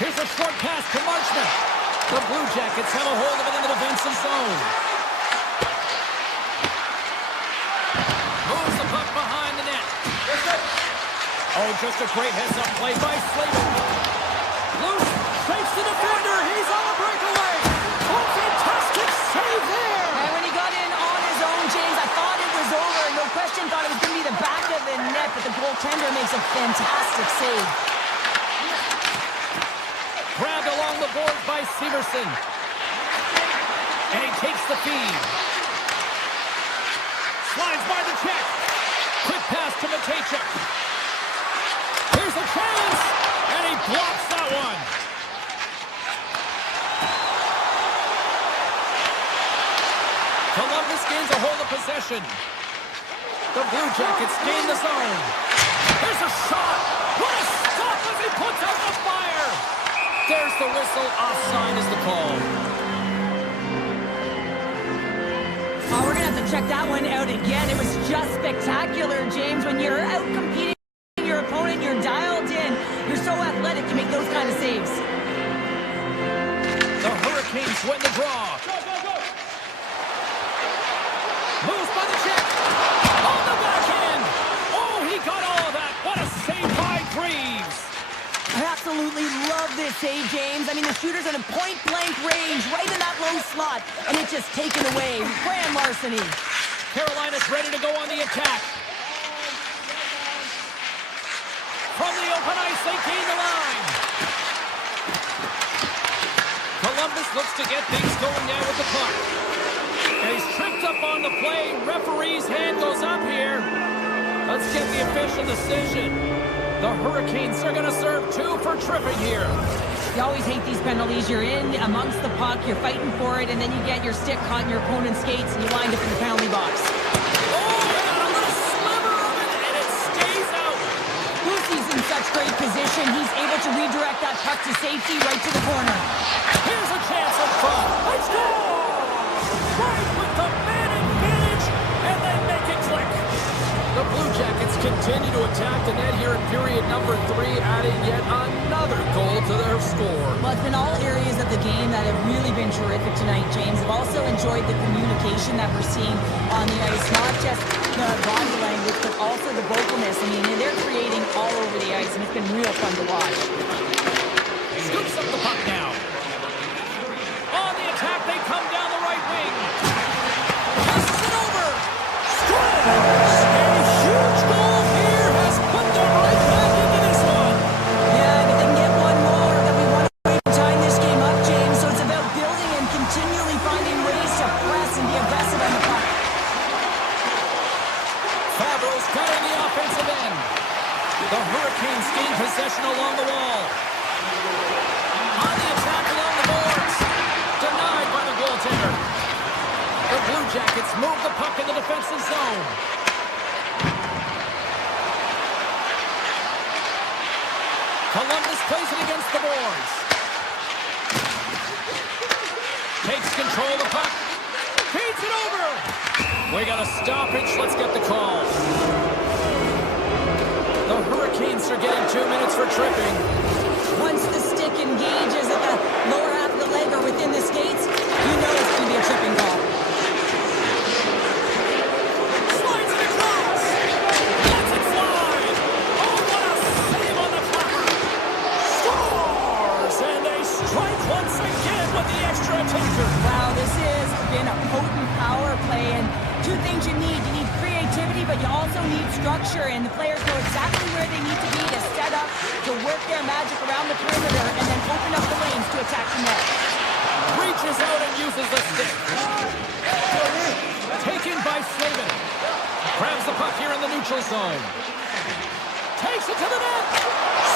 Here's a short pass to Marchment. The Blue Jackets have a hold of it in the defensive zone. Moves the puck behind the net. Oh, just a great heads-up play by Slater. Loose, shapes the defender. He's on a breakaway. Oh, fantastic save there. And when he got in on his own, James, I thought it was over. No question, thought it was going to be the back of the net, but the goaltender makes a fantastic save. Grabbed along the boards by Severson. And he takes the feed. Slides by the check. Quick pass to Matejchuk. Here's a chance. And he blocks that one. Columbus gains a hold of possession. The Blue Jackets gain the zone. There's a shot. What a stop as he puts out the fire. There's the whistle. Offside is the call. Oh, we're going to have to check that one out again. It was just spectacular, James. When you're out competing your opponent, you're dialed in. You're so athletic, you make those kind of saves. The Hurricanes win the draw. Moves by the check. On the backhand. Oh, he got all of that. What a save by Greaves. I absolutely love this save, James. I mean, the shooter's in a point-blank range, right in that low slot, and it's just taken away. Grand larceny. Carolina's ready to go on the attack. From the open ice, they gain the line. Columbus looks to get things going now with the puck. And he's tripped up on the play. Referee's hand goes up here. Let's get the official decision. The Hurricanes are going to serve 2 for tripping here. You always hate these penalties. You're in amongst the puck, you're fighting for it, and then you get your stick caught in your opponent's skates, and you wind up in the penalty box. Oh, got a little sliver of it, and it stays out. Lucy's in such great position. He's able to redirect that puck to safety right to the corner. Here's a chance of fun. Let's go! Right with the man advantage, and they make it click. The Blue Jackets continue to attack the net here in period number 3, adding yet another goal to their score. Well, it's been all areas of the game that have really been terrific tonight, James. I've also enjoyed the communication that we're seeing on the ice, not just the body language, but also the vocalness. I mean, they're creating all over the ice, and it's been real fun to watch. Scoops up the puck now. On the attack, they come down the right wing. Passes it over. Scores! A huge goal here has put them right back into this one. Yeah, but they can get one more that we want to time this game up, James. So it's about building and continually finding ways to press and be aggressive on the puck. Fabro's cutting the offensive end. The Hurricanes gain possession along the wall. On the attack along the boards. Denied by the goaltender. The Blue Jackets move the puck in the defensive zone. Columbus plays it against the boards. Takes control of the puck. Feeds it over. We got a stoppage. Let's get the call. The Hurricanes are getting 2 minutes for tripping. Once the stick engages at the lower half of the leg or within the skates, you know it's going to be a tripping call. Slides it across. Lets it fly. Oh, what a save on the flapper. Scores! And they strike once again with the extra attacker. Wow, this has been a potent power play, and two things you need. You need creativity, but you also need structure, and the players know exactly where they need to be to set up, to work their magic around the perimeter, and then open up the lanes to attack the net. Reaches out and uses the stick. Taken by Slavin. Grabs the puck here in the neutral zone. Takes it to the net.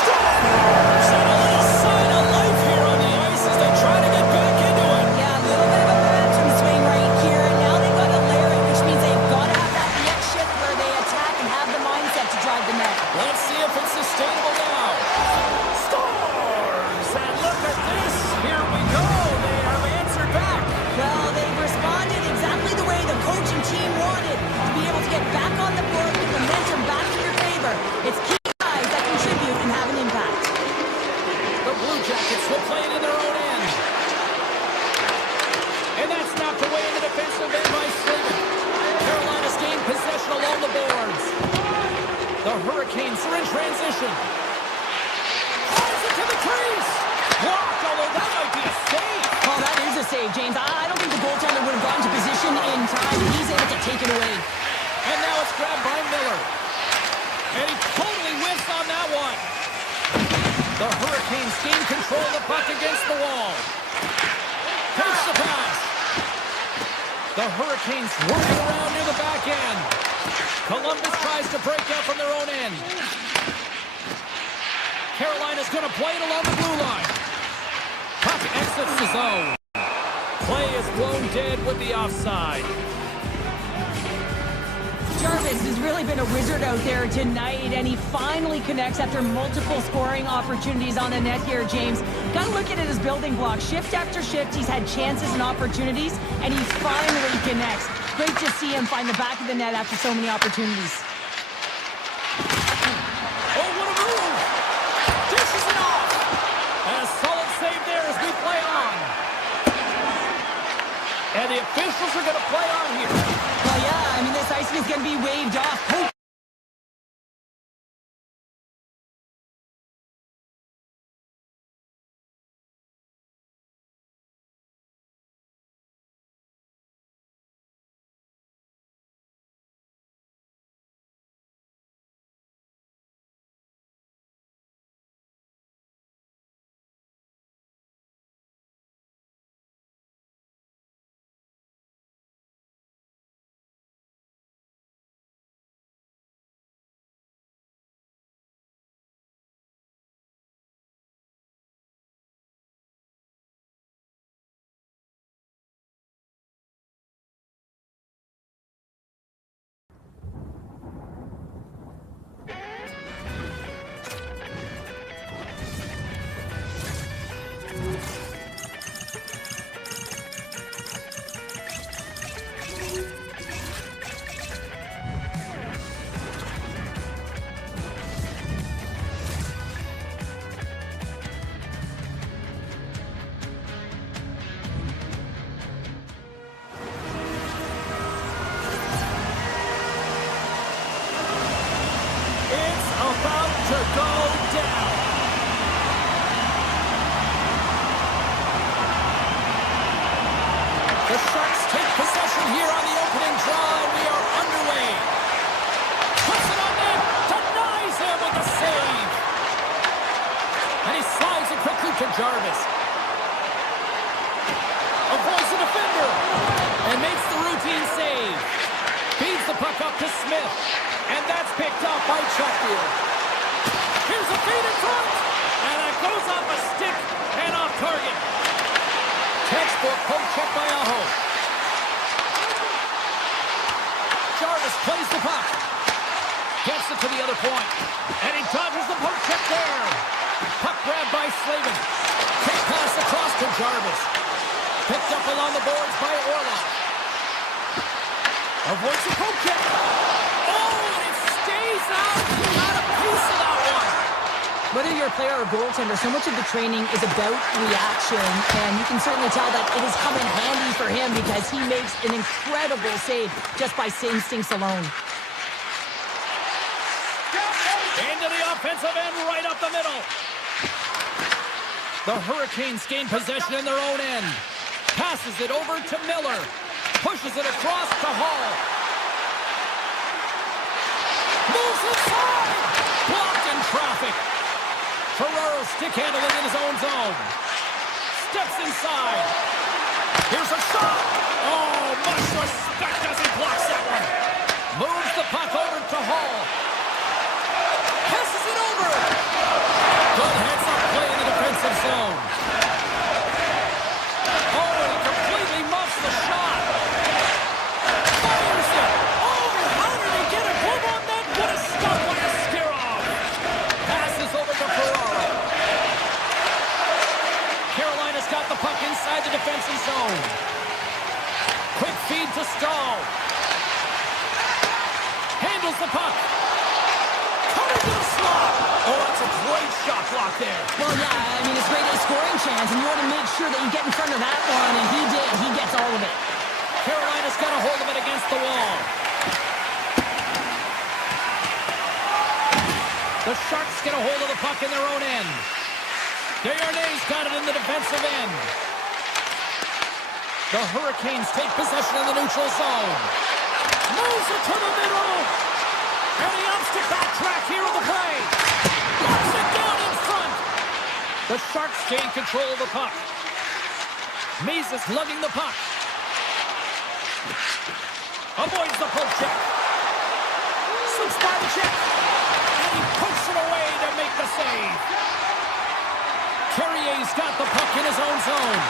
Scores! And a little sign of life here on the ice as they try to get back into it. Yeah, a little bit of a momentum swing right here, and now they've got a Larry, which means they've got to have that net shift where they attack and have the mindset to drive the net. Let's see if it's sustainable now. Scores! And look at this. Here we go. They have answered back. Well, they've responded exactly the way the coach and team wanted, to be able to get back on the board, get momentum back in your favor. It's key guys that contribute and have an impact. The Blue Jackets will play it in their own end. And that's knocked away in the defensive end by Slavin. Carolina's gained possession along the boards. The Hurricanes are in transition. Fires it to the crease. Blocked, although that might be a save. Oh, that is a save, James. I don't think the goaltender would have gotten to position in time. He's able to take it away. And now it's grabbed by Miller. And he totally whiffs on that one. The Hurricanes gain control of the puck against the wall. Takes the pass. The Hurricanes working around near the back end. Columbus tries to break out from their own end. Carolina's going to play it along the blue line. Puck exits the zone. Play is blown dead with the offside. Jarvis has really been a wizard out there tonight, and he finally connects after multiple scoring opportunities on the net here, James. Got to look at it as building blocks. Shift after shift, he's had chances and opportunities, and he finally connects. Great to see him find the back of the net after so many opportunities. Oh, what a move! Dishes it off! And a solid save there as we play on. And the officials are going to play on here. Well, yeah, I mean, this icing is going to be waved off. to go down. The Sharks take possession here on the opening draw, and we are underway. Puts it on net, denies him with the save. And he slides it quickly to Jarvis. Avoids the defender, and makes the routine save. Feeds the puck up to Smith, and that's picked up by Chatfield. Here's a feed in front, and it goes off a stick and off target. Textbook poke check by Aho. Jarvis plays the puck. Gets it to the other point. And he dodges the poke check there. Puck grabbed by Slavin. Quick pass across to Jarvis. Picked up along the boards by Orlov. Avoids the poke check. Oh, and it stays out. He got a piece of that one. Whether you're a player or goaltender, so much of the training is about reaction, and you can certainly tell that it has come in handy for him because he makes an incredible save just by instincts alone. Into the offensive end, right up the middle. The Hurricanes gain possession in their own end. Passes it over to Miller. Pushes it across to Hall. Moves inside. Blocked in traffic. Ferraro stick handling in his own zone. Steps inside. Here's a shot. Oh, much respect as he blocks that one. Moves the puck over to Hall. Passes it over. Good heads-up play in the defensive zone. Oh, and he completely muffs the shot. Fires it. Oh, how did he get a glove on that? What a stop by a Skirov. Passes over to Ferraro. Carolina's got the puck inside the defensive zone. Quick feed to Stahl. Handles the puck. Cut into the slot. Oh, that's a great shot block there. Well, yeah, I mean, it's great a scoring chance, and you want to make sure that you get in front of that one, and he did. He gets all of it. Carolina's got a hold of it against the wall. The Sharks get a hold of the puck in their own end. Desharnais got it in the defensive end. The Hurricanes take possession in the neutral zone. Moves it to the middle. And he opts to backtrack here on the play. Knocks it down in front. The Sharks gain control of the puck. Mises lugging the puck. Avoids the poke check. Slips by the check. And he puts it away to make the save. Carrier's got the puck in his own zone.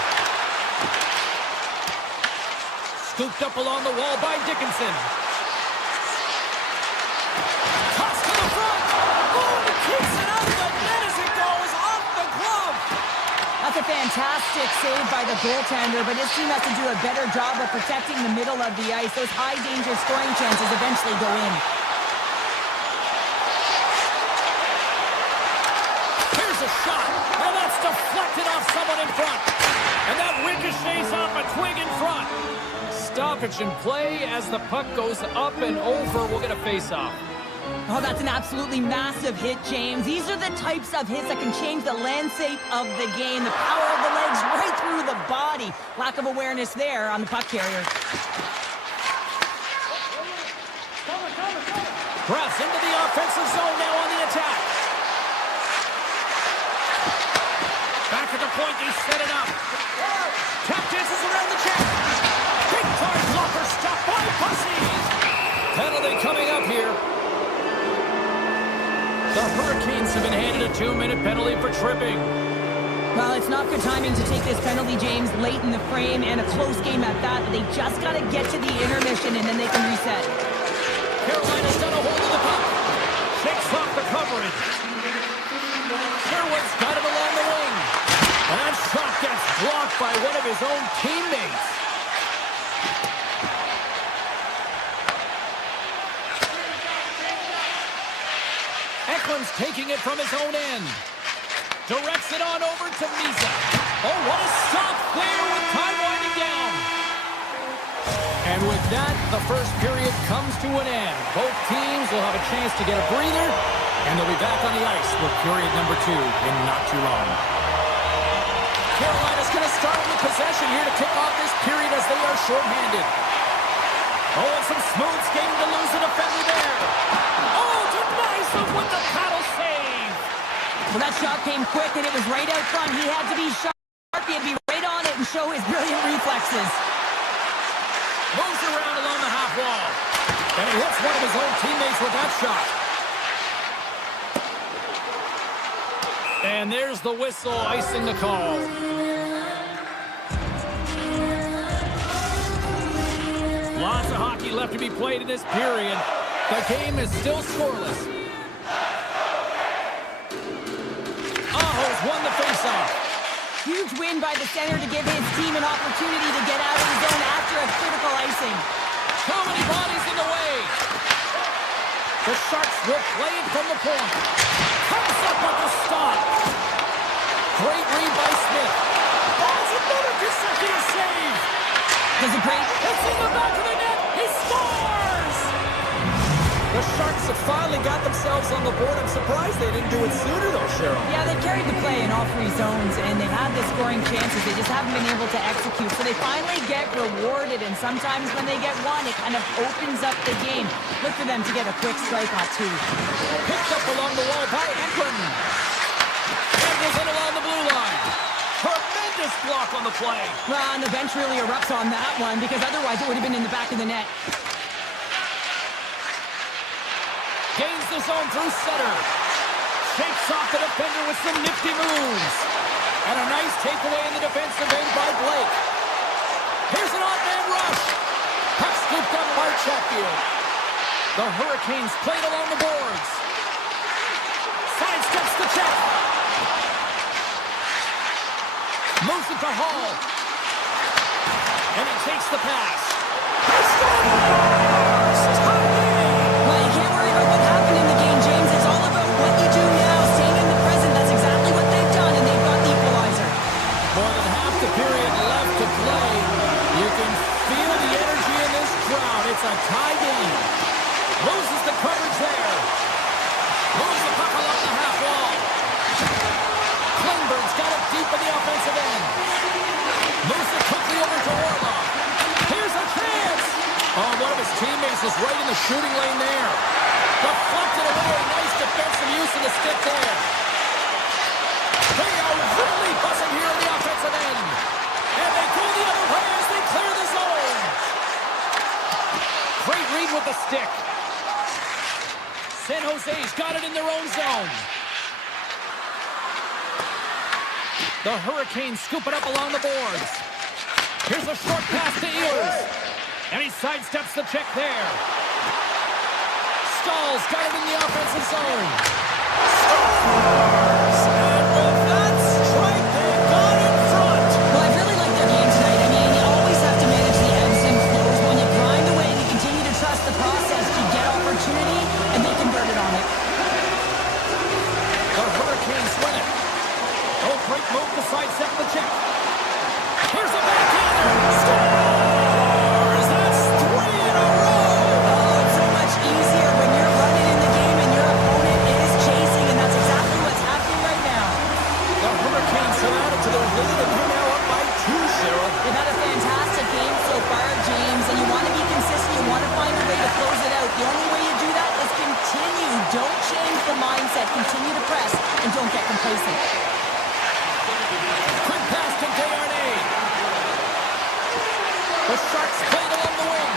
Scooped up along the wall by Dickinson. Toss to the front. Oh, he keeps it out of the net as it goes off the glove. That's a fantastic save by the goaltender, but his team has to do a better job of protecting the middle of the ice. Those high-danger scoring chances eventually go in. Here's a shot, and that's deflected off someone in front. And that ricochets off a twig in front. Stoppage in play as the puck goes up and over. We'll get a face-off. Oh, that's an absolutely massive hit, James. These are the types of hits that can change the landscape of the game. The power of the legs right through the body. Lack of awareness there on the puck carrier. Press into the offensive zone now on the attack. Back at the point, they set it up. Tap dances around the check. Big time blocker stop by Bussy. Penalty coming up here. The Hurricanes have been handed a 2-minute penalty for tripping. Well, it's not good timing to take this penalty, James, late in the frame, and a close game at that. They just got to get to the intermission, and then they can reset. Carolina's got a hold of the puck. Shakes off the coverage. Sherwood's got it along the wing. And that shot gets blocked by one of his own teammates. Eklund's taking it from his own end. Directs it on over to Misa. Oh, what a stop there with time winding down. And with that, the first period comes to an end. Both teams will have a chance to get a breather And they'll be back on the ice with period number 2 in not too long. Carolina's going to start with possession here to kick off this period as they are shorthanded. Oh, and some smooth skating to lose the defender there. Oh, denies him with the paddle save. Well, that shot came quick, and it was right out front. He had to be sharp. He had to be right on it and show his brilliant reflexes. Moves around along the half wall. And he hits one of his own teammates with that shot. And there's the whistle, icing the call. Lots of hockey left to be played in this period. The game is still scoreless. Aho's won the faceoff. Huge win by the center to give his team an opportunity to get out of the zone after a critical icing. Too many bodies in the way. The Sharks will play it from the point. Comes up with the stop. Great read by Smith. That's another consecutive save. Does a great... It's in the back of the net. He scores! The Sharks have finally got themselves on the board. I'm surprised they didn't do it sooner, though, Cheryl. Yeah, they've carried the play in all 3 zones, and they've had the scoring chances. They just haven't been able to execute. So they finally get rewarded, and sometimes when they get one, it kind of opens up the game. Look for them to get a quick strike on 2. Picked up along the wall by Ekman. Angles in along the blue line. Tremendous block on the play. Well, and the bench really erupts on that one, because otherwise it would have been in the back of the net. Gains the zone through center. Shakes off the defender with some nifty moves. And a nice takeaway in the defensive end by Blake. Here's an odd-man rush. Puck scooped up by Chatfield. The Hurricanes played along the boards. Sidesteps the check. Moves it to Hall. And he takes the pass. He scores! Well, you can't worry about what happened in the game, James. It's all about what you do now, staying in the present. That's exactly what they've done, and they've got the equalizer. More than half the period left to play. You can feel the energy in this crowd. It's a tie game. Loses the coverage there. Moves the puck along the half wall. Klingberg's got it deep in the offensive end. Moves it quickly over to Orlov. Here's a chance. Oh, one of his teammates is right in the shooting lane there. Deflected away. Nice defensive use of the stick there. They are really buzzing here in the offensive end. And they go the other way as they clear the zone. Great read with the stick. San Jose's got it in their own zone. The Hurricanes scoop it up along the boards. Here's a short pass to Ehlers. And he sidesteps the check there. Stahl's got it in the offensive zone. Scores! And with that strike, they got in front. Well, I really like their game tonight. I mean, you always have to manage the ebbs and flows. When you grind away and you continue to trust the process, you get opportunity, and they converted on it. The Hurricanes win it. Oh, great move to sidestep the check. Here's a backhander. Scores! That's 3 in a row. Oh, it's so much easier when you're running in the game and your opponent is chasing, and that's exactly what's happening right now. The Hurricanes have added to their lead, and they're now up by 2, Cheryl. They've had a fantastic game so far, James, and you want to be consistent. You want to find a way to close it out. The only way you do that is continue. Don't change the mindset. Continue to press, and don't get complacent. Quick pass to Desharnais. The Sharks played along the wing.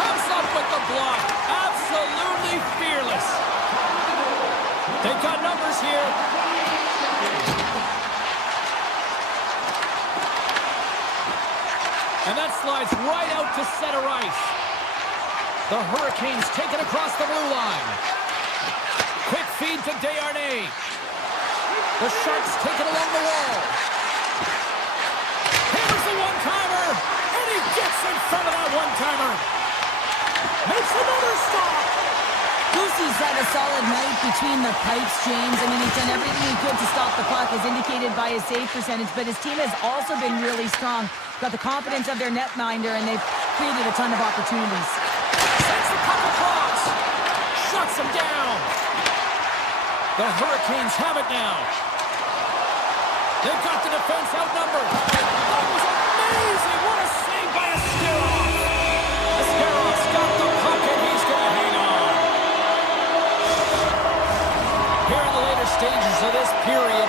Comes up with the block. Absolutely fearless. They've got numbers here. And that slides right out to center ice. The Hurricanes take it across the blue line. Quick feed to Desharnais. The Sharks take it along the wall. Here's the one-timer. And he gets in front of that one-timer. Makes another stop. Goosey's had a solid night between the pipes, James. I mean, he's done everything he could to stop the puck, as indicated by his save percentage, but his team has also been really strong. Got the confidence of their netminder, and they've created a ton of opportunities. Sends the puck across. Shuts him down. The Hurricanes have it now. They've got the defense outnumbered. That was amazing. What a save by Askarov. Askarov's got the puck, and he's going to hang on. Here in the later stages of this period,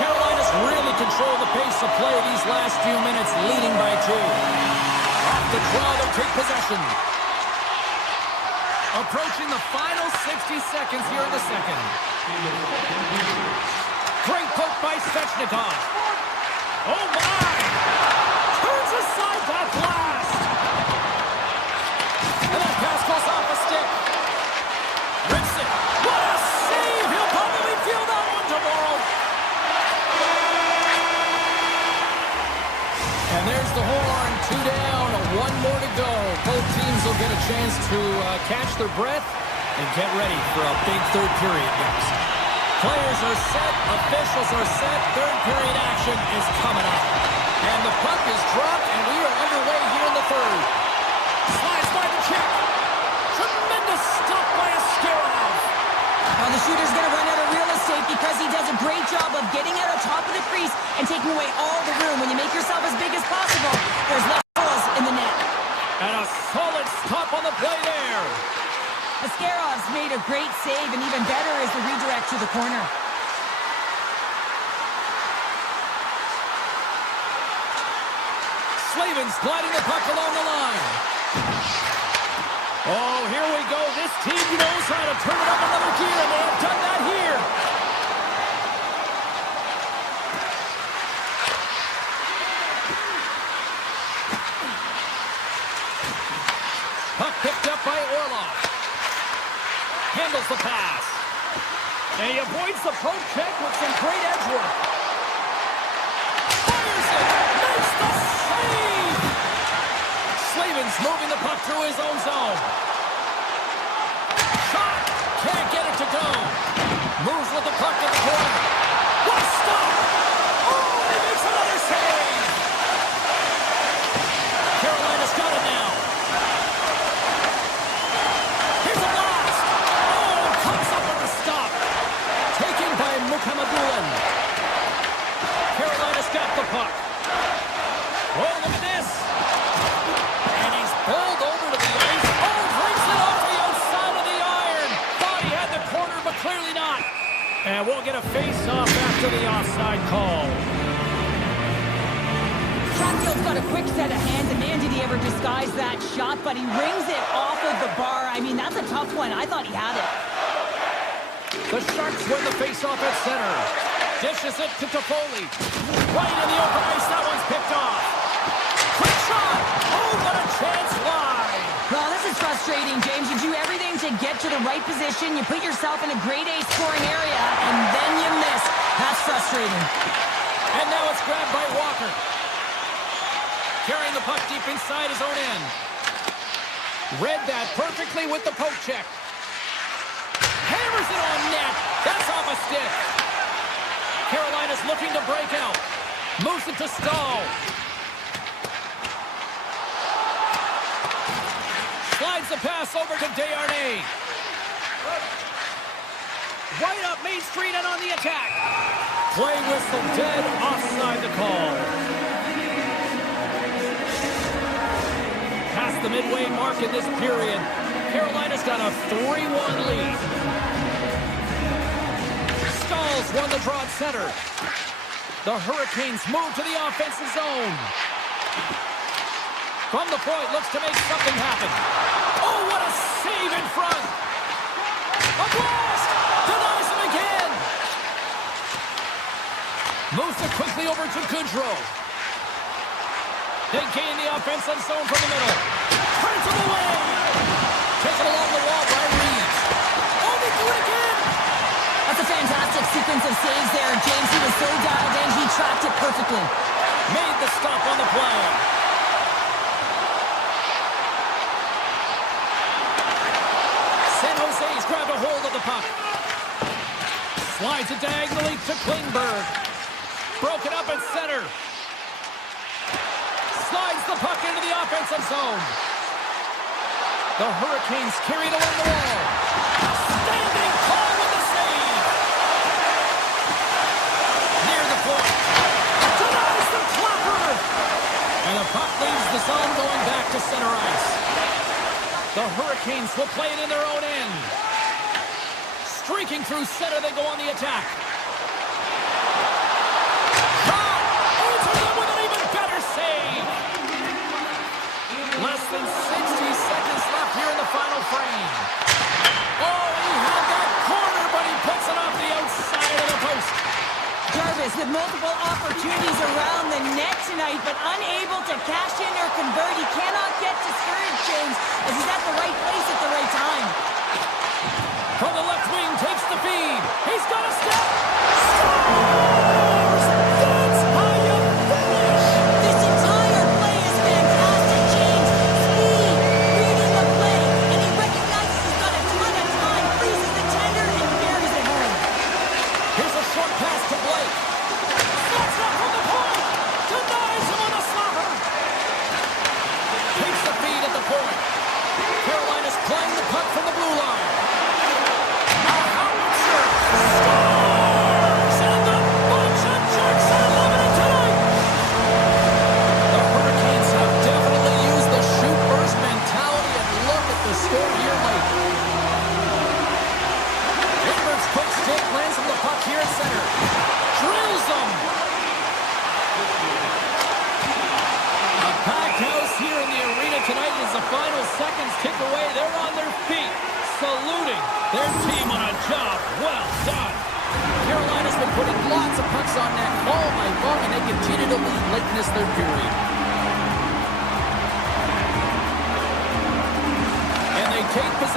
Carolina's really controlled the pace of play these last few minutes, leading by 2. Off the draw, they'll take possession. Approaching the final 60 seconds here in the second. Great poke by Svechnikov. Oh, my! Turns aside that blast! And that pass goes off a stick. Rips it. What a save! He'll probably feel that one tomorrow. And there's the horn. 2 down, 1 more to go. Both teams will get a chance to catch their breath and get ready for a big third period next. Players are set, officials are set, third period action is coming up. And the puck is dropped, and we are underway here in the third. Slides by the check. Tremendous stop by Askarov. Well, the shooter's going to run out of real estate because he does a great job of getting out on top of the crease and taking away all the room. When you make yourself as big as possible, there's less holes in the net. And a solid stop on the play there. Askarov's made a great save, and even better is the redirect to the corner. Slavin's gliding the puck along the line. Oh, here we go. This team knows how to turn it up another gear, and they have done that here. Puck picked up by Orlov. Handles the pass. And he avoids the poke check with some great edge work. Fires it. Makes the save. Slavin's moving the puck through his own zone. Shot. Can't get it to go. Moves with the puck in the corner. What a stop. Oh, he makes another save. Carolina's got it now. Here's a blast. Oh, comes up with a stop. Taken by Mukhamadullin. Carolina's got the puck. Oh, look at this. And he's bowled over to the ice. Oh, brings it off the outside of the iron. Thought he had the corner, but clearly not. And we'll get a face-off after the offside call. Chatfield's got a quick set of hands, and man, did he ever disguise that shot, but he rings it off of the bar. I mean, that's a tough one. I thought he had it. The Sharks win the face-off at center. Dishes it to Toffoli. Right in the open ice. That one's picked off. Quick shot. Oh, what a chance wide. Well, this is frustrating, James. You do everything to get to the right position. You put yourself in a grade A scoring area, and then you miss. That's frustrating. And now it's grabbed by Walker. Carrying the puck deep inside his own end. Read that perfectly with the poke check. Hammers it on net. That's off a stick. Carolina's looking to break out. Moves it to Stahl. Slides the pass over to Desharnais. Right up Main Street and on the attack. Play whistle dead, offside the call. Past the midway mark in this period, Carolina's got a 3-1 lead. Stahl's won the draw at center. The Hurricanes move to the offensive zone. From the point, looks to make something happen. Oh, what a save in front. A blast! Denies him again. Moves it quickly over to Goodrow. They gain the offensive zone from the middle. Turns him away. Taken along the wall by Reeves. Oh, they do it again. That's a fantastic sequence of saves there, James. He was so dialed in, he tracked it perfectly. Made the stop on the play. San Jose's grabbed a hold of the puck. Slides it diagonally to Klingberg. Broken up at center. Slides the puck into the offensive zone. The Hurricanes carried along the wall. Standing tall with the save. Hurricanes will play it in their own end. Streaking through center, they go on the attack. Shot! Over them with an even better save. Less than 60 seconds left here in the final frame. Oh, he had that corner, but he puts it off the outside of the post. Jarvis with multiple opportunities around the net tonight, but unable to cash in or convert. He cannot get discouraged, James, as he's at the right place at the right time. From the left wing, takes the feed. He's got a step. Scores! That's how you finish! This entire play is fantastic, James. Speed, reading the play, and he recognizes he's got a ton of time, freezes the tender, and buries it home. Here's a short pass to Blake. That's up from the point. Denies him on a slapper. Takes the feed at the point. Carolina's playing the puck from the blue line. A howitzer scores! And the bunch of jerks are loving it tonight. The Hurricanes have definitely used the shoot first mentality, and look at the score here late. Ingram's quick stick lands him the puck here at center. Drills him. A packed house here in the arena tonight as the final seconds tick away. They're on their feet, saluting their team on a job well done. Carolina's been putting lots of pucks on net all night long, and they continue to lead late in this third period. And they take possession.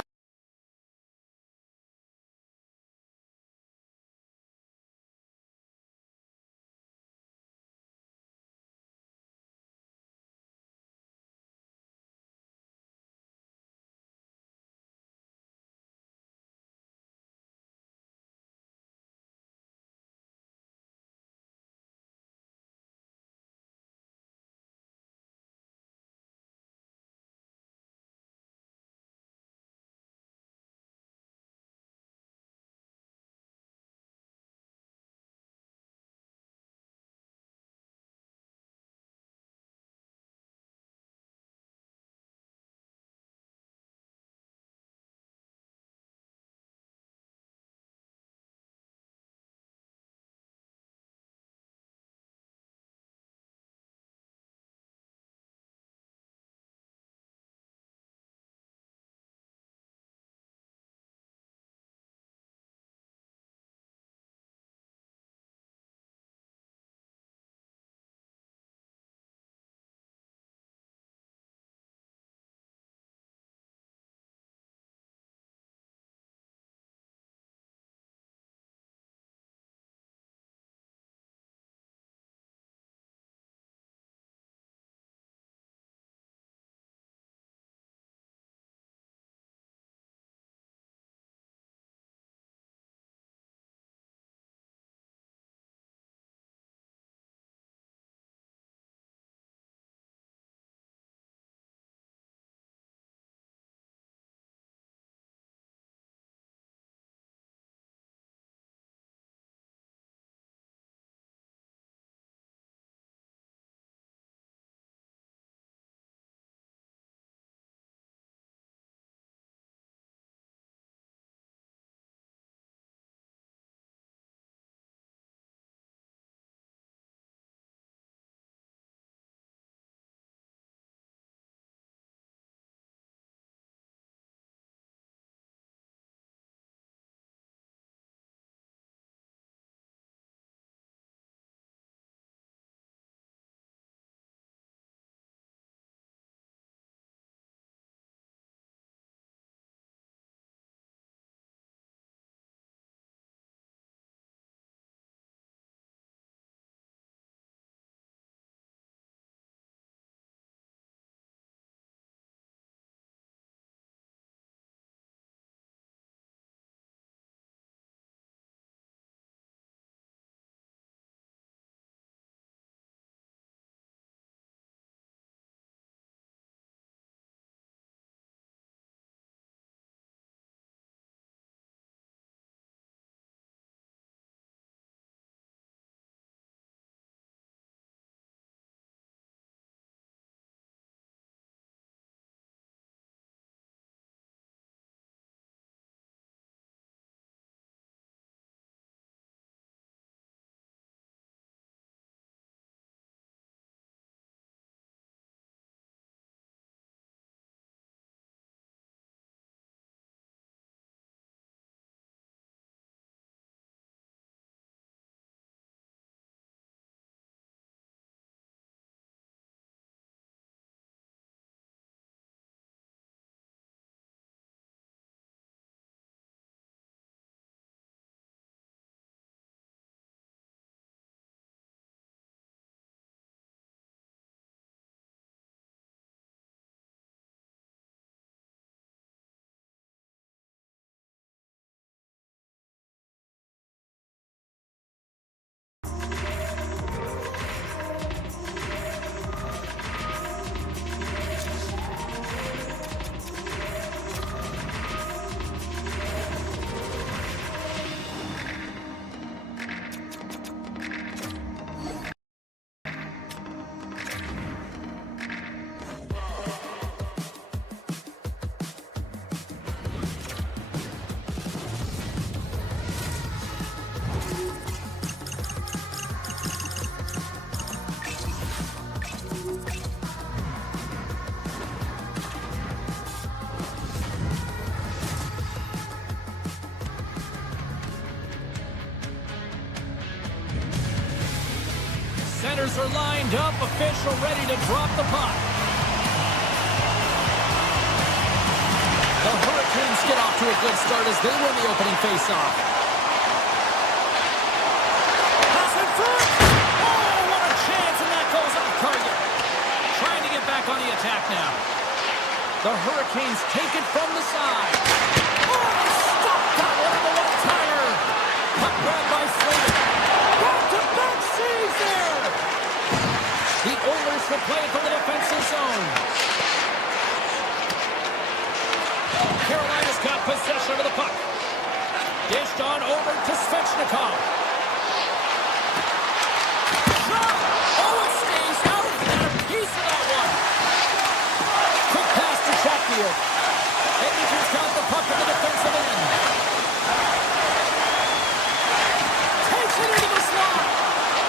Goaltenders are lined up, official ready to drop the puck. The Hurricanes get off to a good start as they win the opening faceoff. Pass in front! Oh, what a chance, and that goes off target. Trying to get back on the attack now. The Hurricanes take it from the side. Oh, stop that one on the one-timer. Puck grabbed by Slater. Back-to-back saves there. The Oilers will play it from the defensive zone. Carolina's got possession of the puck. Dished on over to Svechnikov. Shot! Oh, it stays out. He got a piece of that one. Quick pass to Chatfield. Edmonton's got the puck in the defensive end. Takes it into the slot.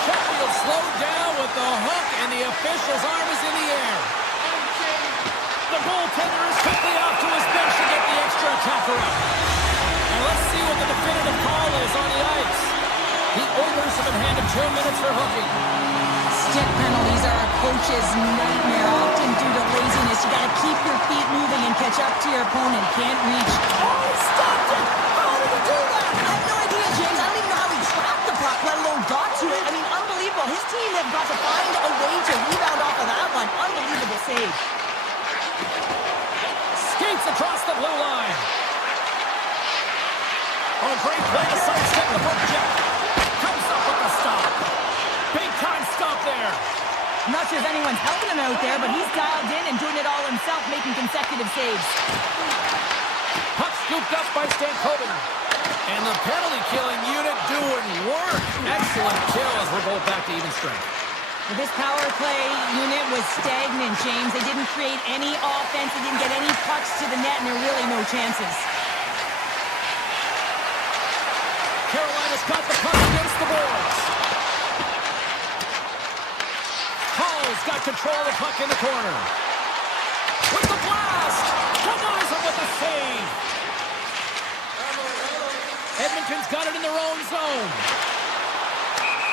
Chatfield slowed down with the hook, and the official's arm is in the air. The goaltender is quickly off to his bench to get the extra attacker out. And let's see what the definitive call is on the ice. The Oilers have been handed 2 minutes for hooking. Stick penalties are a coach's nightmare, often due to laziness. You got to keep your feet moving and catch up to your opponent. Can't reach. Oh, he stopped it! How did he do that? I have no idea, James. I don't even know how he trapped the puck, let alone got to it. I mean, unbelievable. His team have got to find a way to rebound off of that one. Unbelievable save. Skates across the blue line. Oh, great play to sidestep the poke check. Comes up with the stop. Big time stop there. I'm not sure if anyone's helping him out there, but he's dialed in and doing it all himself, making consecutive saves. Puck scooped up by Stankoven. And the penalty killing unit doing work. Excellent kill as we're both back to even strength. Well, this power play unit was stagnant, James. They didn't create any offense. They didn't get any pucks to the net, and there were really no chances. Carolina's got the puck against the boards. Hall's got control of the puck in the corner. With the blast! Denies him with the save. Edmonton's got it in their own zone.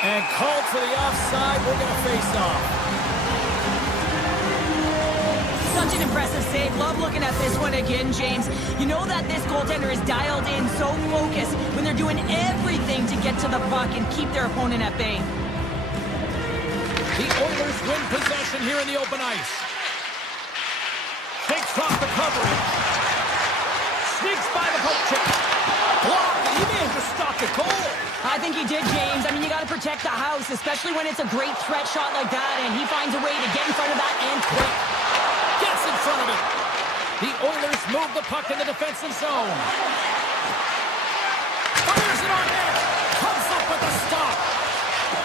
And called for the offside. We're going to face off. Such an impressive save. Love looking at this one again, James. You know that this goaltender is dialed in, so focused, when they're doing everything to get to the puck and keep their opponent at bay. The Oilers win possession here in the open ice. Shakes off the coverage. Sneaks by the poke check. Blocked. He may have just stopped the goal. I think he did, James. I mean, you got to protect the house, especially when it's a great threat shot like that, and he finds a way to get in front of that and quick. Gets in front of it. The Oilers move the puck in the defensive zone. Fires it on net. Comes up with a stop.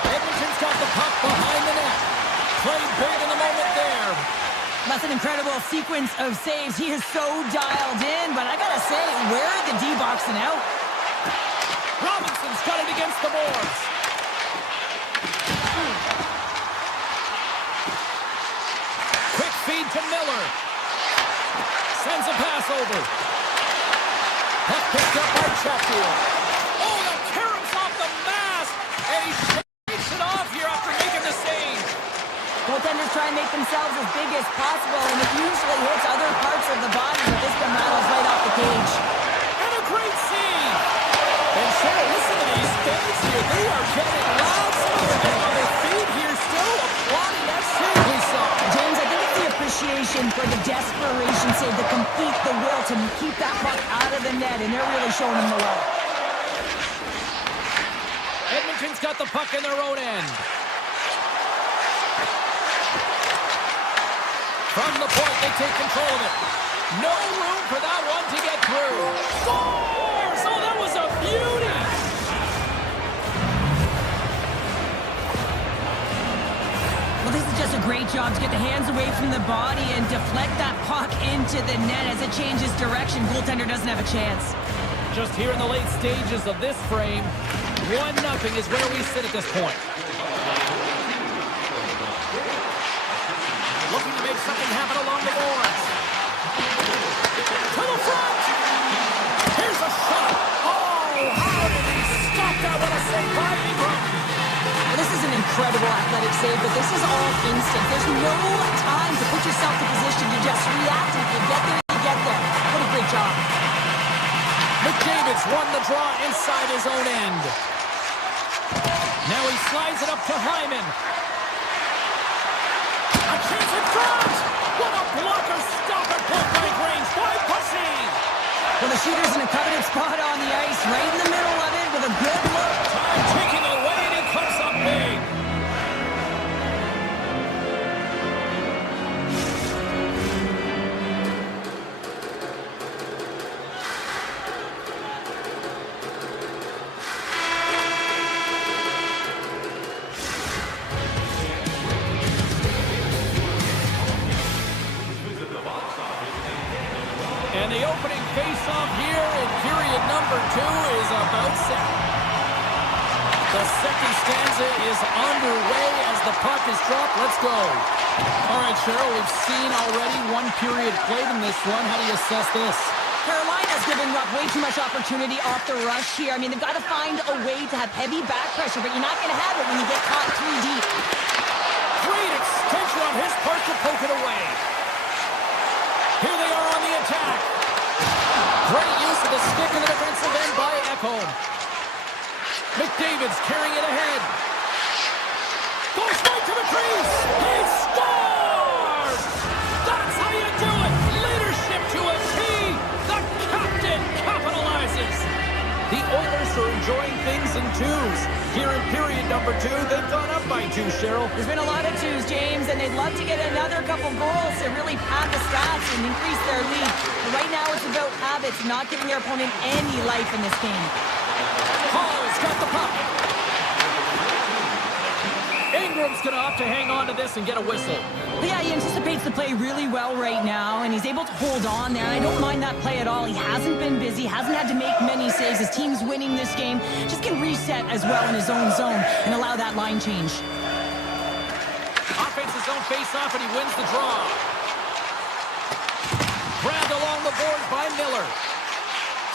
Edmonton's got the puck behind the net. Played big in the moment there. That's an incredible sequence of saves. He is so dialed in, but I got to say, where are the D-boxing out? Robinson's got it against the boards. Quick feed to Miller. Sends a pass over. Puck picked up by Chatfield. Oh, the caroms off the mask. And he shakes it off here after making the save. Goaltenders try and make themselves as big as possible, and it usually hits other parts of the body, but this one rattles right off the cage. And a great save. And Sarah, listen to these fans here. They are getting loud. Some of them on their feet here still applauding that save we saw. James, I think it's the appreciation for the desperation save, the complete, the will to keep that puck out of the net, and they're really showing him the love. Edmonton's got the puck in their own end. From the point, they take control of it. No room for that one to get through. Scores! Oh, that was a beauty! Well, this is just a great job to get the hands away from the body and deflect that puck into the net. As it changes direction, goaltender doesn't have a chance. Just here in the late stages of this frame, 1-0 is where we sit at this point. Looking to make something happen along the boards. To the front! Here's a shot! Oh, how did he stop that with a save by Ingram? Well, this is an incredible athletic save, but this is all instant. There's no time to put yourself in position to just react. If you get there, you get there. What a great job. McDavid's won the draw inside his own end. Now he slides it up to Hyman. A chance in front! What a blocker stop at point-blank range by Pussy! Well, the shooter's in a coveted spot on the ice, right in the middle of it with a good look. Time ticking away and he comes up big. And the opening face-off here in period number 2 is about set. The second stanza is underway as the puck is dropped. Let's go. All right, Cheryl, we've seen already one period played in this one. How do you assess this? Carolina's giving up way too much opportunity off the rush here. I mean, they've got to find a way to have heavy back pressure, but you're not going to have it when you get caught 3 deep. Great extension on his part to poke it away. Here they are on the attack. Great use of the stick in the defensive end by Ekholm. McDavid's carrying it ahead. Goes right to the crease. He scores! That's how you do it. Leadership to a T. The captain capitalizes. The Oilers are enjoying things in twos. Here in period number 2, they've gone up by 2, Cheryl. There's been a lot of twos, James, and they'd love to get another couple goals to really pad the stats and increase their lead. But right now it's about habits, not giving their opponent any life in this game. Hall's got the puck. Ingram's going to opt to hang on to this and get a whistle. Yeah, he anticipates the play really well right now, and he's able to hold on there. I don't mind that play at all. He hasn't been busy, hasn't had to make many saves. His team's winning this game. Just can reset as well in his own zone and allow that line change. Offense's own face-off, and he wins the draw. Grabbed along the boards by Miller.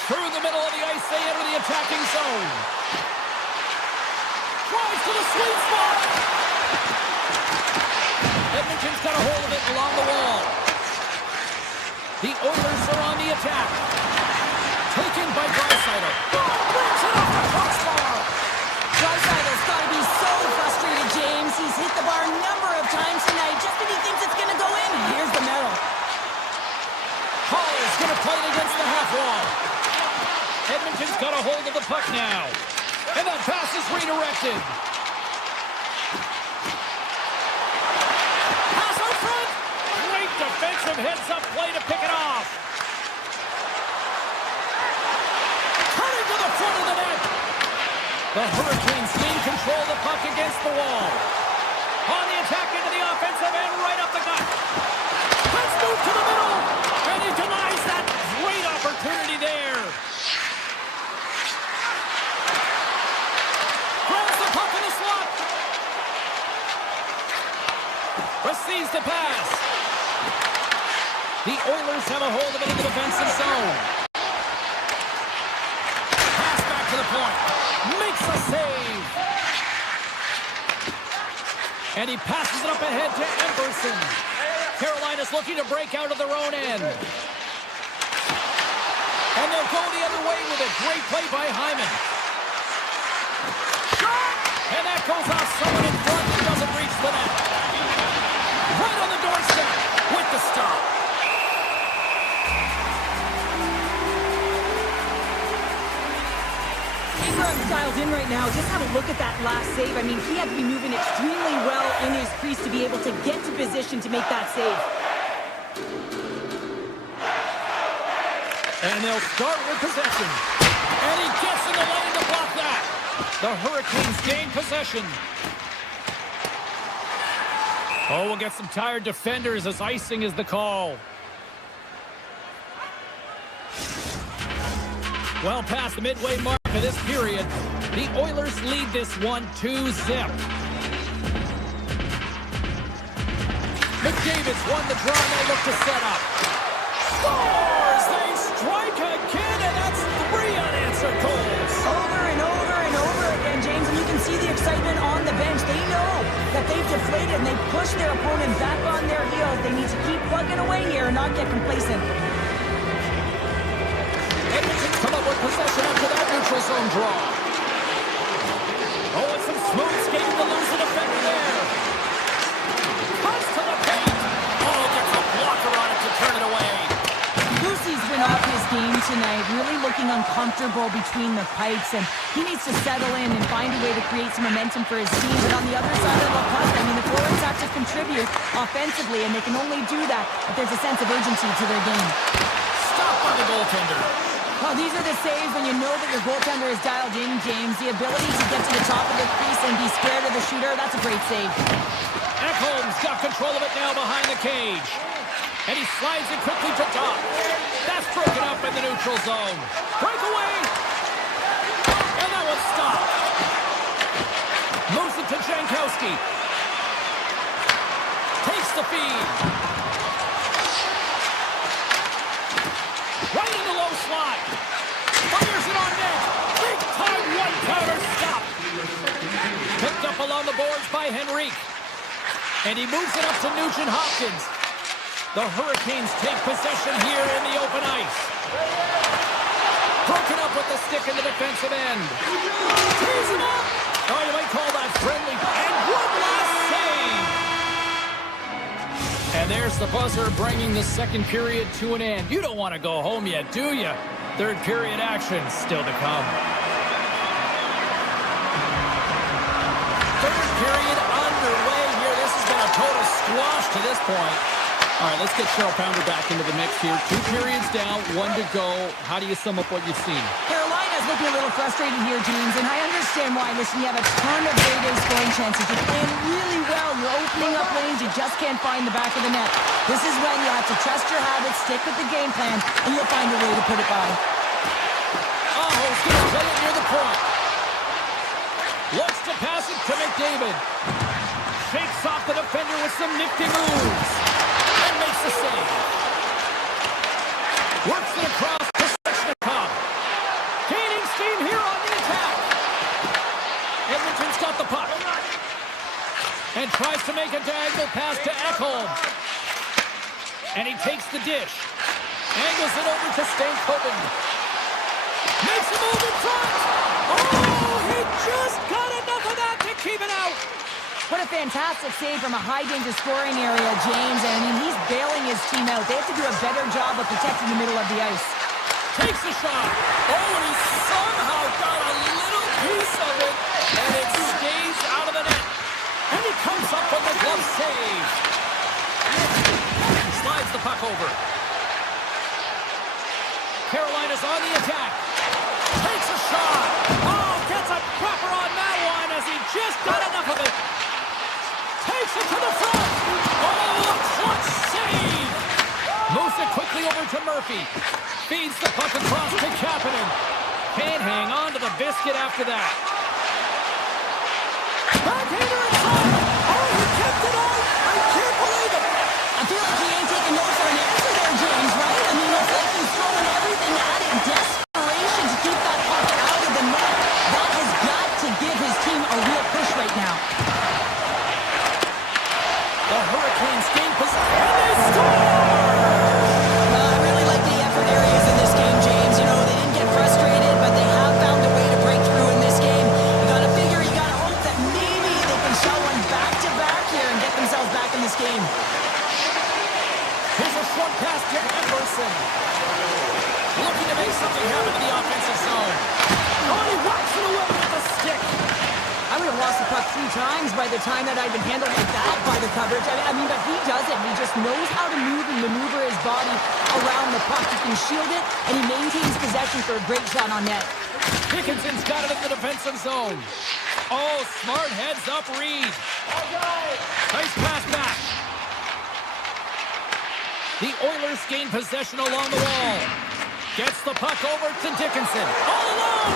Through the middle of the ice, they enter the attacking zone. Drives to the sweet spot. Edmonton's got a hold of it along the wall. The Oilers are on the attack. Taken by Draisaitl. Brings it off the crossbar. Draisaitl's got to be so frustrated, James. He's hit the bar a number of times tonight just when he thinks it's going to go in. And here's the medal. Hall is going to play it against the half wall. Edmonton's got a hold of the puck now. And that pass is redirected. Pass out front. Great defensive heads-up play to pick it off. Turning to the front of the net. The Hurricanes gain control of the puck against the wall. On the attack into the offensive end, right up the gut. Let's move to the middle. And he denies that great opportunity there. Grabs the puck in the slot. Receives the pass. The Oilers have a hold of it in the defensive zone. Pass back to the point. Makes a save. And he passes it up ahead to Emberson. Carolina's looking to break out of their own end. And they'll go the other way with a great play by Hyman. Shot! And that goes off someone in front and doesn't reach the net. Right on the doorstep with the stop. Ingram's dialed in right now. Just have a look at that last save. I mean, he had to be moving extremely well in his crease to be able to get to position to make that save. And they'll start with possession. And he gets in the lane to block that. The Hurricanes gain possession. Oh, we'll get some tired defenders as icing is the call. Well past the midway mark of this period, the Oilers lead this one 2-0. McDavid's won the draw and they look to set up. Scores! They strike again, and that's 3 unanswered goals. Over and over and over again, James, and you can see the excitement on the bench. They know deflated, and they push their opponent back on their heels. They need to keep plugging away here and not get complacent. Edmonton's come up with possession after that neutral zone draw. Oh, it's some smooth skating to lose the defender there. Cuts to the paint. Oh, gets a blocker on it to turn it away. Lucy's been off his game tonight, really looking uncomfortable between the pipes, and he needs to settle in and find a way to create some momentum for his team. But on the other side of the puck, I mean, the forwards have to contribute offensively, and they can only do that if there's a sense of urgency to their game. Stopped by the goaltender. Well, these are the saves when you know that your goaltender is dialed in, James. The ability to get to the top of the crease and be scared of the shooter, that's a great save. Ekholm's got control of it now behind the cage. And he slides it quickly to top. That's broken up in the neutral zone. Breakaway! And that one's stopped. Moves it to Jankowski. Takes the feed. Right in the low slot. Fires it on net. Big time one-counter stop. Picked up along the boards by Henrique. And he moves it up to Nugent-Hopkins. The Hurricanes take possession here in the open ice. Broken up with the stick in the defensive end. Tees him up. Oh, you might call that friendly. And one last save. And there's the buzzer bringing the second period to an end. You don't want to go home yet, do you? Third period action still to come. Third period underway here. This has been a total squash to this point. All right, let's get Cheryl Pounder back into the mix here. 2 periods down, 1 to go. How do you sum up what you've seen? Carolina's looking a little frustrated here, James, and I understand why. Listen, you have a ton of great A scoring chances. You're playing really well. You're opening up lanes. You just can't find the back of the net. This is when you have to trust your habits, stick with the game plan, and you'll find a way to put it by. Oh, he's going to play it near the point. Looks to pass it to McDavid. Shakes off the defender with some nifty moves. And makes the save. Works it across to Svechnikov. Gaining steam here on the attack. Edmonton's got the puck. And tries to make a diagonal pass to Ekholm. And he takes the dish. Angles it over to Stankoven. Makes a move in front. Oh, he just got enough of that to keep it out. What a fantastic save from a high-danger scoring area, James. And I mean, he's bailing his team out. They have to do a better job of protecting the middle of the ice. Takes the shot. Oh, and he somehow got a little piece of it, and it stays out of the net. And he comes up with the glove save. Slides the puck over. Carolina's on the attack. Takes a shot. Oh, gets a proper on that one as he just got enough of it. Takes it to the front. Oh, a clutch save. Moves it quickly over to Murphy. Feeds the puck across to Kapanen. Can't hang on to the biscuit after that. Backhander inside. Oh, he kept it on. I can't believe it. I feel like he ain't taking no for an answer there, James, right? I mean, it's like he's throwing everything at it in desperation to keep that puck out of the net. That has got to give his team a real push right now. The Hurricanes gain possession, and they score! I really like the effort areas in this game, James. You know, they didn't get frustrated, but they have found a way to break through in this game. You gotta figure, you gotta hope that maybe they can shell one back-to-back here and get themselves back in this game. Here's a short pass to Emerson. Looking to make something happen in the offensive zone. Oh, he whacks it away with the stick. I would have lost the puck 3 times by the time that I'd been handled like that by the coverage. I mean, but he doesn't. He just knows how to move and maneuver his body around the puck. He can shield it, and he maintains possession for a great shot on net. Dickinson's got it in the defensive zone. Oh, smart heads up Reed. Nice pass back. The Oilers gain possession along the wall. Gets the puck over to Dickinson. All alone!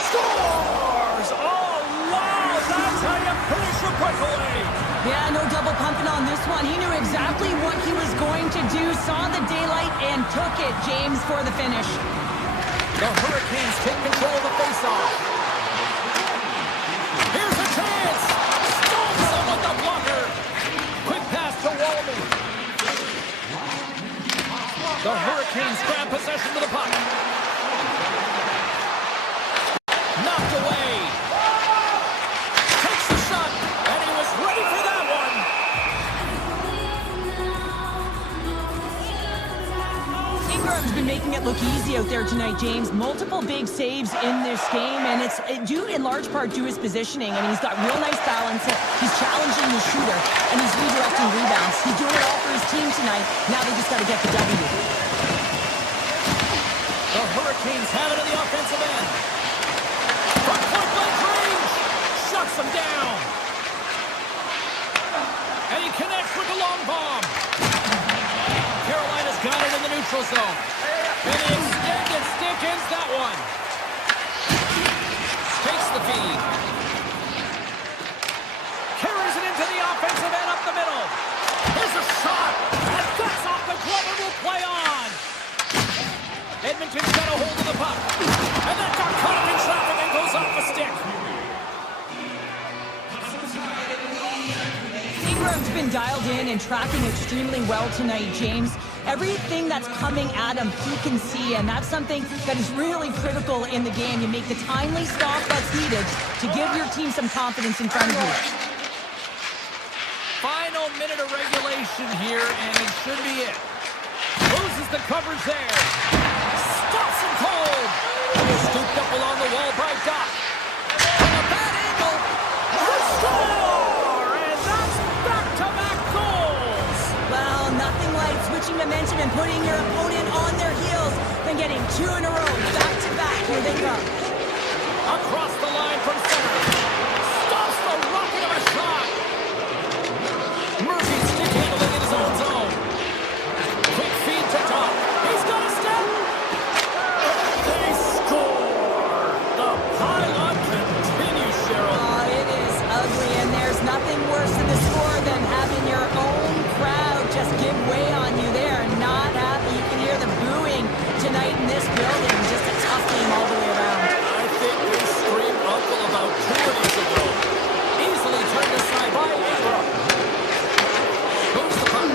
Scores! Oh, wow! That's how you finish a breakaway! Yeah, no double pumping on this one. He knew exactly what he was going to do, saw the daylight, and took it, James, for the finish. The Hurricanes take control of the faceoff. Here's a chance! Stones him with the block! look easy out there tonight, James. Multiple big saves in this game, and it's due in large part to his positioning. I mean, he's got real nice balance. He's challenging the shooter, and he's redirecting rebounds. He's doing it all for his team tonight. Now they just got to get the W. The Hurricanes have it in the offensive end. From point-blank range, shuts them down. And he connects with the long bomb. Carolina's got it in the neutral zone. And the extended stick ends that one. Takes the feed. Carries it into the offensive end up the middle. Here's a shot. And that's off the glove and will play on. Edmonton's got a hold of the puck. And that got caught up in traffic and goes off the stick. Ingram's been dialed in and tracking extremely well tonight, James. Everything that's coming at him, he can see, and that's something that is really critical in the game. You make the timely stop that's needed to give your team some confidence in front of you. Final minute of regulation here, and it should be it. Loses the coverage there. Stops him cold. Scooped up along the wall by Doc. From a bad angle. The score! And that's back-to-back goals. Well, nothing like switching momentum and putting your opponent on their heels than getting two in a row, back-to-back. Here they come. Across the line from center. Stops the rocket of a shot. Murphy stick handling in his own zone. Quick feed to Doc. He's got a step. They score. The pylon continues, Cheryl. Oh, it is ugly, and there's nothing worse in the score than having your own crowd just give way on you. They are not happy. You can hear the booing tonight in this building. Just a tough game all the way around. I think they screamed uncle about 2 innings ago. Easily turned aside by Ingram. Moves the puck.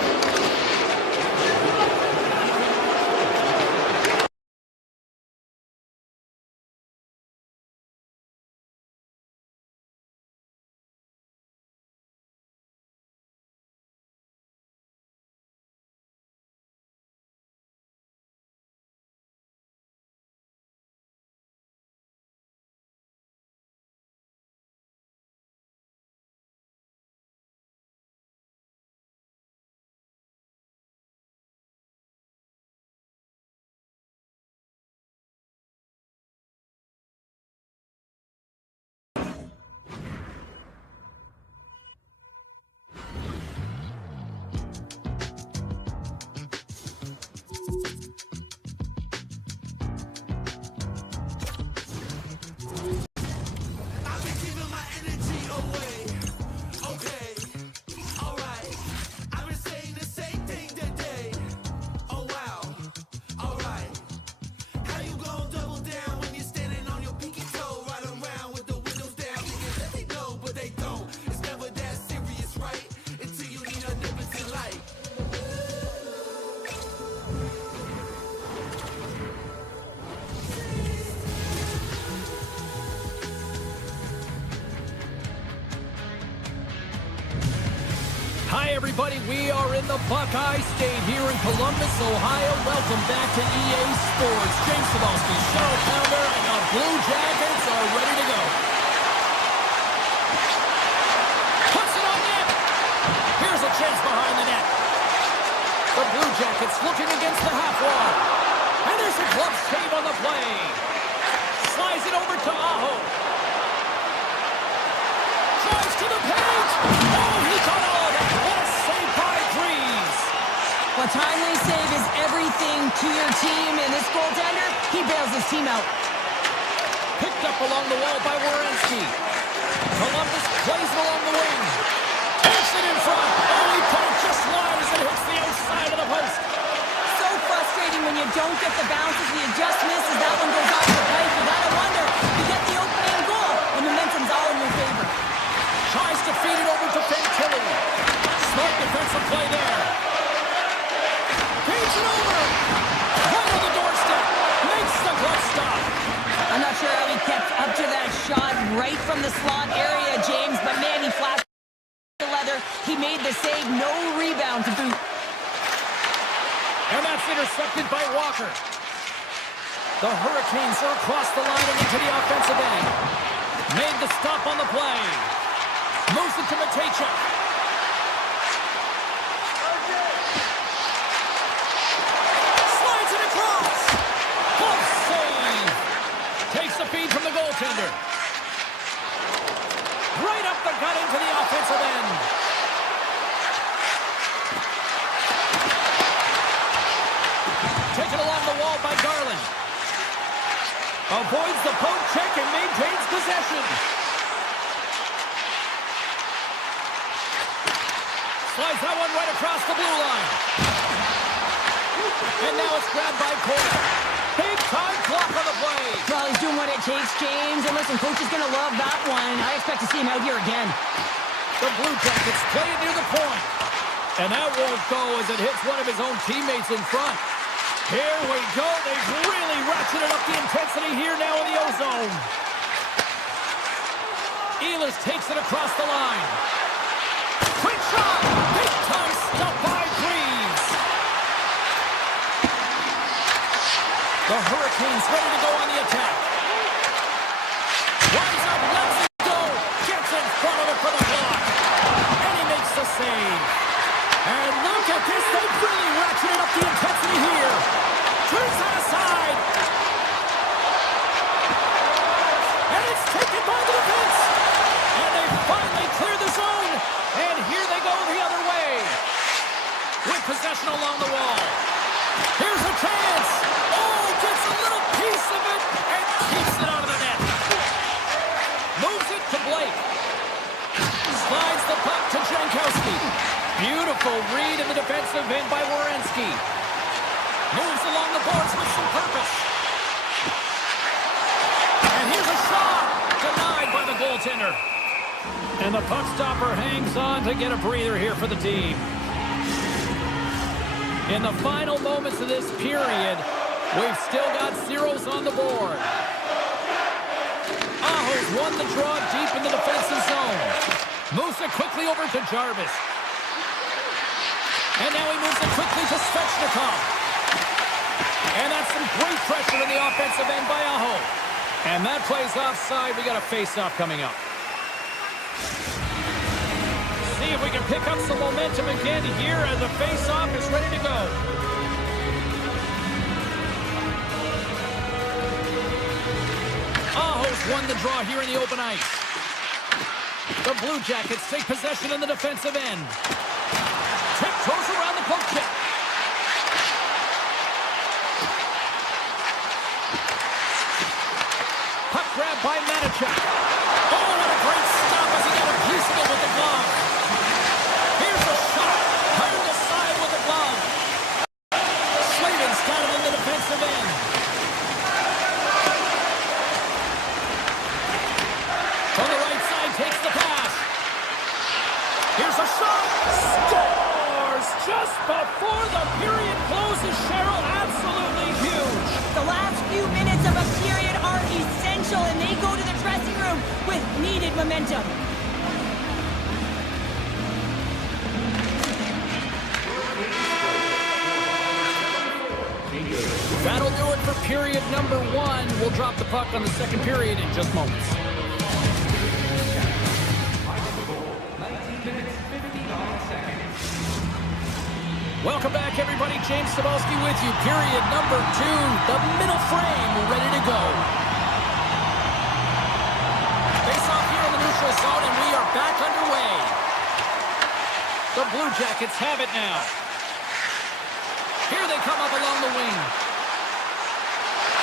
Hi, everybody. We are in the Buckeye State here in Columbus, Ohio. Welcome back to EA Sports. James Cebulski, Cheryl Pounder, and the Blue Jackets are ready to go. Puts it on net. Here's a chance behind the net. The Blue Jackets looking against the half wall. And there's a glove save on the play. Slides it over to Aho. Drives to the page. Oh, he got all of it. What a save by Breeze. A timely save is everything to your team, and this goaltender, he bails his team out. Picked up along the wall by Werenski. Columbus plays it along the wing. Takes it in front. Oh, he put it just wide as it hits the outside of the post. So frustrating when you don't get the bounces, when you just miss as that one goes off the pipe. You gotta wonder, you get the opening goal, the momentum's all in your favor. Tries to feed it over to Fantilli. Smart defensive play there. Feeds it over. Right on the doorstep. Makes the glove stop. I'm not sure how he kept up to that shot right from the slot area, James, but man, he flashed the leather. He made the save, no rebound to boot. And that's intercepted by Walker. The Hurricanes are across the line and into the offensive end. Made the stop on the play. Moves it to Matejchuk. Slides it across. Good save. Takes the feed from the goaltender. Right up the gut into the offensive end. Taken along the wall by Garland. Avoids the poke check and maintains possession. Slides that one right across the blue line. And now it's grabbed by Cole. Big time block on the play. Well, he's doing what it takes, James. And listen, coach is going to love that one. I expect to see him out here again. The Blue Jackets play it near the point. And that won't go as it hits one of his own teammates in front. Here we go. They've really ratcheted up the intensity here now in the O-zone. Ehlers takes it across the line. Quick shot! Big time stop by Greaves. The Hurricanes ready to go on the attack. Winds up, lets it go. Gets in front of it for the block. And he makes the save. And look at this. They've really ratcheted up the intensity here. Turns that aside. And it's taken by the defense. And they finally clear the zone. And here they go the other way. With possession along the wall. Here's a chance. Oh, gets a little piece of it and keeps it out of the net. Moves it to Blake. Slides the puck to Jankowski. Beautiful read in the defensive end by Werenski. Moves along the boards with some purpose. And here's a shot. Denied by the goaltender. And the puck stopper hangs on to get a breather here for the team. In the final moments of this period, we've still got zeros on the board. Aho's won the draw deep in the defensive zone. Moves it quickly over to Jarvis. And now he moves it quickly to Svechnikov. And that's some great pressure in the offensive end by Aho. And that plays offside. We got a face-off coming up. See if we can pick up some momentum again here as the face-off is ready to go. Aho's won the draw here in the open ice. The Blue Jackets take possession in the defensive end. Tiptoes around the poke check. Puck grab by Matejchuk. Oh, what a great stop as he got a piece of it with the glove. Here's a shot. Turned aside with the glove. Slavin's got it in the defensive end. From the right side, takes the pass. Here's a shot. Scores just before the period closes, Cheryl. Absolutely huge. The last few minutes of a period are essential, and they go to the dressing room with needed momentum. That'll do it for period number one. We'll drop the puck on the second period in just moments. 19 minutes, 59 seconds. Welcome back, everybody. James Cebulski with you. Period number two. The middle frame ready to go. Face off here in the neutral zone, and we are back underway. The Blue Jackets have it now. Here they come up along the wing.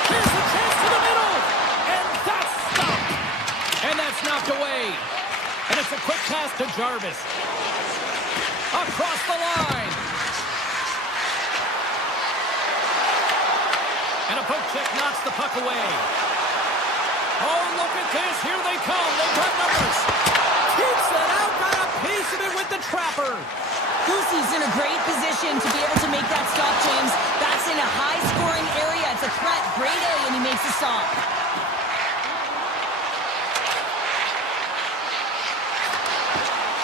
Here's the chance to the middle. And that's stopped. And that's knocked away. And it's a quick pass to Jarvis. Across the line. And a poke check knocks the puck away. Oh, look at this. Here they come. They've got numbers. Keeps it out. Got a piece of it with the trapper. Goosey's in a great position to be able to make that stop, James. That's in a high-scoring area. It's a threat. Grade A, and he makes the stop.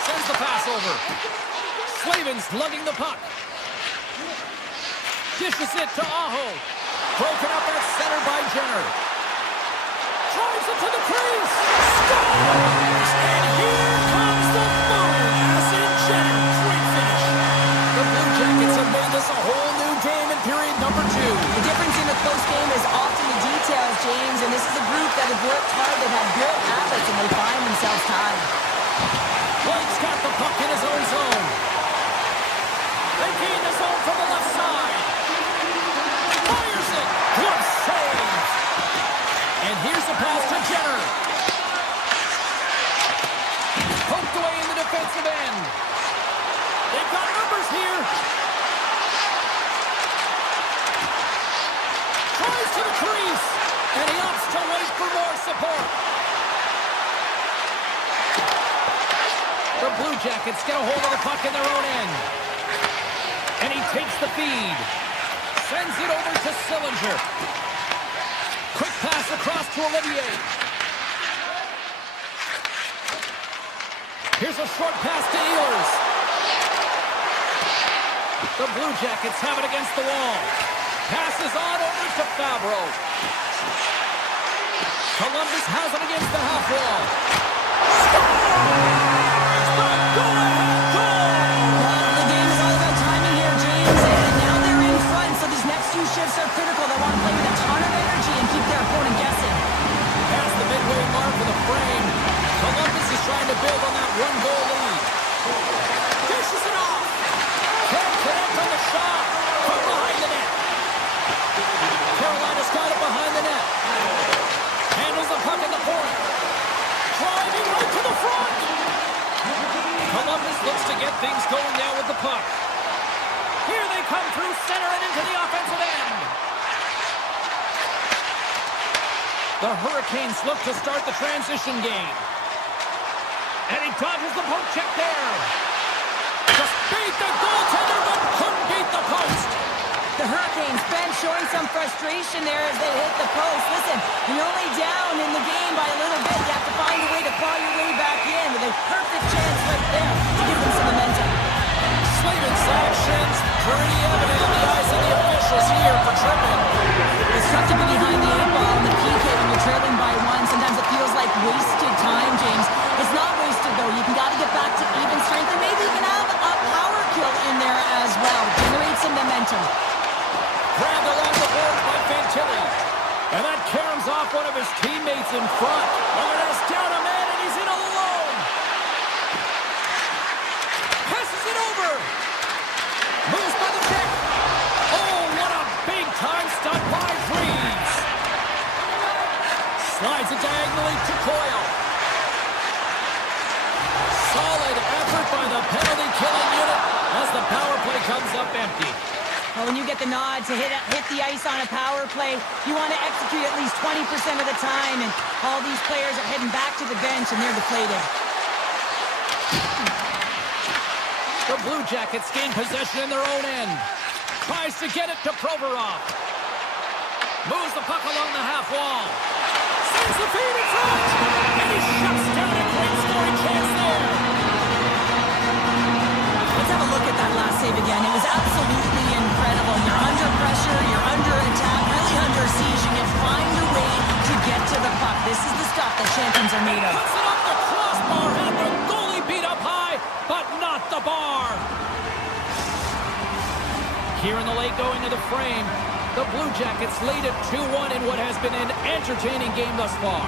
Sends the pass over. Slavin's lugging the puck. Dishes it to Aho. Broken up at center by Jenner. Drives it to the crease. Scores! And here comes the moon as in Jenner. Great finish. The Blue Jackets have made this a whole new game in period number 2. The difference in the close game is often the details, James, and this is a group that have worked hard, they've had good habits, and they find themselves tied. Blake's got the puck in his own zone. They gain the zone from the left side. Fires it. Glove save. And here's the pass to Jenner. Poked away in the defensive end. They've got numbers here. Tries to the crease. And he opts to wait for more support. The Blue Jackets get a hold of the puck in their own end. And he takes the feed. Sends it over to Sillinger. Quick pass across to Olivier. Here's a short pass to Ehlers. The Blue Jackets have it against the wall. Passes on over to Fabro. Columbus has it against the half wall. The game is all about timing here, James, and now they're in front, so these next few shifts are critical. They want to play with a ton of energy and keep their opponent guessing. Past the midway mark of the frame. Columbus is trying to build on that one-goal lead. Dishes it off. Can't connect on the shot from behind the net. Carolina's got it behind the net. Handles the puck at the point. Driving right to the front. Columbus looks to get things going now with the puck. Here they come through center and into the offensive end. The Hurricanes look to start the transition game. And he dodges the poke check there. Just beat the goaltender, but couldn't beat the post. The Hurricanes bench showing some frustration there as they hit the post. Listen, you're only down in the game by a little bit. You have to find a way to claw your way back in with a perfect chance right there to give them some momentum. Slavin's actions pretty evident in the eyes of the officials here for tripping. It's tough to be behind the 8 ball in the PK when you're trailing by 1. Sometimes it feels like wasted time, James. It's not wasted, though. You got to get back to even strength, and maybe you can have a power kill in there as well. Generate some momentum. Grabbed along the boards by Fantilli. And that caroms off one of his teammates in front. Look at this, down a man, and he's in alone. Passes it over. Moves by the check. Oh, what a big-time stunt by Freeze. Slides it diagonally to Coyle. Solid effort by the penalty-killing unit as the power play comes up empty. Well, when you get the nod to hit the ice on a power play, you want to execute at least 20% of the time, and all these players are heading back to the bench, and they're deflated. The Blue Jackets gain possession in their own end. Tries to get it to Provorov. Moves the puck along the half wall. Sends the feed in front, and he shuts down a great scoring chance there. Let's have a look at that last save again. It was absolutely incredible. You're under pressure, you're under attack, really under siege. You can find a way to get to the puck. This is the stuff that champions are made of. Puts it off the crossbar, and the goalie beat up high, but not the bar. Here in the late going of the frame, the Blue Jackets lead at 2-1 in what has been an entertaining game thus far.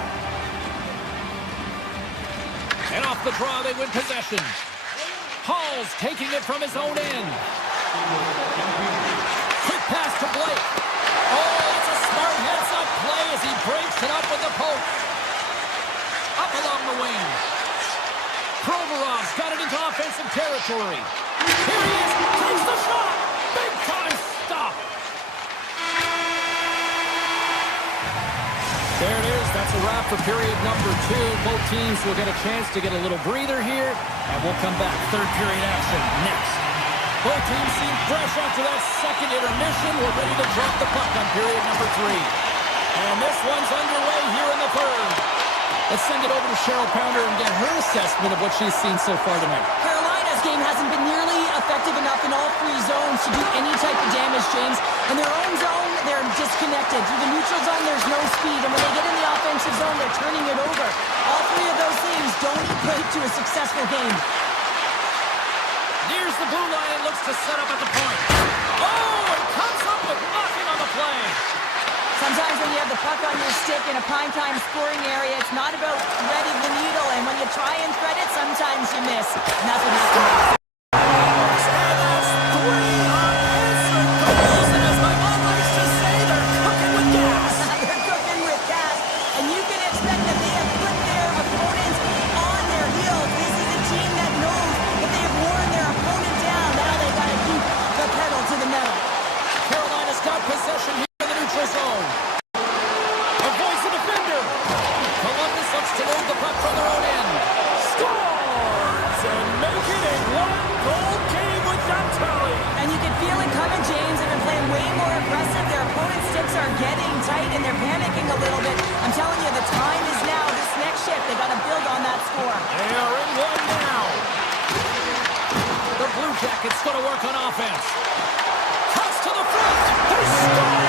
And off the draw, they win possession. Hall's taking it from his own end. Quick pass to Blake. Oh, it's a smart heads-up play as he breaks it up with the poke. Up along the wing. Provorov's got it into offensive territory. Here he is, takes the shot. Big time stop. There it is. That's a wrap for period number 2. Both teams will get a chance to get a little breather here, and we'll come back. Third period action next. Both teams seem fresh after that second intermission. We're ready to drop the puck on period number 3. And this one's underway here in the third. Let's send it over to Cheryl Pounder and get her assessment of what she's seen so far tonight. Carolina's game hasn't been nearly effective active enough in all three zones to do any type of damage, James. In their own zone, they're disconnected. Through the neutral zone, there's no speed. And when they get in the offensive zone, they're turning it over. All three of those things don't equate to a successful game. Nears the blue line and looks to set up at the point. Oh, and comes up with nothing on the play. Sometimes when you have the puck on your stick in a prime time scoring area, it's not about threading the needle. And when you try and thread it, sometimes you miss. And that's what happened. And that's 3 unanswered goals. And as my mom likes to say, they're cooking with gas. They're cooking with gas. And you can expect that they have put their opponents on their heels. This is a team that knows that they have worn their opponent down. Now they got to keep the pedal to the metal. Carolina's got possession here in the neutral zone. Avoids the defender. Columbus looks to move the puck from their own end. Scores! And make it a one-goal game with that tally. And you can feel it coming, James. They've been playing way more aggressive. Their opponent's sticks are getting tight, and they're panicking a little bit. I'm telling you, the time is now. This next shift, they got to build on that score. They are in one now. The Blue Jackets going to work on offense. Cuts to the front. They score!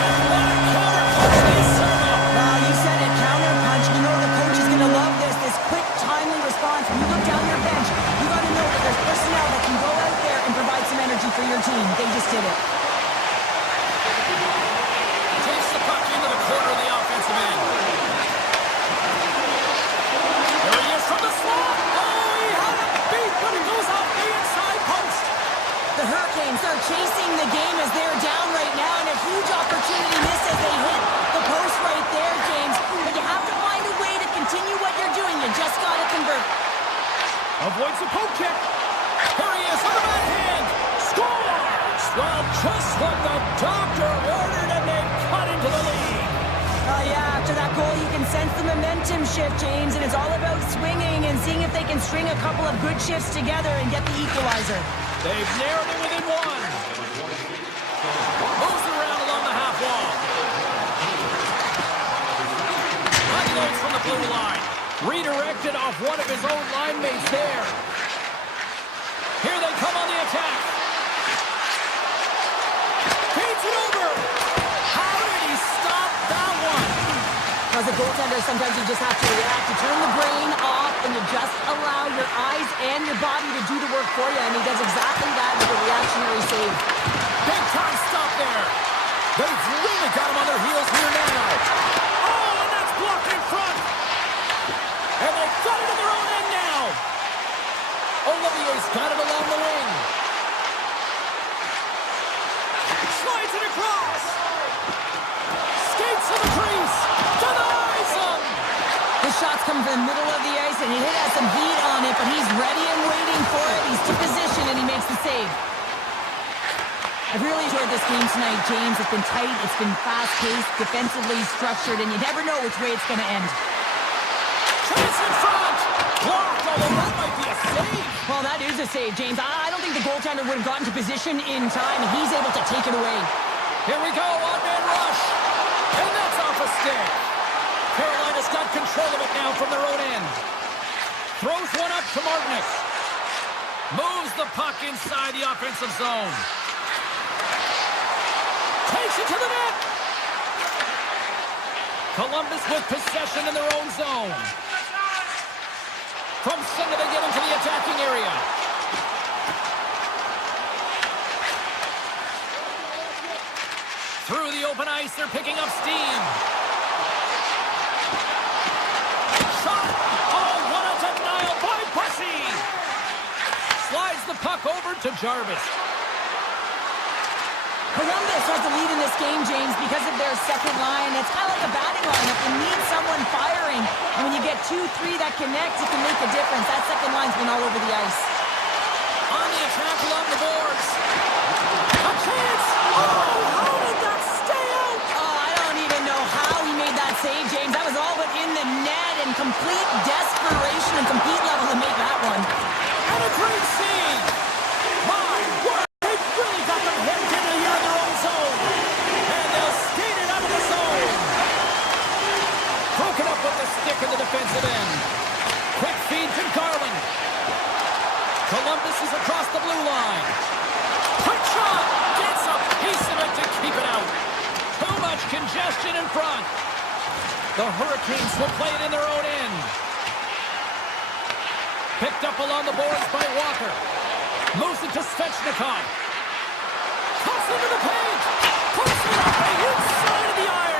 And what a counter-punch they serve up. Well, you said it, counter punch. You know the coach is going to love this. This quick, timely response. When you look down your bench, you got to know that there's personnel that can go out there and provide some energy for your team. They just did it. Takes the puck into the corner of the offensive end. There he is from the slot. Oh, he had a beat, but it goes off the inside post. The Hurricanes are chasing the game as they're down right now, and a huge opportunity missed as they hit the post right there, James. But you have to find a way to continue what you're doing. You just got to convert. Avoids the poke check. Here he is on the backhand. Scores! Well, just what the doctor ordered, and they've cut into the lead. Yeah, after that goal, you can sense the momentum shift, James, and it's all about swinging and seeing if they can string a couple of good shifts together and get the equalizer. They've narrowed it within one. Moves around along the half wall. Unloads from the blue line. Redirected off one of his own line mates there. Here they come on the attack. Feeds it over. How did he stop that one? As a goaltender, sometimes you just have to react. You turn the brain off, and you just allow your eyes and your body to do the work for you, and he does exactly that with a reactionary save. Big time stop there. They've really got him on their heels here now. Oh, and that's blocked in front. And they've got it in their own end now. Olivier's got it along the wing. Slides it across. Skates to the crease. Denies him. His shot's coming from the middle of the ice, and he has some heat on it, but he's ready and waiting for it. He's to position, and he makes the save. I've really enjoyed this game tonight, James. It's been tight, it's been fast-paced, defensively structured, and you never know which way it's going to end. Chase in front. Blocked, although that might be a save. Well, that is a save, James. I don't think the goaltender would have gotten to position in time, and he's able to take it away. Here we go, one-man rush. And that's off a stick. Carolina's got control of it now from their own end. Throws one up to Martinic. Moves the puck inside the offensive zone. Takes it to the net. Columbus with possession in their own zone. From center they get into the attacking area. Through the open ice, they're picking up steam. Shot! Oh, what a denial by Bussy! Slides the puck over to Jarvis. Columbus has the lead in this game, James, because of their second line. It's kind of like a batting lineup. You need someone firing. And when you get 2-3 that connect, it can make a difference. That second line's been all over the ice. On the attack along the boards. A chance! Oh, how did that stay out? Oh, I don't even know how he made that save, James. That was all but in the net and complete desperation and complete level to make that one. And a great save! My word! They've really got them headed into here in their own zone. And they'll skate it out of the zone. Broken up with the stick in the defensive end. Quick feed to Garland. Columbus is across the blue line. Quick shot! Gets a piece of it to keep it out. Too much congestion in front. The Hurricanes will play it in their own end. Picked up along the boards by Walker. Moves it to Svechnikov. Toss into the paint. Puts it up the inside of the iron.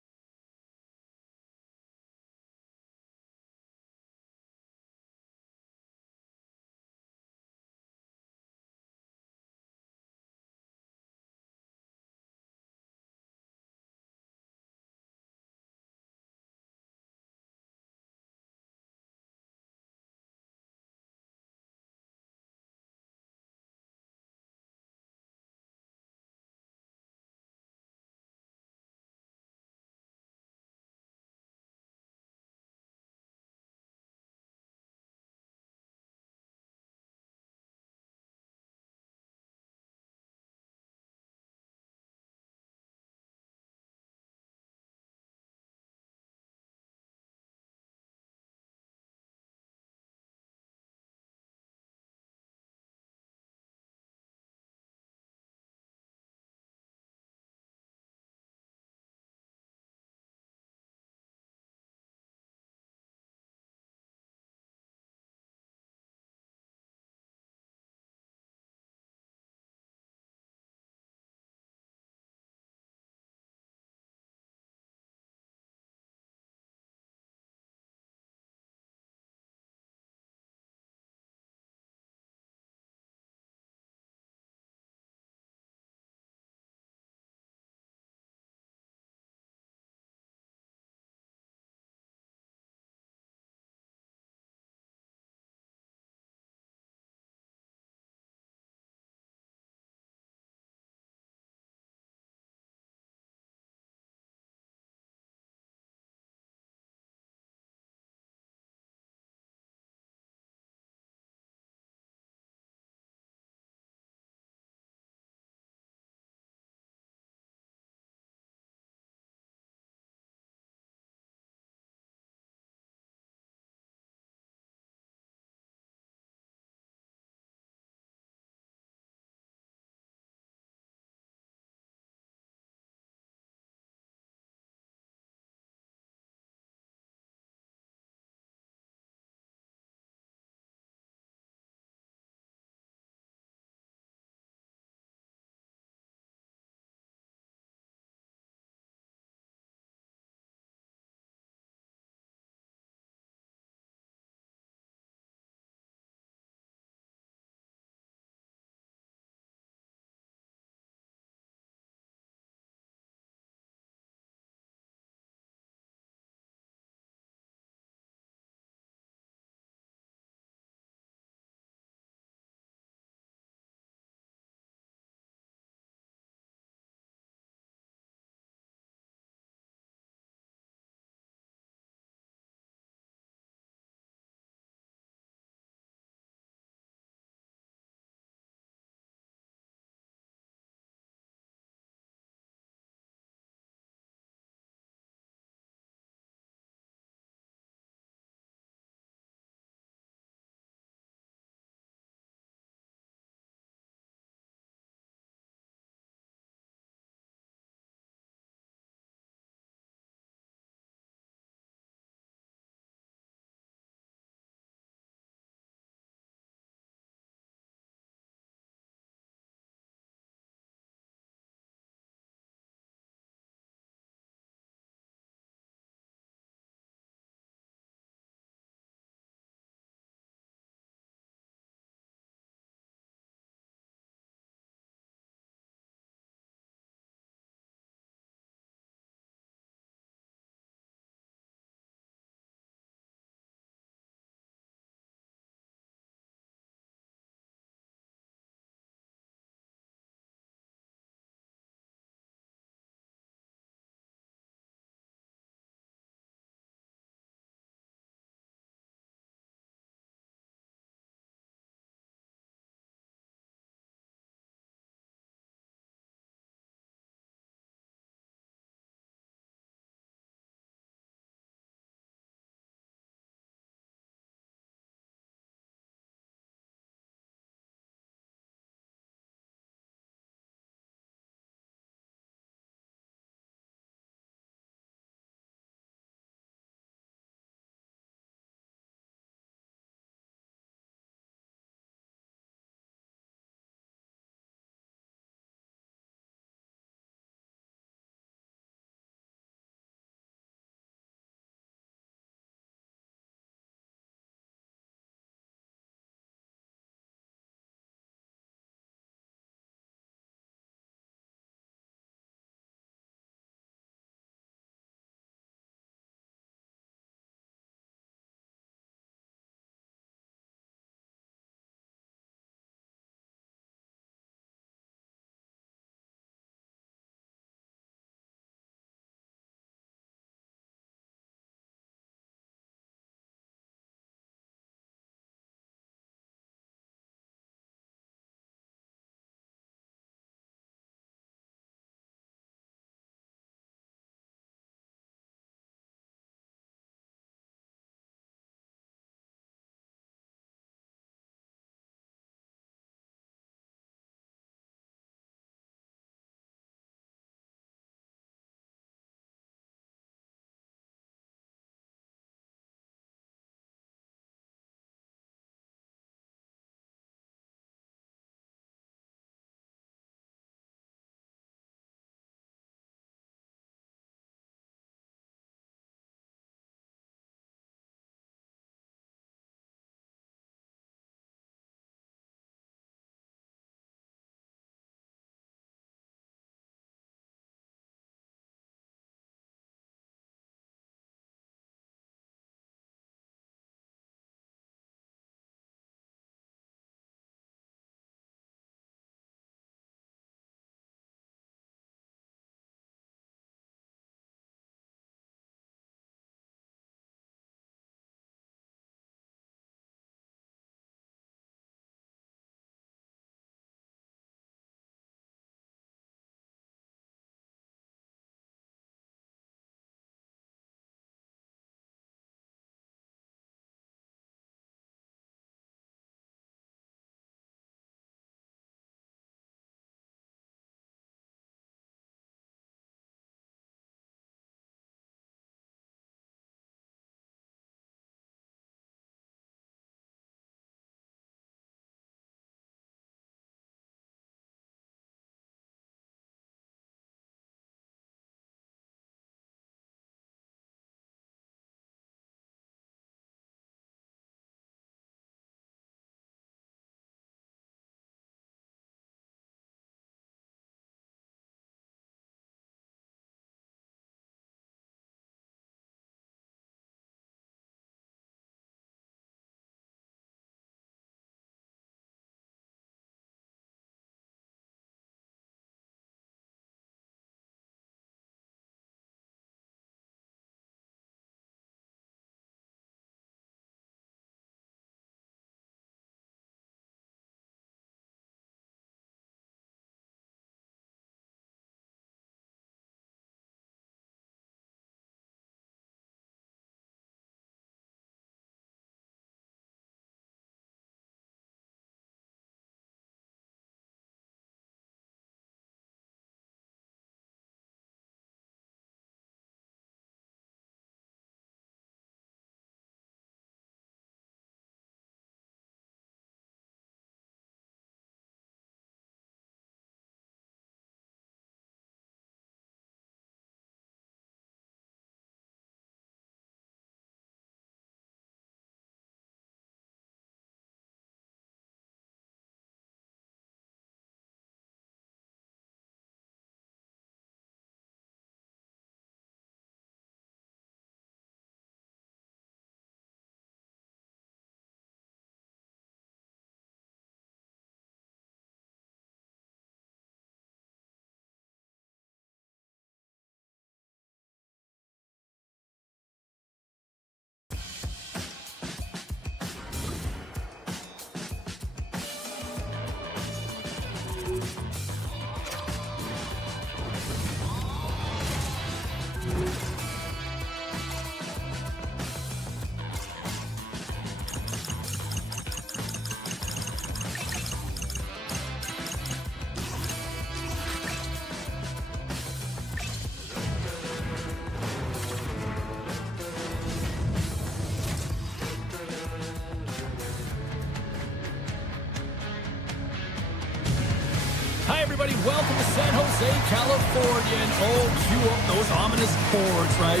Hi, everybody. Welcome to San Jose, California. And oh, cue up those ominous boards, right?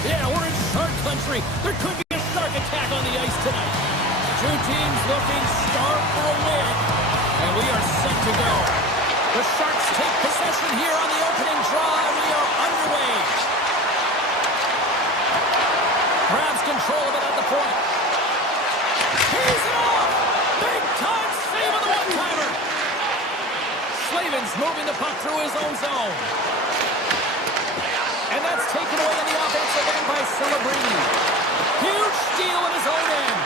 Yeah, we're in shark country. There could be a shark attack on the ice tonight. Two teams looking sharp for a win. And we are set to go. The Sharks take possession here on the opening draw. We are underway. Grabs control of it at the point. He's it off! Big time save on the one-timer. Slavin's moving the puck through his own zone. And that's taken away in the offensive end by Celebrini. Huge steal in his own end.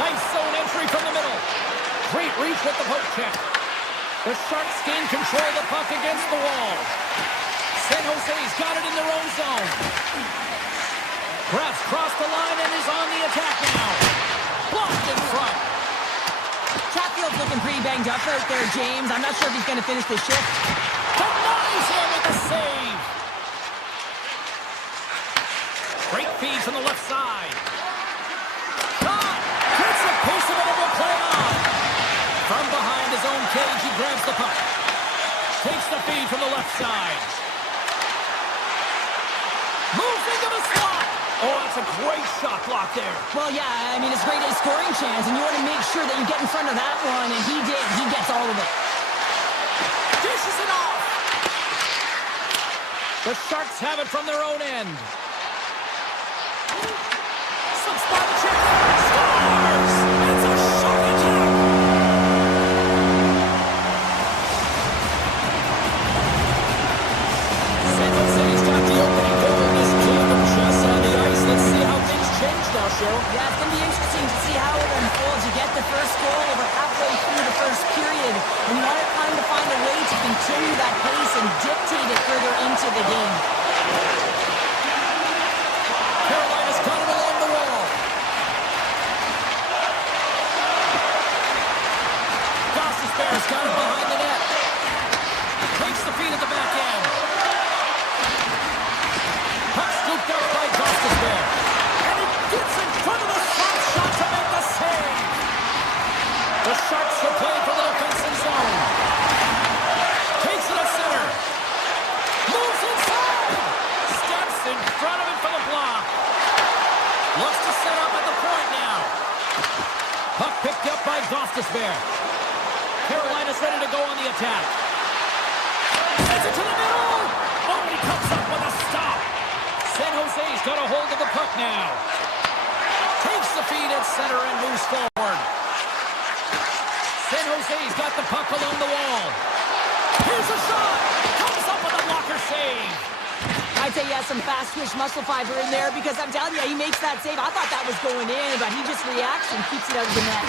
Nice zone entry from the middle. Great reach with the poke check. The Sharks gain control of the puck against the wall. San Jose's got it in their own zone. Grabs crossed the line and is on the attack now. Blocked in front. Chatfield's looking pretty banged up out there, James. I'm not sure if he's going to finish the shift. Denies him with the save. Great feed from the left side. Shot. Gets a piece of it and will play on. From behind his own cage, he grabs the puck. Takes the feed from the left side. Moves into the slot. Oh, that's a great shot block there. Well, yeah, I mean, it's great at scoring chance, and you want to make sure that you get in front of that one, and he did. He gets all of it. Dishes it off. The Sharks have it from their own end. Some spot check. Scores! It's a shark attack. San Jose's got the opening goal in this game of chess on the ice. Let's see how things change now, Cheryl. Yeah, it's going to be interesting to see how it unfolds. You get the first goal over halfway through the first period, and you want to kind of find a way to continue that pace and dictate it further into the game. Carolina's got it along the wall. Bear's got it behind the net. Takes the feed at the back end. Puck scooped up by Bear. And he gets in front of the slap shot to make the save. The Sharks will play for the defensive zone. Takes it to center. Moves inside. Steps in front of him for the block. Looks to set up at the point now. Puck picked up by Bear. Carolina's ready to go on the attack. Sends it to the middle. Oh, and he comes up with a stop. San Jose's got a hold of the puck now. Takes the feed at center and moves forward. San Jose's got the puck along the wall. Here's a shot. Comes up with a blocker save. I'd say he has some fast twitch muscle fiber in there because I'm telling you, he makes that save. I thought that was going in, but he just reacts and keeps it out of the net.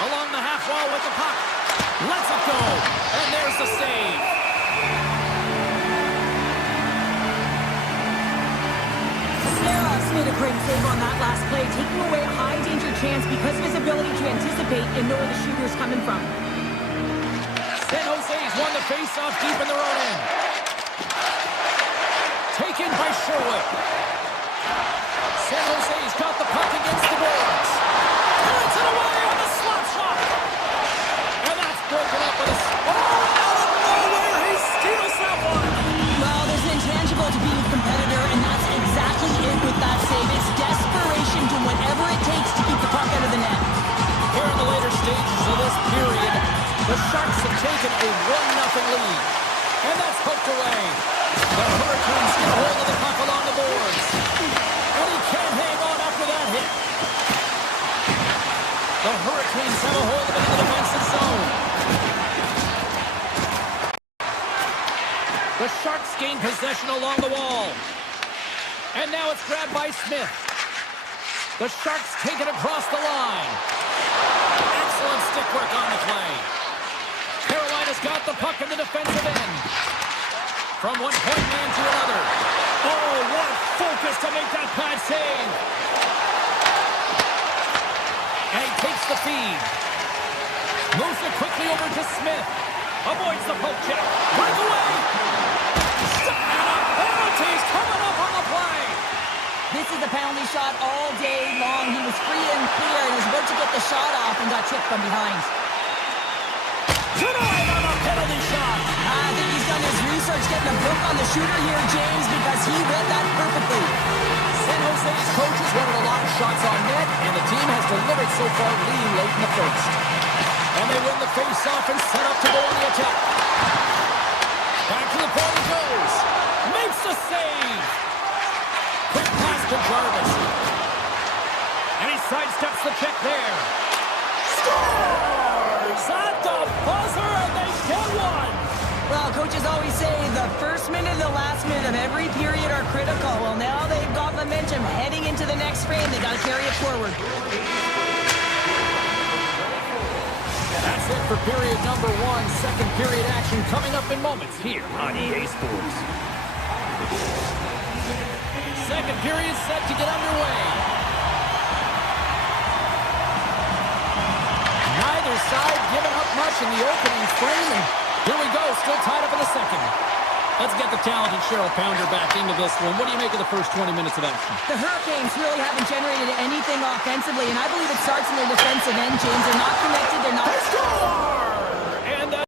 Along the half wall with the puck. Lets it go. And there's the save. Sara's made a great save on that last play, taking away a high danger chance because of his ability to anticipate and know where the shooter's coming from. San Jose's won the face-off deep in their own end. Taken by Sherwood. San Jose's got the puck against the boards. Turns it away on the slap shot. And that's broken up with a... Oh, out of nowhere, he steals that one. Well, there's an intangible to being a competitor, and that's exactly it with that save. It's desperation to whatever it takes to keep the puck out of the net. Here in the later stages of this period, the Sharks have taken a 1-0 lead. And that's poked away. The Hurricanes get hold of the puck along the boards. And he can't hang on after that hit. The Hurricanes have a hold of it in the defensive zone. The Sharks gain possession along the wall. And now it's grabbed by Smith. The Sharks take it across the line. Excellent stick work on the play. Carolina's got the puck in the defensive end. From one point man to another. Oh, what focus to make that pad save. And he takes the feed. Moves it quickly over to Smith. Avoids the poke check. Breakaway. Penalties coming up on the play. This is a penalty shot all day long. He was free and clear and was about to get the shot off and got tripped from behind. Denied on a penalty shot. I think he's done his research getting a book on the shooter here, James, because he read that perfectly. San Jose's coaches wanted a lot of shots on net, and the team has delivered so far, leading late in the first. And they win the face-off and set up to go on the attack. Back to the point he goes. Makes the save. Quick pass to Jarvis. And he sidesteps the check there. Scores at the buzzer, and they get one. Well, coaches always say the first minute and the last minute of every period are critical. Well, now they've got momentum heading into the next frame. They got to carry it forward. That's it for period number one. Second period action coming up in moments here on EA Sports. Second period set to get underway. Neither side giving up much in the opening frame, and here we go, still tied up in the second. Let's get the talented Cheryl Pounder back into this one. What do you make of the first 20 minutes of action? The Hurricanes really haven't generated anything offensively, and I believe it starts in their defensive end, James. They're not connected, they're not... Score! And the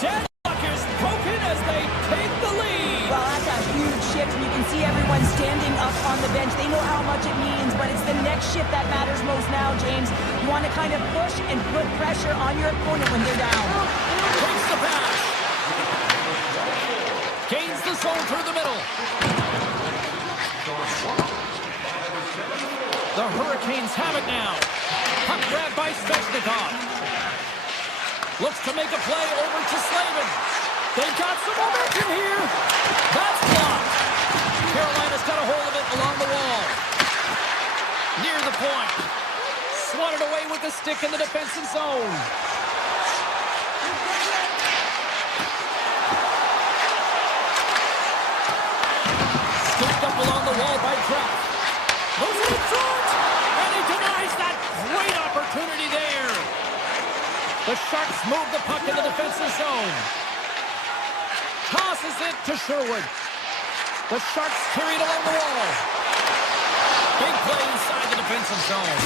deadlock is broken as they take the lead. Well, that's a huge shift, and you can see everyone standing up on the bench. They know how much it means, but it's the next shift that matters most now, James. You want to kind of push and put pressure on your opponent when they're down. Takes the pass. Gains the zone through the middle. The Hurricanes have it now. Puck grabbed by Svechnikov. Looks to make a play over to Slavin. They've got some momentum here. That's blocked. Carolina's got a hold of it along the wall. Near the point. Swatted away with the stick in the defensive zone. Scooped up along the wall by Kraft. Goes in front, and he denies that great opportunity there. The Sharks move the puck in the defensive zone. Tosses it to Sherwood. The Sharks carry it along the wall. Big play inside the defensive zone.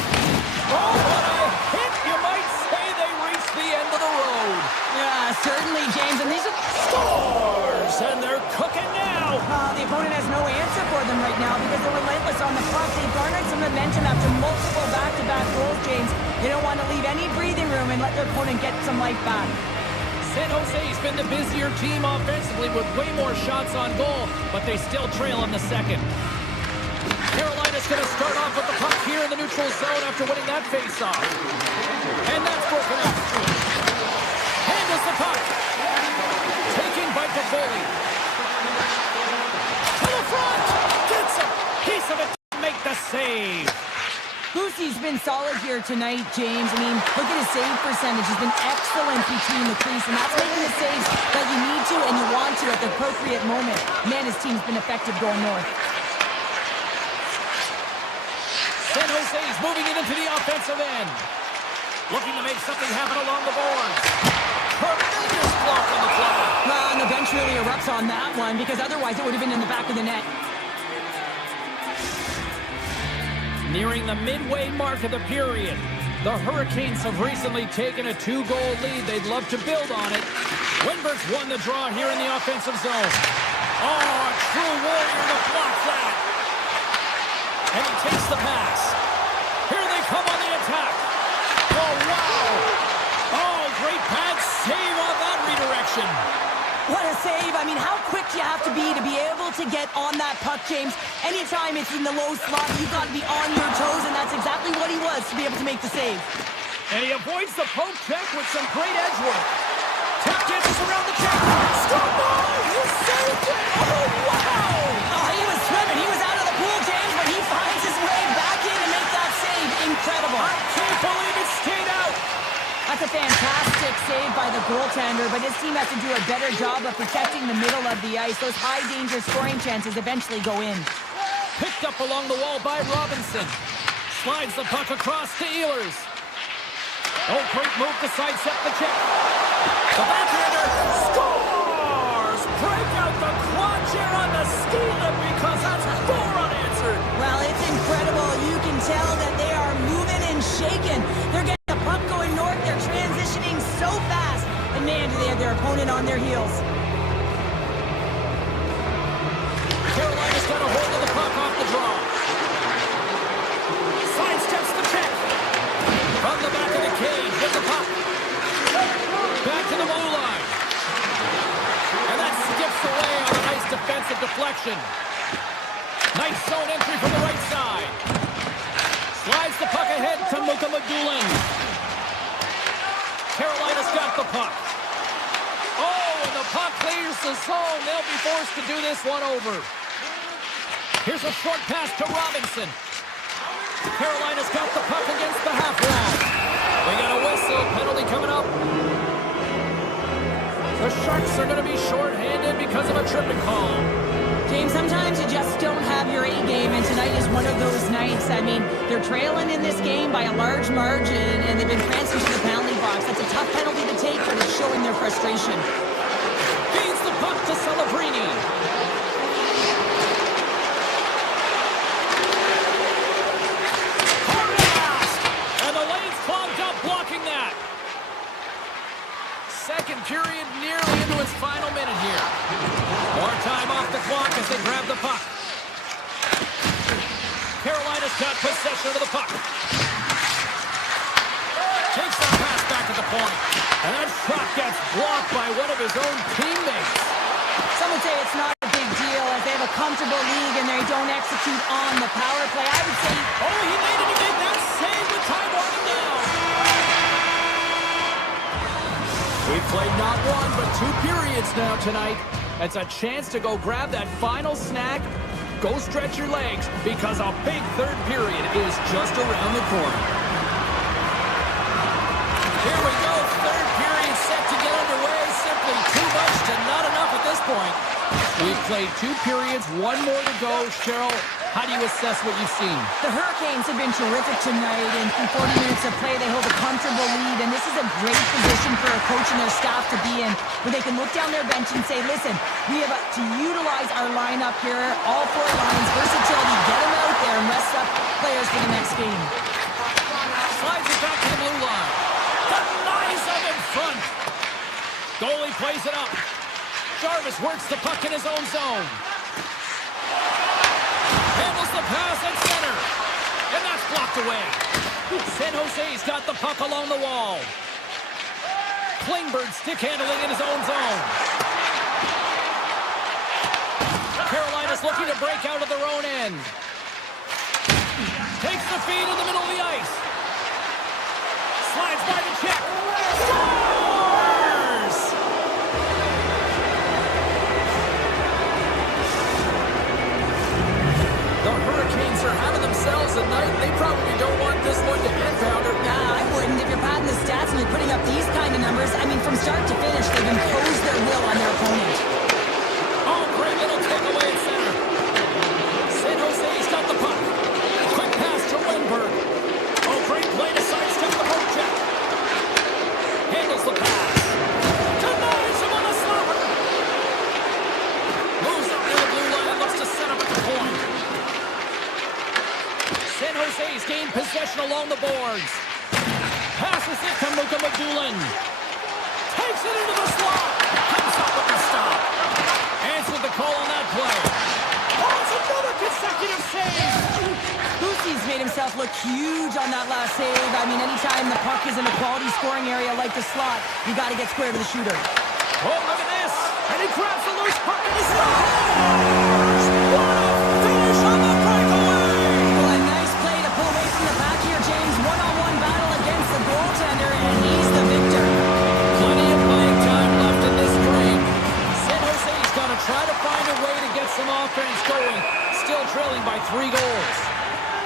Oh, what a hit! You might say they reached the end of the road. Yeah, certainly, James, and these are... Scores! And they're cooking now. The opponent has no answer for them right now because they're relentless on the puck. They've garnered some momentum after multiple back-to-back goals, James. They don't want to leave any breathing room and let their opponent get some life back. San Jose's been the busier team offensively with way more shots on goal, but they still trail in the second. Carolina's going to start off with the puck here in the neutral zone after winning that face-off. And that's broken up. Handles the puck. Taken by Toffoli. To the front. Gets a piece of it to make the save. Boosie's been solid here tonight, James. I mean, look at his save percentage. He's been excellent between the crease, and that's making the saves that you need to and you want to at the appropriate moment. Man, his team's been effective going north. San Jose's moving it into the offensive end. Looking to make something happen along the boards. Tremendous block on the play. Well, and the bench really erupts on that one because otherwise it would have been in the back of the net. Nearing the midway mark of the period, the Hurricanes have recently taken a 2-goal lead. They'd love to build on it. Winberg's won the draw here in the offensive zone. Oh, a true warrior to block that. And he takes the pass. Here they come on the attack. Oh, wow. Oh, great pad save on that redirection. What a save. I mean, how quick you have to be able to get on that puck, James. Anytime it's in the low slot, you've got to be on your toes, and that's exactly what he was to be able to make the save. And he avoids the poke check with some great edge work. Tap dances around the check. Score! He saved it! Oh, wow! Oh, he was swimming. He was out of the pool, James, but he finds his way back in to make that save. Incredible. I can't believe it stayed out. That's a fantastic save by the goaltender, but his team has to do a better job of protecting the middle of the ice. Those high-danger scoring chances eventually go in. Picked up along the wall by Robinson. Slides the puck across to Ehlers. Oh, great move to sidestep the check. The backhander scores! Break out the quad chair on the ski lift because that's 4 unanswered. Well, it's incredible. You can tell that they are moving and shaking. They're getting the puck going north. They're transitioning so fast. And man, on their heels. Carolina's got a hold of the puck off the draw. Sidesteps the check. From the back of the cage with the puck. Back to the blue line. And that skips away on a nice defensive deflection. Nice zone entry from the right side. Slides the puck ahead to ePuckStorm. Carolina's got the puck. Oh, and the puck clears the zone. They'll be forced to do this one over. Here's a short pass to Robinson. Carolina's got the puck against the half wall. We got a whistle. Penalty coming up. The Sharks are going to be shorthanded because of a tripping call. James, sometimes you just don't have your A game, and tonight is one of those nights. I mean, they're trailing in this game by a large margin, and they've been transferred to the penalty box. That's a tough penalty to take, but it's showing their frustration. Feeds the puck to Celebrini. Hard blast! And the lane's clogged up, blocking that. Second period nearly into its final minute here. More time off the clock as they grab the puck. Carolina's got possession of the puck. Takes the pass back to the point. And that shot gets blocked by one of his own teammates. Some would say it's not a big deal as they have a comfortable league and they don't execute on the power play. I would say, Oh, he made it again. That save with time winding down. We've played not one, but 2 periods now tonight. It's a chance to go grab that final snack. Go stretch your legs because a big third period is just around the corner. Here we go. Third period set to get underway. Simply too much to not enough at this point. We've played 2 periods, 1 more to go. Cheryl, how do you assess what you've seen? the Hurricanes have been terrific tonight, and through 40 minutes of play, they hold a comfortable lead, and this is a great position for a coach and their staff to be in, where they can look down their bench and say, listen, we have to utilize our lineup here, all 4 lines, versatility, get them out there and rest up players for the next game. Slides it back to the blue line. Denies them in front. Goalie plays it up. Jarvis works the puck in his own zone. Handles the pass at center. And that's blocked away. San Jose's got the puck along the wall. Klingberg stick handling in his own zone. Carolina's looking to break out of their own end. Takes the feed in the middle of the ice. Slides by the check. Scores! The Hurricanes are having themselves a night. They probably don't want this one to end, Pounder. Nah, I wouldn't. If you're padding the stats and you're putting up these kind of numbers, I mean, from start to finish, they've imposed their will on their opponent. Oh, great little takeaway at center. San Jose's got the puck. Quick pass to Wenberg. Oh, great play to sidestep the poke check. Handles the pass. Denies him on a slapper. Moves up to the blue line and looks to set up at the point. San Jose's gained possession along the boards. Passes it to ePuckStorm. Takes it into the slot. Comes up with the stop. Answered the call on that play. Oh, it's another consecutive save. Lucy's made himself look huge on that last save. I mean, anytime the puck is in a quality scoring area like the slot, you got to get square to the shooter. Oh, look at this. And he grabs the loose puck and he scores. What a finish on the breakaway. Well, a nice play to pull away from the back here, James. One-on-one battle against the goaltender, and he's the victor. Plenty of playing time left in this frame. San Jose's got to try to find a way to get some offense going. Still trailing by 3 goals.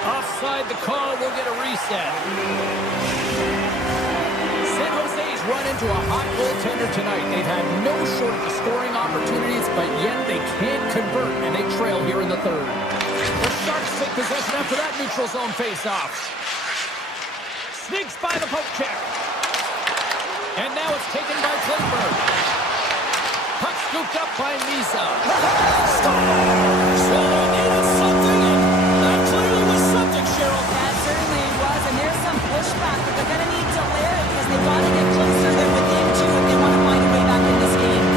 Offside the call, will get a reset. San Jose's run into a hot goaltender tonight. They've had no shortage of scoring opportunities, but yet they can't convert, and they trail here in the third. The Sharks take possession after that neutral zone face-off. Sneaks by the poke check. And now it's taken by Klingberg. Puck scooped up by Lisa. Scores! So they needed something, and that clearly was something, Cheryl. That certainly was, and there's some pushback, but they're going to need to layer it because they've got to get closer than within 2 if they want to find a way back in this game.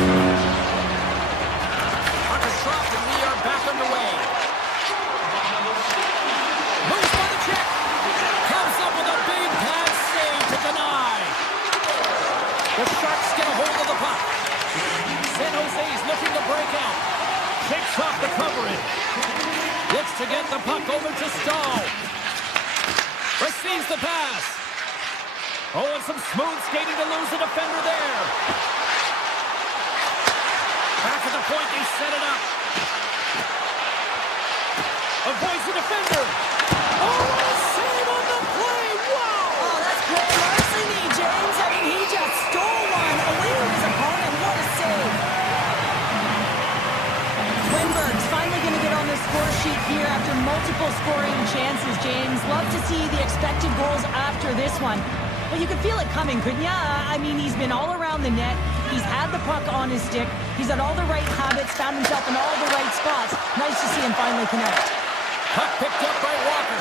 get the puck over to Stahl. Receives the pass. Oh, and some smooth skating to lose the defender there. Back at the point, they set it up. Avoids the defender. Oh, what a save on the play. Wow! Oh, that's great larceny, James. I mean, he just stole one away from his opponent. What a save. Winberg's finally going to get on the score sheet here after multiple scoring chances, James. Love to see the expected goals after this one. But you could feel it coming, couldn't you? I mean, he's been all around the net. He's had the puck on his stick. He's had all the right habits, found himself in all the right spots. Nice to see him finally connect. Puck picked up by Walker.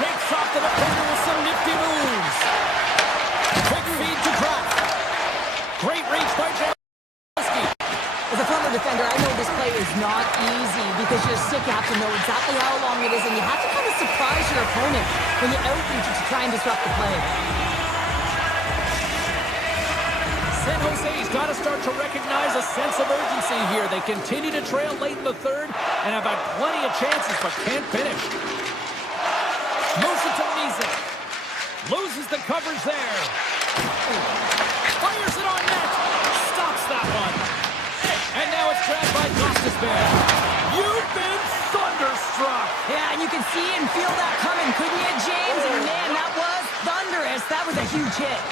Shakes off the defender with some nifty moves. Quick feed to Kraft. Great reach by Jablonski. As a former defender, I know this play is not easy because you're sick. You have to know exactly how long it is, and you have to kind of surprise your opponent when you outreach to try and disrupt the play. San Jose's got to start to recognize a sense of urgency here. They continue to trail late in the third and have had plenty of chances but can't finish. Moves it to Mizek. Loses the coverage there. Fires it on net. Stops that one. And now it's grabbed by Gostisbehere. You've been thunderstruck. Yeah, and you can see and feel that coming, couldn't you, James? And man, that was thunderous. That was a huge hit.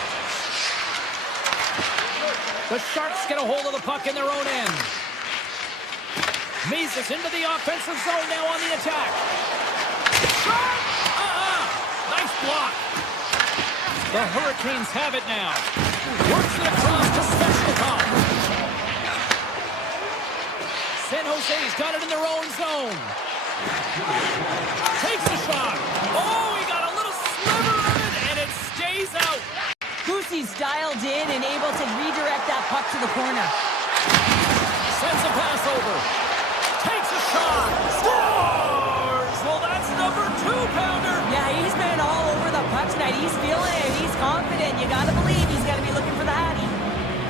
The Sharks get a hold of the puck in their own end. Mizek into the offensive zone now on the attack. Shot! Nice block. The Hurricanes have it now. Works it across to Svechnikov. San Jose's got it in their own zone. Takes the shot. Oh, he got a little sliver of it, and it stays out. Goosey's dialed in and able to redirect that puck to the corner. Sends a pass over. Takes a shot. Scores! Well, that's number 2-pounder. Yeah, he's been all over the puck tonight. He's feeling it. He's confident. You got to believe he's got to be looking for the Hattie.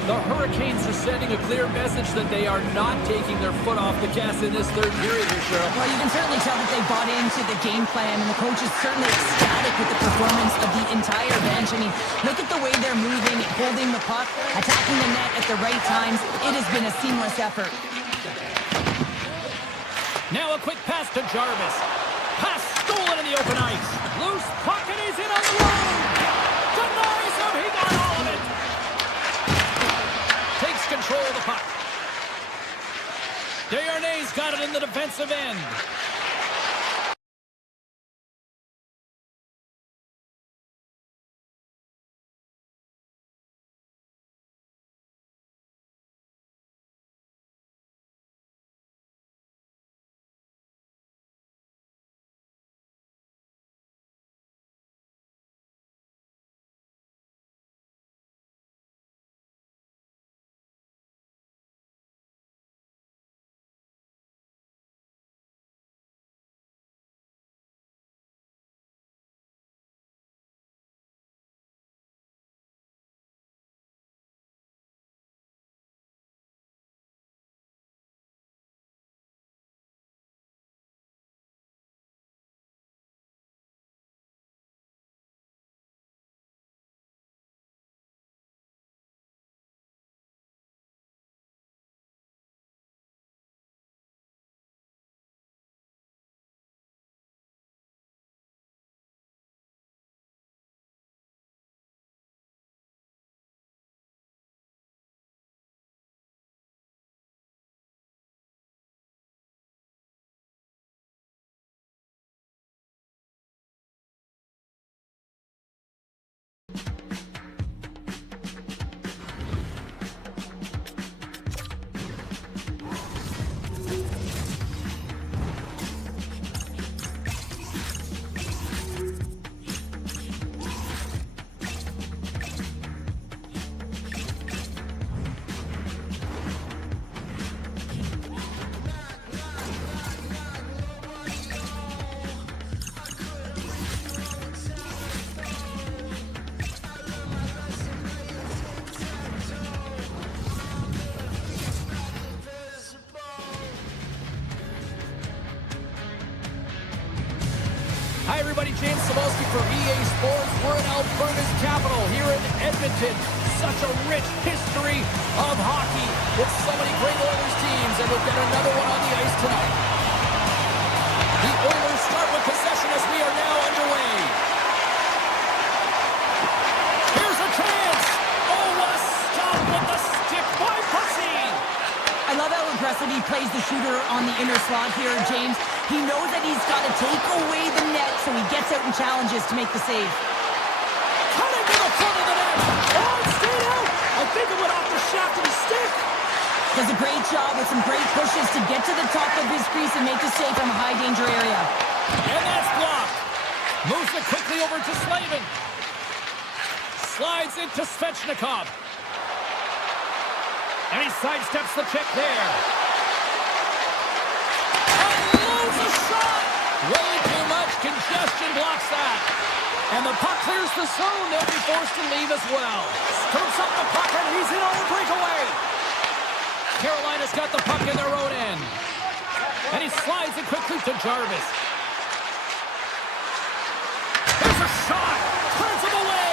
The Hurricanes are sending a clear message that they are not taking their foot off the gas in this third period here, Cheryl. Well, you can certainly tell that they bought into the game plan, and the coach is certainly ecstatic with the performance of the entire bench. I mean, look at the way they're moving, holding the puck, attacking the net at the right times. It has been a seamless effort. Now a quick pass to Jarvis. Pass stolen in the open ice. Loose puck, and he's in on the road. Denies him. He got all of it. Takes control of the puck. Desharnais got it in the defensive end. James Cebulski for EA Sports. We're in Alberta's capital, here in Edmonton. Such a rich history of hockey with so many great Oilers teams, and we've got another one on the ice tonight. The Oilers start with possession as we are now underway. Here's a chance. Oh, a stop with the stick by Percy. I love how aggressive he plays the shooter on the inner slot here, James. He knows that he's got to take away the net, so he gets out and challenges to make the save. Cutting to the front of the net. Oh, it stayed out. I think it went off the shaft of the stick. Does a great job with some great pushes to get to the top of his crease and make the save from a high-danger area. And that's blocked. Moves it quickly over to Slavin. Slides into Svechnikov. And he sidesteps the check there. Unloads a shot. Way too much congestion blocks that. And the puck clears the zone. They'll be forced to leave as well. Scoops up the puck and he's in on the breakaway. Carolina's got the puck in their own end. And he slides it quickly to Jarvis. There's a shot. Turns him away.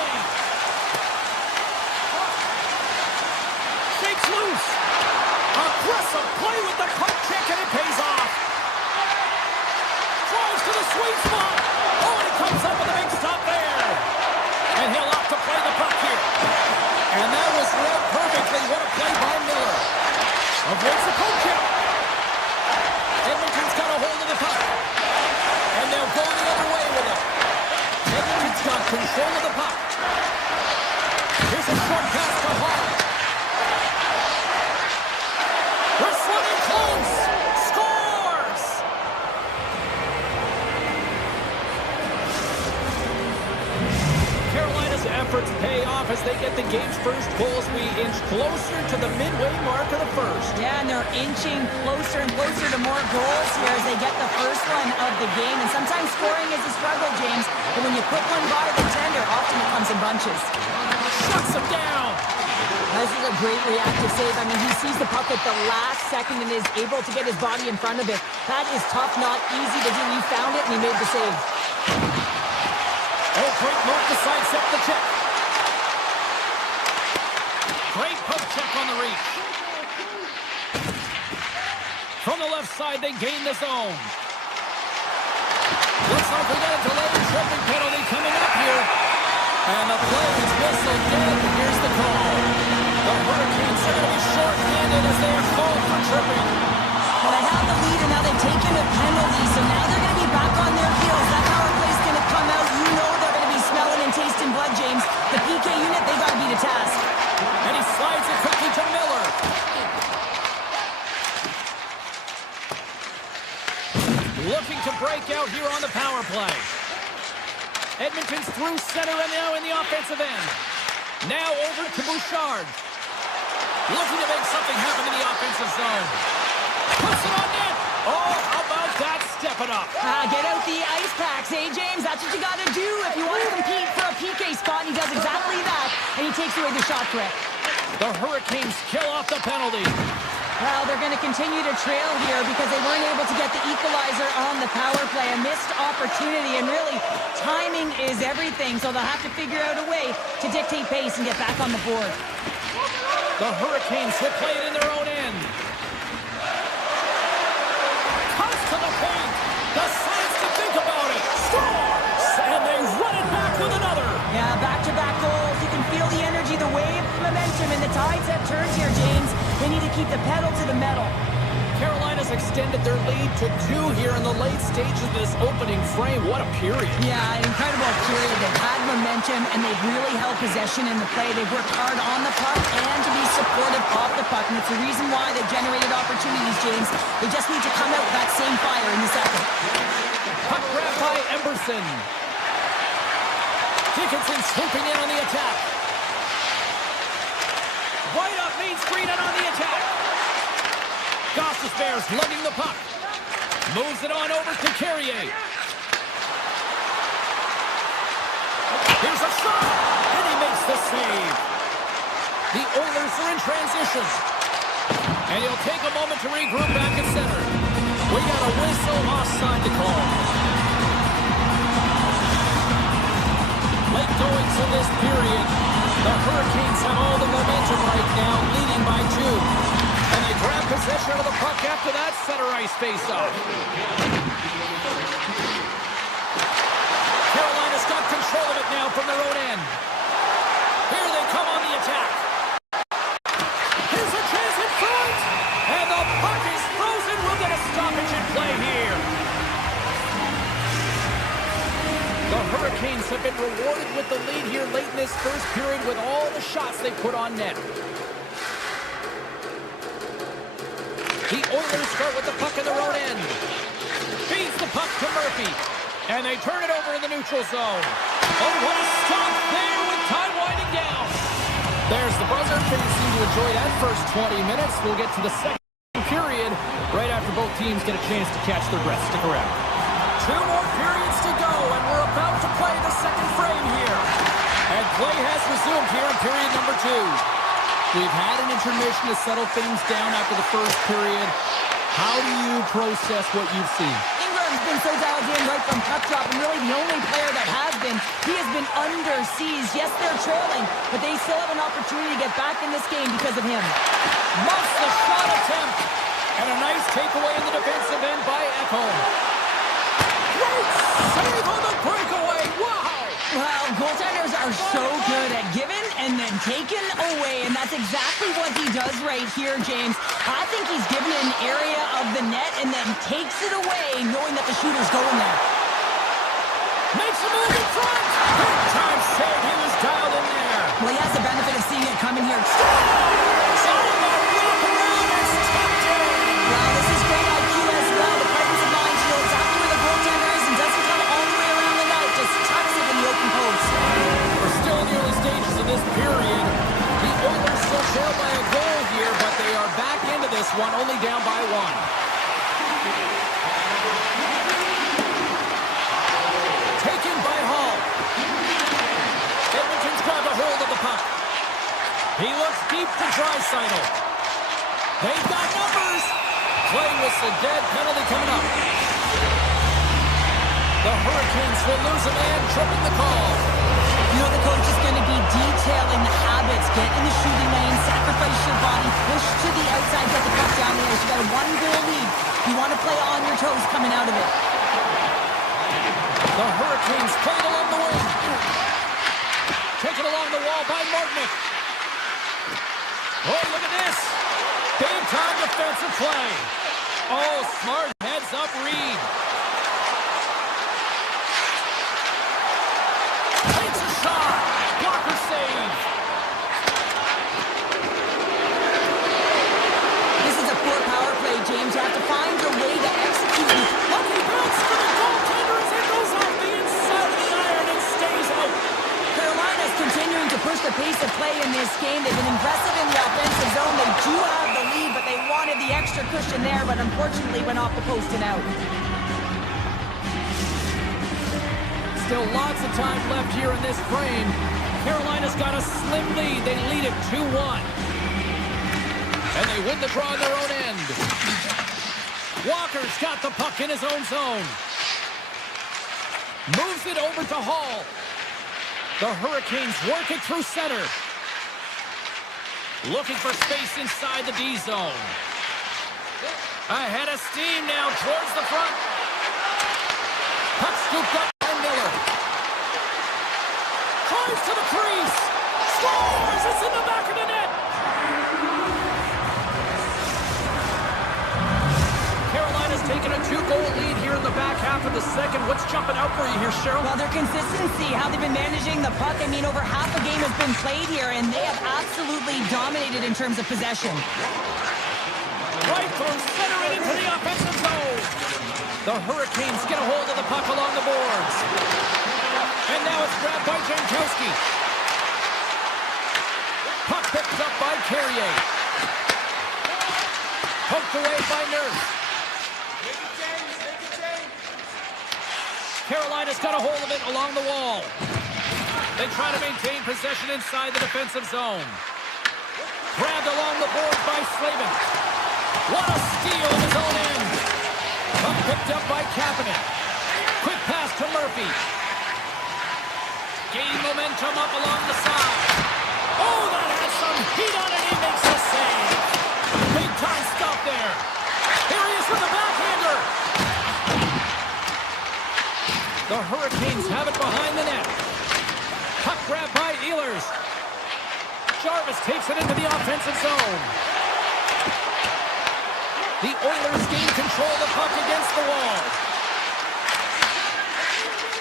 Shakes loose. Aggressive play with the puck check and it pays off. Drives to the sweet spot. Oh, and he comes up with a big stop there. And he'll opt to play the puck here. And that was read perfectly. What a play by Miller. Avoids the poke check. Edmonton's got a hold of the puck. And they'll go the other way with it. Edmonton's got control of the puck. Here's a short pass to Hall. We're swimming close. Scores! Carolina's efforts pay off as they get the game's first goals. We inch closer to the midway mark of the first. Yeah, and they're inching closer and closer to more goals here as they get the first one of the game. And sometimes scoring is a struggle, James. But when you put one by the tender, often it comes in bunches. Shuts him down. This is a great reactive save. I mean, he sees the puck at the last second and is able to get his body in front of it. That is tough, not easy to do. He found it and he made the save. Oh, great move to sidestep the check. Great poke check on the reach. From the left side, they gain the zone. Looks like we got a delayed tripping penalty coming up here. And the play is whistled dead. Here's the call. The Hurricanes are going to be short-handed as they are called for tripping. Well, they have the lead and now they've taken a penalty, so now they're going to be back on their heels. That power play's going to come out. You know they're going to be smelling and tasting blood, James. The PK unit, they got to be the task. And he slides it quickly to Miller. Looking to break out here on the power play. Edmonton's through center and now in the offensive end. Now over to Bouchard. Looking to make something happen in the offensive zone. Puts it on net. Oh, how about that? Step it up. Get out the ice packs, eh, James? That's what you got to do if you want to compete for a PK spot. He does exactly that, and he takes away the shot threat. The Hurricanes kill off the penalty. Well, they're going to continue to trail here because they weren't able to get the equalizer on the power play. A missed opportunity, and really, timing is everything, so they'll have to figure out a way to dictate pace and get back on the board. The Hurricanes will play it in their own end. Comes to the point. Decides to think about it. Scores! And they run it back with another. Yeah, back-to-back goals. You can feel the energy, the wave, the momentum, and the tides have turned here, James. They need to keep the pedal to the metal. Carolina's extended their lead to 2 here in the late stages of this opening frame. What a period. Yeah, an incredible period. They've had momentum, and they've really held possession in the play. They've worked hard on the puck and to be supportive off the puck, and it's the reason why they've generated opportunities, James. They just need to come out with that same fire in the second. Puck grabbed by Emberson. Dickinson swooping in on the attack. Right up Main Street and on the attack. Goss's Bears lugging the puck. Moves it on over to Carrier. Here's a shot, and he makes the save. The Oilers are in transition. And he'll take a moment to regroup back at center. We got a whistle offside to call. going to this period. The Hurricanes have all the momentum right now, leading by 2. And they grab possession of the puck after that center ice face-off. Carolina's got control of it now from their own end. Here they come on the attack. Here's a chance in front. And the puck is frozen. We'll get a stoppage in play here. The Hurricanes have been rewarded with the lead here late in this first period with all the shots they put on net. The Oilers start with the puck in their own end. Feeds the puck to Murphy. And they turn it over in the neutral zone. Oh, what a stop there with time winding down. There's the buzzer. Fans seem to enjoy that first 20 minutes. We'll get to the second period right after both teams get a chance to catch their breath. Stick around. 2 more periods to go, and we're about to play the second frame here. And play has resumed here in period number 2. We've had an intermission to settle things down after the first period. How do you process what you've seen? Ingram's been so dialed in right from puck drop, and really the only player that has been. He has been under siege. Yes, they're trailing, but they still have an opportunity to get back in this game because of him. Muffs the shot attempt. And a nice takeaway in the defensive end by Ekholm. Great save on the breakaway. Wow! Well, goaltenders are so good at giving and then taking away, and that's exactly what he does right here, James. I think he's given an area of the net and then takes it away, knowing that the shooter's going there. Makes a move in front. Big time save. He was dialed in there. Well, he has the benefit of seeing it coming here. Wow, this is great IQ as well. The presence of mind, he knows exactly where the goaltender is and doesn't come all the way around the net. Just tucks it in the open post. We're still in the early stages of this period. The Oilers still trail by a goal here, but they are back into this one, only down by 1. Taken by Hall. Edmonton's grabbed a hold of the puck. He looks deep to Draisaitl. They've got numbers. Play whistle dead, penalty coming up. The Hurricanes will lose a man, tripping the call. You know the coach is going to be detailing the habits. Get in the shooting lane, sacrifice your body, push to the outside, get the puck down there. You got a 1-goal lead. You want to play on your toes coming out of it. The Hurricanes played along the wing. Taken along the wall by Martinick. Oh, look at this. Big time defensive play. Oh, smart heads up Reed. Takes a shot. Blocker save. This is a poor power play, James. You have to find a way to execute it. Lucky bounce for the goaltender as it goes off the inside of the iron and stays out. Carolina's continuing to push the pace of play in this game. They've been impressive in the offensive zone. They do have the lead, but they wanted the extra cushion there, but unfortunately went off the post and out. Still lots of time left here in this frame. Carolina's got a slim lead. They lead it 2-1. And they win the draw in their own end. Walker's got the puck in his own zone. Moves it over to Hall. The Hurricanes work it through center. Looking for space inside the D zone. Ahead of steam now towards the front. Puck scooped up by Miller. Drives to the crease. Scores! It's in the back of the net. Carolina's taken a 2-goal lead here in the back half of the second. What's jumping out for you here, Cheryl? Well, their consistency, how they've been managing the puck. I mean, over half a game has been played here, and they have absolutely dominated in terms of possession. Right from center and into the offensive zone. The Hurricanes get a hold of the puck along the boards. And now it's grabbed by Jankowski. Puck picked up by Carrier. Poked away by Nurse. Carolina's got a hold of it along the wall. They try to maintain possession inside the defensive zone. Grabbed along the boards by Slavin. What a steal in his own end. Puck picked up by Kapanen. Quick pass to Murphy. Gain momentum. momentum up along the side. Oh, that has some heat on it. He makes the save. Big time stop there. Here he is with the backhander. The Hurricanes have it behind the net. Puck grab by Ehlers. Jarvis takes it into the offensive zone. The Oilers gain control of the puck against the wall.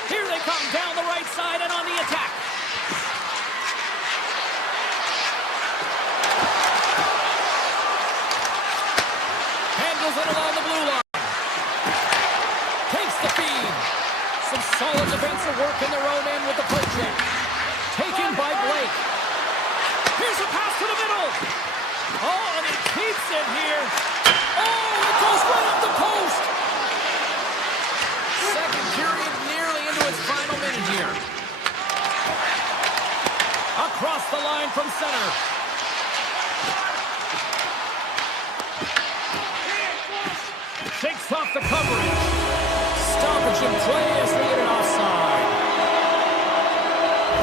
Here they come down the right side and on the attack. Handles it along the blue line. Takes the feed. Some solid defensive work in their own end with the poke check. Taken by Blake. Here's a pass to the middle. Oh, and he keeps it here. Oh, it goes right up the post. Second period nearly into its final minute here. Across the line from center. Shakes off the coverage. Stoppage in play as we get it offside.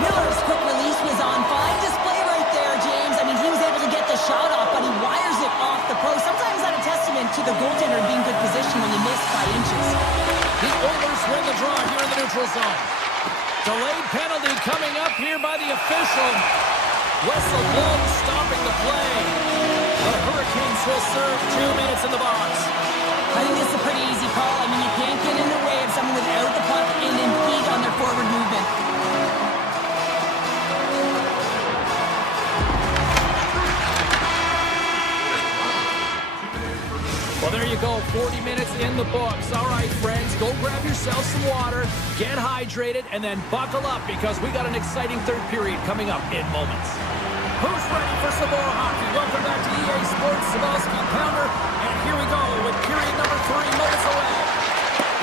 Miller's quick release was on. Fine display right there, James. I mean, he was able to get the shot off, but he wires it off the post. Sometimes that's a testament to the goaltender being in good position when you miss by inches. The Oilers win the draw here in the neutral zone. Delayed penalty coming up here by the official. Whistle blown, stopping the play. The Hurricanes will serve 2 minutes in the box. I think this is a pretty easy call. I mean, you can't get in the way of someone without the puck and impede on their forward movement. Well, there you go. 40 minutes in the books. All right, friends, go grab yourself some water, get hydrated, and then buckle up because we got an exciting third period coming up in moments. Who's ready for some more hockey? Welcome back to EA Sports Sabalski Pounder, and here we go with period number 3 moments away.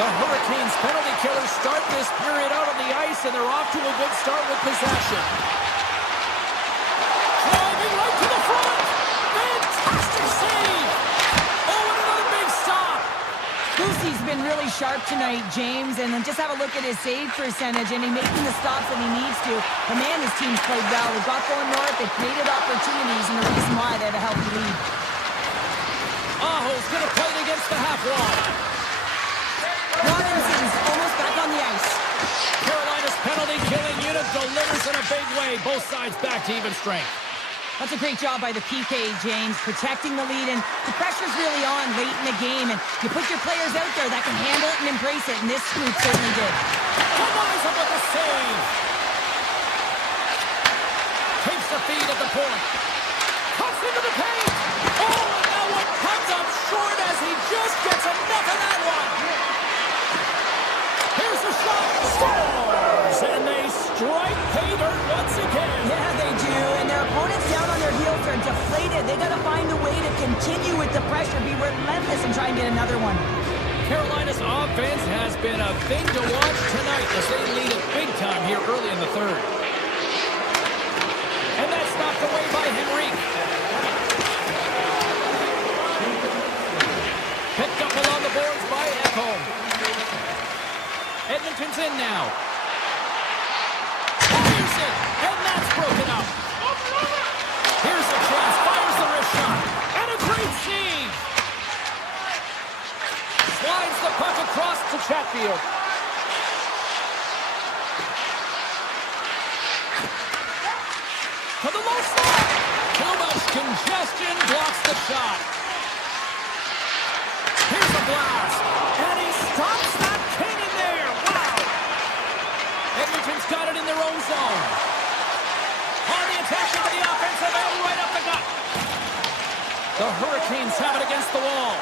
The Hurricanes penalty killers start this period out on the ice, and they're off to a good start with possession. Driving right to the front. Fantastic save. Oh, and another big stop. Boosie's been really sharp tonight, James, and just have a look at his save percentage, and he's making the stops that he needs to. But man, his team's played well. They've got going north, they've created opportunities, and the reason why they have a healthy lead. Aho's going to play it against the half wall. Robinson's almost back on the ice. Carolina's penalty-killing unit delivers in a big way. Both sides back to even strength. That's a great job by the PK, James, protecting the lead, and the pressure's really on late in the game, and you put your players out there that can handle it and embrace it, and this group certainly did. Ties up with the save. Takes the feed at the point. Cuts into the paint. Oh, and that one comes up short as he just gets enough of that one. Here's the shot. Scores! And they strike pay dirt once again. Yeah, they do, and their opponents down on their heels are deflated. They got to find a way to continue with the pressure, be relentless, and try and get another one. Carolina's offense has been a thing to watch tonight as they lead it big time here early in the third. And that's knocked away by Henrique. Picked up along the boards by Ekholm. Edmonton's in now. Fires it, and that's broken up. Here's a chance, fires the wrist shot, and a great save. Slides the puck across to Chatfield. To the low slot. Too much congestion blocks the shot. Here's a blast, and he stops that cannon there. Wow. Edmonton's got it in their own zone. On the attack into the offensive end, right up the gut. The Hurricanes have it against the wall.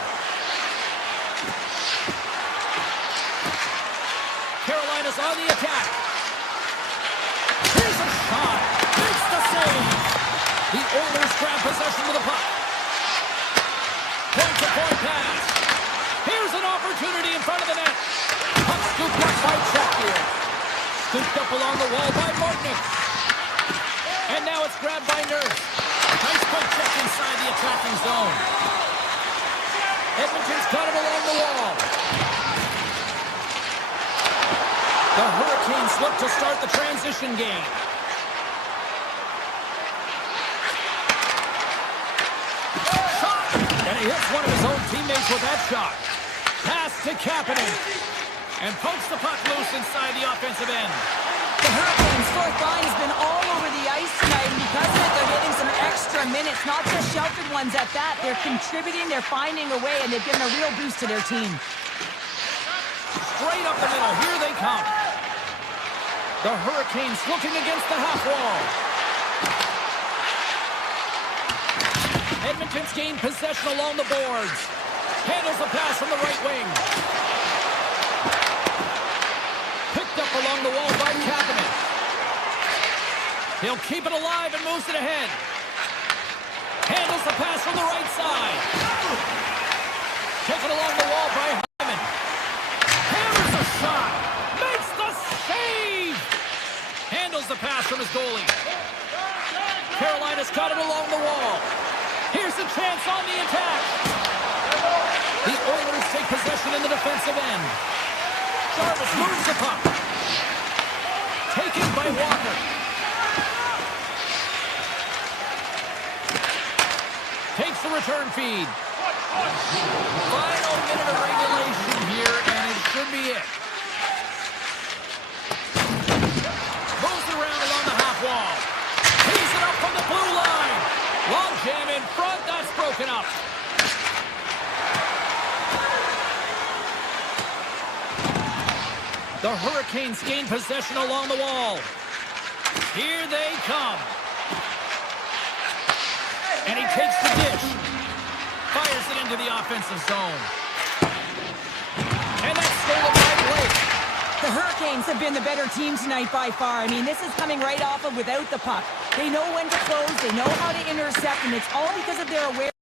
Carolina's on the attack. Here's a shot. Makes the save. The Oilers grab possession with the puck. Point-to-point pass. Here's an opportunity in front of the net. Puck scooped up by Chatfield. Scooped up along the wall by Martinick. And now it's grabbed by Nurse. Nice poke check inside the attacking zone. Edmonton's got it along the wall. The Hurricanes look to start the transition game. hits one of his own teammates with that shot. Pass to Kapanen. And pokes the puck loose inside the offensive end. The Hurricanes' fourth line has been all over the ice tonight, and because of it, they're getting some extra minutes, not just sheltered ones at that. They're contributing, they're finding a way, and they've given a real boost to their team. Straight up the middle. Here they come. The Hurricanes looking against the half wall. Edmonton's gained possession along the boards. Handles the pass from the right wing. Picked up along the wall by Kapanen. He'll keep it alive and moves it ahead. Handles the pass from the right side. Taken along the wall by Hyman. Hammers a shot. Makes the save. Handles the pass from his goalie. Carolina's got it along the wall. Here's a chance on the attack. The Oilers take possession in the defensive end. Jarvis moves the puck. Taken by Walker. Takes the return feed. Final minute of regulation here, and it should be it. Moves it around along the half wall. Tees it up from the blue line. Long jam in front. That's broken up. The Hurricanes gain possession along the wall. Here they come. And he takes the dish. Fires it into the offensive zone. And that's stolen by Blake. The Hurricanes have been the better team tonight by far. I mean, this is coming right off of without the puck. They know when to close, they know how to intercept, and it's all because of their awareness.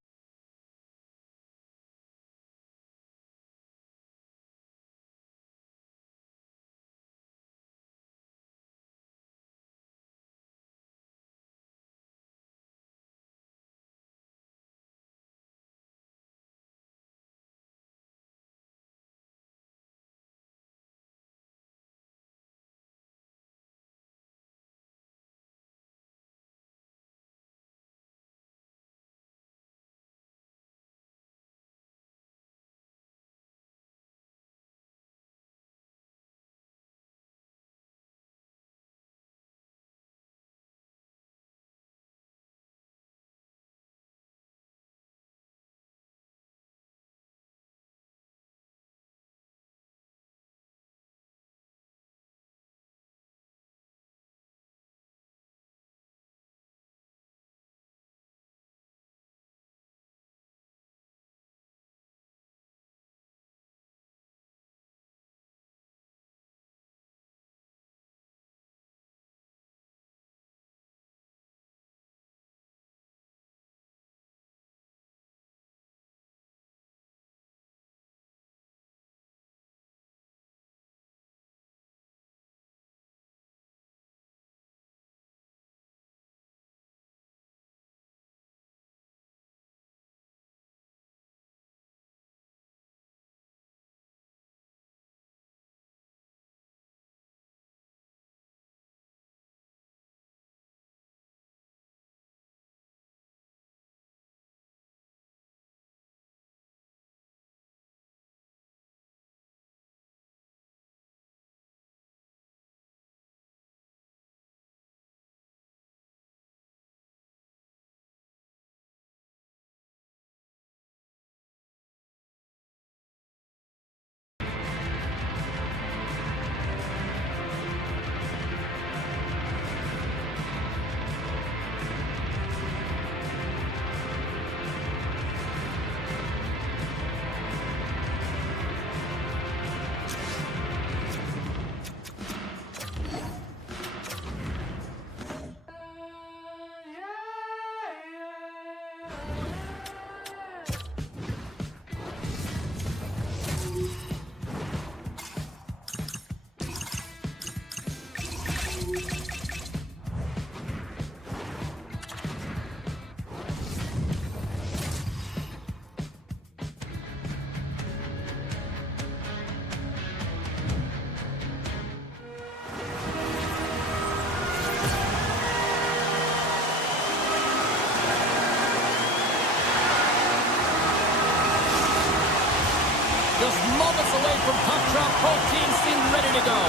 Moments away from puck drop. Both teams seem ready to go.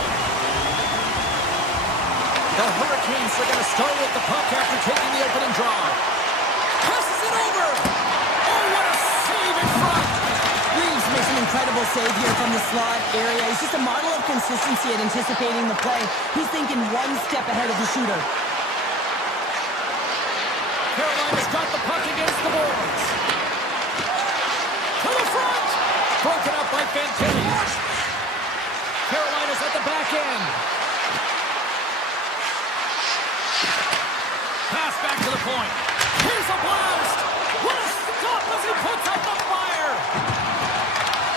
The Hurricanes are going to start with the puck after taking the opening draw. Passes it over. Oh, what a save in front. Reeves makes an incredible save here from the slot area. He's just a model of consistency at anticipating the play. He's thinking one step ahead of the shooter. Carolina's got the puck against the boards. To the front. Broken up by Fantilli. Carolina's at the back end. Pass back to the point. Here's a blast. What a stop as he puts out the fire.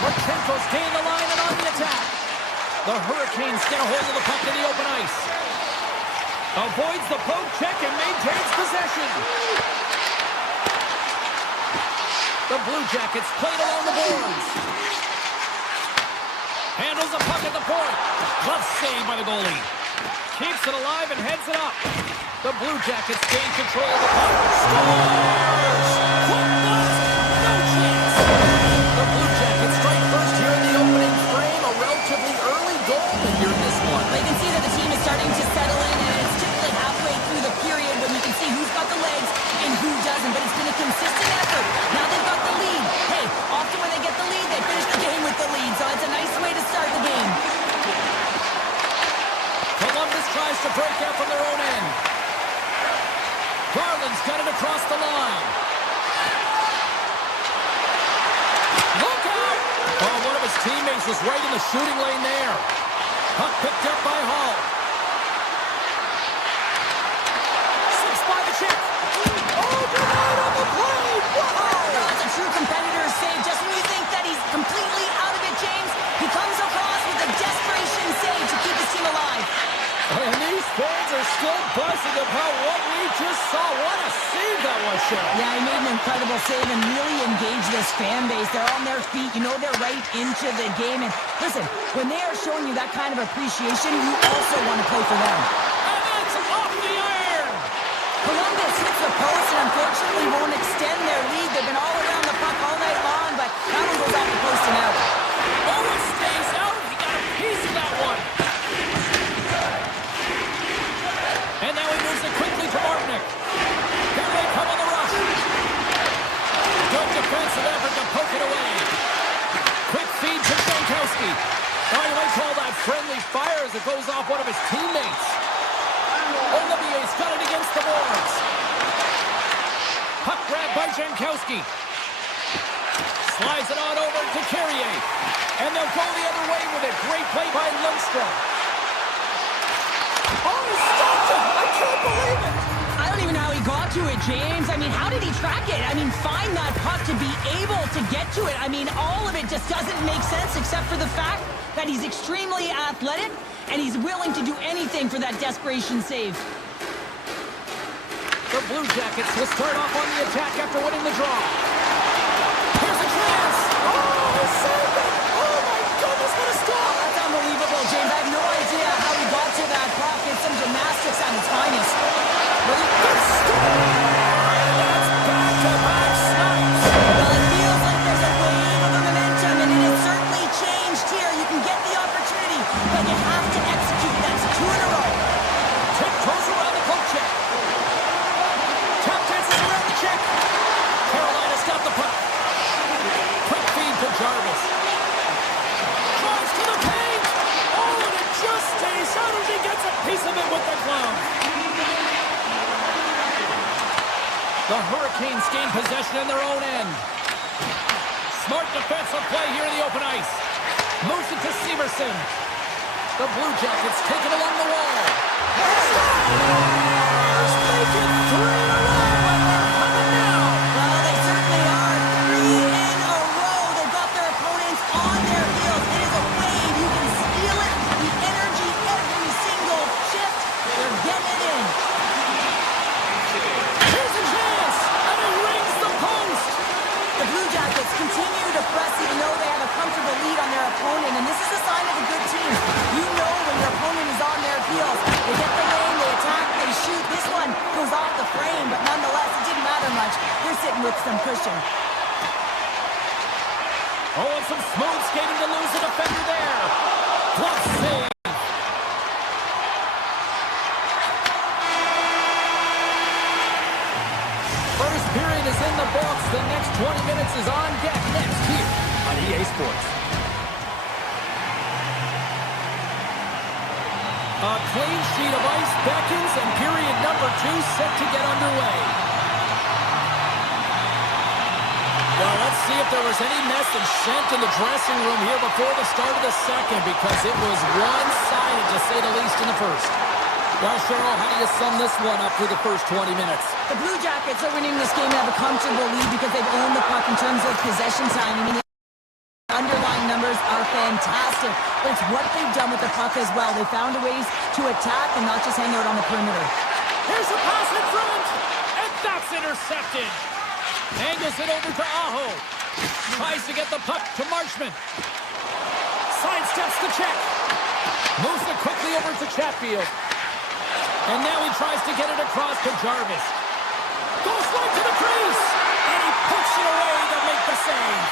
Marchenko's gained the line and on the attack. The Hurricanes get a hold of the puck in the open ice. Avoids the poke check and maintains possession. The Blue Jackets played along the boards. Handles the puck at the point. Glove save by the goalie. Keeps it alive and heads it up. The Blue Jackets gain control of the puck. Scores! Quick blast! No chance! The Blue Jackets strike first here in the opening frame. A relatively early goal here in this one. They can see that the team is starting to settle in, and it's typically halfway through the period when you can see who's got the legs and who doesn't. But it's been a consistent effort. Now they've got the lead. Hey, often when they get the lead, they finish the game with the lead. So it's a nice way to start the game. Columbus tries to break out from their own end. Garland's got it across the line. Look out! Oh, one of his teammates was right in the shooting lane there. Puck picked up by Hall. Six by the chip. Oh, denied on the play! Wow! That's a true competitor's save. Just when you think that he's completely out of it, James, he comes across with a desperation save to keep his team alive. And these fans are still buzzing about what we just saw. What a save that was, Cheryl. Yeah, he made an incredible save and really engaged this fan base. They're on their feet. You know they're right into the game. And listen, when they are showing you that kind of appreciation, you also want to play for them. And it's off the iron. Columbus hits the post and unfortunately won't extend their lead. They've been all around the puck all night long, but that one goes off the post and out. Oh, it stays out. He got a piece of that one. And now he moves it quickly to Martinick. Here they come on the rush. Good defensive effort to poke it away. Quick feed to Jankowski. Oh, you might call that friendly fire as it goes off one of his teammates. Olivier's got it against the boards. Puck grab by Jankowski. Slides it on over to Carrier. And they'll go the other way with it. Great play by Lundstrom. Oh, he stopped it! I can't believe it! I don't even know how he got to it, James. I mean, how did he track it? I mean, find that puck to be able to get to it. I mean, all of it just doesn't make sense except for the fact that he's extremely athletic and he's willing to do anything for that desperation save. The Blue Jackets will start off on the attack after winning the draw. Here's a chance! Oh, he saved it! Oh, my goodness, what a stop! That's unbelievable, James. I have no idea how he got to that puck. It's some gymnastics at its finest. Good stop! And that's back-to-back snipes! Well, it feels like there's a wave of momentum, and it has certainly changed here. You can get the opportunity, but you have to execute. That's 2 in a row. Tiptoes around the poke check. Tap dances around the check. Carolina's got the puck. Quick feed to Jarvis. Drives to the paint. Oh, and it just stays out as he gets a piece of it with the glove. The Hurricanes gain possession in their own end. Smart defensive play here in the open ice. Moves it to Severson. The Blue Jackets take it along the wall. Stars make it 3 in a row, and they're coming now. Well, they certainly are. 3 in a row. They've got their opponents on their heels. It is a wave. You can feel it. The energy every single shift. They're getting it in. Here's a chance, and he rings the post. The Blue Jackets continue to press even though they have a comfortable lead on their opponent, and this is a sign of a good team. You know when your opponent is on their heels. They get the lane, they attack, they shoot. This one goes off the frame, but nonetheless, it didn't matter much. They're sitting with some cushion. Oh, it's some smooth skating to lose the defender there. Glove save. First period is in the books. The next 20 minutes is on deck next here on EA Sports. A clean sheet of ice beckons, and period number 2 set to get underway. Well, let's see if there was any message sent in the dressing room here before the start of the second, because it was one-sided, to say the least, in the first. Well, Cheryl, how do you sum this one up through the first 20 minutes? The Blue Jackets are winning this game and have a comfortable lead because they've owned the puck in terms of possession time. I mean, the underlying numbers are fantastic, but it's what they've done with the puck as well. They found ways to attack and not just hang out on the perimeter. Here's a pass in front, and that's intercepted. Angles it over to Aho. Tries to get the puck to Marchment. Sidesteps the check. Moves it quickly over to Chatfield. And now he tries to get it across to Jarvis. Goes right to the crease. And he puts it away to make the save.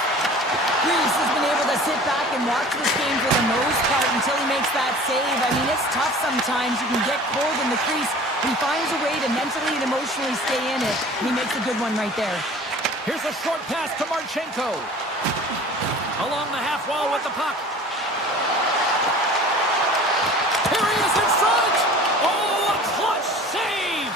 Reese has been able to sit back and watch this game for the most part until he makes that save. I mean, it's tough sometimes. You can get cold in the crease. He finds a way to mentally and emotionally stay in it. And he makes a good one right there. Here's a short pass to Marchenko. Along the half wall with the puck. Here he is in front. Oh, a clutch save.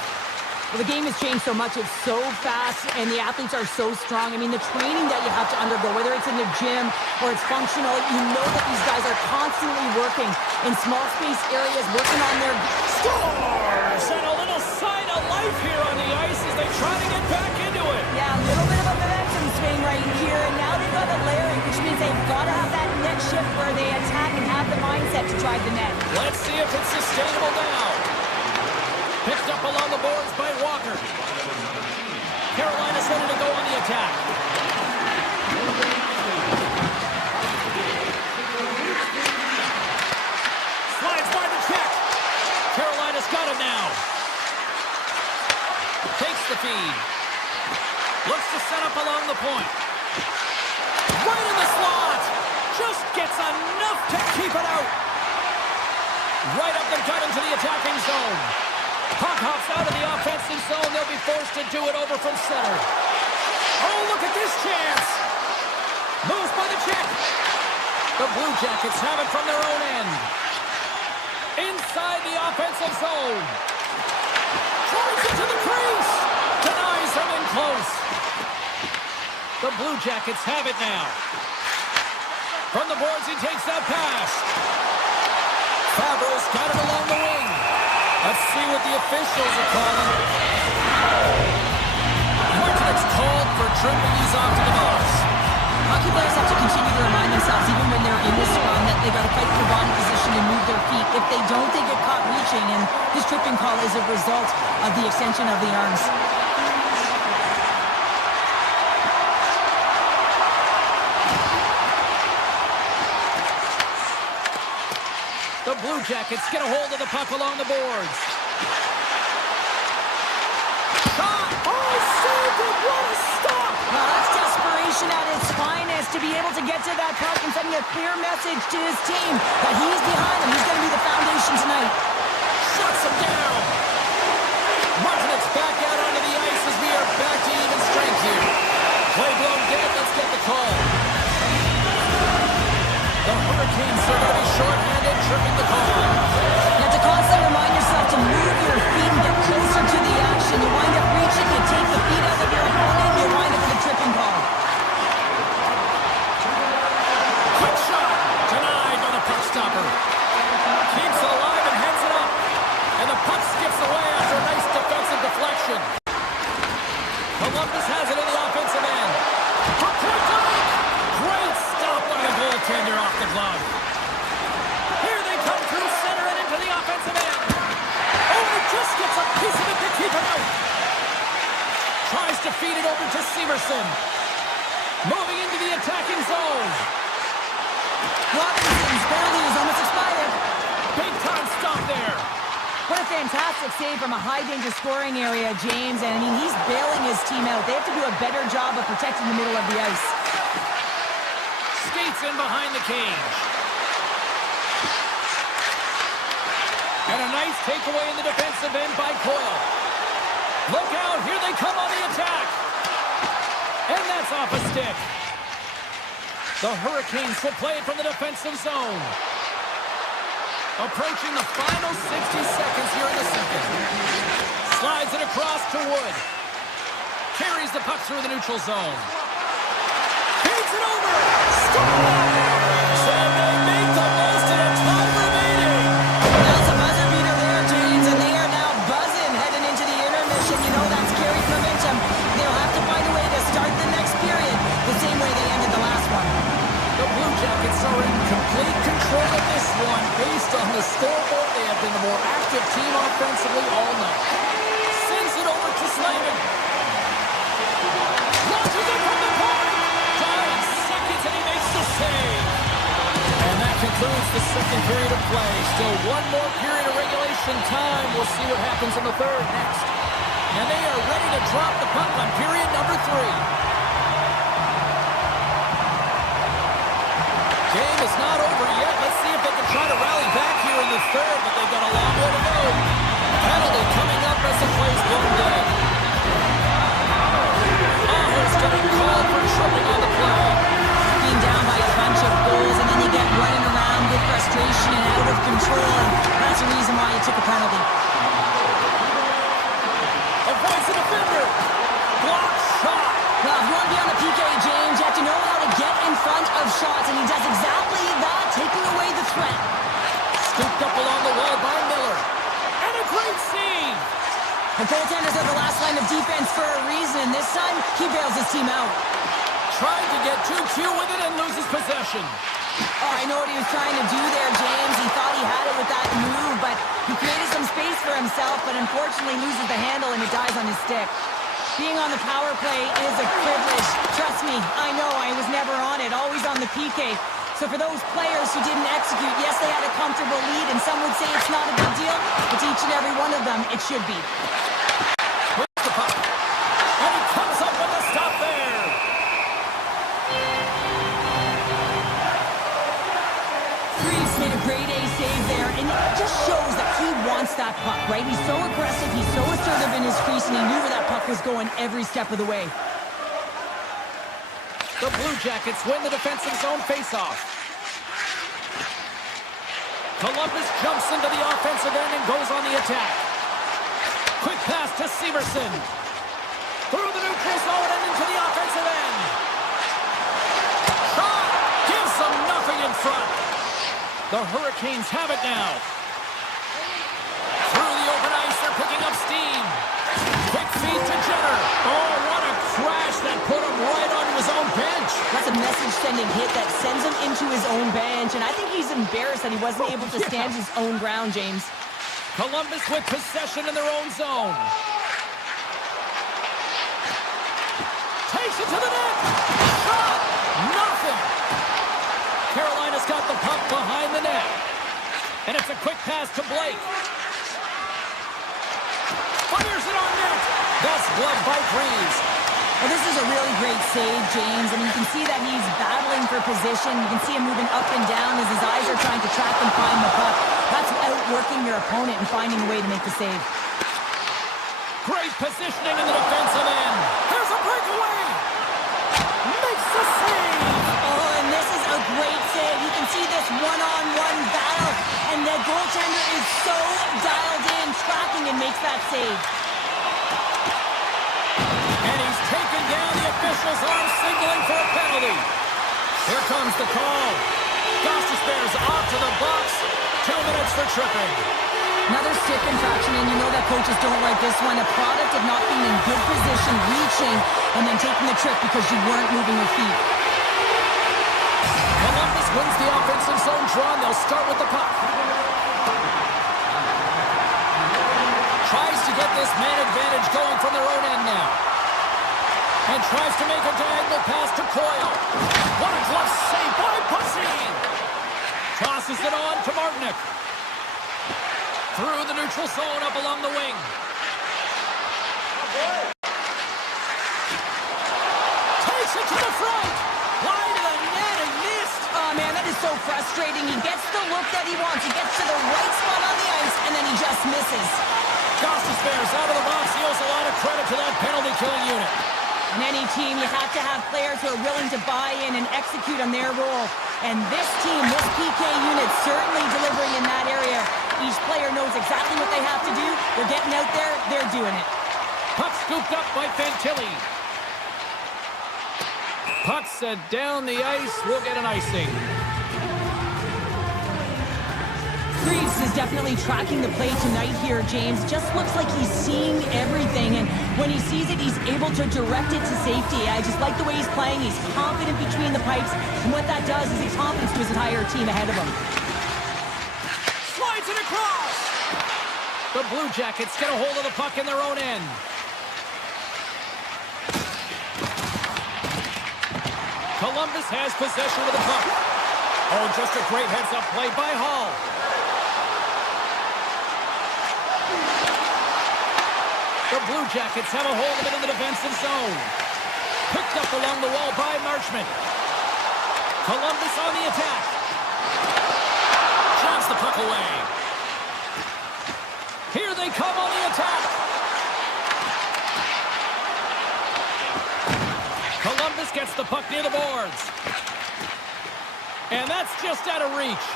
Well, the game has changed so much. It's so fast, and the athletes are so strong. I mean, the training that you have to undergo, whether it's in the gym or it's functional, you know that these guys are constantly working in small space areas, working on their... Scores! And a little sign of life here on the ice as they try to get back into it. Yeah, a little bit of a momentum swing right here, and now they've got a layering, which means they've got to have that next shift where they attack and have the mindset to drive the net. Let's see if it's sustainable now. Picked up along the boards by Walker. Carolina's ready to go on the attack. Slides by the check. Carolina's got it now. Takes the feed. Looks to set up along the point. Right in the slot. Just gets enough to keep it out. Right up the gut into the attacking zone. Puck hops out of the offensive zone. They'll be forced to do it over from center. Oh, look at this chance. Moves by the check. The Blue Jackets have it from their own end. Inside the offensive zone. Tries it to the crease. Denies him in close. The Blue Jackets have it now. From the boards, he takes that pass. Fabro's got it along the wing. Let's see what the officials are calling. Martin's called for tripping. He's off to the box. Hockey players have to continue to remind themselves, even when they're in this scrum, that they got to fight for body position and move their feet. If they don't, they get caught reaching, and this tripping call is a result of the extension of the arms. The Blue Jackets get a hold of the puck along the boards. Shot! Oh, saved it! What a stop! Well, that's desperation at its finest, to be able to get to that puck and sending a clear message to his team that he's behind him. He's going to be the foundation tonight. Shuts him down. Martin's back out onto the ice as we are back to even strength here. Play blown dead. Let's get the call. The Hurricanes are going to be shorthanded, tripping the call. You have to constantly remind yourself to move your feet and get closer to the action. You wind up reaching, you take the feet out of your opponent, you wind up with a tripping call. Quick shot. Denied by the puck stopper. Keeps it alive and heads it up. And the puck skips away after a nice defensive deflection. Columbus has it in the offensive end. For point blank. Great stop by the goaltender off the glove. Here they come through center and into the offensive end. Oh, he just gets a piece of it to keep it out. Tries to feed it over to Severson. Moving into the attacking zone. Robinson's penalty is almost expired. Big time stop there. What a fantastic save from a high-danger scoring area, James. And, I mean, he's bailing his team out. They have to do a better job of protecting the middle of the ice. Skates in behind the cage. And a nice takeaway in the defensive end by Coyle. Look out, here they come on the attack. And that's off a stick. The Hurricanes will play it from the defensive zone. Approaching the final 60 seconds here in the second. Slides it across to Wood. Carries the puck through the neutral zone. Feeds it over. Score! So they make the most of the time remaining. That's a buzzer beater there, James, and they are now buzzing heading into the intermission. You know that's carried momentum. They'll have to find a way to start the next period the same way they ended the last one. The Blue Jackets are in complete control of this one. Based on the scoreboard, they have been the more active team offensively all night. Sends it over to Slavin. Launches it from the point. 5 seconds and he makes the save. And that concludes the second period of play. Still one more period of regulation time. We'll see what happens in the third next. And they are ready to drop the puck on period number 3. Game is not over yet. Let's see if they can try to rally back here in the third, but they've got a long way to go. Penalty coming up as the play's blown dead. Aho's getting called for tripping on the play. Being down by a bunch of goals, and then you get running around with frustration and out of control, and that's the reason why you took a penalty. Avoids the defender. Block shot. Well, if you want to be on the PK, James, you have to know how to get in front of shots, and he does exactly that, taking away the threat. Scooped up along the wall by Miller. And a great save. The goaltenders are the last line of defense for a reason, and this time, he bails his team out. Tried to get too cute with it and loses possession. Oh, I know what he was trying to do there, James. He thought he had it with that move, but he created some space for himself, but unfortunately loses the handle and it dies on his stick. Being on the power play is a privilege. Trust me, I know, I was never on it, always on the PK. So for those players who didn't execute, yes, they had a comfortable lead, and some would say it's not a big deal, but to each and every one of them, it should be. Where's the puck? And he comes up with a stop there. Reeves made a grade A save there, and it just shows that he wants that puck, right? He's so aggressive, he's so assertive in his crease, and he knew where that puck was going every step of the way. The Blue Jackets win the defensive zone faceoff. Columbus jumps into the offensive end and goes on the attack. Quick pass to Severson. Through the neutral zone and into the offensive end. Shot! Gives them nothing in front. The Hurricanes have it now. Through the open ice, they're picking up steam. Quick feed to Jenner. Oh, what a crash that put him right onto his own bench. That's a message-sending hit that sends him into his own bench, and I think he's embarrassed that he wasn't able to stand his own ground, James. Columbus with possession in their own zone. Takes it to the net. Shot! Nothing. Carolina's got the puck behind the net. And it's a quick pass to Blake. Fires it on net. That's glove by Reeves. Well, this is a really great save, James. I mean, you can see that he's battling for position. You can see him moving up and down as his eyes are trying to track and find the puck. That's outworking your opponent and finding a way to make the save. Great positioning in the defensive end. There's a breakaway. Makes the save. Oh, and this is a great save. You can see this one-on-one battle, and the goaltender is so dialed in, tracking, and makes that save. And he's taken down. The officials are signaling for a penalty. Here comes the call. Gostis Bears off to the box. 2 minutes for tripping. Another stick infraction, and you know that coaches don't like this one. A product of not being in good position, reaching, and then taking the trip because you weren't moving your feet. Columbus wins the offensive zone draw, and they'll start with the puck. Tries to get this man advantage going from their own end now. And tries to make a diagonal pass to Coyle. What a glove save by Pussy! Tosses it on to Martinick. Through the neutral zone, up along the wing. Takes it to the front. Wide of the net and missed. frustrating. He gets the look that he wants. He gets to the right spot on the ice, and then he just misses. Goss's Bears out of the box. He owes a lot of credit to that penalty-killing unit. In any team, you have to have players who are willing to buy in and execute on their role. And this team, this PK unit, certainly delivering in that area. Each player knows exactly what they have to do. They're getting out there. They're doing it. Puck scooped up by Fantilli. Puck set down the ice. We'll get an icing. Greaves is definitely tracking the play tonight here, James. Just looks like he's seeing everything, and when he sees it, he's able to direct it to safety. I just like the way he's playing. He's confident between the pipes, and what that does is he's confidence to his entire team ahead of him. Slides it across! The Blue Jackets get a hold of the puck in their own end. Columbus has possession of the puck. Oh, just a great heads-up play by Hall. The Blue Jackets have a hold of it in the defensive zone. Picked up along the wall by Marchment. Columbus on the attack. Jumps the puck away. Here they come on the attack. Columbus gets the puck near the boards. And that's just out of reach.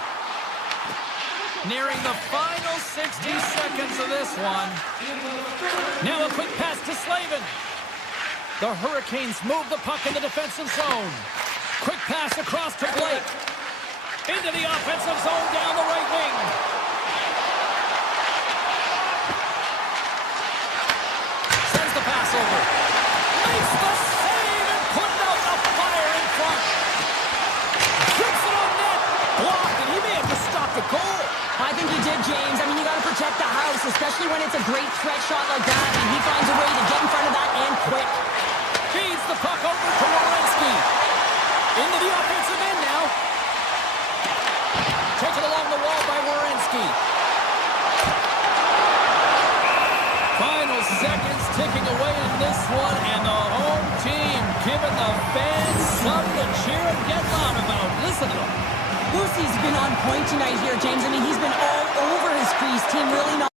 Nearing the final 60 seconds of this one. Now a quick pass to Slavin. The Hurricanes move the puck in the defensive zone. Quick pass across to Blake. Into the offensive zone down the right wing. Sends the pass over. Makes the save and putting out the fire in front. Shoots it on net. Blocked, and he may have to stop the goal. I think he did, James. I mean, you got to protect the house, especially when it's a great threat shot like that, and he finds a way to get in front of that and quick. Feeds the puck over to Werenski. Into the offensive end now. Taken along the wall by Werenski. Final seconds ticking away in this one, and the home team giving the fans something to cheer and get loud about. Listen to them. Lucy's been on point tonight here, James. I mean, he's been all over his crease. Team really not.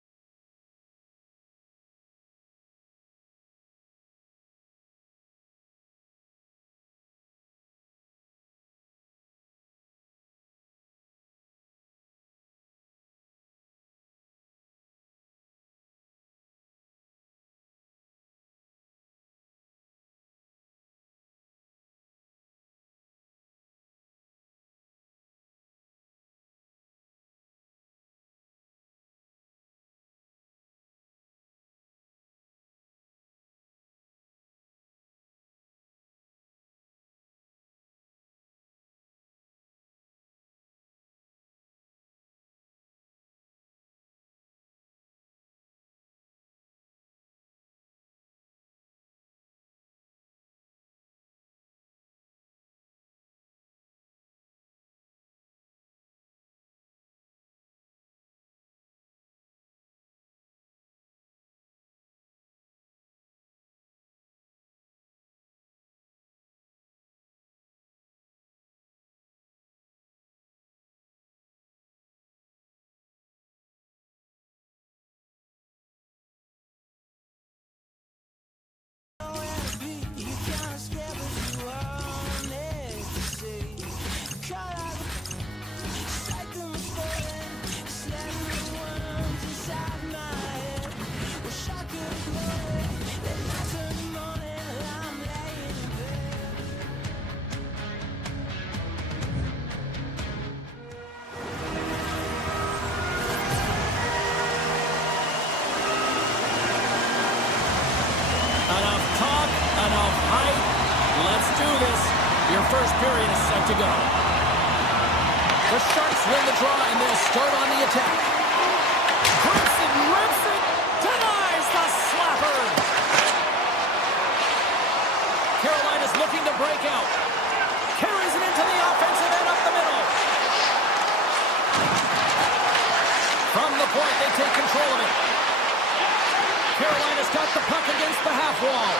Your first period is set to go. The Sharks win the draw, and they'll start on the attack. Grimson rips it, denies the slapper. Carolina's looking to break out. Carries it into the offensive end up the middle. From the point, they take control of it. Carolina's got the puck against the half wall.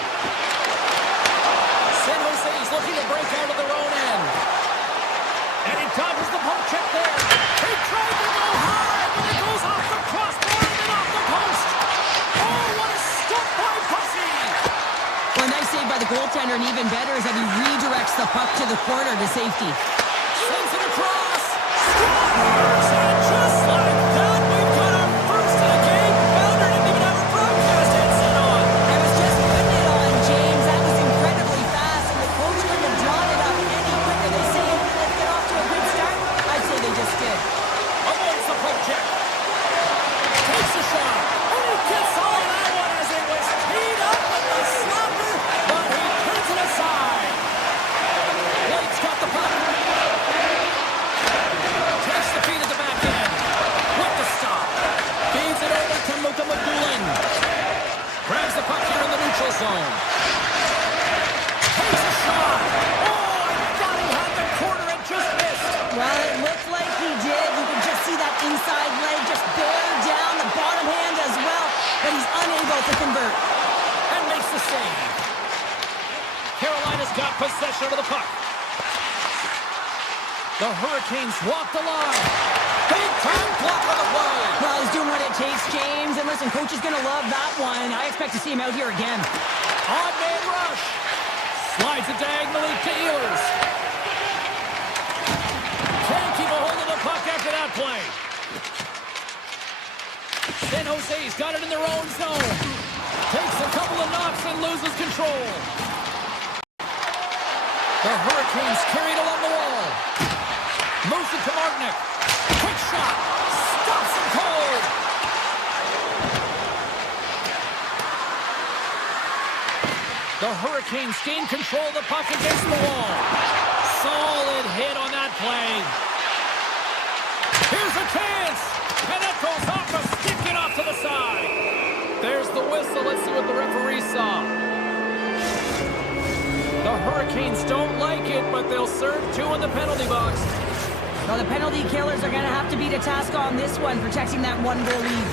San Jose's looking to break out of their own end. And it Dodges the poke check there. He tried to go high, but it goes off the crossbar and then off the post. Oh, what a stop by Pussy! Well, a nice save by the goaltender, and even better is that he redirects the puck to the corner to safety. Sends it across. Scores! And just like that, we've got our first of the game. Bounder didn't even have a broadcast headset on. I was just putting it on, James. That was incredibly fast, and the coach couldn't have drawn it up any quicker. They say, let's get off to a good start. I'd say they just did. Avoids the poke check. Takes a shot. And he gets all that one as it was teed up with the slapper, but he turns it aside. Blake's got the puck. Takes the feed at the back end. With the stop. Feeds it over to Luka McDoulan. Grabs the puck here in the neutral zone. Takes a shot. Oh, I thought he had the corner and just missed. Well, it looked like he did. You could just see that inside leg just bear down, the bottom hand as well, but he's unable to convert. And makes the save. Carolina's got possession of the puck. The Hurricanes walk the line. Big time block on the play. Well, he's doing what it takes, James. And listen, coach is going to love that one. I expect to see him out here again. Odd man rush. Slides it diagonally to Ehlers. Can't keep a hold of the puck after that play. San Jose's got it in their own zone. Takes a couple of knocks and loses control. The Hurricanes carried along the wall. Moves it to Martinick. Quick shot. Stops him cold. The Hurricanes gain control of the puck against the wall. Solid hit on that play. Here's a chance. And that goes off a stick and off to the side. There's the whistle. Let's see what the referee saw. The Hurricanes don't like it, but they'll serve two in the penalty box. Well, the penalty killers are going to have to beat a task on this one, protecting that one-goal lead.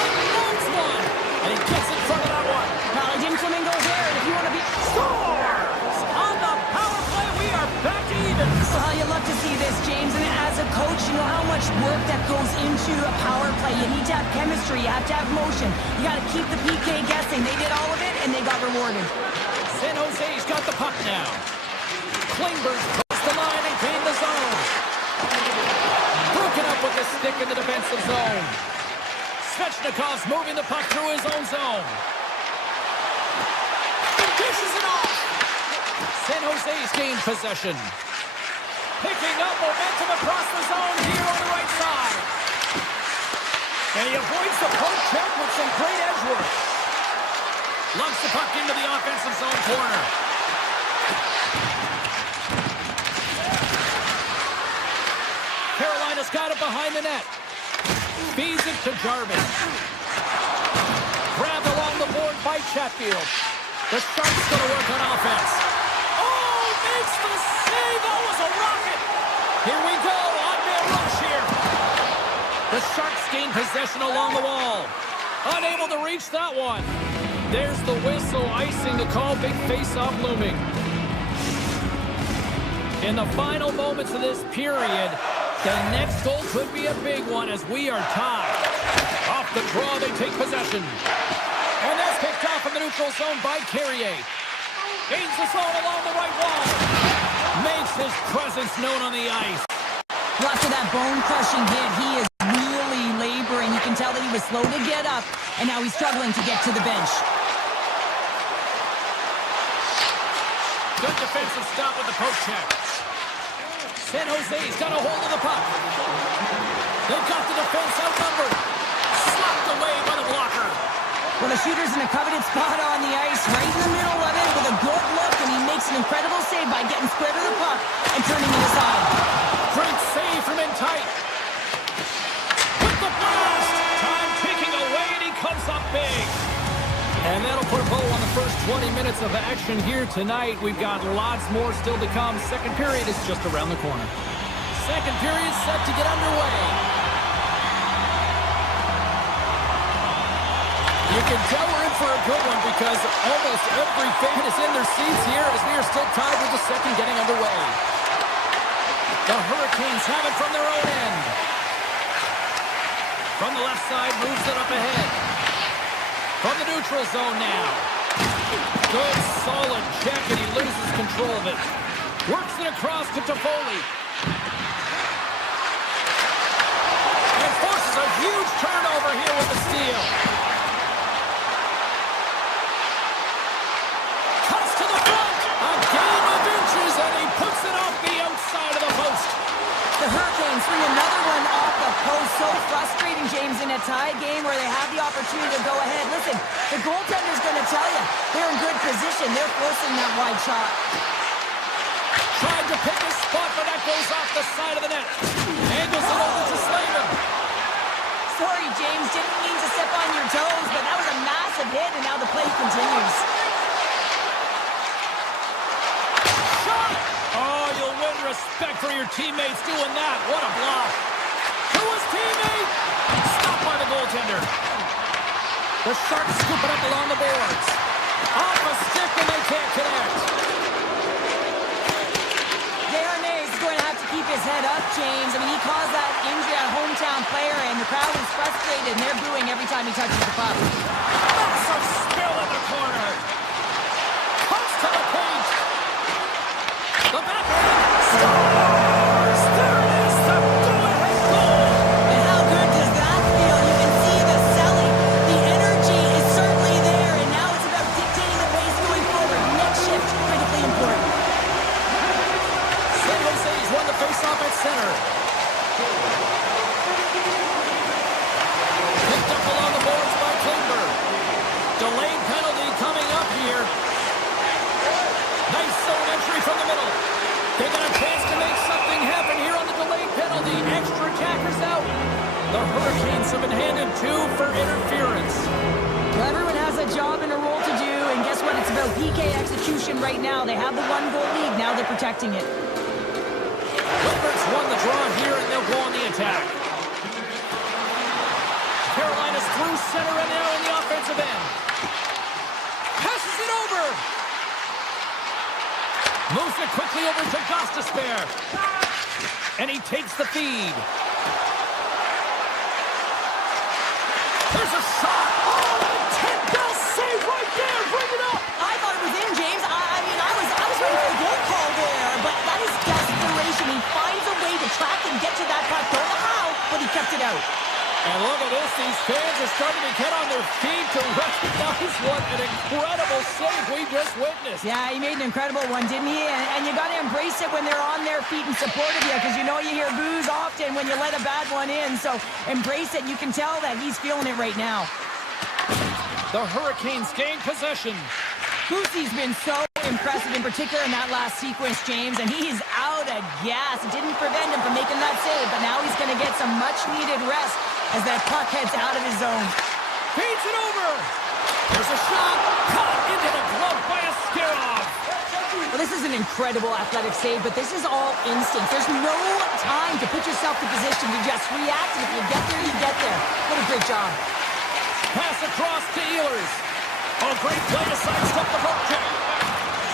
Unloads one, and he gets in front of that one. Well, he didn't flamingo there, and if you want to be... Scores! On the power play, we are back to even. Well, you love to see this, James, and as a coach, you know how much work that goes into a power play. You need to have chemistry, you have to have motion. You got to keep the PK guessing. They did all of it, and they got rewarded. San Jose's got the puck now. Klingberg's crossed the line and gained the zone. Broken up with the stick in the defensive zone. Svechnikov's moving the puck through his own zone. Dishes it off. San Jose's gained possession. Picking up momentum across the zone here on the right side. And he avoids the poke check with some great edge work. Lumps the puck into the offensive zone corner. Carolina's got it behind the net. Feeds it to Jarvis. Grabbed along the board by Chatfield. The Sharks going to work on offense. Oh, makes the save. That was a rocket. Here we go. On-man rush here. The Sharks gain possession along the wall. Unable to reach that one. There's the whistle, icing the call, big face-off looming. In the final moments of this period, the next goal could be a big one as we are tied. Off the draw, they take possession. And that's picked off in the neutral zone by Carrier. Gains the zone along the right wall. Makes his presence known on the ice. Well, after that bone-crushing hit, he is really laboring. You can tell that he was slow to get up, and now he's struggling to get to the bench. Good defensive stop with the poke check. San Jose's got a hold of the puck. They've got the defense outnumbered. Slapped away by the blocker. Well, the shooter's in a coveted spot on the ice, right in the middle of it, with a good look, and he makes an incredible save by getting square to the puck and turning it aside. Great save from in tight. With the blast. Time ticking away, and he comes up big. And that'll put a bow on the first 20 minutes of action here tonight. We've got lots more still to come. Second period is just around the corner. Second period set to get underway. You can tell we're in for a good one because almost every fan is in their seats here as we are still tied with the second getting underway. The Hurricanes have it from their own end. From the left side, moves it up ahead. From the neutral zone now. Good, solid check, and he loses control of it. Works it across to Toffoli. And forces a huge turnover here with the steal. Cuts to the front. A game of inches, and he puts it off the outside of the post. The Hurricanes bring another one off the post. So frustrating, James, in a tie game where they have the opportunity to go ahead. Listen, the goaltender's going to tell you they're in good position. They're forcing that wide shot. Tried to pick his spot, but that goes off the side of the net. Angles it over to Slavin. Sorry, James, didn't mean to step on your toes, but that was a massive hit, and now the play continues. Shot! Oh, you'll win respect for your teammates doing that. What a block. To his teammate. Stopped by the goaltender. The Sharks scoop it up along the boards. Off a stick, and they can't connect. Is going to have to keep his head up, James. I mean, he caused that injury on a hometown player, and the crowd is frustrated, and they're booing every time he touches the puck. Massive spill in the corner. Comes to the paint. The backhand scores! There it is, the do-it-and goal! And how good does that feel? You can see the selling. The energy is certainly there, and now it's about dictating the pace going forward. Next shift, critically important. San Jose's won the face-off at center. Picked up along the boards by Klingberg. Delayed penalty coming up here. Nice zone entry from the middle. They got a chance to make something happen here on the delayed penalty. Extra attackers out. The Hurricanes have been handed 2 for interference. Well, everyone has a job and a role to do, and guess what? It's about PK execution right now. They have the 1-goal lead. Now they're protecting it. Clippers won the draw here, and they'll go on the attack. Carolina's through center and now in the offensive end. Passes it over. Moves it quickly over to Gostisbehere. And he takes the feed. There's a shot. Oh, intent bell save right there. Bring it up. I thought it was in, James. I mean, I was ready for the goal call there, but that is desperation. He finds a way to track and get to that puck. Don't know how, but he kept it out. And look at this. These fans are starting to get on their feet to recognize what an incredible save we just witnessed. Yeah, he made an incredible one, didn't he? And you got to embrace it when they're on their feet in support of you, because you know you hear boos often when you let a bad one in. So embrace it. You can tell that he's feeling it right now. The Hurricanes gain possession. Boosie's been so impressive, in particular in that last sequence, James, and he's out of gas. It didn't prevent him from making that save, but now he's going to get some much-needed rest as that puck heads out of his zone. Feeds it over. There's a shot. Caught into the glove by Askarov. Well, this is an incredible athletic save, but this is all instinct. There's no time to put yourself in position to just react. If you get there, you get there. What a great job. Pass across to Ehlers. Oh, great play to sidestep the poke check.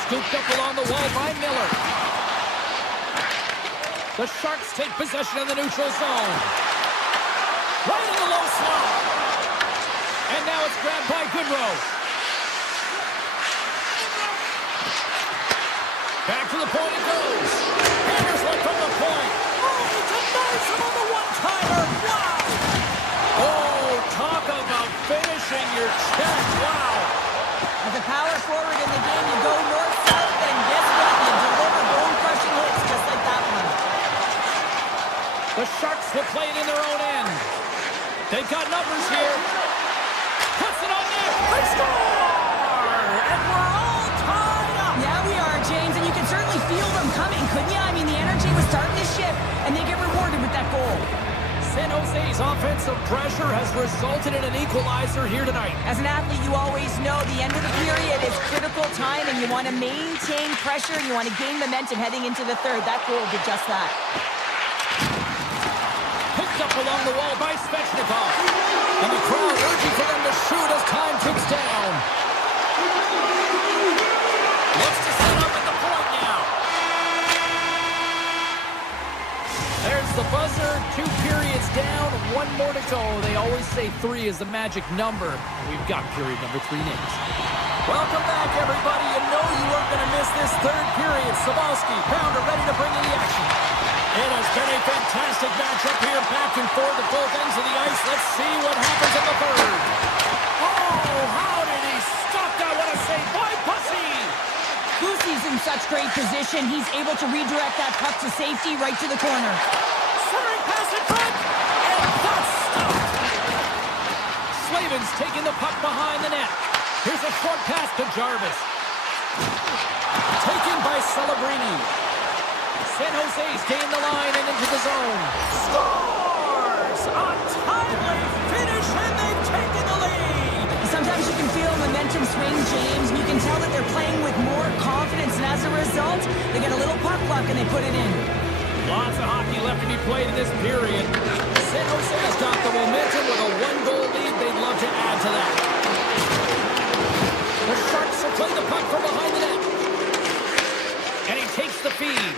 Scooped up along the wall by Miller. The Sharks take possession of the neutral zone. Right in the low slot. And now it's grabbed by Goodrow. Back to the point it goes. Anderson from the point. Oh, denies him on the one-timer. Wow. Oh, talk about finishing your check. Wow. As a power forward in the game, you go north-south, and guess what? You deliver bone-crushing hits just like that one. The Sharks will play it in their own end. They've got numbers here. Puts it on net. They score! And we're all tied up. Yeah, we are, James, and you can certainly feel them coming, couldn't you? I mean, the energy was starting to shift, and they get rewarded with that goal. San Jose's offensive pressure has resulted in an equalizer here tonight. As an athlete, you always know the end of the period is critical time, and you want to maintain pressure, and you want to gain momentum heading into the third. That goal did just that. Picked up along the wall by Svechnikov. And the crowd urging for them to shoot as time ticks down. Looks to set up at the point now. the buzzer. 2 periods down, 1 more to go. They always say 3 is the magic number. We've got period number 3 next. Welcome back, everybody. You know you weren't going to miss this 3rd period. Sabalski, Pounder, ready to bring in the action. It has been a fantastic matchup here, back and forth at both ends of the ice. Let's see what happens in the 3rd. Oh, how did he stop that? What a save by Bussy! Busey's in such great position. He's able to redirect that puck to safety right to the corner. Centering pass in front, and that's stopped. Slavin's taking the puck behind the net. Here's a short pass to Jarvis. Taken by Celebrini. San Jose's gained the line and into the zone. Scores! A timely finish, and they've taken the lead. Sometimes you can feel momentum swing, James, and you can tell that they're playing with more confidence, and as a result, they get a little puck luck and they put it in. Lots of hockey left to be played in this period. San Jose has got the momentum with a 1-goal lead. They'd love to add to that. The Sharks will play the puck from behind the net. And he takes the feed.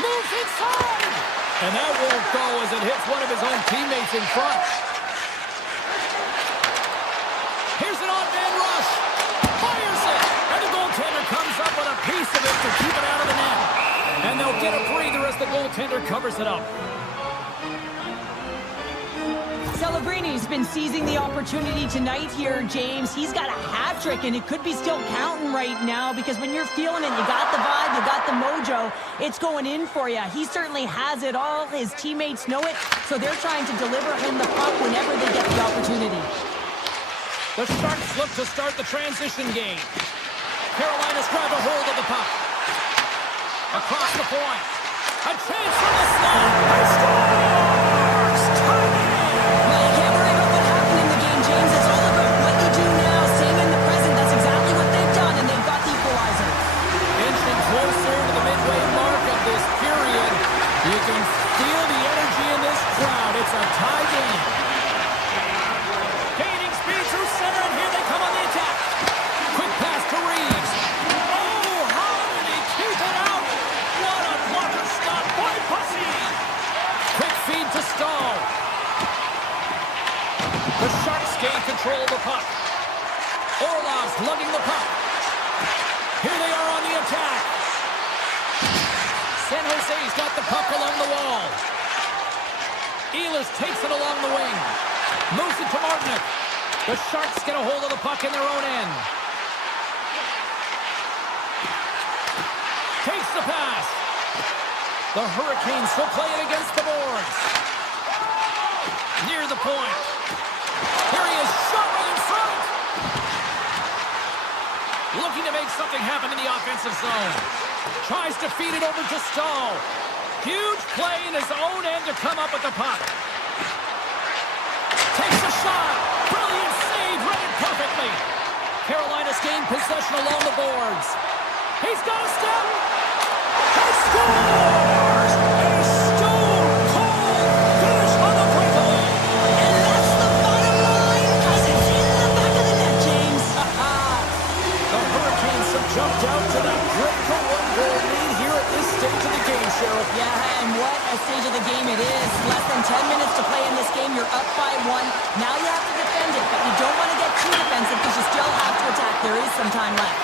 Moves inside! And that won't go as it hits one of his own teammates in front. Here's an on-man rush. Fires it! And the goaltender comes up with a piece of it to keep it out of the net. And they'll get a breather as the goaltender covers it up. Celebrini's been seizing the opportunity tonight here, James. He's got a hat trick, and it could be still counting right now because when you're feeling it, you got the vibe, you got the mojo, it's going in for you. He certainly has it all. His teammates know it, so they're trying to deliver him the puck whenever they get the opportunity. The Sharks look to start the transition game. Carolina's grabbed a hold of the puck. Across the point. A chance from the slot. He scores! Well, you can't worry about what happened in the game, James. It's all about what you do now, staying in the present. That's exactly what they've done, and they've got the equalizer. Inching closer to the midway mark of this period. You can feel the energy in this crowd. It's a tie game. Gaining speed through center, and here they come on the attack. Quick pass to Reeves. Oh, how did he keep it out? What a blocker stop by Bussy. Quick feed to Stahl. The Sharks gain control of the puck. Orlov's lugging the puck. Here they are on the attack. San Jose's got the puck along the wall. Ehlers takes it along the wing. Moves it to Martinic. The Sharks get a hold of the puck in their own end. Takes the pass. The Hurricanes will play it against the boards. Near the point. Here he is, shot right in front. Looking to make something happen in the offensive zone. Tries to feed it over to Stahl. Huge play in his own end to come up with the puck. Takes a shot. Brilliant save, read it perfectly. Carolina's gained possession along the boards. He's got a step. He scores! A stone-cold finish on the breakaway. And that's the bottom line, because it's in the back of the net, James. The Hurricanes have jumped out to that critical 1-goal lead here at this stage of the game, Sheriff. Yeah, and what a stage of the game it is. Less than 10 minutes to play in this game. You're up by 1. Now you have to defend it, but you don't want to get too defensive because you still have to attack. There is some time left.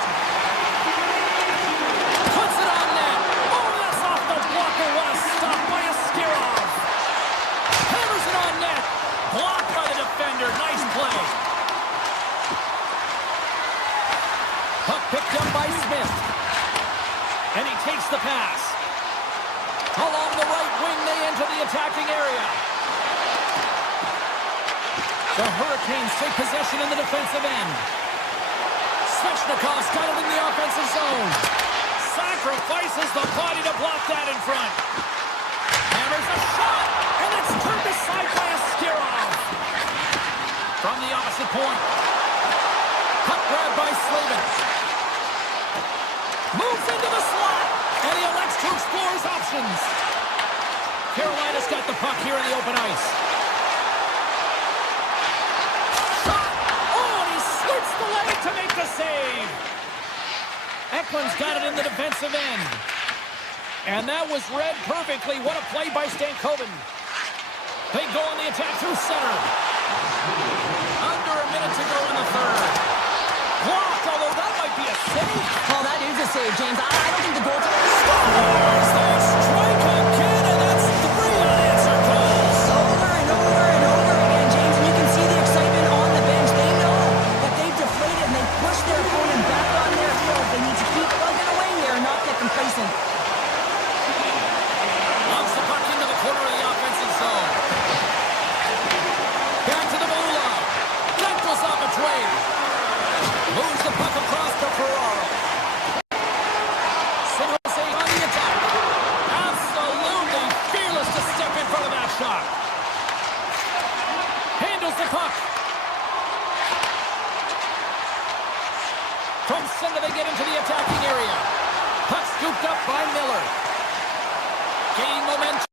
Puts it on net. Oh, that's off the blocker. What a stop by Askarov. Hammers it on net. Blocked by the defender. Nice play. Puck picked up by Smith. And he takes the pass. Along the right wing, they enter the attacking area. The Hurricanes take possession in the defensive end. Svechnikov's got it in the offensive zone. Sacrifices the body to block that in front. Hammers a shot, and it's turned aside by Askarov. From the opposite point. Puck grab by Slavin. Moves into the slot, and he elects to explore his options. Carolina's got the puck here in the open ice. Shot! Oh, and he slits the leg to make the save. Eklund's got it in the defensive end. And that was read perfectly. What a play by Stankoven. They go on the attack through center. Under a minute to go in the third. Blocked, although that might be a save. Oh, that is a save, James. I don't think the goaltender Scores! They strike again, and that's 3 unanswered goals. over and over and over again, James, and you can see the excitement on the bench. They know that they've deflated and they've pushed their opponent back on their heels. They need to keep plugging away here and not get complacent. Launch the puck into the corner of the offensive zone. Back to the blue line. That goes off its way. Moves the puck across to Ferraro. San Jose on the attack. Absolutely fearless to step in front of that shot. Handles the puck. From center they get into the attacking area. Puck scooped up by Miller. Gaining momentum.